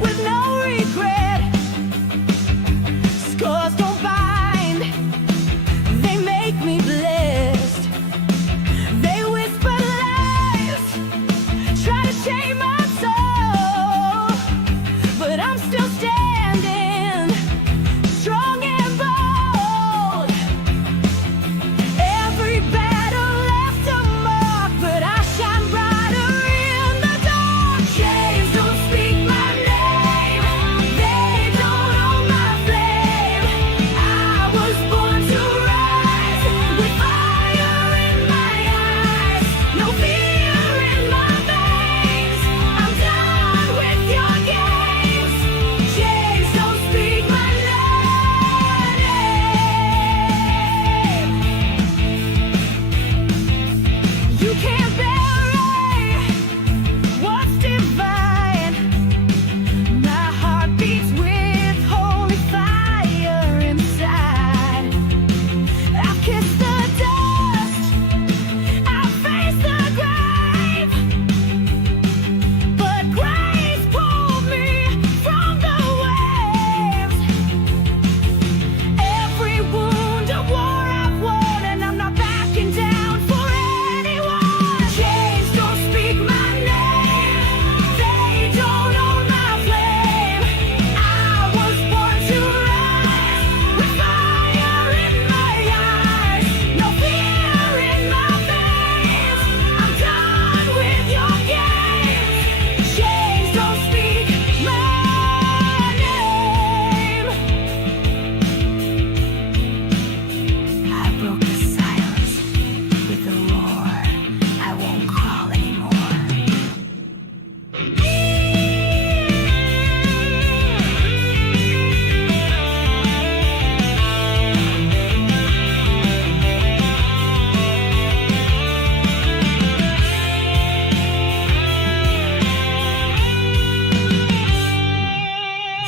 with no regret. Scars don't bind, they make me blessed. They whisper lies, try to shame my soul, but I'm still standing, strong and bold. Every battle left a mark, but I shine brighter in the dark. Chains don't speak my name, they don't own my flame. I was born to rise with fire in my eyes, no fear in my veins. I'm done with your games. Chains don't speak my name. You can't bury what's divine. My heart beats with holy fire inside. I've kissed the dust, I've faced the grave, but grace pulled me from the waves. Every wound a war I've won, and I'm not backing down for anyone. Chains don't speak my name, they don't own my flame. I was born to rise with fire in my eyes, no fear in my veins. I'm done with your games. Chains don't speak my name. I broke the silence with a roar. I won't crawl anymore.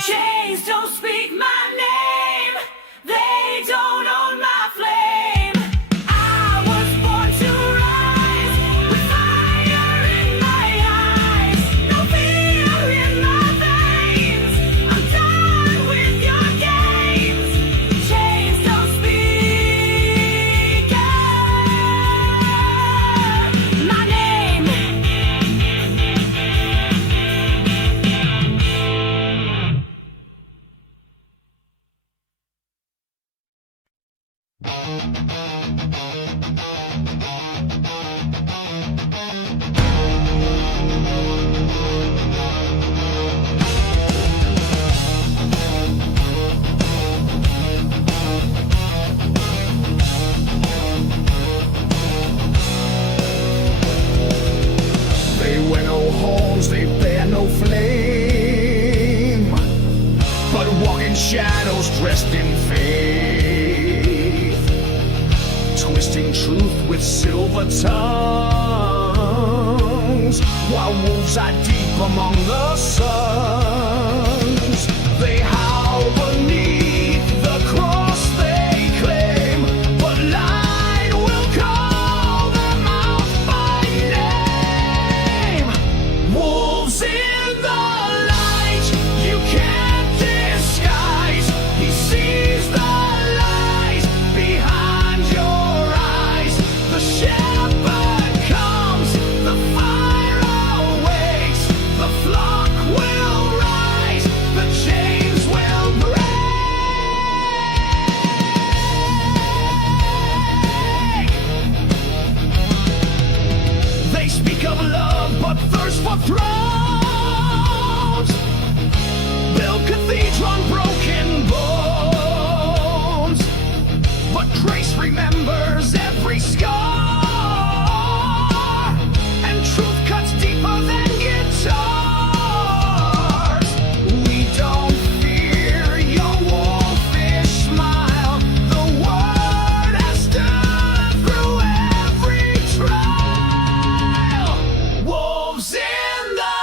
Chains don't speak my name, they don't own my flame. I was born to rise with fire in my eyes, no fear in my veins. I'm done with your games. Chains don't speak my name. They wear no horns, they bear no flame, but walk in shadows dressed in faith, twisting truth with silver tongues, while wolves are deep among the suns. They howl beneath the cross they claim, but light will call them out by name. Wolves in the light, you can't disguise. He sees the light behind your eyes. The shepherd comes, the fire awakes. The flock will rise, the chains will break. They speak of love, but thirst for thrones. Build cathedral on broken bones, but grace remembers every scar, and truth cuts deeper than guitars. We don't fear your wolfish smile. The word has stood through every trial. Wolves in the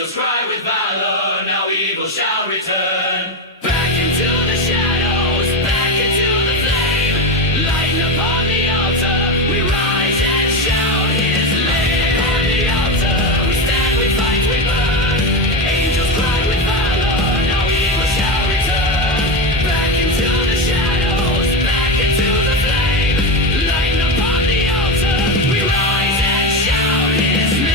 Angels cry with valor, now evil shall return. Back into the shadows, back into the flame. Lighten upon the altar, we rise and shout his name. On the altar, we stand, we fight, we burn. Angels cry with valor, now evil shall return. Back into the shadows, back into the flame. Lighten upon the altar, we rise and shout his name.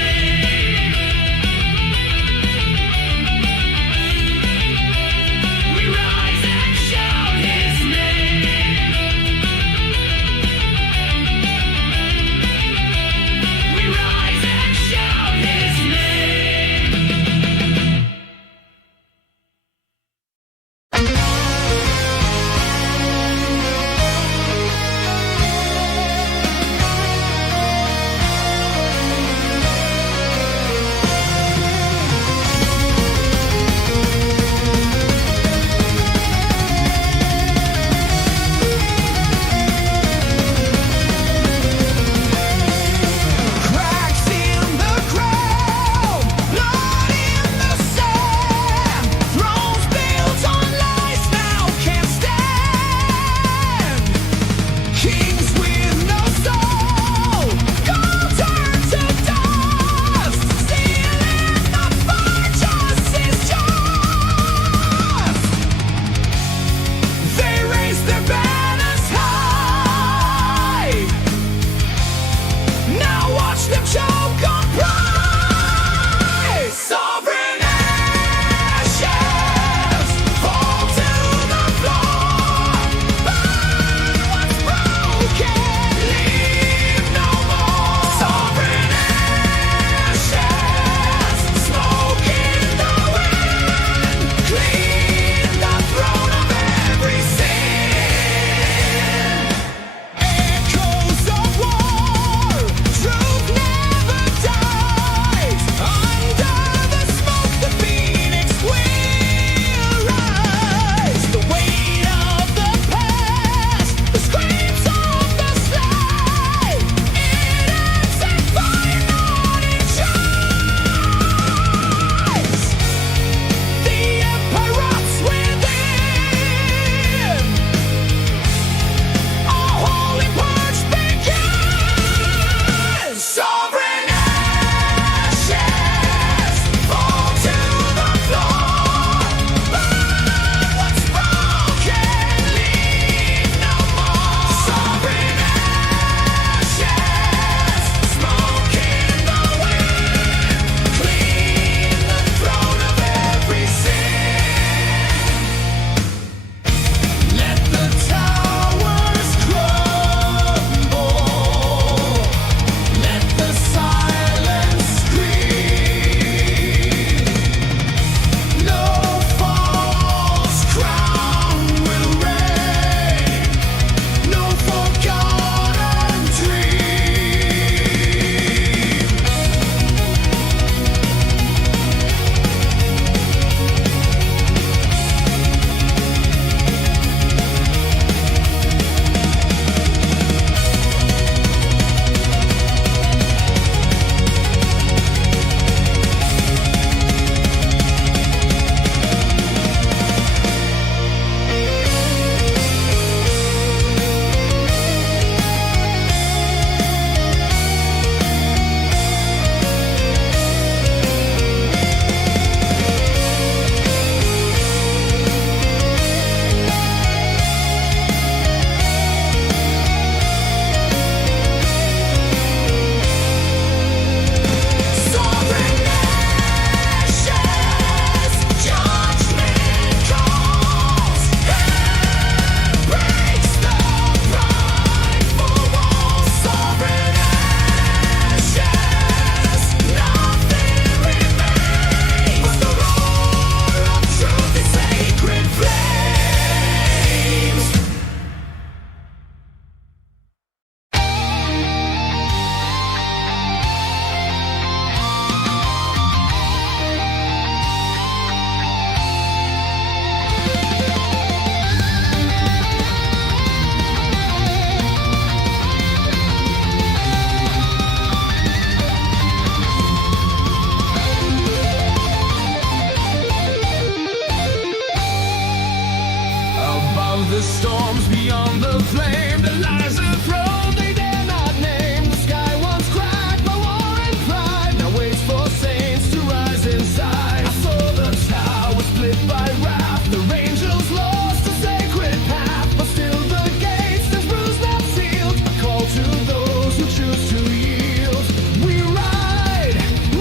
the storms beyond the flame that lies a throne they dare not name. The sky once cracked by war and pride, now waits for saints to rise inside. I saw the tower split by wrath, the angels lost a sacred path, but still the gates stand bruised, not sealed. A call to those who choose to yield. We ride,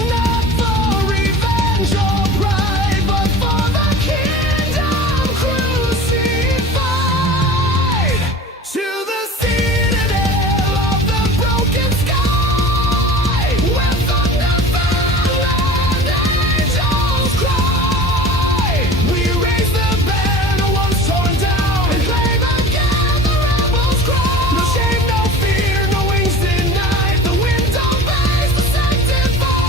not for revenge or pride, but for the kingdom crucified. To the citadel of the broken sky, where thunder fell and angels cry. We raise the banner once torn down and claim again the rebels' cry. No shame, no fear, no wings denied. The wind obeys the sanctified.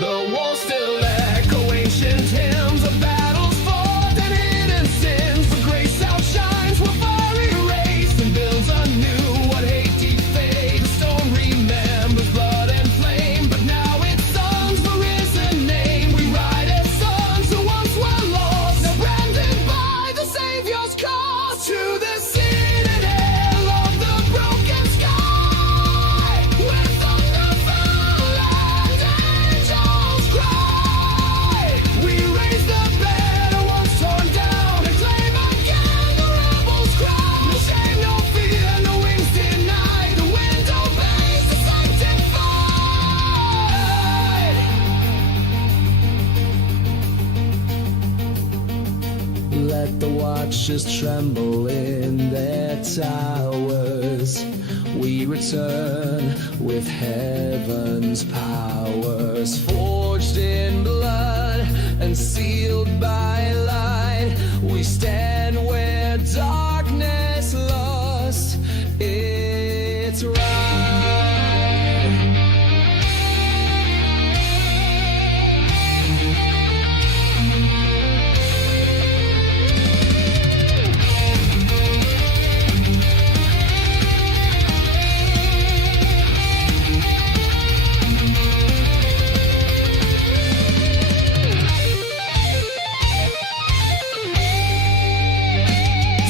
The walls still echo ancient hymns of battles fought and hidden sins. But grace outshines what fire erased and builds anew what hate defaced. The stone remembers blood and flame, but now its sons the risen name. We ride as sons who once were lost, now branded by the Savior's cause. To the citadel of the broken sky, where thunder fell and angels cry. We raise the banner once torn down and claim again the rebels' cry. No shame, no fear, no wings denied. The wind obeys the sanctified. Let the watchers tremble in their towers. We return with heaven's powers, forged in blood and sealed by light. We stand where darkness lost its right.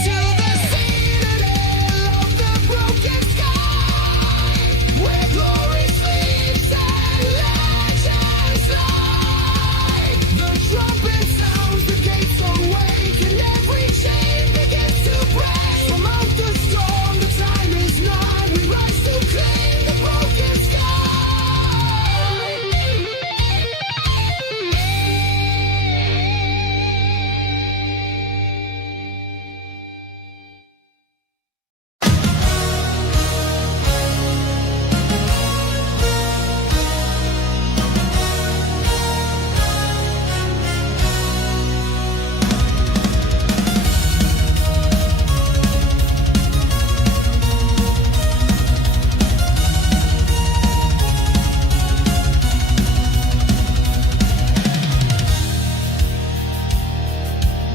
To the citadel of the broken sky, where glory sleeps and legends lie. The trumpet sounds, the gates awake, and every chain begins to break. From out the storm, the time is nigh. We rise to claim the broken sky.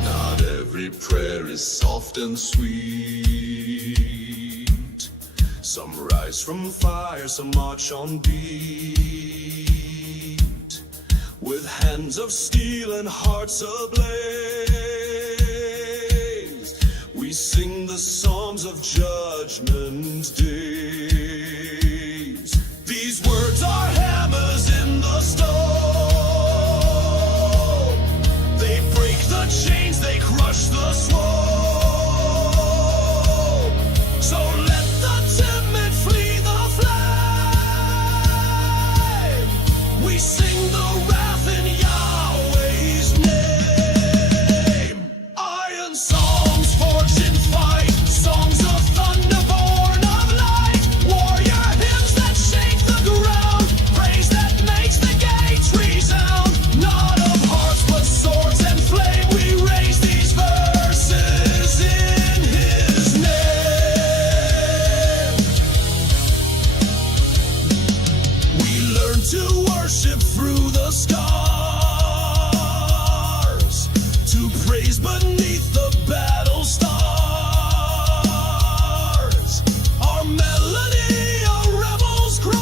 Not every prayer is soft and sweet. Some rise from fire, some march on beat. With hands of steel and hearts ablaze, we sing the songs of judgment days. These words are hammers in the stone. They break the chains, they crush the swoon. So let the timid flee the flame. We sing the wrath in Yahweh's name. Iron songs forged in fight, songs of thunder born of light. Warrior hymns that shake the ground, praise that makes the gates resound. Not of hearts but swords and flame, we raise these verses in His name. We learn to worship through the scars, to praise beneath the battle stars. Our melody, a rebel's cry,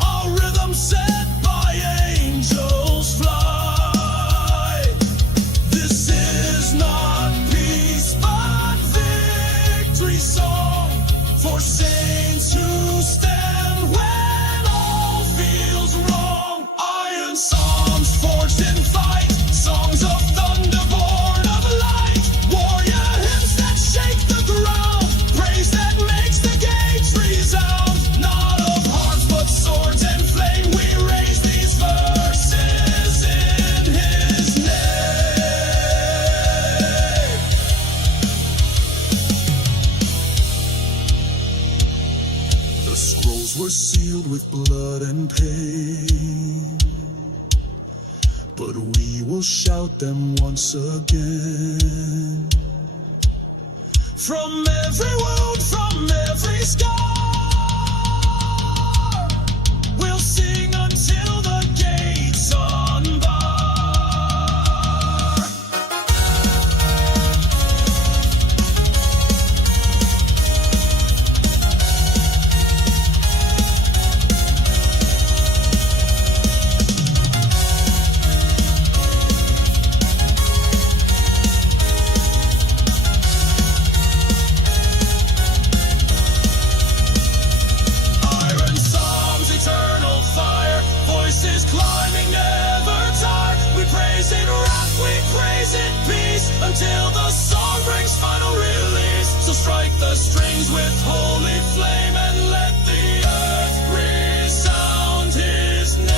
a rhythm set by angels fly. we will shout them once again. From every wound, from every scar, we'll sing until the gates unbar. Climbing, never tired. We praise in wrath, we praise in peace, until the song brings final release. So strike the strings with holy flame and let the earth resound his name.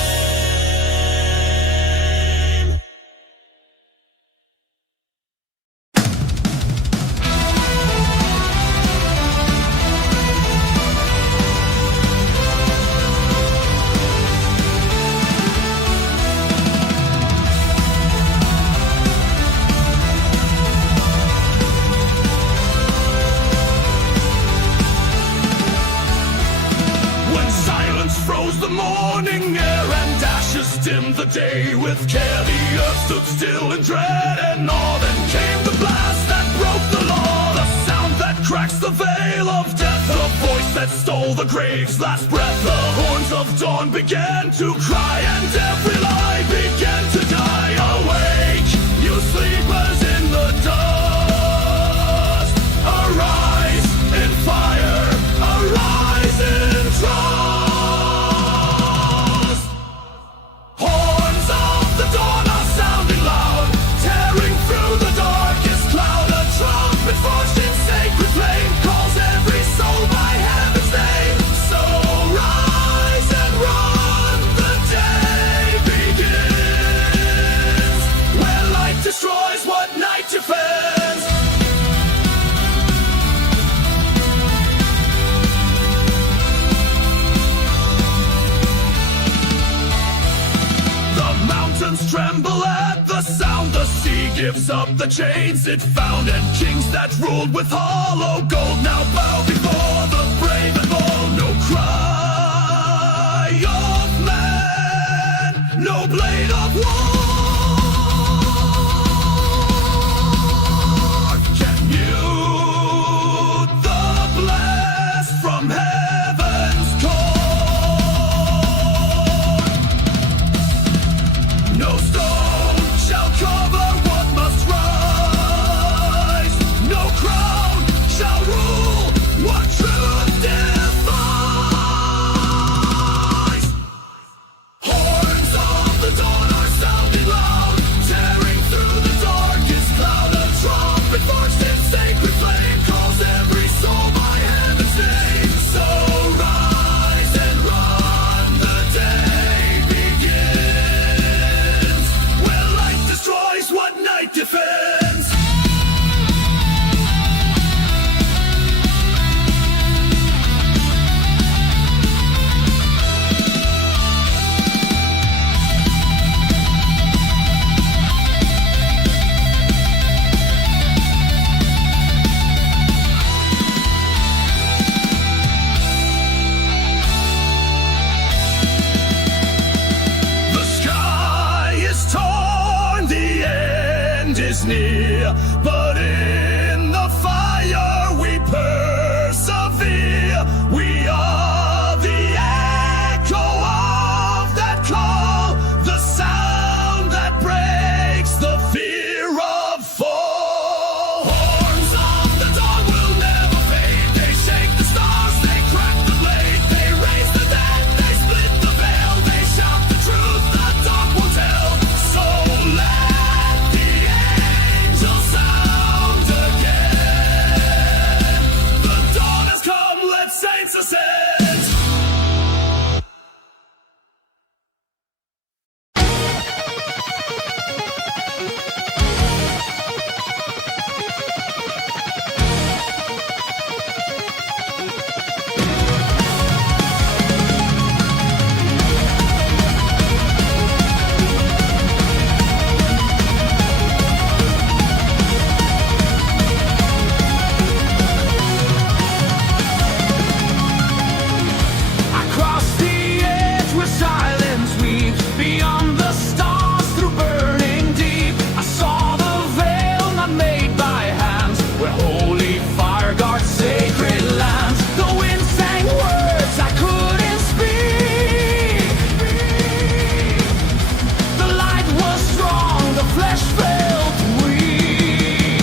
Froze the morning air and ashes dimmed the day. With care the earth stood still in dread and awe. Then came the blast that broke the law, the sound that cracks the veil of death, the voice that stole the grave's last breath. The horns of dawn began to cry and every lie began to die. Awake, you sleepers in the dust, arise in fire, arise in trust. Forged in sacred flame, calls every soul by heaven's name. So rise and run, the day begins, where light destroys what night defends. The mountains tremble at the sound, the sea gives up the chains it found, and kings that ruled with hollow gold now bow before the brave and bold. No cry of man, no blade of war can mute the blast from heaven's core. No stone shall cover what must rise, no crown shall rule what truth defies. Horns of the dawn are sounding loud, tearing through the darkest cloud. A trumpet forged in sacred flame calls every soul by heaven's name. So rise and run, the day begins, where light destroys what night defends. The sky is torn, the end is near, but in the fire we persevere. We are the echo of that call, the sound that breaks the fear of fall. Horns of the dawn will never fade, they shake the stars, they crack the blade, they raise the dead, they split the veil, they shout the truth, the dark will tell. So let the angels sound again. flesh-filled weak.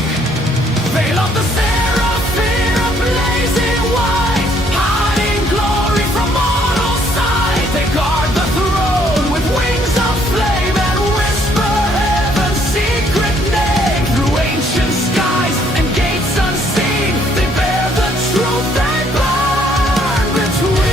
Veil of the seraphim are blazing white, hiding glory from mortal sight. They guard the throne with wings of flame and whisper heaven's secret name. Through ancient skies and gates unseen, they bear the truth they burn between.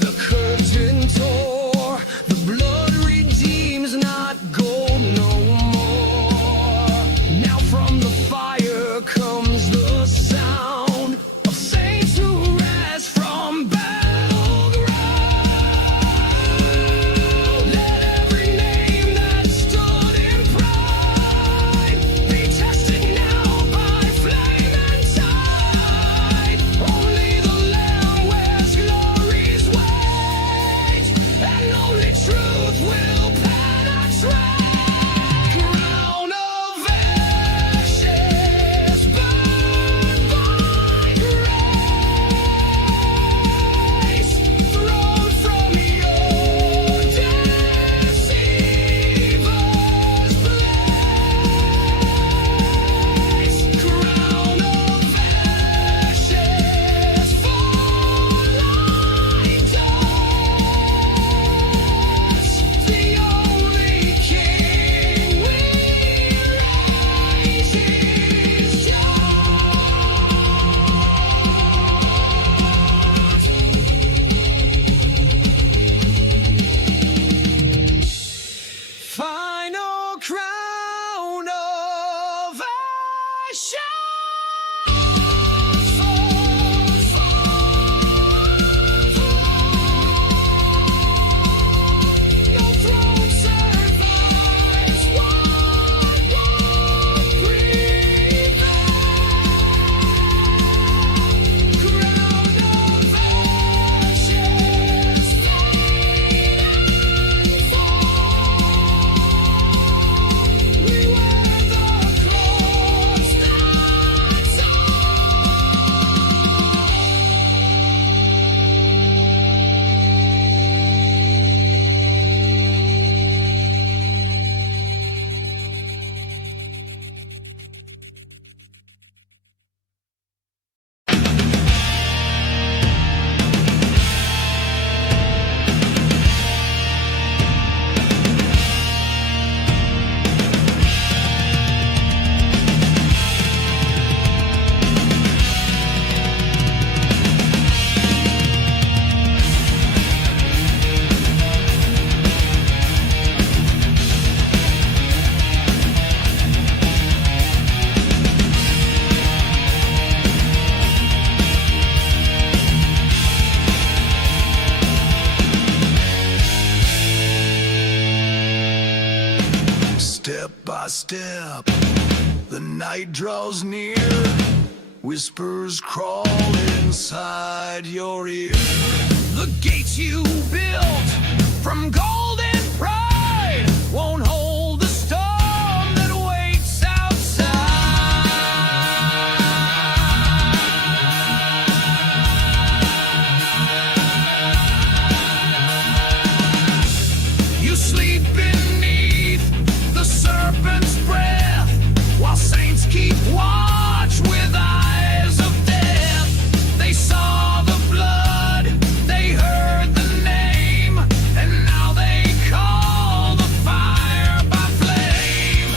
the curtain tore. The blood redeems, not gold no more. Now from the fire comes the sound of saints who rise from battleground. Let every name that stood in pride be tested now by flame and tide. Only the Lamb wears glory's weight, and only truth will penetrate. Crown of ashes, burned by grace, thrown from your deceiver's place. Crown of ashes, falling dust. The only King we raise is final crown of ashes. No throne survives what will prevail. Crown of ashes, fade and fall. We wear the cross that's on. Step by step, the night draws near. Whispers crawl inside your ear. The gates you built from golden pride won't hold the storm that waits outside. You sleep beneath the serpent's breath, while saints keep watch with eyes of death. They saw the blood, they heard the name, and now they call the fire by flame.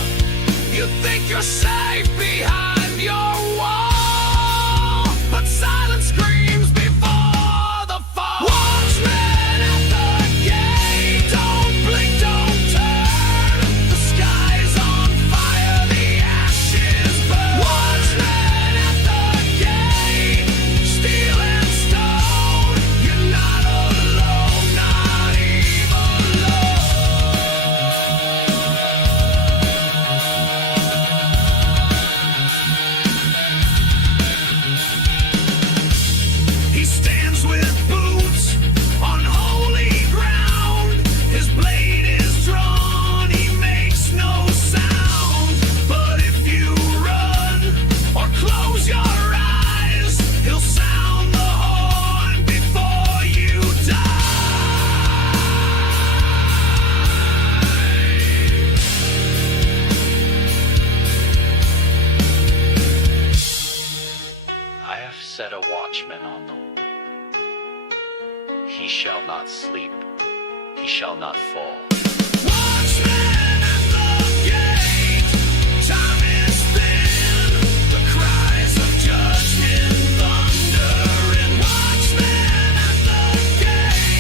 You think you're safe behind your wall, but silence screams before the fall. Watchmen at the gate, don't blink, don't turn. The sky's on fire, the ashes burn. Watchmen at the gate, steel and stone. You're not alone, not even alone. He stands with boots on holy ground. His blade is drawn, he makes no sound. But if you run or close your eyes, he'll sound the horn before you die. I have set a watchman on the wall. He shall not sleep, he shall not fall. Watchmen at the gate, time is thin. The cries of judgment thunder, and watchmen at the gate.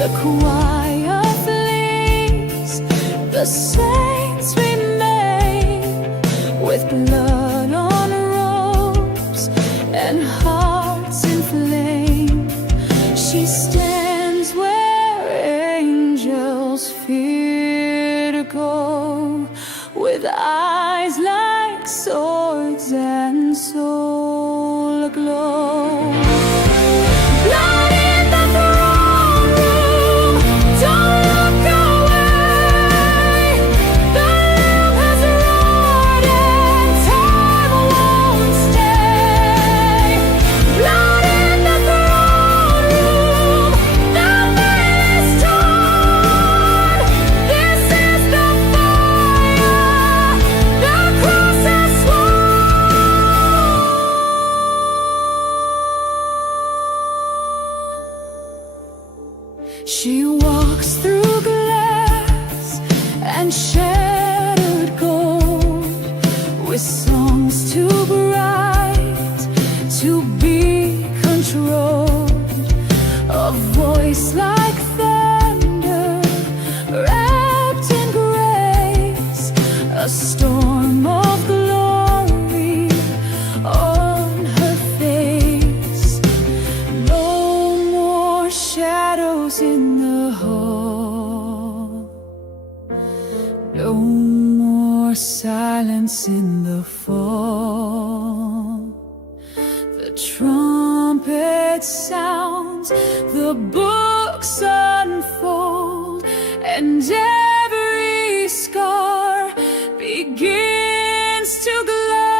The choir flees, the saints remain with blood on robes and hearts inflamed. She stands where angels fear to go, with eyes like swords and soul aglow. Blood in the throne room, don't look away. The Lamb has roared and time won't stay. Blood in the throne room, the veil is torn. This is the fire, the cross has sworn. She walks through glass and shattered gold, with songs too bright to be controlled. A voice like thunder, wrapped in grace, a storm of glory on her face. No more shadows in the hall, no more silence in the fall. The trumpet sounds, the books unfold, and every scar begins to glow.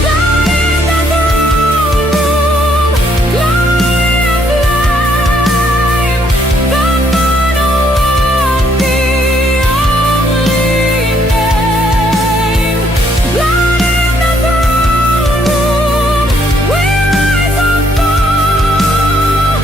Blood in the throne room, glory and flame, the final one, the only name. Blood in the throne room, we rise or fall.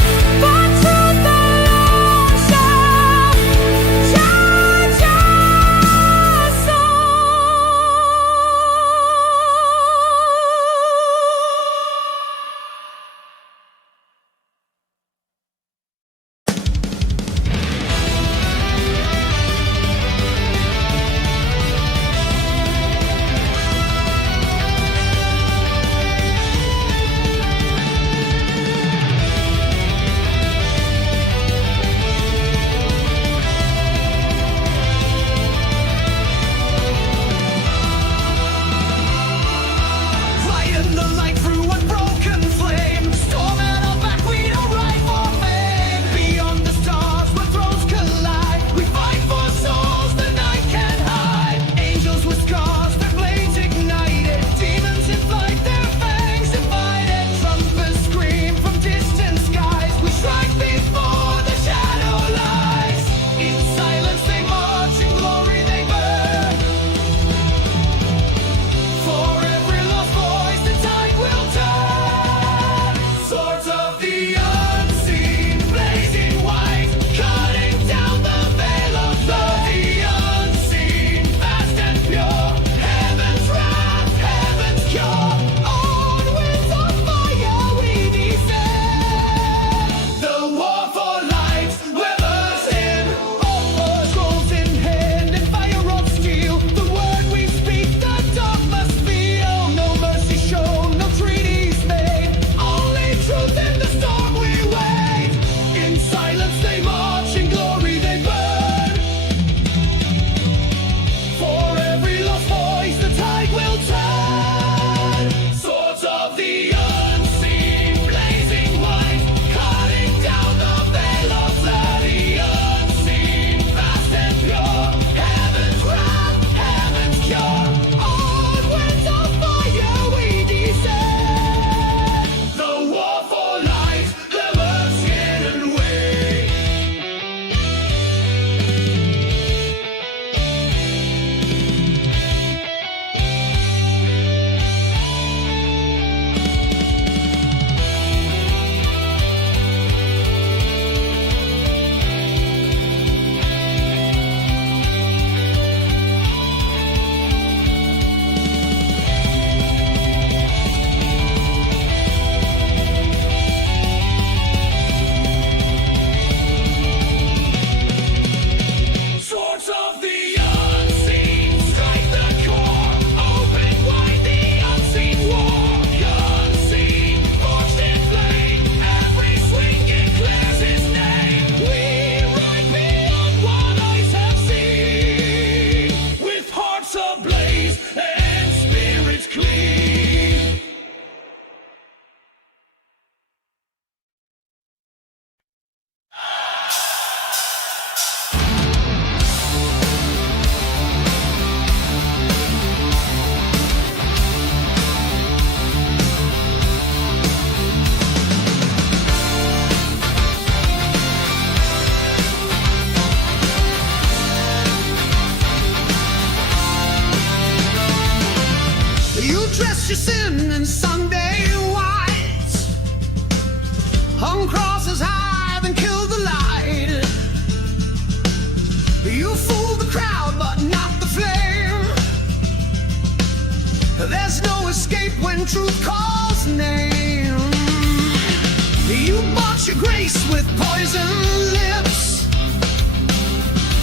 your grace with poison lips,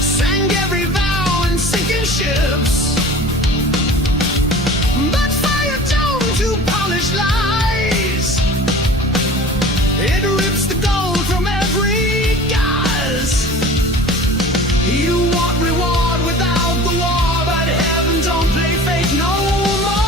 sang every vow in sinking ships. But fire don't do polish lies. It rips the gold from every guise. You want reward without the war, but heaven don't play fake no more.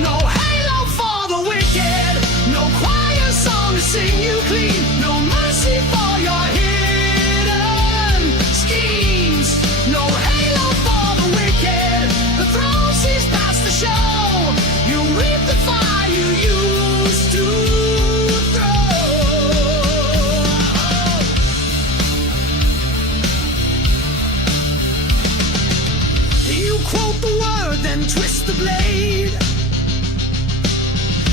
No halo for the wicked, no choir song to sing you clean, no mercy for your hidden schemes. No halo for the wicked, the throne sees past the show. You reap the fire you used to throw. You quote the word, then twist the blade.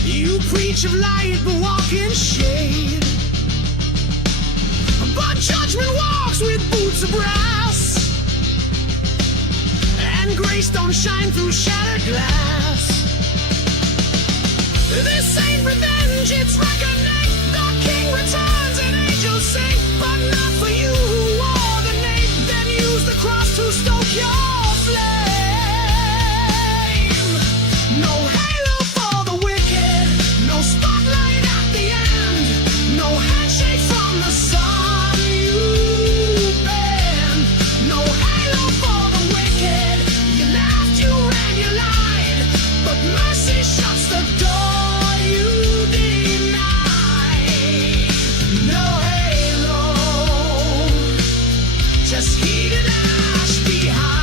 You preach of light, but walk in shade. But judgment walks with boots of brass, and grace don't shine through shattered glass. This ain't revenge, it's reckoning. The king returns and angels sing, but not for you who wore the name, then use the cross to stoke your flame. No halo for the wicked, no spotlight at the end, no handshake from the sun you bend. No halo for the wicked, you laughed, you ran, you lied, but mercy shuts the door you denied. No halo, just heat and ash behind.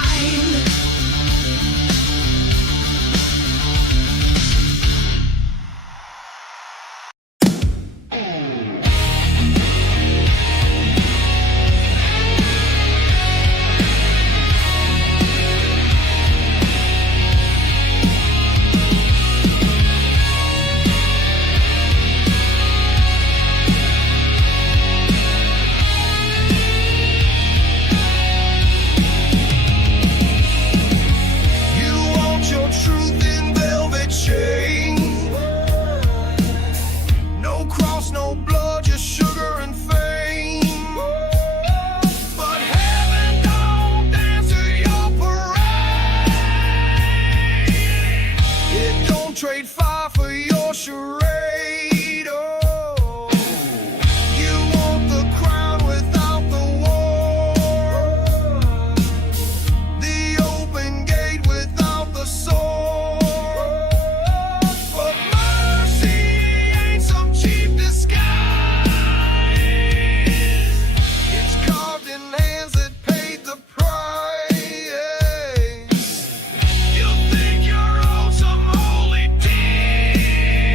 You want your truth in velvet chain. No cross, no blood, just sugar and fame. But heaven don't dance to your parade. It don't trade fire for your charade. Oh, you want the crown without the war, the open gate without the sword. But mercy ain't some cheap disguise. It's carved in hands that paid the price. You think you're owed some holy deal,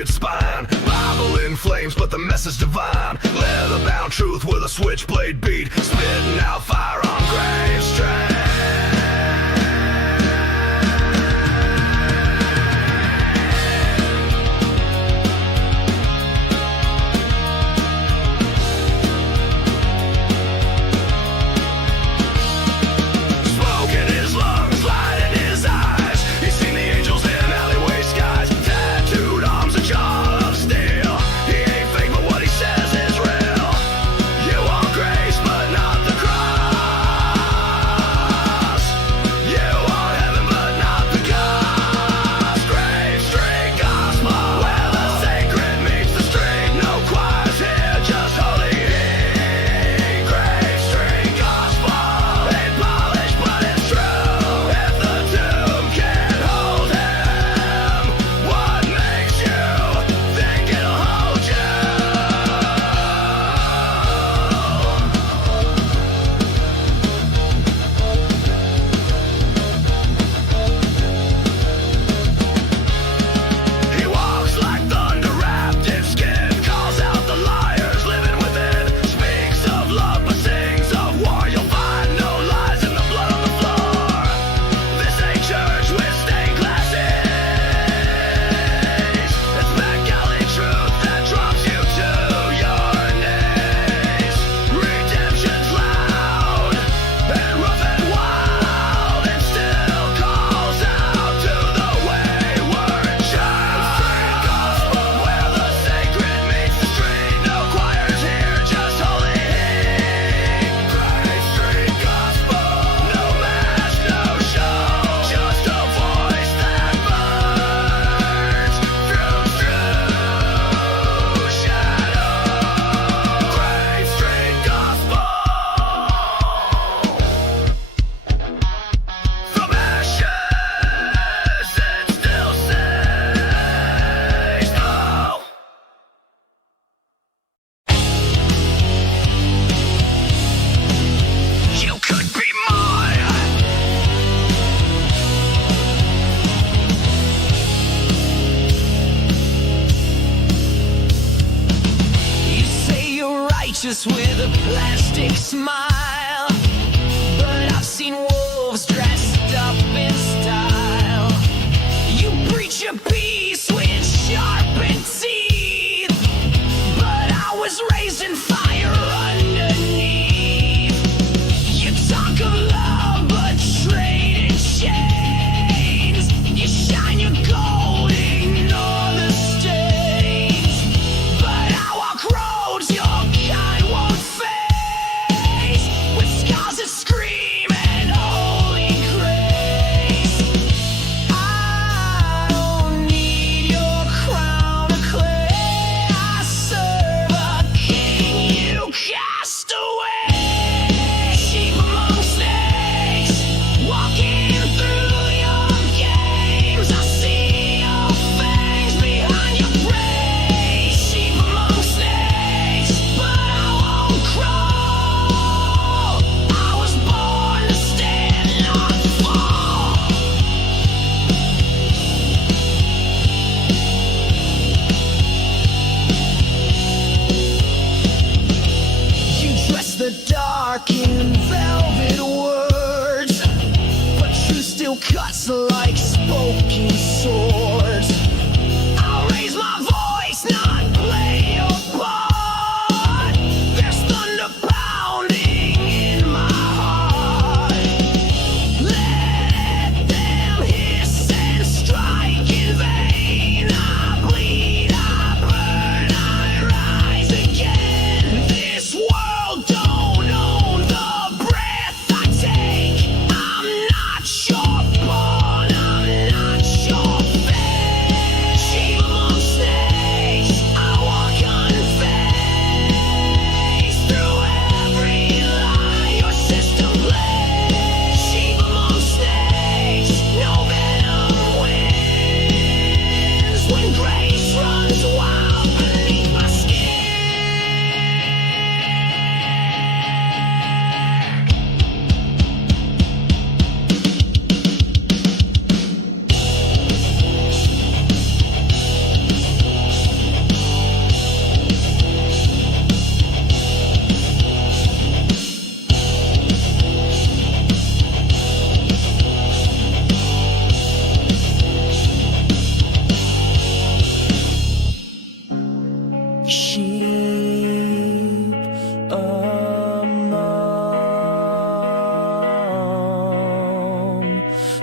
wicked spine. Bible in flames, but the message divine. Leather-bound truth with a switchblade beat, spitting out fire on grave strain. Just with a plastic smile, but I've seen wolves dressed up in style. You preach your peace with sharpened teeth, but I was raised in fire underneath. You talk of love, but trade in chains. You shine your gold, ignore the stains, but I walk roads your kind won't face, with scars that scream and holy grace. I don't need your crown of clay, I serve a king you cast away. Sheep among snakes, walking through your games, I see your fangs behind your praise. Sheep among snakes, but I won't crawl. I was born to stand, not fall. You dress the dark in velvet words, but truth still cuts like spoken swords. I'll raise my voice, not play your part. There's thunder pounding in my heart. Let them hiss and strike in vain. I bleed, I burn, I rise again. This world don't own the breath I take. I'm not your pawn, I'm not your fate.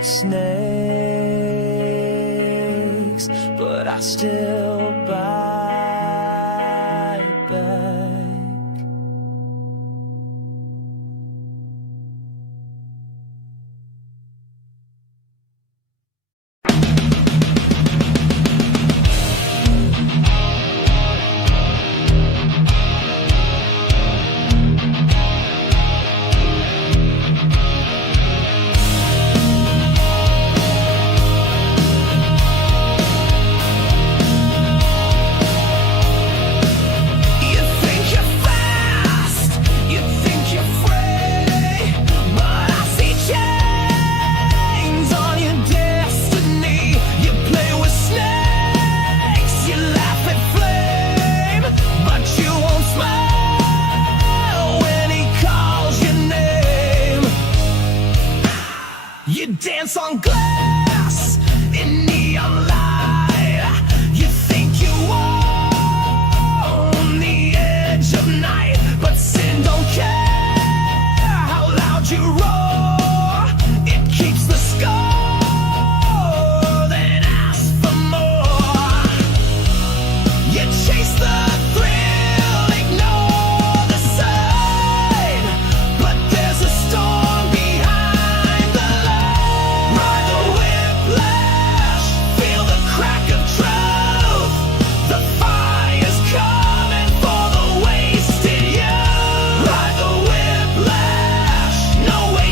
snakes, but I still bite back. Dance on glass in neon light. You think you own the edge of night, but sin don't care how loud you roar. It keeps the score, then asks for more. You chase the thrill, ignore the sign, but there's a storm behind the line. Ride the whiplash, feel the crack of truth. The fire's coming for the wasted youth. Ride the whiplash, no way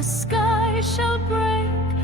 the sky shall break,